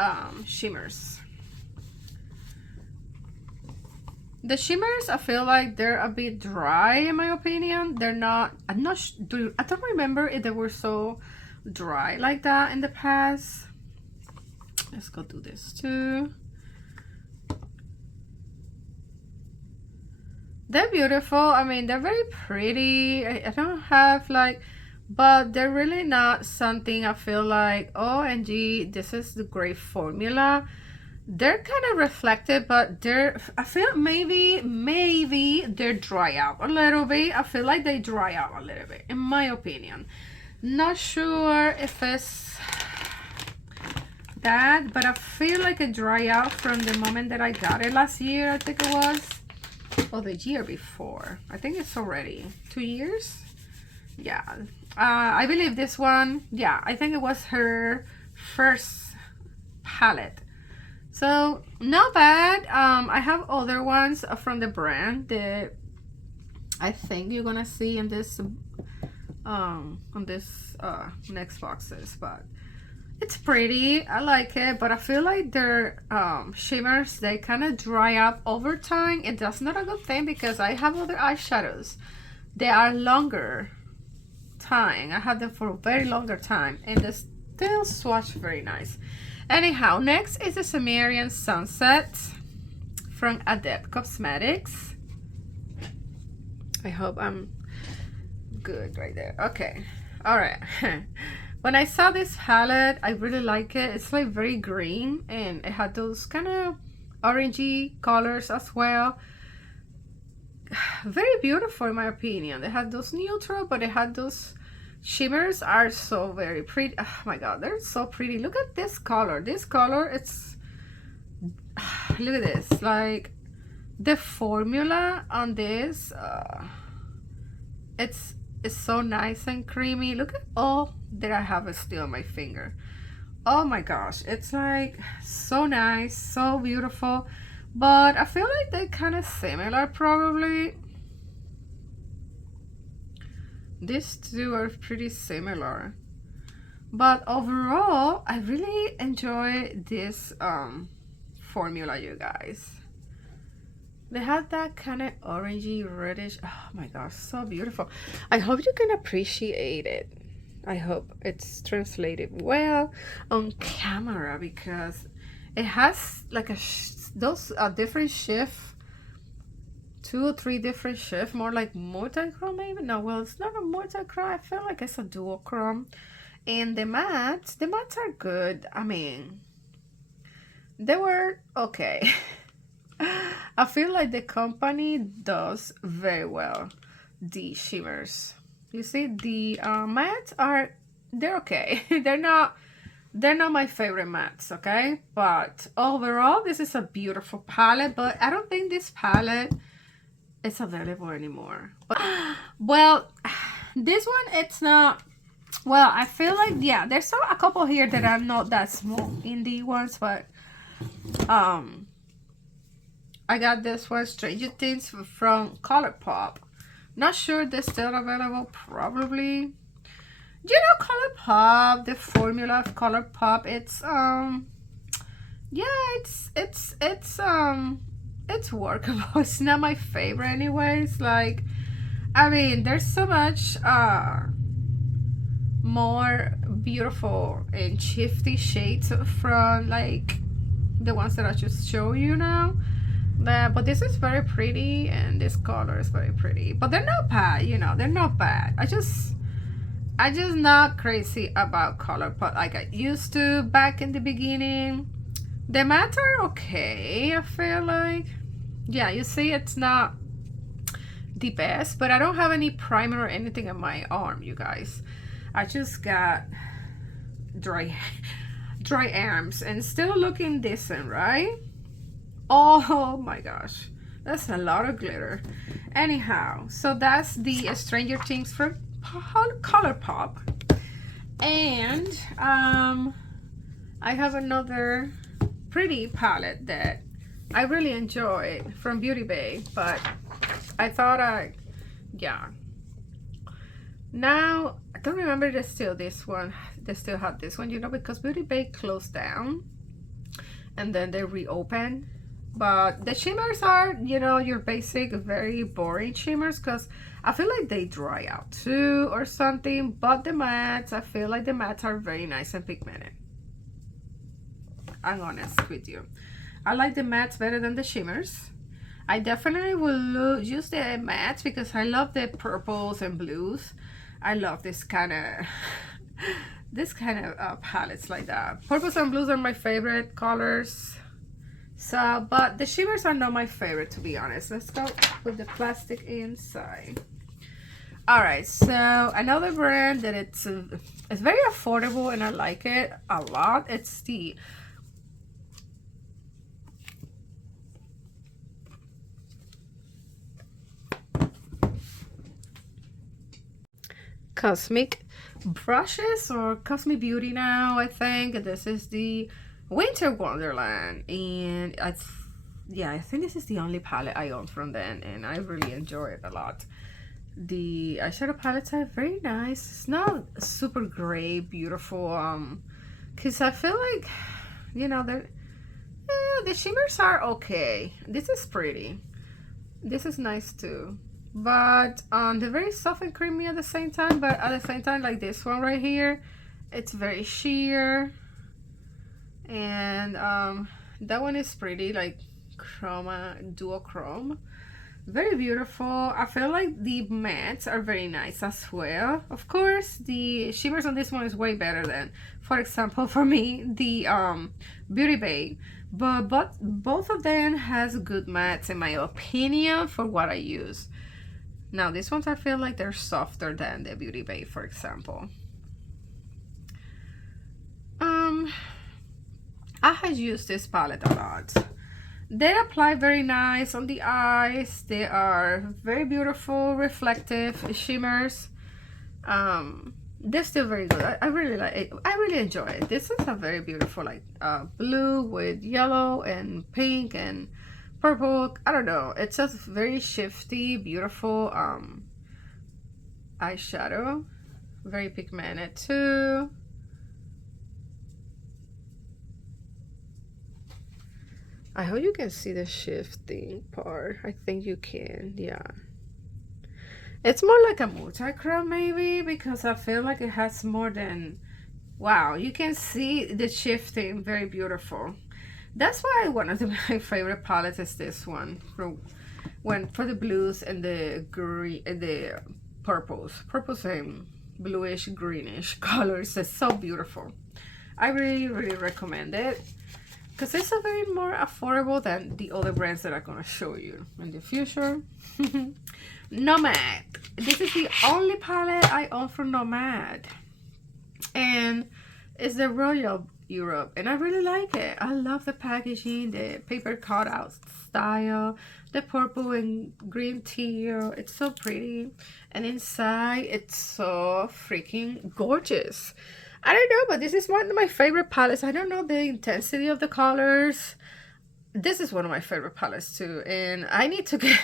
shimmers. The shimmers, I feel like they're a bit dry in my opinion. They're not, I don't remember if they were so dry like that in the past. Let's go do this too. They're beautiful. I mean, they're very pretty. I don't have like, but they're really not something I feel like, OMG, this is the great formula. They're kind of reflective, but I feel maybe they're dry out a little bit. I feel like they dry out a little bit, in my opinion. Not sure if it's that, but I feel like it dry out from the moment that I got it last year, I think it was. Or the year before. I think it's already 2 years. Yeah. I believe this one, yeah, I think it was her first palette. So not bad. I have other ones from the brand that I think you're gonna see in this on this next boxes, but it's pretty. I like it, but I feel like their shimmers, they kind of dry up over time, and that's not a good thing because I have other eyeshadows. They are longer time. I have them for a very longer time, and they still swatch very nice. Anyhow, next is the Sumerian Sunset from Adept Cosmetics. I hope I'm good right there. Okay, all right. When I saw this palette, I really like it. It's like very green, and it had those kind of orangey colors as well. Very beautiful in my opinion. They had those neutral, but they had those shimmers are so very pretty. Oh my god, they're so pretty. Look at this color. This color, it's look at this. Like the formula on this it's so nice and creamy. Look at all that I have still on my finger. Oh my gosh, it's like so nice, so beautiful. But I feel like they're kind of similar probably. These two are pretty similar. But overall, I really enjoy this formula, you guys. They have that kind of orangey reddish. Oh my gosh, so beautiful. I hope you can appreciate it. I hope it's translated well on camera, because it has like those different shift, 2 or 3 different shift, more like multi-chrome maybe. No, well, it's not a multi-chrome. I feel like it's a dual chrome. And the mattes are good. I mean, they were okay. I feel like the company does very well the shimmers. You see, the mattes they're okay. they're not my favorite mattes, okay? But overall, this is a beautiful palette. But I don't think this palette is available anymore. Well, this one, it's not. Well, I feel like, yeah, there's a couple here that are not that small indie ones, but I got this one, Stranger Things, from Colourpop. Not sure they're still available, probably. You know, Colourpop, the formula of Colourpop, it's yeah, it's workable. It's not my favorite anyways. Like, I mean, there's so much more beautiful and shifty shades from like the ones that I just show you now. But this is very pretty, and this color is very pretty. But they're not bad, you know, they're not bad. I just not crazy about Colourpop like I used to back in the beginning. The mattes are okay, I feel like. Yeah, you see, it's not the best, but I don't have any primer or anything on my arm, you guys. I just got dry arms and still looking decent, right? Oh my gosh, that's a lot of glitter. Anyhow, so that's the Stranger Things from Colourpop. And I have another pretty palette that I really enjoyed from Beauty Bay, but I thought yeah. Now, I don't remember they still had this one, you know, because Beauty Bay closed down and then they reopened. But the shimmers are, you know, your basic, very boring shimmers, because I feel like they dry out too or something. But the mattes, I feel like the mattes are very nice and pigmented. I'm honest with you. I like the mattes better than the shimmers. I definitely will use the mattes because I love the purples and blues. I love this kind of palettes like that. Purples and blues are my favorite colors. So, but the shimmers are not my favorite, to be honest. Let's go with the plastic inside. All right, so another brand that it's very affordable and I like it a lot. It's the Cosmic brushes, or Cosmic Beauty now, I think. This is the Winter Wonderland, and I think this is the only palette I own from them, and I really enjoy it a lot. The eyeshadow palettes are very nice. It's not super gray beautiful, because I feel like, you know, the shimmers are okay. This is pretty. This is nice too, but they're very soft and creamy at the same time. But at the same time, like this one right here, it's very sheer. And that one is pretty, like dual chrome, very beautiful. I feel like the mattes are very nice as well. Of course, the shimmers on this one is way better than, for example, for me, the Beauty Bay. But both of them has good mattes in my opinion for what I use. Now these ones, I feel like they're softer than the Beauty Bay, for example. I have used this palette a lot. They apply very nice on the eyes. They are very beautiful, reflective shimmers. They're still very good. I really like it. I really enjoy it. This is a very beautiful, like blue with yellow and pink and purple. I don't know, it's just very shifty, beautiful eyeshadow, very pigmented too. I hope you can see the shifting part. I think you can. Yeah, it's more like a multi-chrome maybe, because I feel like it has more than, wow, you can see the shifting, very beautiful. That's why one of my favorite palettes is this one for the blues and the green and the purples and bluish greenish colors. It's so beautiful. I really recommend it because it's a very more affordable than the other brands that I'm gonna show you in the future. Nomad. This is the only palette I own from Nomad, and it's the Royal Europe, and I really like it. I love the packaging, the paper cutout style, the purple and green teal. It's so pretty, and inside it's so freaking gorgeous. I don't know, but this is one of my favorite palettes. I don't know the intensity of the colors. This is one of my favorite palettes too, and I need to get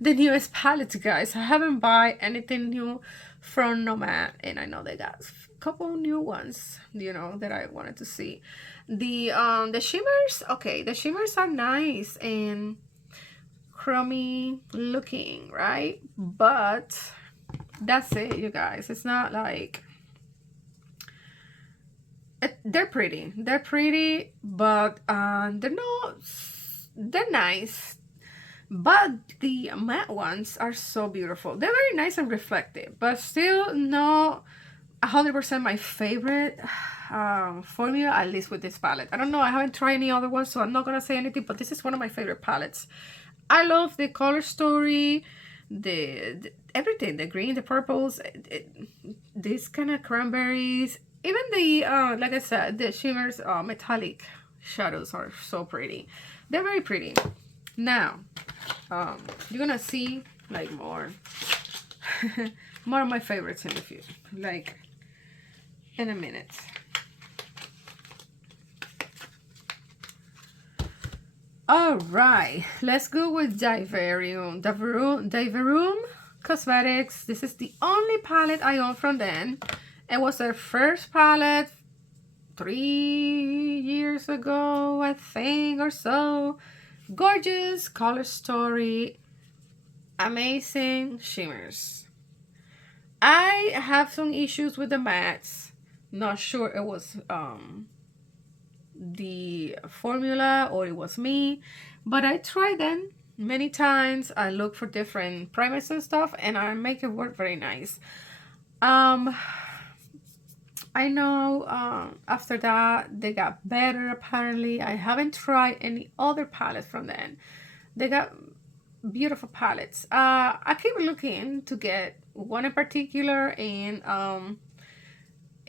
the newest palettes, guys. I haven't bought anything new from Nomad, and I know they got a couple new ones, you know, that I wanted to see. The shimmers, okay, the shimmers are nice and chromy looking, right? But that's it, you guys. It's not like they're pretty, but they're nice, but the matte ones are so beautiful. They're very nice and reflective, but still not 100% my favorite formula, at least with this palette. I don't know, I haven't tried any other ones, so I'm not gonna say anything, but this is one of my favorite palettes. I love the color story, the everything, the green, the purples, these kind of cranberries, even the like I said, the shimmers, metallic shadows are so pretty. They're very pretty. Now you're gonna see like more more of my favorites in the future, like in a minute. All right, let's go with Diverum Cosmetics. This is the only palette I own from them. It was their first palette 3 years ago, I think, or so. Gorgeous color story, amazing shimmers. I have some issues with the mattes. Not sure it was the formula or it was me, but I tried them many times. I look for different primers and stuff, and I make it work very nice. I know after that they got better apparently. I haven't tried any other palette from them. They got beautiful palettes. I keep looking to get one in particular, and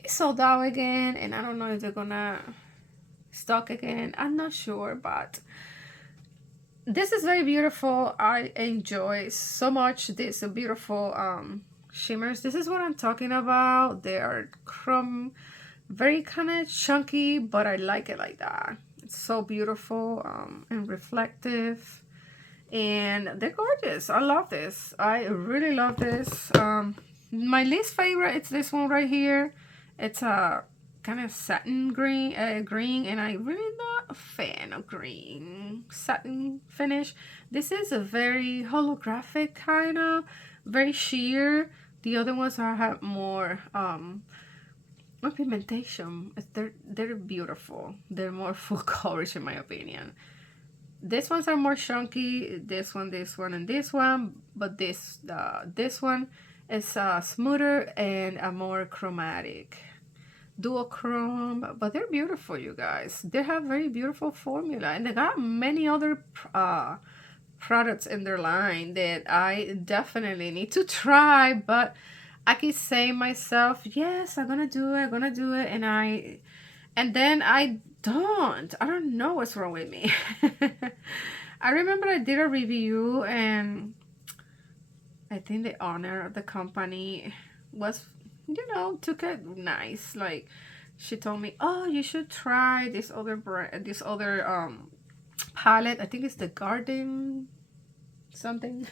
it's sold out again, and I don't know if they're gonna stock again. I'm not sure, but this is very beautiful. I enjoy so much this beautiful shimmers. This is what I'm talking about. They are chrome, very kind of chunky, but I like it like that. It's so beautiful and reflective, and they're gorgeous. I love this. I really love this. My least favorite is this one right here. It's a kind of satin green, and I really not a fan of green satin finish. This is a very holographic kind of, very sheer. The other ones are have more pigmentation. They're beautiful. They're more full coverage in my opinion. These ones are more chunky. This one, and this one. But this one is smoother and a more chromatic, duochrome. But they're beautiful, you guys. They have very beautiful formula, and they got many other products in their line that I definitely need to try, but I keep saying myself, yes, I'm gonna do it, and And then I don't know what's wrong with me. I remember I did a review, and I think the owner of the company was, took it nice. Like, she told me, oh, you should try this other brand, this other palette. I think it's the Garden something.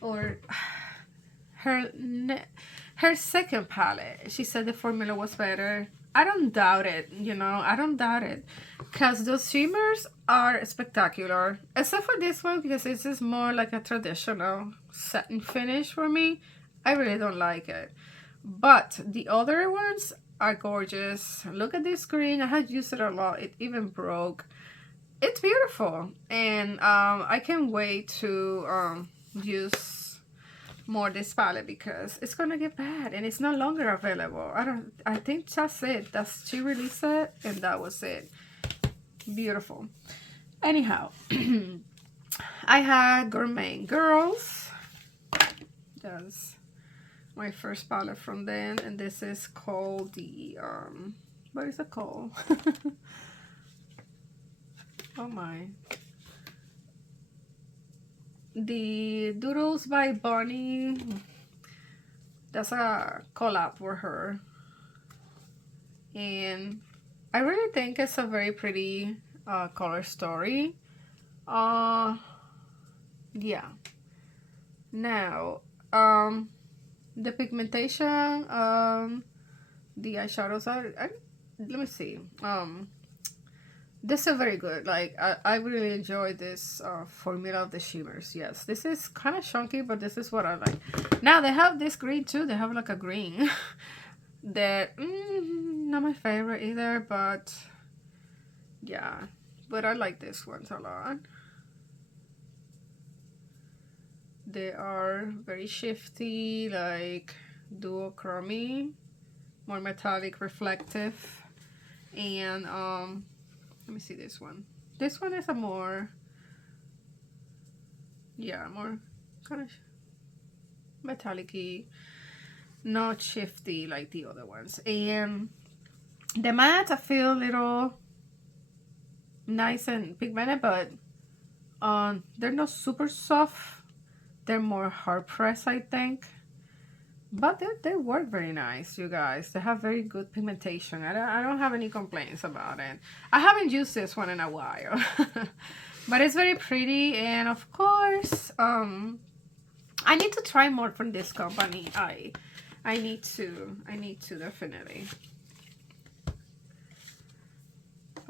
Or her second palette. She said the formula was better. I don't doubt it, I don't doubt it. Because those shimmers are spectacular. Except for this one, because this is more like a traditional satin finish for me. I really don't like it. But the other ones are gorgeous. Look at this green. I had used it a lot. It even broke. It's beautiful. And I can't wait to use more this palette, because it's gonna get bad and it's no longer available. I think that's it. She released it and that was it. Beautiful. Anyhow, I had Gourmet Girls. That's my first palette from them, and this is called the what is it called? Oh my. The Doodles by Bonnie. That's a collab for her. And I really think it's a very pretty color story. Yeah. Now, the pigmentation, the eyeshadows are let me see. This is very good. Like, I really enjoy this formula of the shimmers. Yes, this is kind of chunky, but this is what I like. Now they have this green too. They have like a green that not my favorite either, but yeah, but I like this ones a lot. They are very shifty, like duochrome, more metallic, reflective, and let me see this one. This one is a more, more kind of metallic-y, not shifty like the other ones. And the matte, I feel a little nice and pigmented, but they're not super soft. They're more hard pressed, I think. But they work very nice, you guys. They have very good pigmentation. I don't have any complaints about it. I haven't used this one in a while. But it's very pretty. And of course, I need to try more from this company. I need to definitely.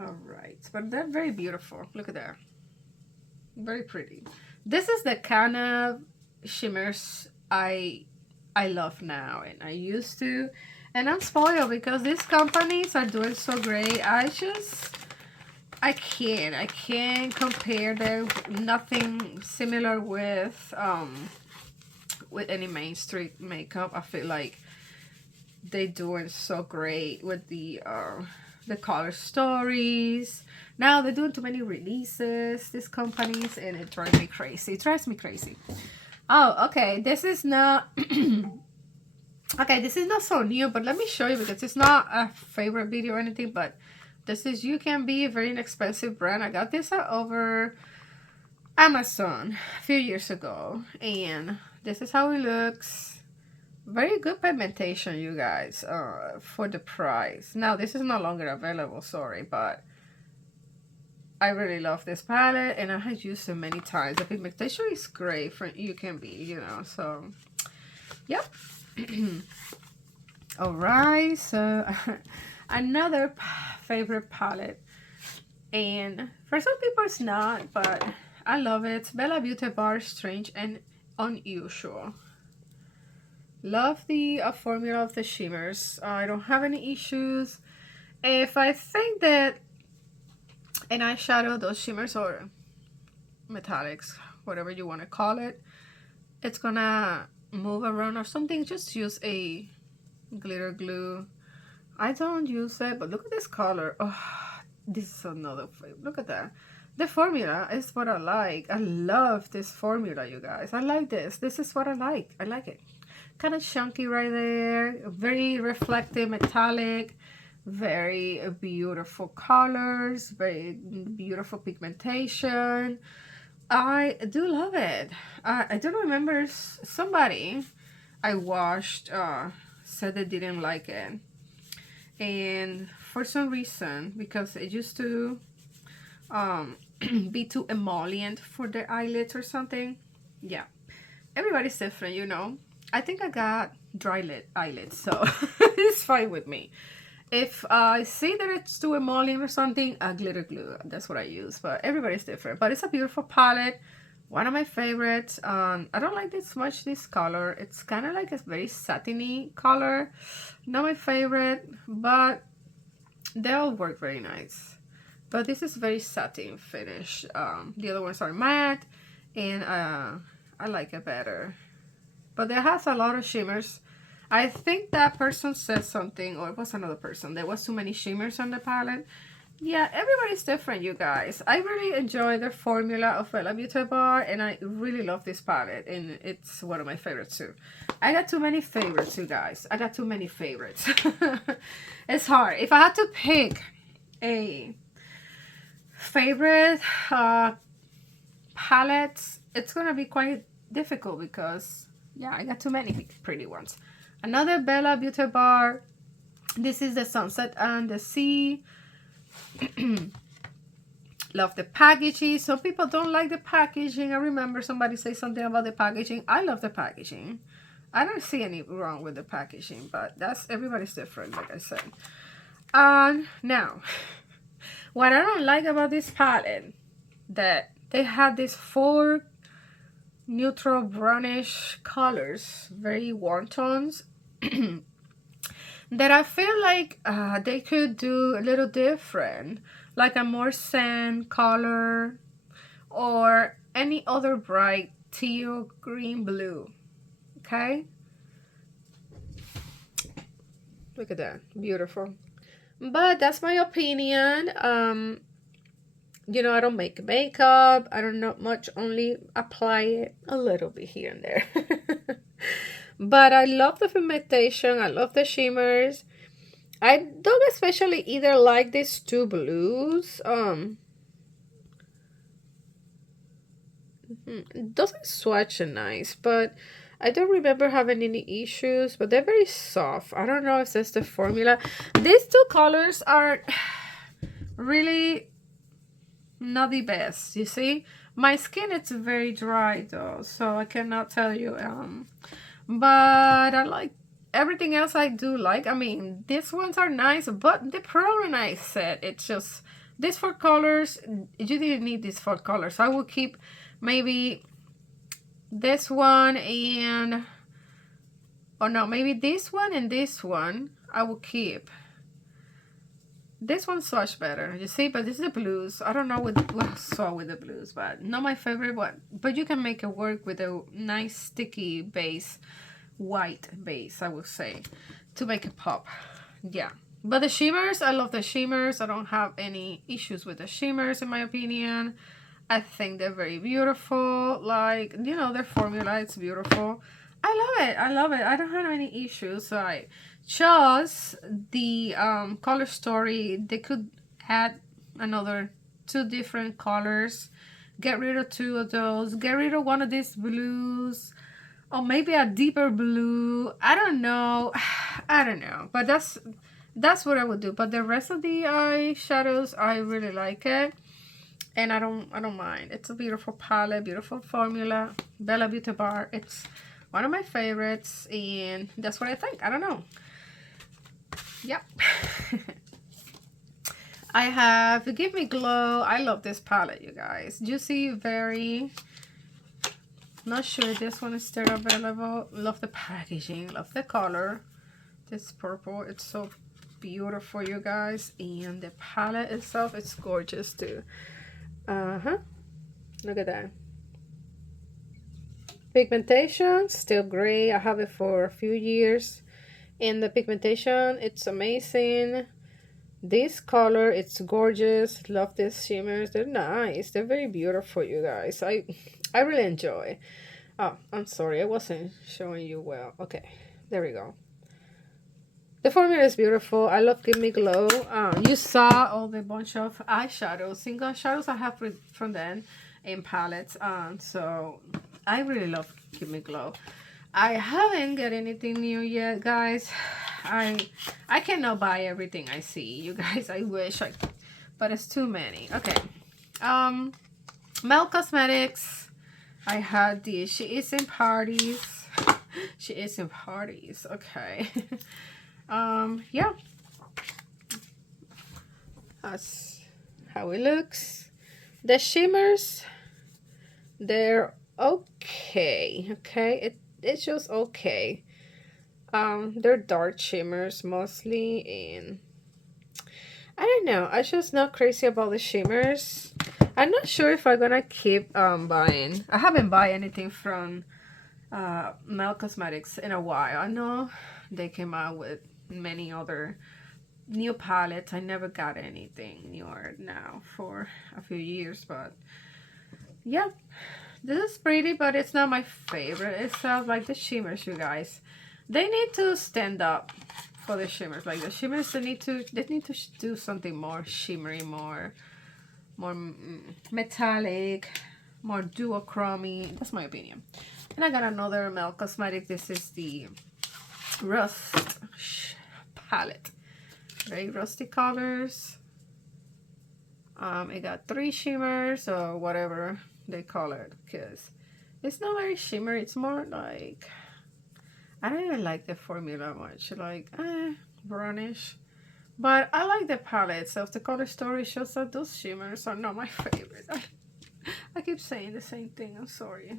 Alright. But they're very beautiful. Look at that. Very pretty. This is the kind of shimmers I love now, and I used to, and I'm spoiled because these companies are doing so great. I can't compare them. Nothing similar with any mainstream makeup. I feel like they're doing so great with the color stories. Now they're doing too many releases, these companies, and it drives me crazy. It drives me crazy. Oh, okay. This is not okay. This is not so new, but let me show you because it's not a favorite video or anything. But this is You Can Be, a very inexpensive brand. I got this over Amazon a few years ago, and this is how it looks. Very good pigmentation, you guys, for the price. Now this is no longer available. Sorry, but I really love this palette, and I have used it many times. The pigmentation is great for You Can Be, so yep. All right, so another favorite palette, and for some people it's not, but I love it. Bella Beauty Bar Strange and Unusual. Love the formula of the shimmers. I don't have any issues. If I think that an eyeshadow, those shimmers or metallics, whatever you want to call it, it's gonna move around or something, just use a glitter glue. I don't use it, but look at this color. Oh, this is another favorite. Look at that. The formula is what I like. I love this formula, you guys. I like this. This is what I like. I like it. Kind of chunky right there. Very reflective, metallic. Very beautiful colors, very beautiful pigmentation. I do love it. I don't remember, somebody I watched said they didn't like it, and for some reason, because it used to be too emollient for their eyelids or something. Yeah, everybody's different, you know. I think I got dry eyelids, so it's fine with me. If I see that it's too emollient or something, glitter glue, that's what I use. But everybody's different. But it's a beautiful palette, one of my favorites. I don't like this much, this color. It's kind of like a very satiny color, not my favorite, but they all work very nice. But this is very satin finish. The other ones are matte, and I like it better. But it has a lot of shimmers. I think that person said something, or it was another person. There was too many shimmers on the palette. Yeah, everybody's different, you guys. I really enjoy the formula of Bella Beauty Bar, and I really love this palette, and it's one of my favorites too. I got too many favorites, you guys. I got too many favorites. It's hard. If I had to pick a favorite palettes, it's gonna be quite difficult because, yeah, I got too many pretty ones. Another Bella Beauty Bar. This is the Sunset and the Sea. Love the packaging. Some people don't like the packaging. I remember somebody say something about the packaging. I love the packaging. I don't see any wrong with the packaging, but that's, everybody's different, like I said. Now, what I don't like about this palette, that they have these 4 neutral brownish colors, very warm tones, that I feel like they could do a little different, like a more sand color or any other bright teal, green, blue. Okay, look at that, beautiful. But that's my opinion. You know, I don't make makeup. I don't know much, only apply it a little bit here and there. But I love the pigmentation. I love the shimmers. I don't especially either like these 2 blues. It doesn't swatch nice, but I don't remember having any issues. But they're very soft. I don't know if that's the formula. These 2 colors are really not the best, you see. My skin, it's very dry though, so I cannot tell you. But I like everything else. I do like. I mean, these ones are nice, but the problem, I said, it's just these 4 colors. You didn't need these 4 colors. I will keep maybe this one and, or no, maybe this one and this one I will keep. This one swatch better, you see, but this is the blues. I don't know what I saw with the blues, but not my favorite one. But you can make it work with a nice sticky base, white base, I would say, to make it pop. Yeah, but the shimmers, I love the shimmers. I don't have any issues with the shimmers, in my opinion. I think they're very beautiful. Like, you know, their formula, it's beautiful. I love it. I love it. I don't have any issues. I chose the color story. They could add another 2 different colors. Get rid of 2 of those. Get rid of one of these blues. Or maybe a deeper blue. I don't know. I don't know. But that's what I would do. But the rest of the eyeshadows, I really like it. And I don't mind. It's a beautiful palette, beautiful formula. Bella Beauty Bar. It's one of my favorites, and that's what I think. I don't know. Yep. I have Give Me Glow. I love this palette, you guys. Juicy, very. Not sure this one is still available. Love the packaging. Love the color. This purple. It's so beautiful, you guys. And the palette itself, it's gorgeous too. Look at that. Pigmentation, still gray. I have it for a few years. And the pigmentation, it's amazing. This color, it's gorgeous. Love these shimmers. They're nice. They're very beautiful, you guys. I really enjoy. Oh, I'm sorry. I wasn't showing you well. Okay, there we go. The formula is beautiful. I love Give Me Glow. You saw all the bunch of eyeshadows, single eyeshadows I have from them in palettes. So I really love Give Me Glow. I haven't got anything new yet, guys. I cannot buy everything I see, you guys. I wish I could, but it's too many. Okay. Mel Cosmetics. I had the She Is in Parties. She Is in Parties. Okay. Yeah. That's how it looks. The shimmers, they're okay. Okay. It's just okay. They're dark shimmers mostly, and I don't know. I'm just not crazy about the shimmers. I'm not sure if I'm gonna keep buying. I haven't bought anything from Mel Cosmetics in a while. I know they came out with many other new palettes. I never got anything newer now for a few years, but yeah, this is pretty, but it's not my favorite. It sounds like the shimmers, you guys. They need to stand up for the shimmers. Like the shimmers, they need to do something more shimmery, more metallic, more duochrome. That's my opinion. And I got another Mel Cosmetic. This is the Rust palette. Very rusty colors. It got 3 shimmers or whatever they call it, because it's not very shimmery. It's more like, I don't even like the formula much, like brownish, but I like the palette. So if the color story shows that those shimmers are not my favorite. I keep saying the same thing, I'm sorry.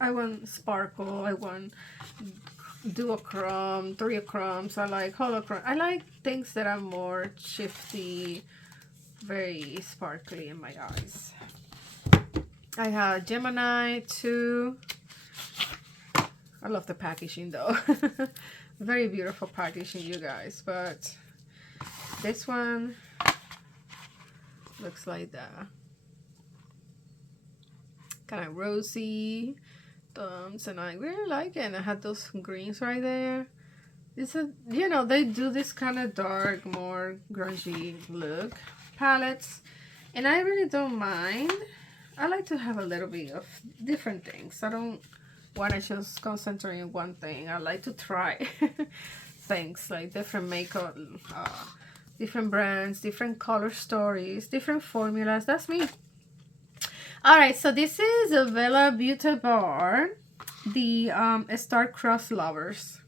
I want sparkle, I want duochrome, threochromes, I like holochrome. I like things that are more shifty, very sparkly in my eyes. I have Gemini 2. I love the packaging though. Very beautiful packaging, you guys. But this one looks like that. Kind of rosy thumbs, and I really like it. And I had those greens right there. It's a, you know, they do this kind of dark, more grungy look palettes, and I really don't mind. I like to have a little bit of different things. I don't want to just concentrate on one thing. I like to try things like different makeup, different brands, different color stories, different formulas. That's me. Alright, so this is a Vela Beauty Bar, the Star-Crossed Lovers.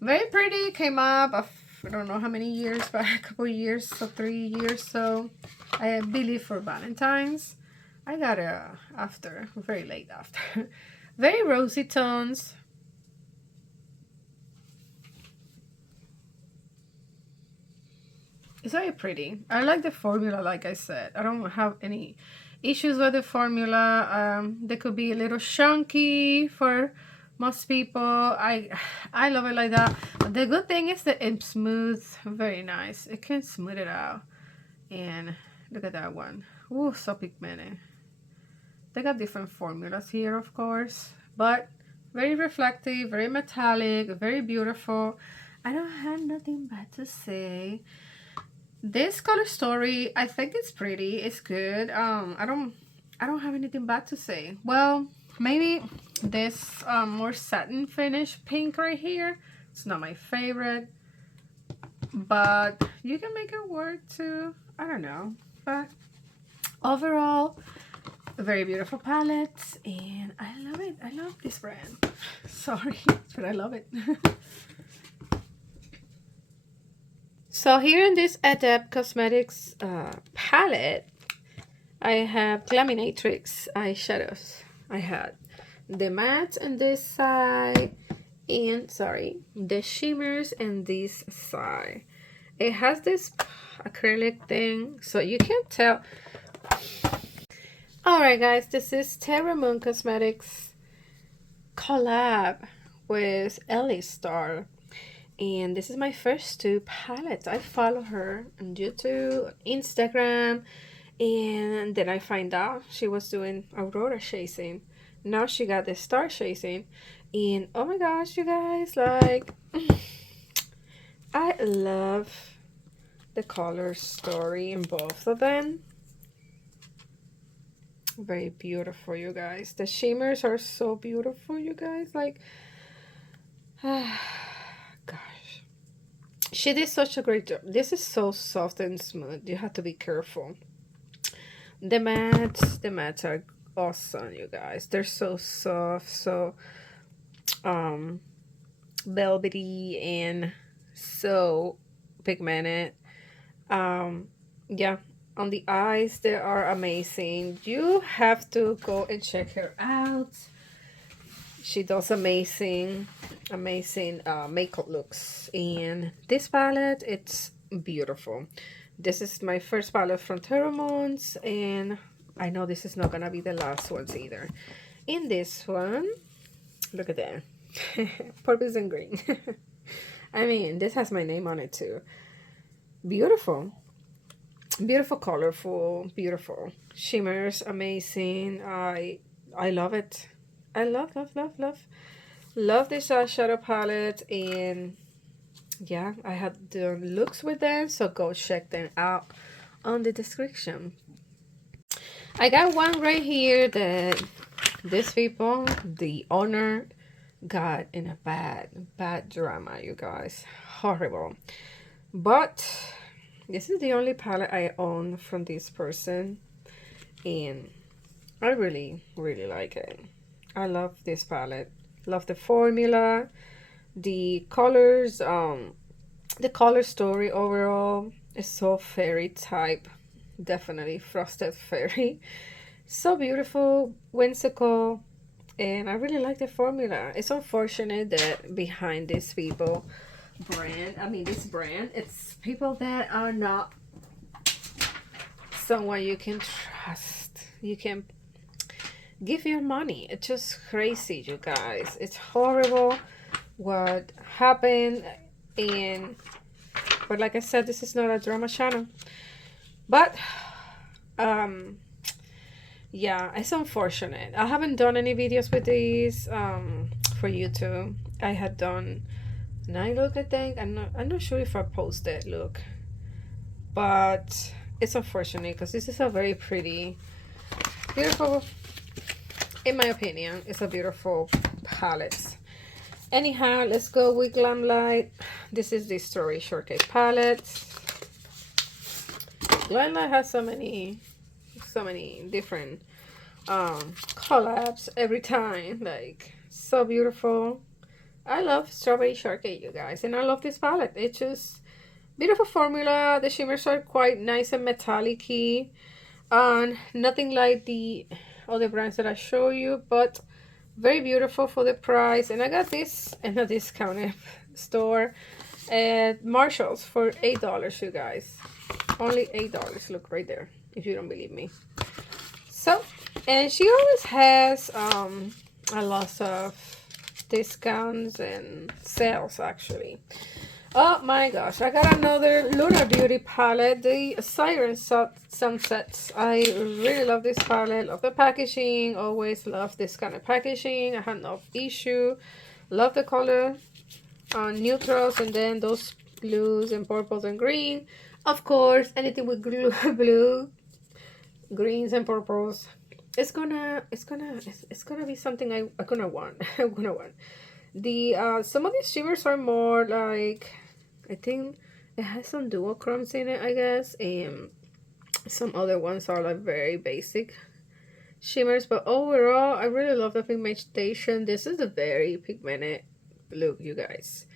Very pretty. Came up, I don't know how many years, but a couple years, so 3 years, so I believe for Valentine's. I got it after, very late after. Very rosy tones. It's very pretty. I like the formula, like I said. I don't have any issues with the formula. They could be a little chunky for most people. I love it like that. But the good thing is that it's smooth, very nice. It can smooth it out. And look at that one. Ooh, so pigmented. They got different formulas here, of course, but very reflective, very metallic, very beautiful. I don't have nothing bad to say. This color story, I think it's pretty. It's good. I don't have anything bad to say. Well, maybe this more satin finish pink right here. It's not my favorite, but you can make it work too. I don't know, but overall, a very beautiful palette, and I love it. I love this brand. Sorry, but I love it. So here in this Adept Cosmetics palette, I have Glaminatrix eyeshadows. I had the matte on this side, and sorry, the shimmers on this side. It has this acrylic thing, so you can't tell. Alright guys, this is Terra Moon Cosmetics collab with Ellie Star. And this is my first 2 palettes. I follow her on YouTube, Instagram, and then I find out she was doing Aurora chasing. now she got the star chasing, and oh my gosh, you guys, like, I love the color story in both of them. Very beautiful, you guys. The shimmers are so beautiful, you guys. Like, gosh, she did such a great job. This is so soft and smooth. You have to be careful. The mattes are awesome, you guys. They're so soft, so velvety, and so pigmented. Yeah, on the eyes, they are amazing. You have to go and check her out. She does amazing makeup looks. And this palette, it's beautiful. This is my first palette from Pheromones, and I know this is not gonna be the last ones either. In this one, look at that. Purple and green. I mean, this has my name on it too. Beautiful. Beautiful, colorful, beautiful. Shimmers, amazing. I love it. I love this eyeshadow palette. And yeah, I have the looks with them, so go check them out on the description. I got one right here that these people, the owner, got in a bad drama, you guys. Horrible. But this is the only palette I own from this person, and I really like it. I love this palette. Love the formula, the colors, the color story overall is so fairy type. Definitely frosted fairy. So beautiful, whimsical, and I really like the formula. It's unfortunate that behind these people this brand, it's people that are not someone you can trust. You can give your money. It's just crazy, you guys. It's horrible what happened. But like I said, this is not a drama channel. But yeah, it's unfortunate. I haven't done any videos with these for YouTube. I had done 9 look, I think. I'm not sure if I posted look, but it's unfortunate because this is a very pretty, beautiful, in my opinion, it's a beautiful palette. Anyhow, let's go with Glam Light. This is the Story Shortcake palette. Glam Light has so many different collabs every time, like, so beautiful. I love Strawberry Shortcake, you guys, and I love this palette. It's just beautiful formula. The shimmers are quite nice and metallic-y. Nothing like the other brands that I show you, but very beautiful for the price. And I got this in a discounted store at Marshall's for $8, you guys. Only $8. Look right there, if you don't believe me. So, and she always has a lot of discounts and sales, actually. Oh my gosh, I got another Lunar Beauty palette, the Siren Sunsets. I really love this palette. Love the packaging. Always love this kind of packaging. I had no issue. Love the color neutrals, and then those blues and purples and green. Of course, anything with blue, greens and purples. It's gonna be something I'm gonna want. I'm gonna want. The some of these shimmers are more like, I think it has some duochromes in it, I guess, and some other ones are like very basic shimmers. But overall, I really love the pigmentation. This is a very pigmented look, you guys.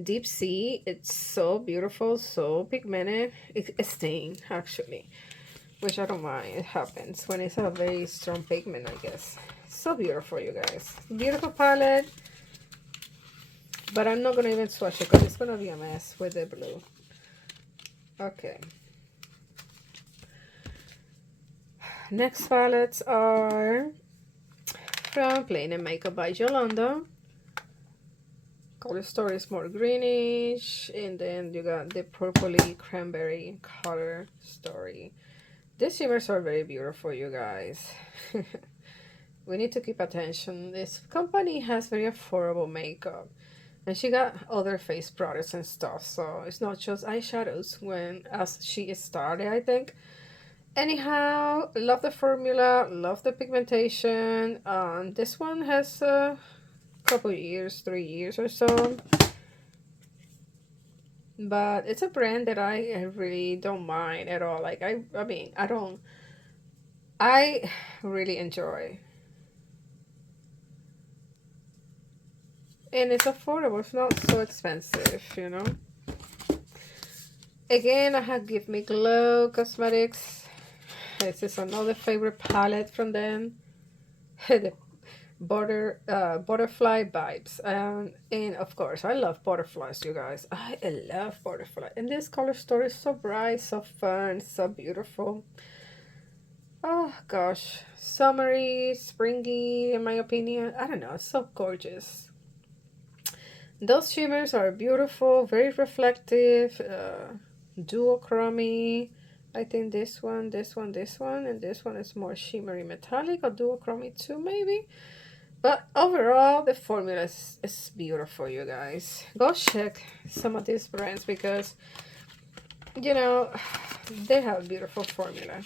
Deep Sea, it's so beautiful, so pigmented. It's staying, actually, which I don't mind. It happens when it's a very strong pigment, I guess. So beautiful, you guys. Beautiful palette. But I'm not going to even swatch it because it's going to be a mess with the blue. Okay. Next palettes are from Plain and Makeup by Yolanda. Color story is more greenish. And then you got the purpley cranberry color story. These shimmers are very beautiful, you guys. we need to keep attention. This company has very affordable makeup. And she got other face products and stuff, so it's not just eyeshadows when as she started, I think. Anyhow, love the formula, love the pigmentation. This one has a couple years, 3 years or so. But it's a brand that I really don't mind at all. Like I mean, I really enjoy. And it's affordable, it's not so expensive, you know. Again, I have Give Me Glow Cosmetics. This is another favorite palette from them. The butterfly vibes. And of course, I love butterflies, you guys. I love butterfly. And this color story is so bright, so fun, so beautiful. Oh gosh, summery, springy, in my opinion. I don't know, it's so gorgeous. Those shimmers are beautiful, very reflective, duochromy. I think this one, this one, this one, and this one is more shimmery metallic or duochromy too, maybe. But overall, the formula is beautiful, you guys. Go check some of these brands because, you know, they have a beautiful formula.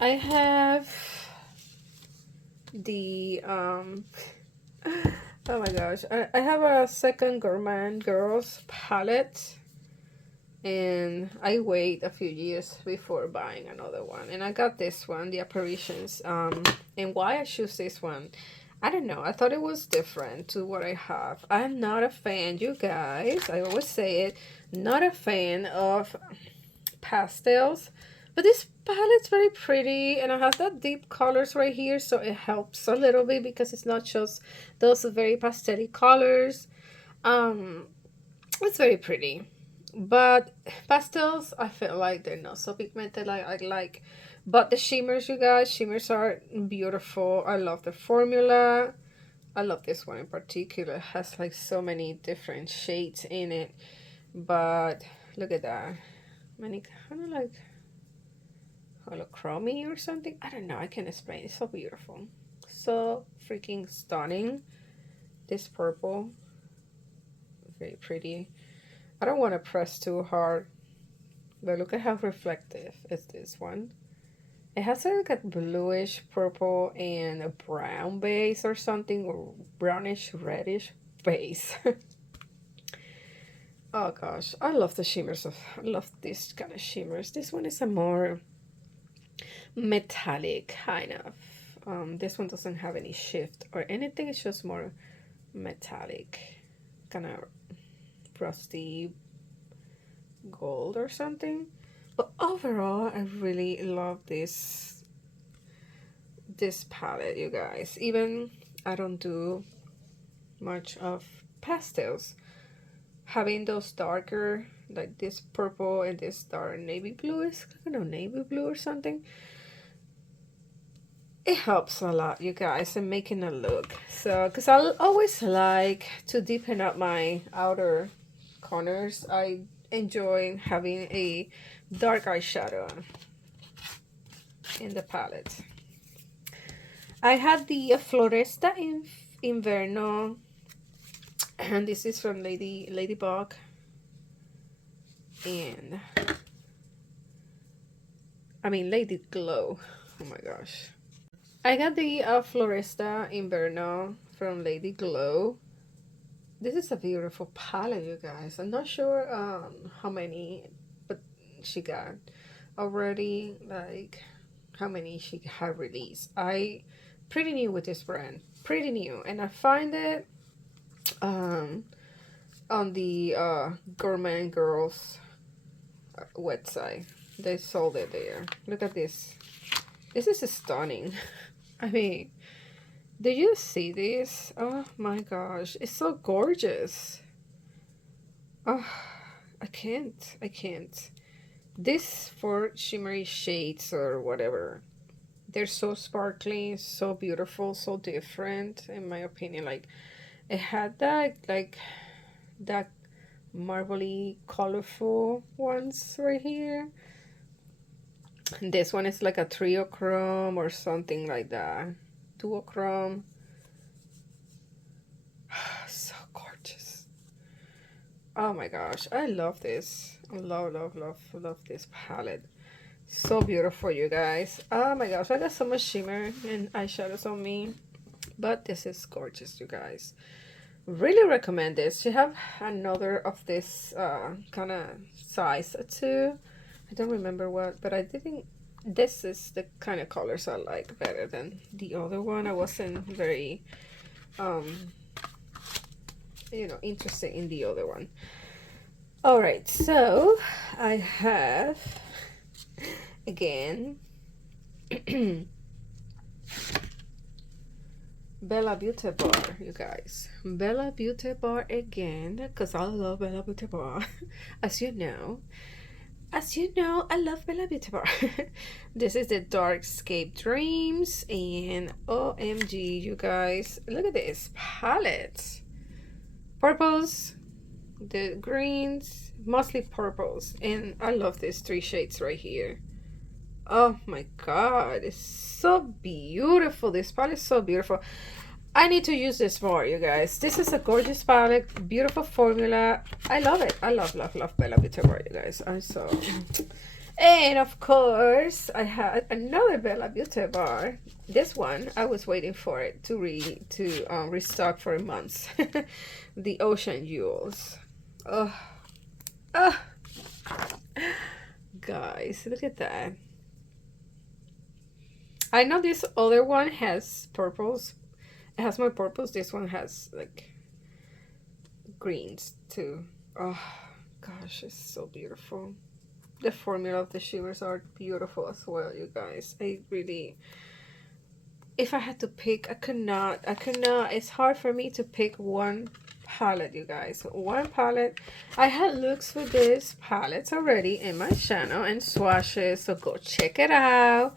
I have the, oh my gosh, I have a second Gourmand Girls palette. And I wait a few years before buying another one. And I got this one, the Apparitions. And why I choose this one, I don't know. I thought it was different to what I have. I'm not a fan, you guys. I always say it. Not a fan of pastels. But this palette's very pretty. And it has that deep colors right here. So it helps a little bit because it's not just those very pastel colors. It's very pretty. But pastels, I feel like they're not so pigmented like I like. But the shimmers, you guys, shimmers are beautiful. I love the formula. I love this one in particular. It has like so many different shades in it. But look at that. Many kind of like holochromy or something. I don't know. I can't explain. It's so beautiful. So freaking stunning. This purple. Very pretty. I don't want to press too hard, but look at how reflective is this one. It has like a bluish purple and a brown base or something, or brownish reddish base. Oh gosh, I love the shimmers. I love this kind of shimmers. This one is a more metallic kind of. This one doesn't have any shift or anything. It's just more metallic, kind of rusty gold or something. But overall, I really love this palette, you guys. Even I don't do much of pastels. Having those darker, like this purple and this dark navy blue, is kind of navy blue or something. It helps a lot, you guys, in making a look. So, because I always like to deepen up my outer corners, I enjoy having a dark eyeshadow in the palette. I had the Floresta Inverno, and this is from Ladybug, and I mean Lady Glow. Oh my gosh. I got the Floresta Inverno from Lady Glow. This is a beautiful palette, you guys. I'm not sure how many, but she got already, like how many she had released. I pretty new with this brand, pretty new, and I find it on the Gourmand Girls website. They sold it there. Look at this. This is stunning. I mean, did you see this? Oh my gosh, it's so gorgeous. Oh, I can't. This for shimmery shades or whatever. They're so sparkling, so beautiful, so different, in my opinion. Like, it had that, like, that marbly, colorful ones right here. This one is like a triochrome or something like that. Duochrome. So gorgeous. Oh my gosh, I love this. I love this palette. So beautiful, you guys. Oh my gosh, I got so much shimmer and eyeshadows on me. But this is gorgeous, you guys. Really recommend this. You have another of this kind of size too. I don't remember what, but I didn't. This is the kind of colors I like better than the other one. I wasn't very, you know, interested in the other one. All right, so I have again Bella Beauty Bar, you guys. Bella Beauty Bar again, because I love Bella Beauty Bar. As you know, I love Bella Beauty Bar. This is the Darkscape Dreams, and OMG, you guys, look at this palette. Purples, the greens, mostly purples, and I love these three shades right here. Oh my god, it's so beautiful. This palette is so beautiful. I need to use this more, you guys. This is a gorgeous palette, beautiful formula. I love it. I love Bella Beauty Bar, you guys. I'm so... And of course, I had another Bella Beauty Bar. This one, I was waiting for it to restock for months. The Ocean Jewels. Oh, oh. Guys, look at that. I know this other one has purples. It has more purples. This one has like greens too. Oh gosh, it's so beautiful. The formula of the shimmers are beautiful as well, you guys. I really, if I had to pick, I could not. It's hard for me to pick one palette, you guys. One palette. I had looks for this palettes already in my channel and swatches, so go check it out.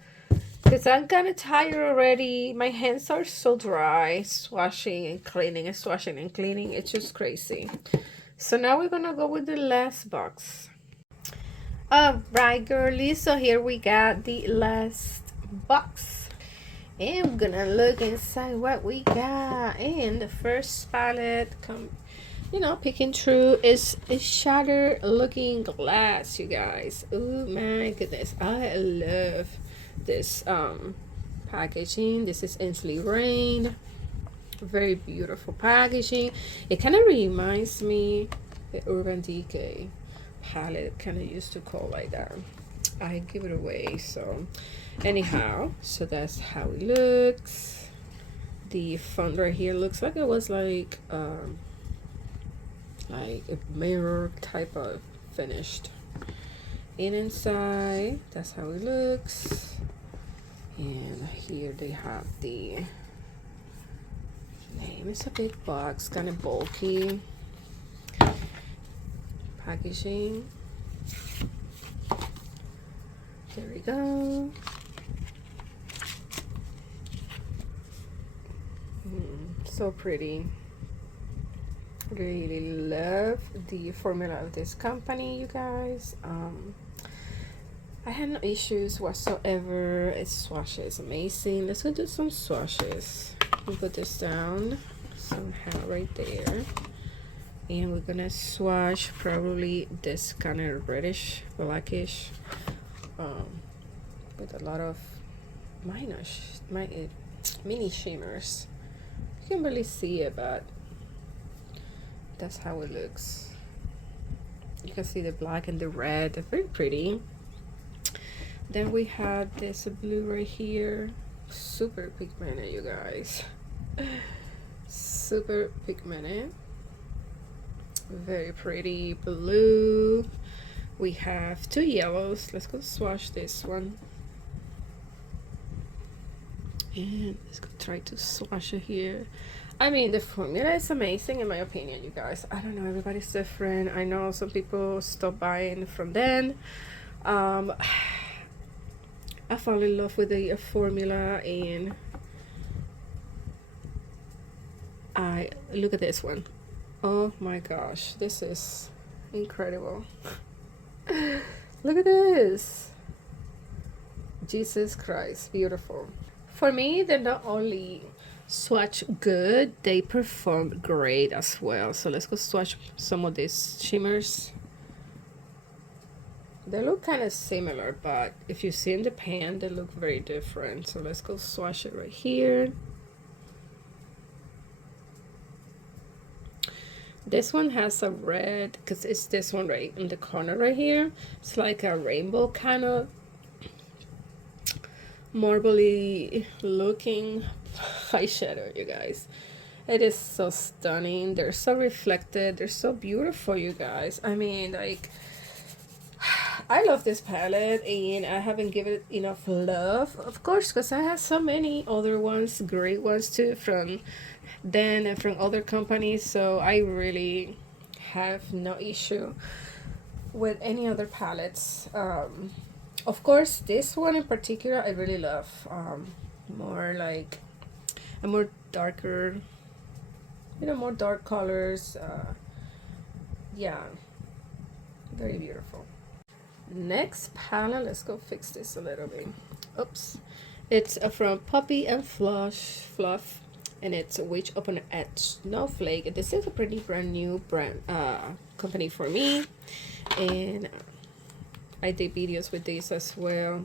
Because I'm kind of tired already. My hands are so dry. Swashing and cleaning and swashing and cleaning. It's just crazy. So now we're going to go with the last box. Alright, girlies. So here we got the last box. And we're going to look inside what we got. And the first palette, you know, picking through is a Shattered Looking Glass, you guys. Oh my goodness. I love this packaging. This is Inslee Rain. Very beautiful packaging. It kind of reminds me the Urban Decay palette, kind of used to call like that. I give it away. So anyhow, so that's how it looks. The font right here looks like it was like a mirror type of finished. And inside, that's how it looks. And here they have the name. It's a big box, kind of bulky packaging. There we go. So pretty. Really love the formula of this company, you guys. I had no issues whatsoever. Its swatches amazing. Let's go do some swatches. We'll put this down somehow right there. And we're gonna swatch probably this kind of reddish, blackish, with a lot of mini shimmers. You can barely see it, but that's how it looks. You can see the black and the red. They're very pretty. Then we had this blue right here. Super pigmented, you guys. Super pigmented. Very pretty blue. We have two yellows. Let's go swatch this one. And let's go try to swatch it here. I mean, the formula is amazing in my opinion, you guys. I don't know, everybody's different. I know some people stop buying from then. I fall in love with the formula, and I look at this one. Oh my gosh, this is incredible. Look at this. Jesus Christ, beautiful. For me, they not only swatch good, they perform great as well. So let's go swatch some of these shimmers. They look kind of similar, but if you see in the pan, they look very different. So let's go swatch it right here. This one has a red, because it's this one right in the corner right here. It's like a rainbow kind of marbly looking eyeshadow, you guys. It is so stunning. They're so reflected. They're so beautiful, you guys. I mean, like, I love this palette, and I haven't given it enough love, of course, because I have so many other ones, great ones too, from then and from other companies. So I really have no issue with any other palettes. Of course, this one in particular I really love. More like a more darker, more dark colors. Yeah, very beautiful. Next palette, let's go fix this a little bit. Oops. It's from Puppy and Fluff, and it's Witch Open Edge Snowflake. This is a pretty brand new company for me, and I did videos with this as well.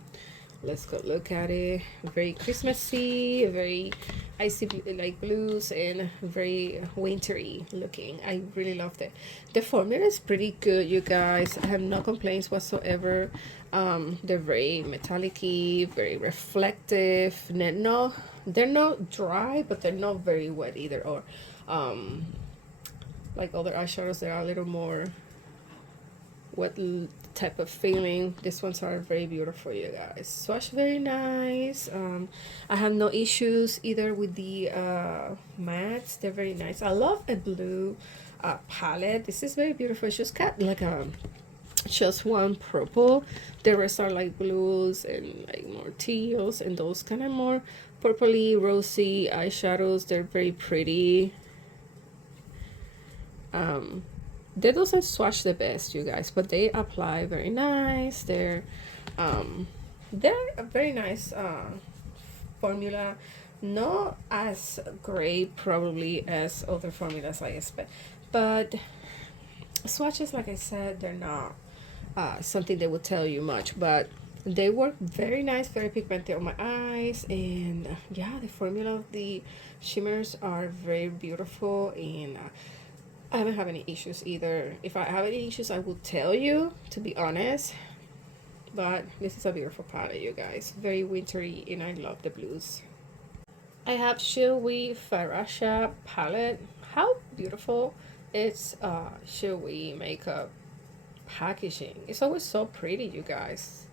Let's go look at it. Very Christmassy, very icy like blues, and very wintry looking. I really loved it. The formula is pretty good, you guys. I have no complaints whatsoever. They're very metallic-y, very reflective. They're not dry, but they're not very wet either, or like other eyeshadows that are a little more wet type of feeling. These ones are very beautiful, you guys. Swatch very nice. I have no issues either with the mattes. They're very nice. I love a blue palette. This is very beautiful. It's just got like just one purple. The rest are like blues and like more teals and those kind of more purpley rosy eyeshadows. They're very pretty. They doesn't swatch the best, you guys, but they apply very nice. They're a very nice formula. Not as great probably as other formulas I expect, but swatches, like I said, they're not something they will tell you much, but they work very nice, very pigmented on my eyes. And yeah, the formula of the shimmers are very beautiful, and I haven't had any issues either. If I have any issues, I will tell you, to be honest. But this is a beautiful palette, you guys. Very wintry, and I love the blues. I have Chewy Farasha palette. How beautiful it's Chewy makeup packaging. It's always so pretty, you guys.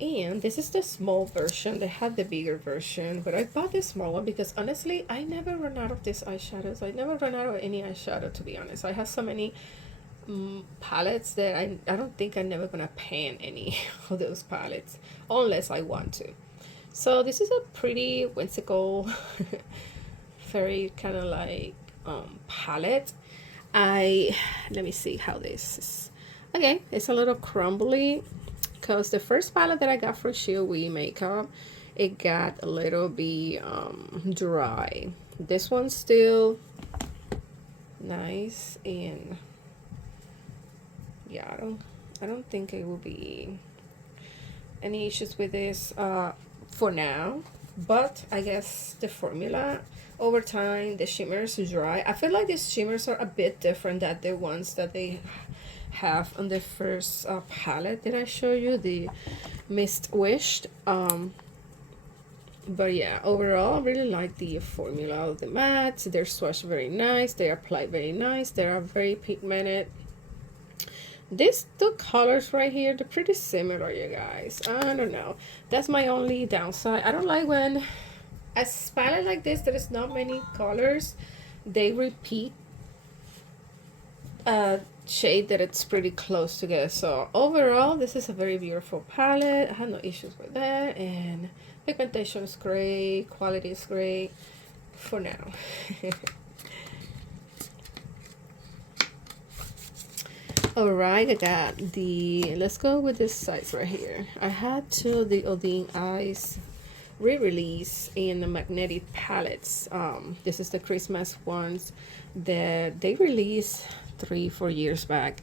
And this is the small version. They had the bigger version, but I bought the small one because honestly I never run out of these eyeshadows. I never run out of any eyeshadow, to be honest. I have so many palettes that I don't think I'm never gonna pan any of those palettes unless I want to. So this is a pretty whimsical very kind of like palette. Let me see how this is. Okay, it's a little crumbly, because the first palette that I got for Chewy makeup, it got a little bit dry. This one's still nice, and yeah, I don't think it will be any issues with this for now. But I guess the formula over time, the shimmers dry. I feel like these shimmers are a bit different than the ones that they have on the first palette that I show you, the Mist Wished. But yeah, overall I really like the formula of the mattes. They're swatched very nice, they apply very nice, they are very pigmented. These two colors right here, they're pretty similar, you guys. I don't know, that's my only downside. I don't like when a palette like this, there is not many colors, they repeat shade that it's pretty close together. So overall, this is a very beautiful palette. I have no issues with that, and pigmentation is great, quality is great for now. All right, I got the, let's go with this size right here. I had two of the Odin Eyes re-release in the magnetic palettes. This is the Christmas ones that they released 3-4 years back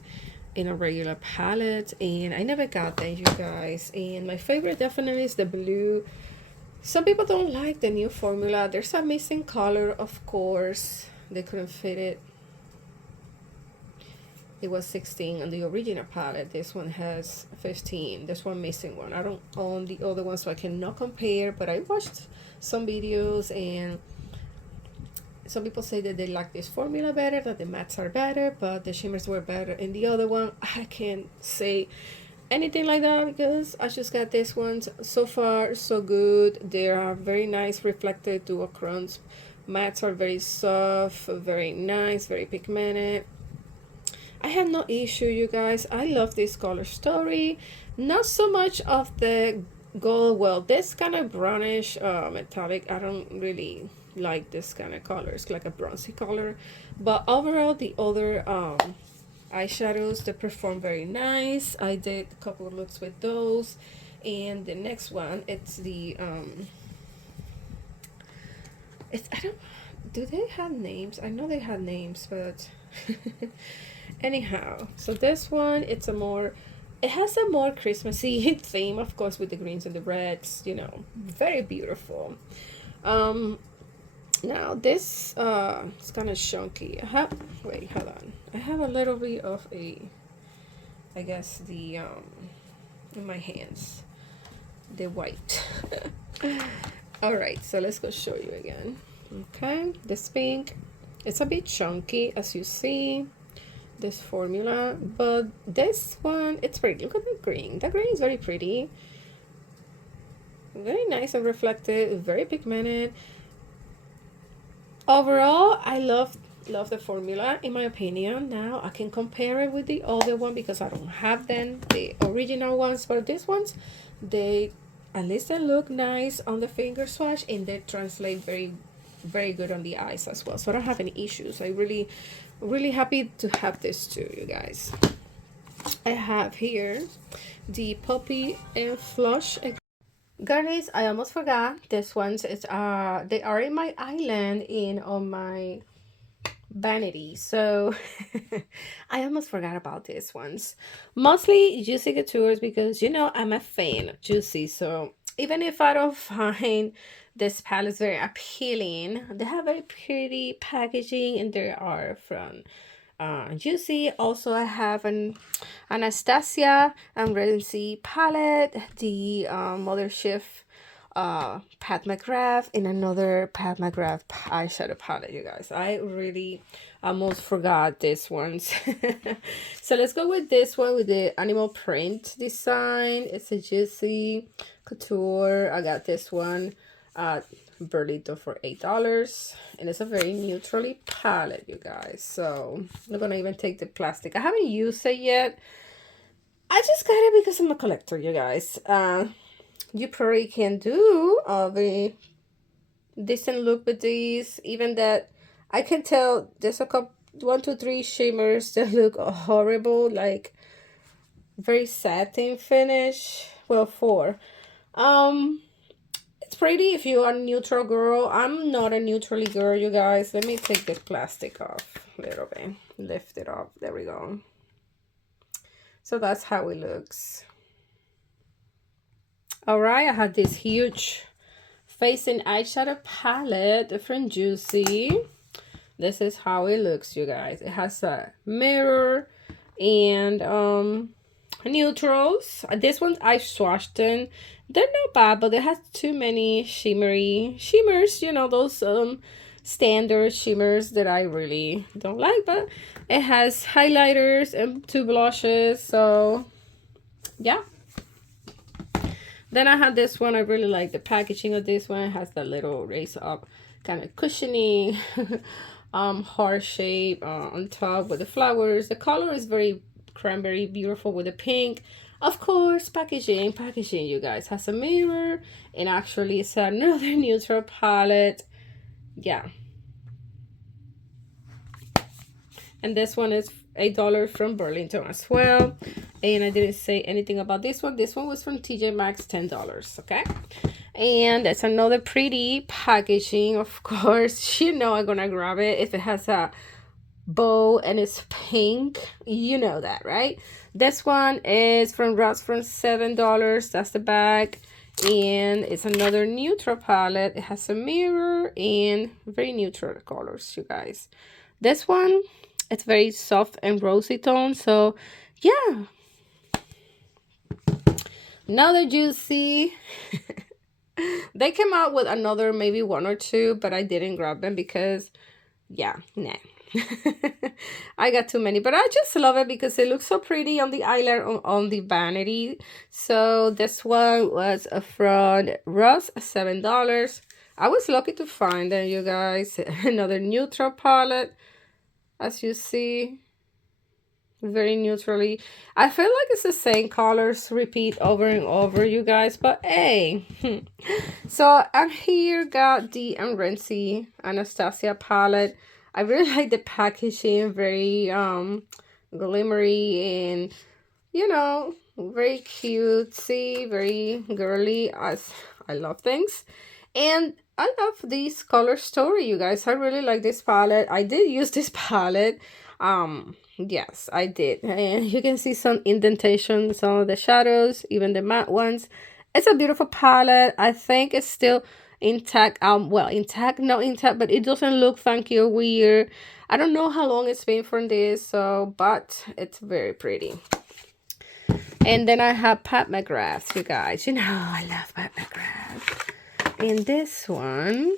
in a regular palette, and I never got them, you guys. And my favorite definitely is the blue. Some people don't like the new formula. There's a missing color, of course. They couldn't fit it. It was 16 on the original palette. This one has 15. There's one missing one. I don't own the other one, so I cannot compare, but I watched some videos and some people say that they like this formula better, that the mattes are better, but the shimmers were better in the other one. I can't say anything like that because I just got this one. So far so good. They are very nice reflected duochrons. Mattes are very soft, very nice, very pigmented. I have no issue, you guys. I love this color story. Not so much of the gold. Well, this kind of brownish metallic, I don't really like this kind of color. It's like a bronzy color, but overall the other eyeshadows, they perform very nice. I did a couple of looks with those, and the next one, it's the it's, I don't, do they have names? I know they have names, but anyhow, so this one, it's a more, it has a more Christmassy theme, of course, with the greens and the reds, you know, very beautiful. Now this it's kind of chunky. I have, wait, hold on, I have a little bit of a, I guess the in my hands, the white. All right, so let's go show you again. Okay, this pink, it's a bit chunky, as you see, this formula, but this one, it's pretty. Look at the green. The green is very pretty, very nice and reflective, very pigmented. Overall, I love the formula, in my opinion. Now I can compare it with the other one because I don't have them, the original ones, but these ones, they, at least they look nice on the finger swatch, and they translate very good on the eyes as well, so I don't have any issues. I really happy to have this too, you guys. I have here the Poppy and Flush. Guys, I almost forgot this ones. It's they are in my island in on my vanity, so I almost forgot about these ones. Mostly Juicy Couture because, you know, I'm a fan of Juicy, so even if I don't find this palette very appealing, they have very pretty packaging, and they are from Juicy. Also, I have an Anastasia and Regency palette, the Mothership Pat McGrath, and another Pat McGrath eyeshadow palette, you guys. I really almost forgot this ones. So let's go with this one with the animal print design. It's a Juicy Couture. I got this one at Burlito for $8, and it's a very neutrally palette, you guys. So I'm not gonna even take the plastic. I haven't used it yet. I just got it because I'm a collector, you guys. You probably can do a very decent look with these, even that I can tell there's a couple, 1, 2, 3 shimmers that look horrible, like very satin finish. Well, 4. It's pretty if you're a neutral girl. I'm not a neutrally girl, you guys. Let me take the plastic off a little bit. Lift it up. There we go. So that's how it looks. All right, I have this huge face and eyeshadow palette from Juicy. This is how it looks, you guys. It has a mirror and neutrals. This one I swatched in. They're not bad, but it has too many shimmers, you know, those standard shimmers that I really don't like. But it has highlighters and 2 blushes, so yeah. Then I had this one. I really like the packaging of this one. It has that little raise up kind of cushiony heart shape on top with the flowers. The color is very cranberry, beautiful with the pink. Of course, packaging, you guys. Has a mirror, and actually it's another neutral palette. Yeah. And this one is $8 from Burlington as well. And I didn't say anything about this one. This one was from TJ Maxx, $10. Okay. And it's another pretty packaging. Of course, you know I'm gonna grab it if it has a bow and it's pink. You know that, right? This one is from Ross from $7. That's the bag. And it's another neutral palette. It has a mirror and very neutral colors, you guys. This one, it's very soft and rosy tone. So yeah, now that you see they came out with another maybe one or two, but I didn't grab them because yeah, nah. I got too many, but I just love it because it looks so pretty on the eyeliner on the vanity. So this one was from Ross, $7. I was lucky to find them, you guys. Another neutral palette, as you see, very neutrally. I feel like it's the same colors repeat over and over, you guys, but hey. So I'm here got the Renzi Anastasia palette. I really like the packaging, very glimmery and, you know, very cutesy, very girly, as I love things. And I love this color story, you guys. I really like this palette. I did use this palette. Yes, I did. And you can see some indentations on the shadows, even the matte ones. It's a beautiful palette. I think it's still intact. Well, intact, not intact, but it doesn't look funky or weird. I don't know how long it's been from this, so but it's very pretty. And then I have Pat McGrath, you guys. You know I love Pat McGrath. And this one,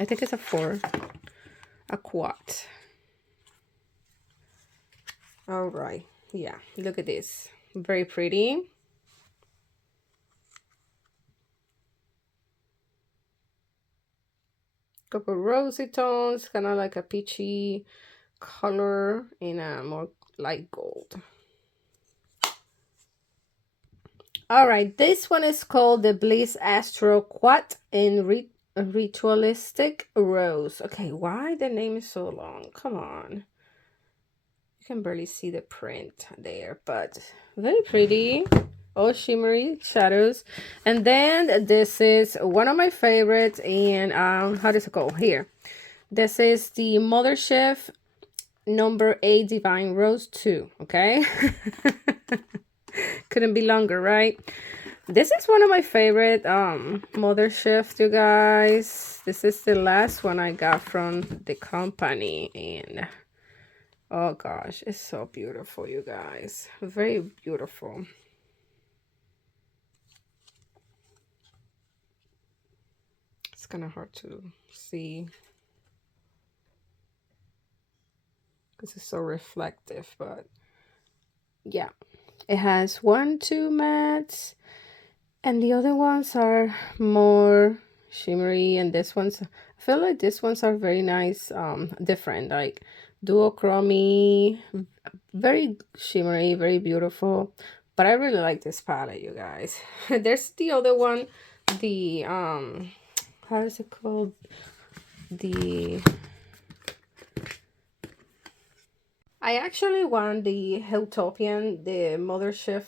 I think it's a quad. All right, yeah, look at this, very pretty. Couple rosy tones, kind of like a peachy color in a more light gold. All right, this one is called the Bliss Astro Quad in Ritualistic Rose. Okay, why the name is so long? Come on. You can barely see the print there, but very pretty. All shimmery shadows. And then this is one of my favorites, and how does it go here? This is the Mothership number 8 Divine Rose 2. Okay. Couldn't be longer, right? This is one of my favorite Mothership, you guys. This is the last one I got from the company, and oh gosh, it's so beautiful, you guys. Very beautiful. It's kind of hard to see because it's so reflective, but yeah. It has 1, 2 mattes, and the other ones are more shimmery, and this one's, I feel like these ones are very nice, different, like duochrome, very shimmery, very beautiful. But I really like this palette, you guys. There's the other one, the how is it called? I actually want the Utopian, the Mothership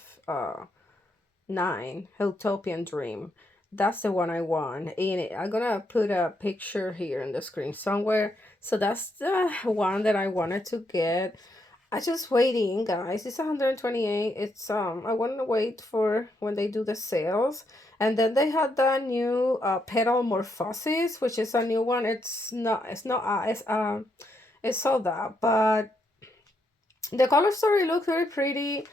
9 Utopian Dream. That's the one I want. And I'm gonna put a picture here in the screen somewhere. So that's the one that I wanted to get. I just waiting, guys. It's 128. It's I want to wait for when they do the sales. And then they had the new Petal Morphosis, which is a new one. It's sold out, but the color story looks very pretty.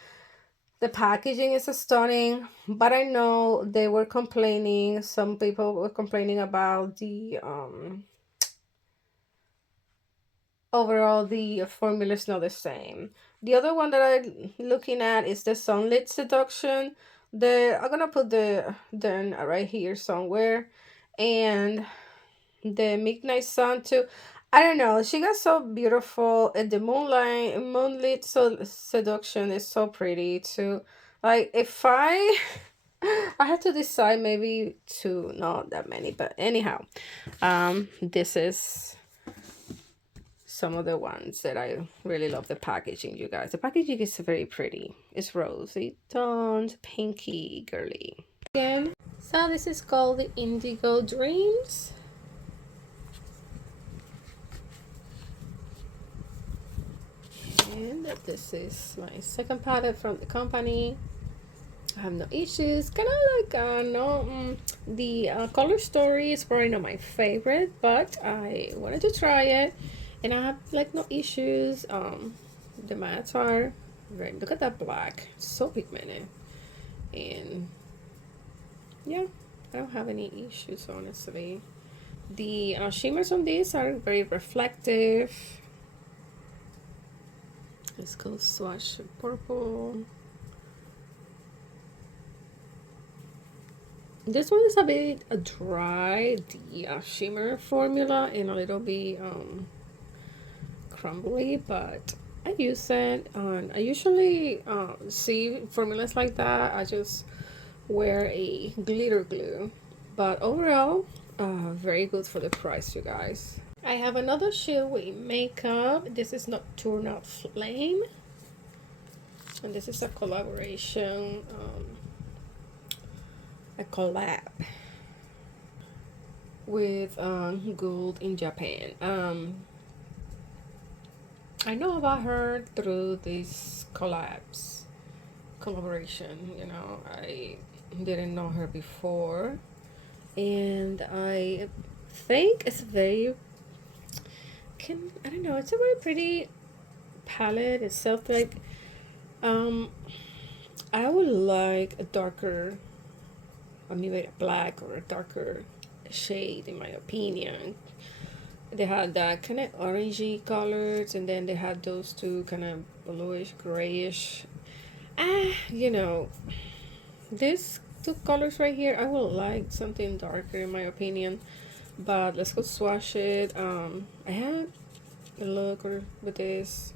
The packaging is stunning, but I know they were complaining. Some people were complaining about the overall the formula is not the same. The other one that I'm looking at is the Sunlit Seduction. I'm gonna put the right here somewhere, and the Midnight Sun too. I don't know. She got so beautiful, and the moonlit seduction is so pretty too. Like if I had to decide maybe two, not that many, but anyhow, this is some of the ones that I really love the packaging, you guys. The packaging is very pretty. It's rosy tones, pinky, girly. Again, so this is called the Indigo Dreams. And this is my second palette from the company. I have no issues. Kind of like the color story is probably not my favorite, but I wanted to try it, and I have like no issues. The mattes are very, look at that black, so pigmented, and yeah, I don't have any issues honestly. The shimmers on these are very reflective. Let's go swatch purple. This one is a bit dry, the shimmer formula, and a little bit crumbly, but I use it. I usually see formulas like that. I just wear a glitter glue, but overall, very good for the price, you guys. I have another shade with makeup. This is Nocturnal Flame, and this is a collaboration, a collab with Gold in Japan. I know about her through this collaboration. You know, I didn't know her before, and I think it's very, I don't know, it's a very pretty palette itself. Like I would like a darker, maybe a black or a darker shade, in my opinion. They had that kind of orangey colors, and then they had those two kind of bluish grayish. You know, these two colors right here, I would like something darker, in my opinion. But let's go swatch it. I had a look with this,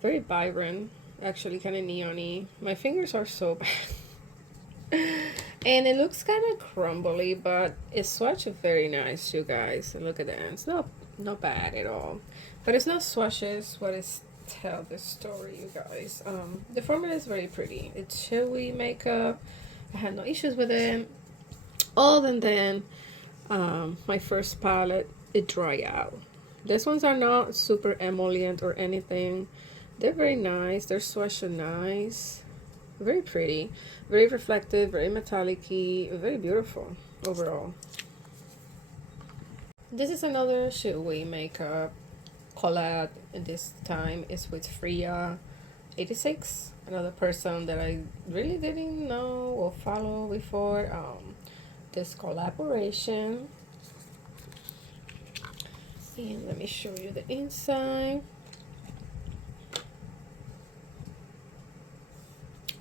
very vibrant, actually kind of neon-y. My fingers are so bad. And it looks kind of crumbly, but it's swatched very nice, you guys. Look at that. It's not bad at all. But it's not swatches what is tell the story, you guys. The formula is very pretty. It's showy makeup. I had no issues with it. Other than my first palette, it dry out. These ones are not super emollient or anything. They're very nice. They're swatched nice. Very pretty, very reflective, very metallic-y, very beautiful overall. This is another showy makeup collab, and this time is with Freya86, another person that I really didn't know or follow before this collaboration. And let me show you the inside.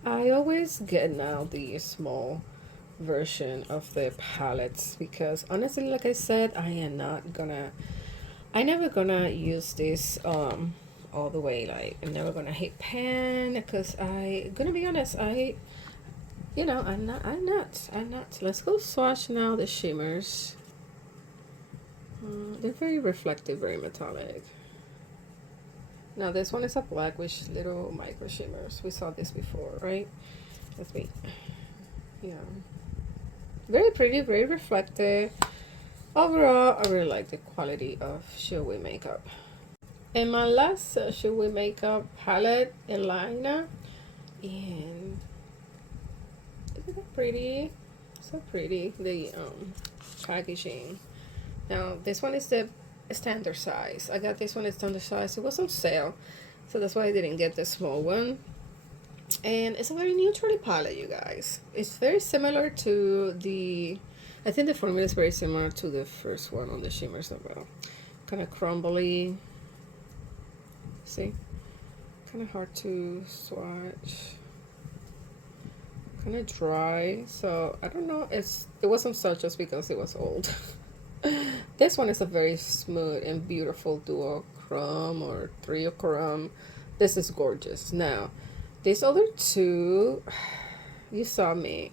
I always get now the small version of the palettes because honestly, like I said, I never gonna use this all the way. Like, I'm never gonna hit pan because gonna be honest, I'm not. Let's go swatch now the shimmers. They're very reflective, very metallic. Now this one is a black with little micro shimmers. We saw this before, right? Let's wait. Yeah. Very pretty, very reflective. Overall, I really like the quality of showy makeup. And my last showy makeup palette, eyeliner. And look at that pretty. So pretty. The packaging. Now this one is the standard size. I got this one in standard size. It was on sale, so that's why I didn't get the small one. And it's a very neutral palette, you guys. It's very similar to I think the formula is very similar to the first one on the shimmers as well. Kind of crumbly. See? Kind of hard to swatch. Kind of dry. So I don't know. It wasn't such just because it was old. This one is a very smooth and beautiful duochrome or triochrome. This is gorgeous. Now, these other two, you saw me.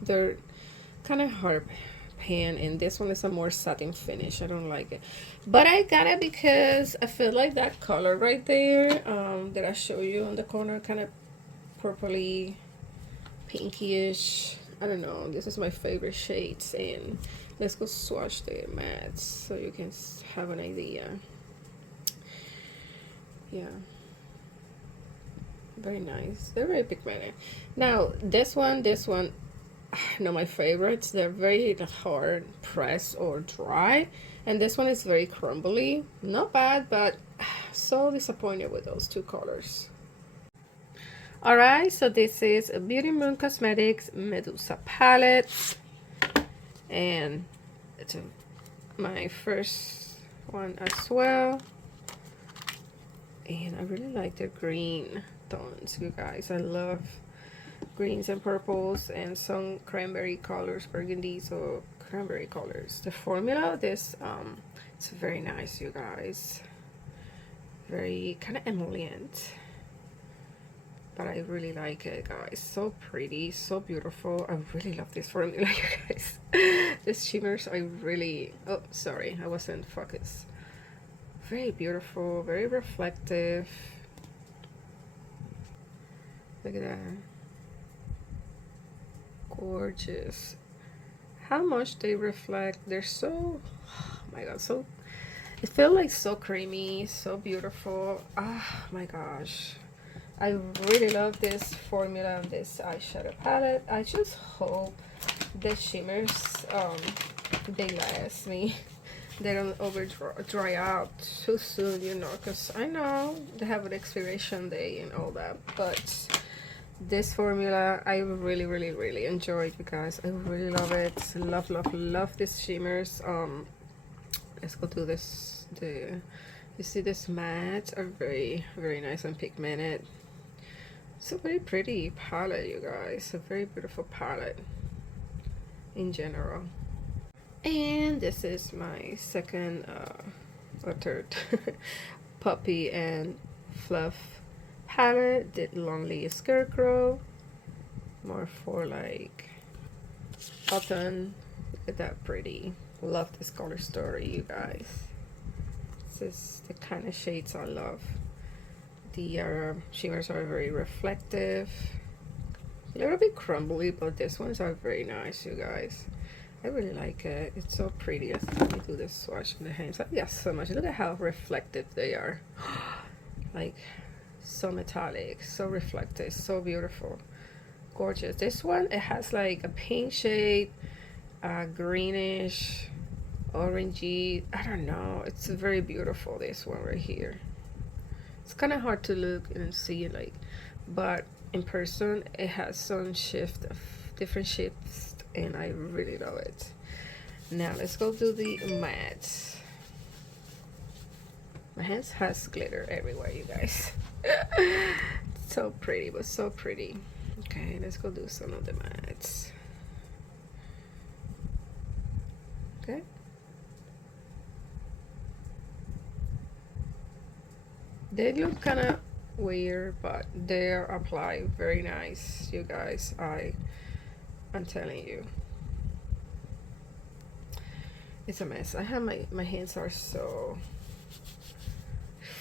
They're kind of hard pan, and this one is a more satin finish. I don't like it, but I got it because I feel like that color right there that I show you on the corner, kind of purpley pinkyish. I don't know, this is my favorite shades. And let's go swatch the mattes so you can have an idea. Yeah, very nice. They're very pigmented. Now this one, not my favorites. They're very hard pressed or dry, and this one is very crumbly. Not bad, but so disappointed with those two colors. Alright, so this is a Beauty Moon Cosmetics Medusa palette, and it's my first one as well. And I really like the green tones, you guys. I love greens and purples and some cranberry colors, burgundies or cranberry colors. The formula of this, it's very nice, you guys. Very kind of emollient, but I really like it, guys. So pretty, so beautiful. I really love this formula, you guys. This shimmers, I really, oh sorry, I wasn't focused. Very beautiful, very reflective. Look at that. Gorgeous. How much they reflect. They're so, oh my god, so, it feels like so creamy, so beautiful. Oh my gosh, I really love this formula on this eyeshadow palette. I just hope the shimmers they last me. They don't over dry out too soon, you know, because I know they have an expiration day and all that, but this formula I really enjoy, you guys. I really love it. Love these shimmers. Let's go do this. You see, this matte are very nice and pigmented. It's a very pretty palette, you guys. A very beautiful palette in general. And this is my second or third puppy and fluff palette. Did Lonely Scarecrow, more for like autumn. Look at that pretty. Love this color story, you guys. This is the kind of shades I love. The shimmers are very reflective, a little bit crumbly, but these ones are very nice, you guys. I really like it. It's so pretty. Let me do this swatch in the hands. Yes, so much. Look at how reflective they are. Like so metallic, so reflective, so beautiful, gorgeous. This one, it has like a pink shade, greenish, orangey. I don't know. It's very beautiful. This one right here. It's kind of hard to look and see, like, but in person, it has some shift of different shifts. And I really love it. Now let's go do the matte. My hands has glitter everywhere, you guys. So pretty, but so pretty. Okay, let's go do some of the mattes. Okay. They look kind of weird, but they're applied very nice, you guys. I'm telling you, it's a mess. I have my hands are so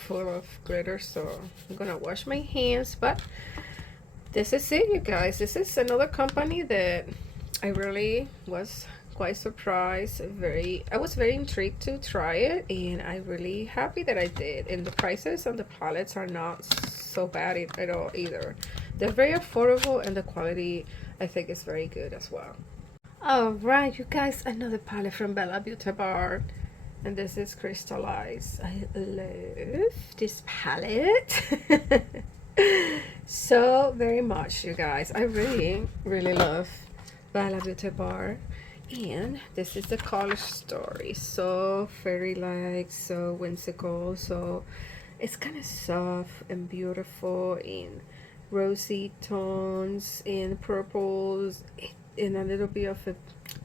full of glitter, so I'm gonna wash my hands. But this is it, you guys. This is another company that I really was quite surprised. I was very intrigued to try it, and I'm really happy that I did. And the prices on the palettes are not so bad at all either. They're very affordable, and the quality, I think, is very good as well. Alright, you guys, another palette from Bella Beauty Bar, and this is Crystallized. I love this palette so very much, you guys. I really love Bella Beauty Bar, and this is the color story. So fairy-like, so whimsical, so it's kind of soft and beautiful in rosy tones, in purples, in a little bit of a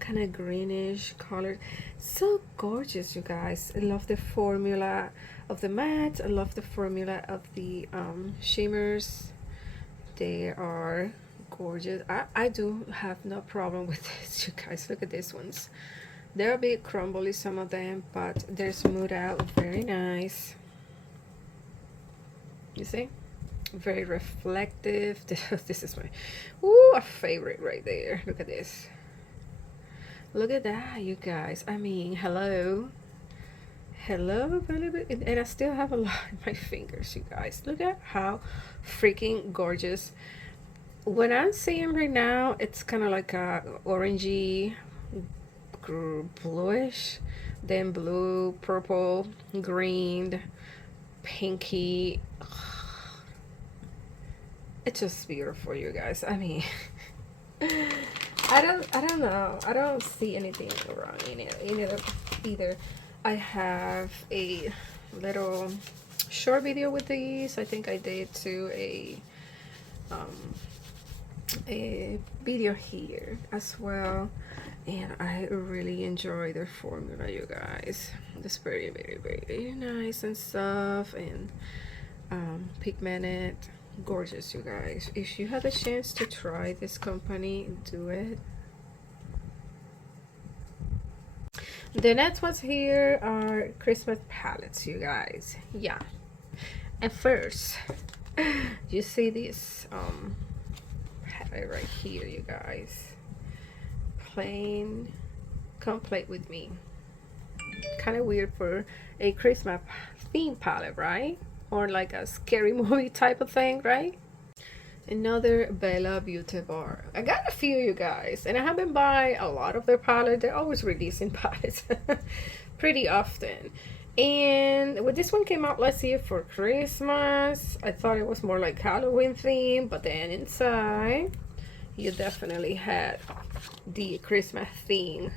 kind of greenish color. So gorgeous, you guys. I love the formula of the matte. I love the formula of the shimmers. They are gorgeous. I do have no problem with this, you guys. Look at these ones. They're a bit crumbly, some of them, but they're smooth out, very nice. You see? Very reflective. This is my a favorite right there. Look at this. Look at that, you guys. I mean, hello. Hello, and I still have a lot in my fingers, you guys. Look at how freaking gorgeous. What I'm seeing right now, it's kind of like a orangey, bluish, then blue, purple, green, pinky. It's just beautiful, you guys. I mean, I don't know. I don't see anything wrong in it either. I have a little short video with these. I think I did to a video here as well, and I really enjoy their formula, you guys. It's very, very, very nice and soft and pigmented. Gorgeous, you guys. If you have a chance to try this company, do it. The next ones here are Christmas palettes, you guys. Yeah. And first, you see this palette right here, you guys. Plain, come play with me. Kind of weird for a Christmas theme palette, right? Or like a scary movie type of thing, right? Another Bella Beauty bar. I got a few, you guys, and I have been buying a lot of their palettes. They're always releasing palettes pretty often. And when this one came out last year for Christmas, I thought it was more like Halloween theme, but then inside you definitely had the Christmas theme.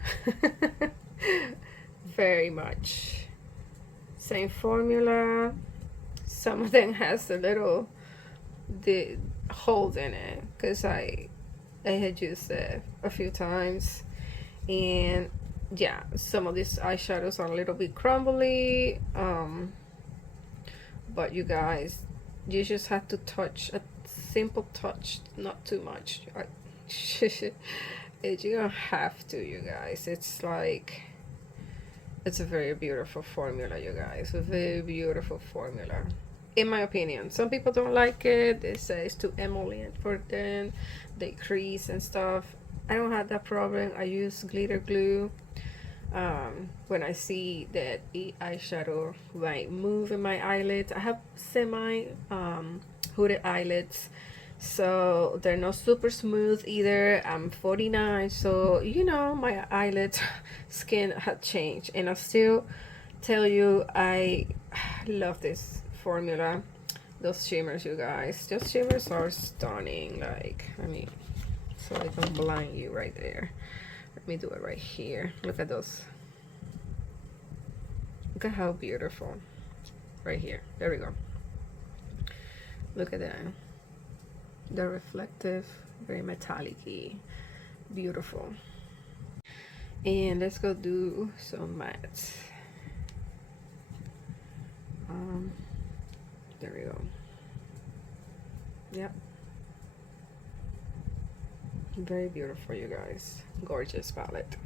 Very much same formula. Some of them has a little holes in it because I had used it a few times, and yeah, some of these eyeshadows are a little bit crumbly, but you guys, you just have to touch a simple touch, not too much. You don't have to, you guys. It's like, it's a very beautiful formula, you guys. A very beautiful formula, in my opinion. Some people don't like it. They say it's too emollient for them. They crease and stuff. I don't have that problem. I use glitter glue when I see that the eyeshadow might move in my eyelids. I have semi hooded eyelids, so they're not super smooth either. I'm 49, so you know, my eyelid skin had changed, and I still tell you I love this formula. Those shimmers, you guys, those shimmers are stunning. Like, I mean, so I don't blind you right there. Let me do it right here. Look at those. Look at how beautiful. Right here. There we go. Look at that. They're reflective, very metallic-y. Beautiful. And let's go do some mattes. There we go. Yep. Very beautiful, you guys. Gorgeous palette.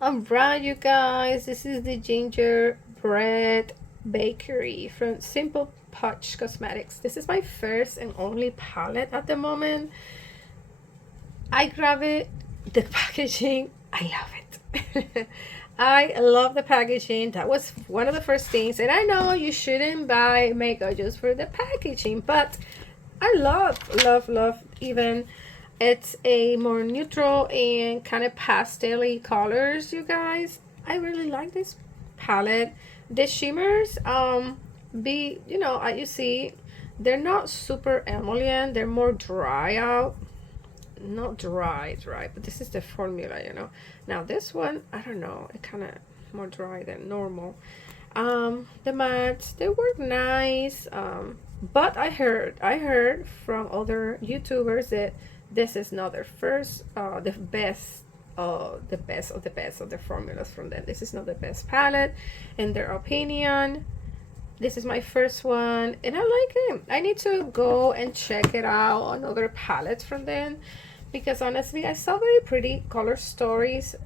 Alright, you guys, this is the gingerbread bakery from Simple Touch Cosmetics. This is my first and only palette at the moment. I grab it, the packaging, I love it. I love the packaging. That was one of the first things. And I know you shouldn't buy makeup just for the packaging, but I love even. It's a more neutral and kind of pastel-y colors, you guys. I really like this palette. The shimmers, you know, you see, they're not super emollient. They're more dry out. Not dry, but this is the formula, you know. Now this one, I don't know, it kind of more dry than normal. The mattes, they work nice, but I heard from other YouTubers that this is not their first, the best of the formulas from them. This is not the best palette in their opinion. This is my first one, and I like it. I need to go and check it out on other palettes from them, because honestly, I saw very pretty color stories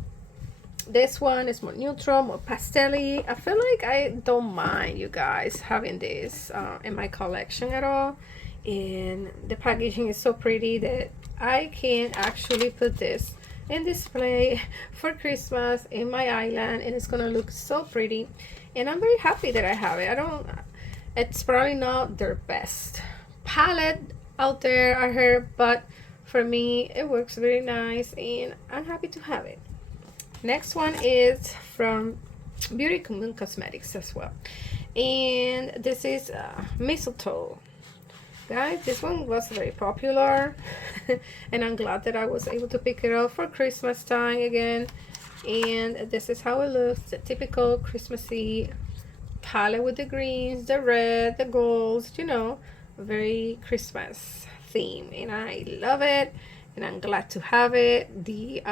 This one is more neutral, more pastel-y. I feel like I don't mind, you guys, having this in my collection at all. And the packaging is so pretty that I can actually put this in display for Christmas in my island, and it's gonna look so pretty. And I'm very happy that I have it. It's probably not their best palette out there, I heard, but for me it works very nice and I'm happy to have it. Next one is from Beauty Cosmetics as well, and this is Mistletoe. Guys, this one was very popular and I'm glad that I was able to pick it up for Christmas time again. And this is how it looks, the typical Christmassy palette with the greens, the red, the golds, you know, very Christmas theme, and I love it and I'm glad to have it. The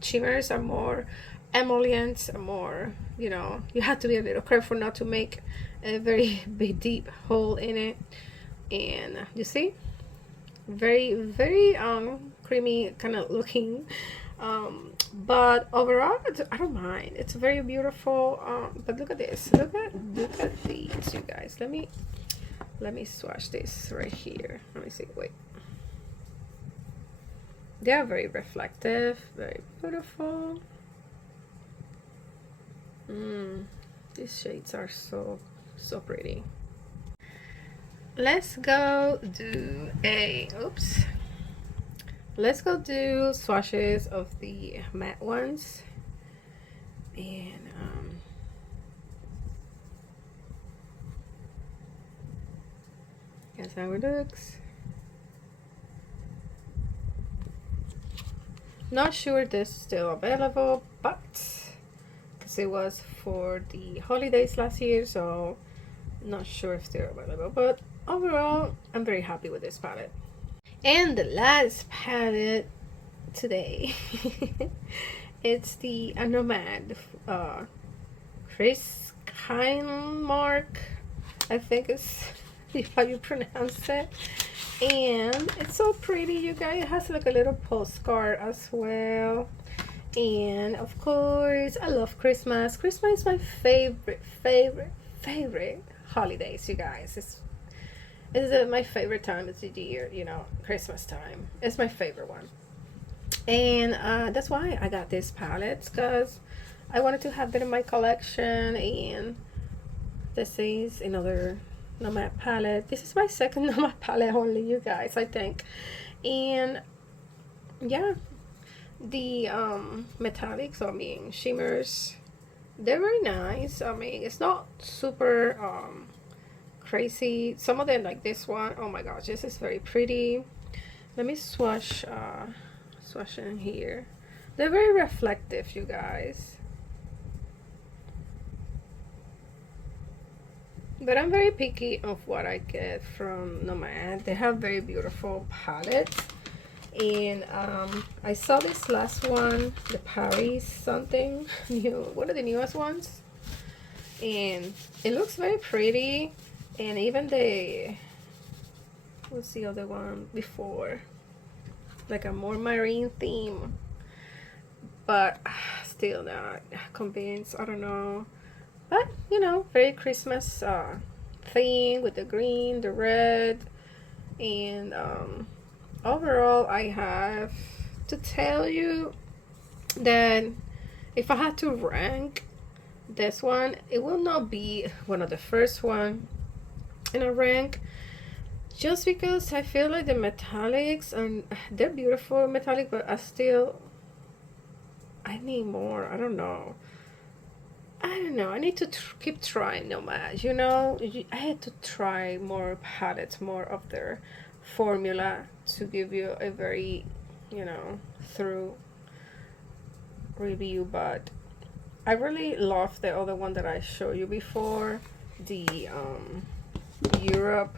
shimmers are more emollients, more, you know, you have to be a little careful not to make a very big deep hole in it. And you see, very creamy kind of looking, but overall I don't mind. It's very beautiful. But look at this, look at these, you guys. Let me swatch this right here. Let me see. Wait, they are very reflective, very beautiful. These shades are so pretty. Let's go do swatches of the matte ones. And that's how it looks. Not sure this is still available, but because it was for the holidays last year, so not sure if they're available, but overall I'm very happy with this palette. And the last palette today it's the Nomad Chris Mark, I think is how you pronounce it. And it's so pretty, you guys. It has like a little postcard as well. And of course I love Christmas. Christmas is my favorite holidays, you guys. It's my favorite time of the year, you know, Christmas time. It's my favorite one. And that's why I got this palette, because I wanted to have it in my collection. And this is another Nomad palette. This is my second Nomad palette only, you guys, I think. And yeah, the metallics, I mean shimmers, they're very nice. I mean, it's not super crazy. Some of them, like this one, oh my gosh, this is very pretty. Let me swatch in here. They're very reflective, you guys. But I'm very picky of what I get from Nomad. They have very beautiful palettes. And I saw this last one, the Paris something new, one of the newest ones, and it looks very pretty. And even the, what's the other one before, like a more marine theme, but still not convinced. I don't know, but you know, very Christmas theme with the green, the red. And overall I have to tell you that if I had to rank this one, it will not be one of the first one in a rank, just because I feel like the metallics they're beautiful metallic, but I need more. I don't know, I need to keep trying Nomad, you know. I had to try more palettes, more of their formula, to give you a very, you know, through review. But I really love the other one that I showed you before, the Europe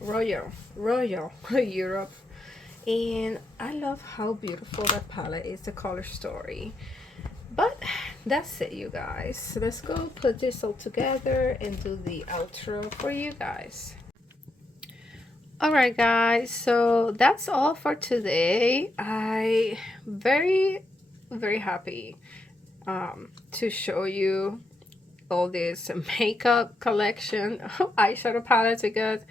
Royal Europe. And I love how beautiful that palette is, the color story. But that's it, you guys. Let's go put this all together and do the outro for you guys. Alright guys, so that's all for today. I very happy to show you all this makeup collection eyeshadow palettes because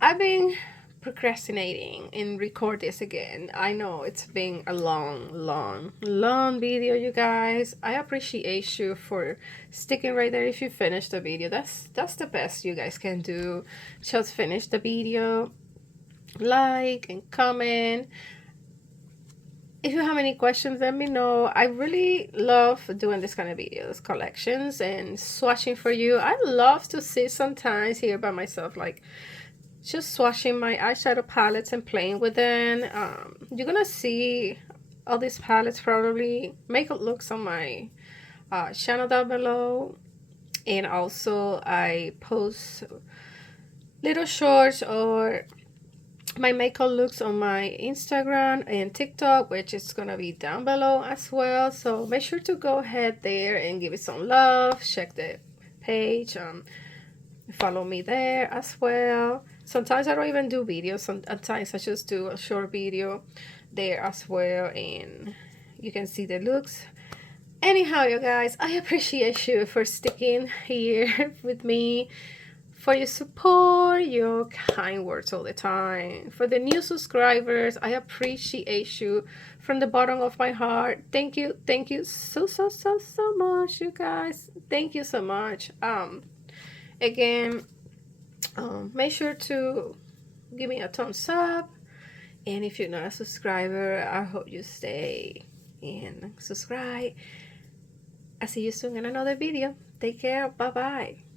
I've been procrastinating and record this again. I know it's been a long video, you guys. I appreciate you for sticking right there. If you finish the video, that's the best you guys can do. Just finish the video, like and comment. If you have any questions, let me know. I really love doing this kind of videos, collections and swatching for you. I love to sit sometimes here by myself, like just swatching my eyeshadow palettes and playing with them. You're gonna see all these palettes probably makeup looks on my channel down below, and also I post little shorts or my makeup looks on my Instagram and TikTok, which is gonna be down below as well. So make sure to go ahead there and give it some love. Check the page, follow me there as well. Sometimes I don't even do videos. Sometimes I just do a short video there as well, and you can see the looks. Anyhow, you guys, I appreciate you for sticking here with me, for your support, your kind words all the time. For the new subscribers, I appreciate you from the bottom of my heart. Thank you so much, you guys. Thank you so much. Again, make sure to give me a thumbs up, and if you're not a subscriber, I hope you stay and subscribe. I'll see you soon in another video. Take care. Bye bye.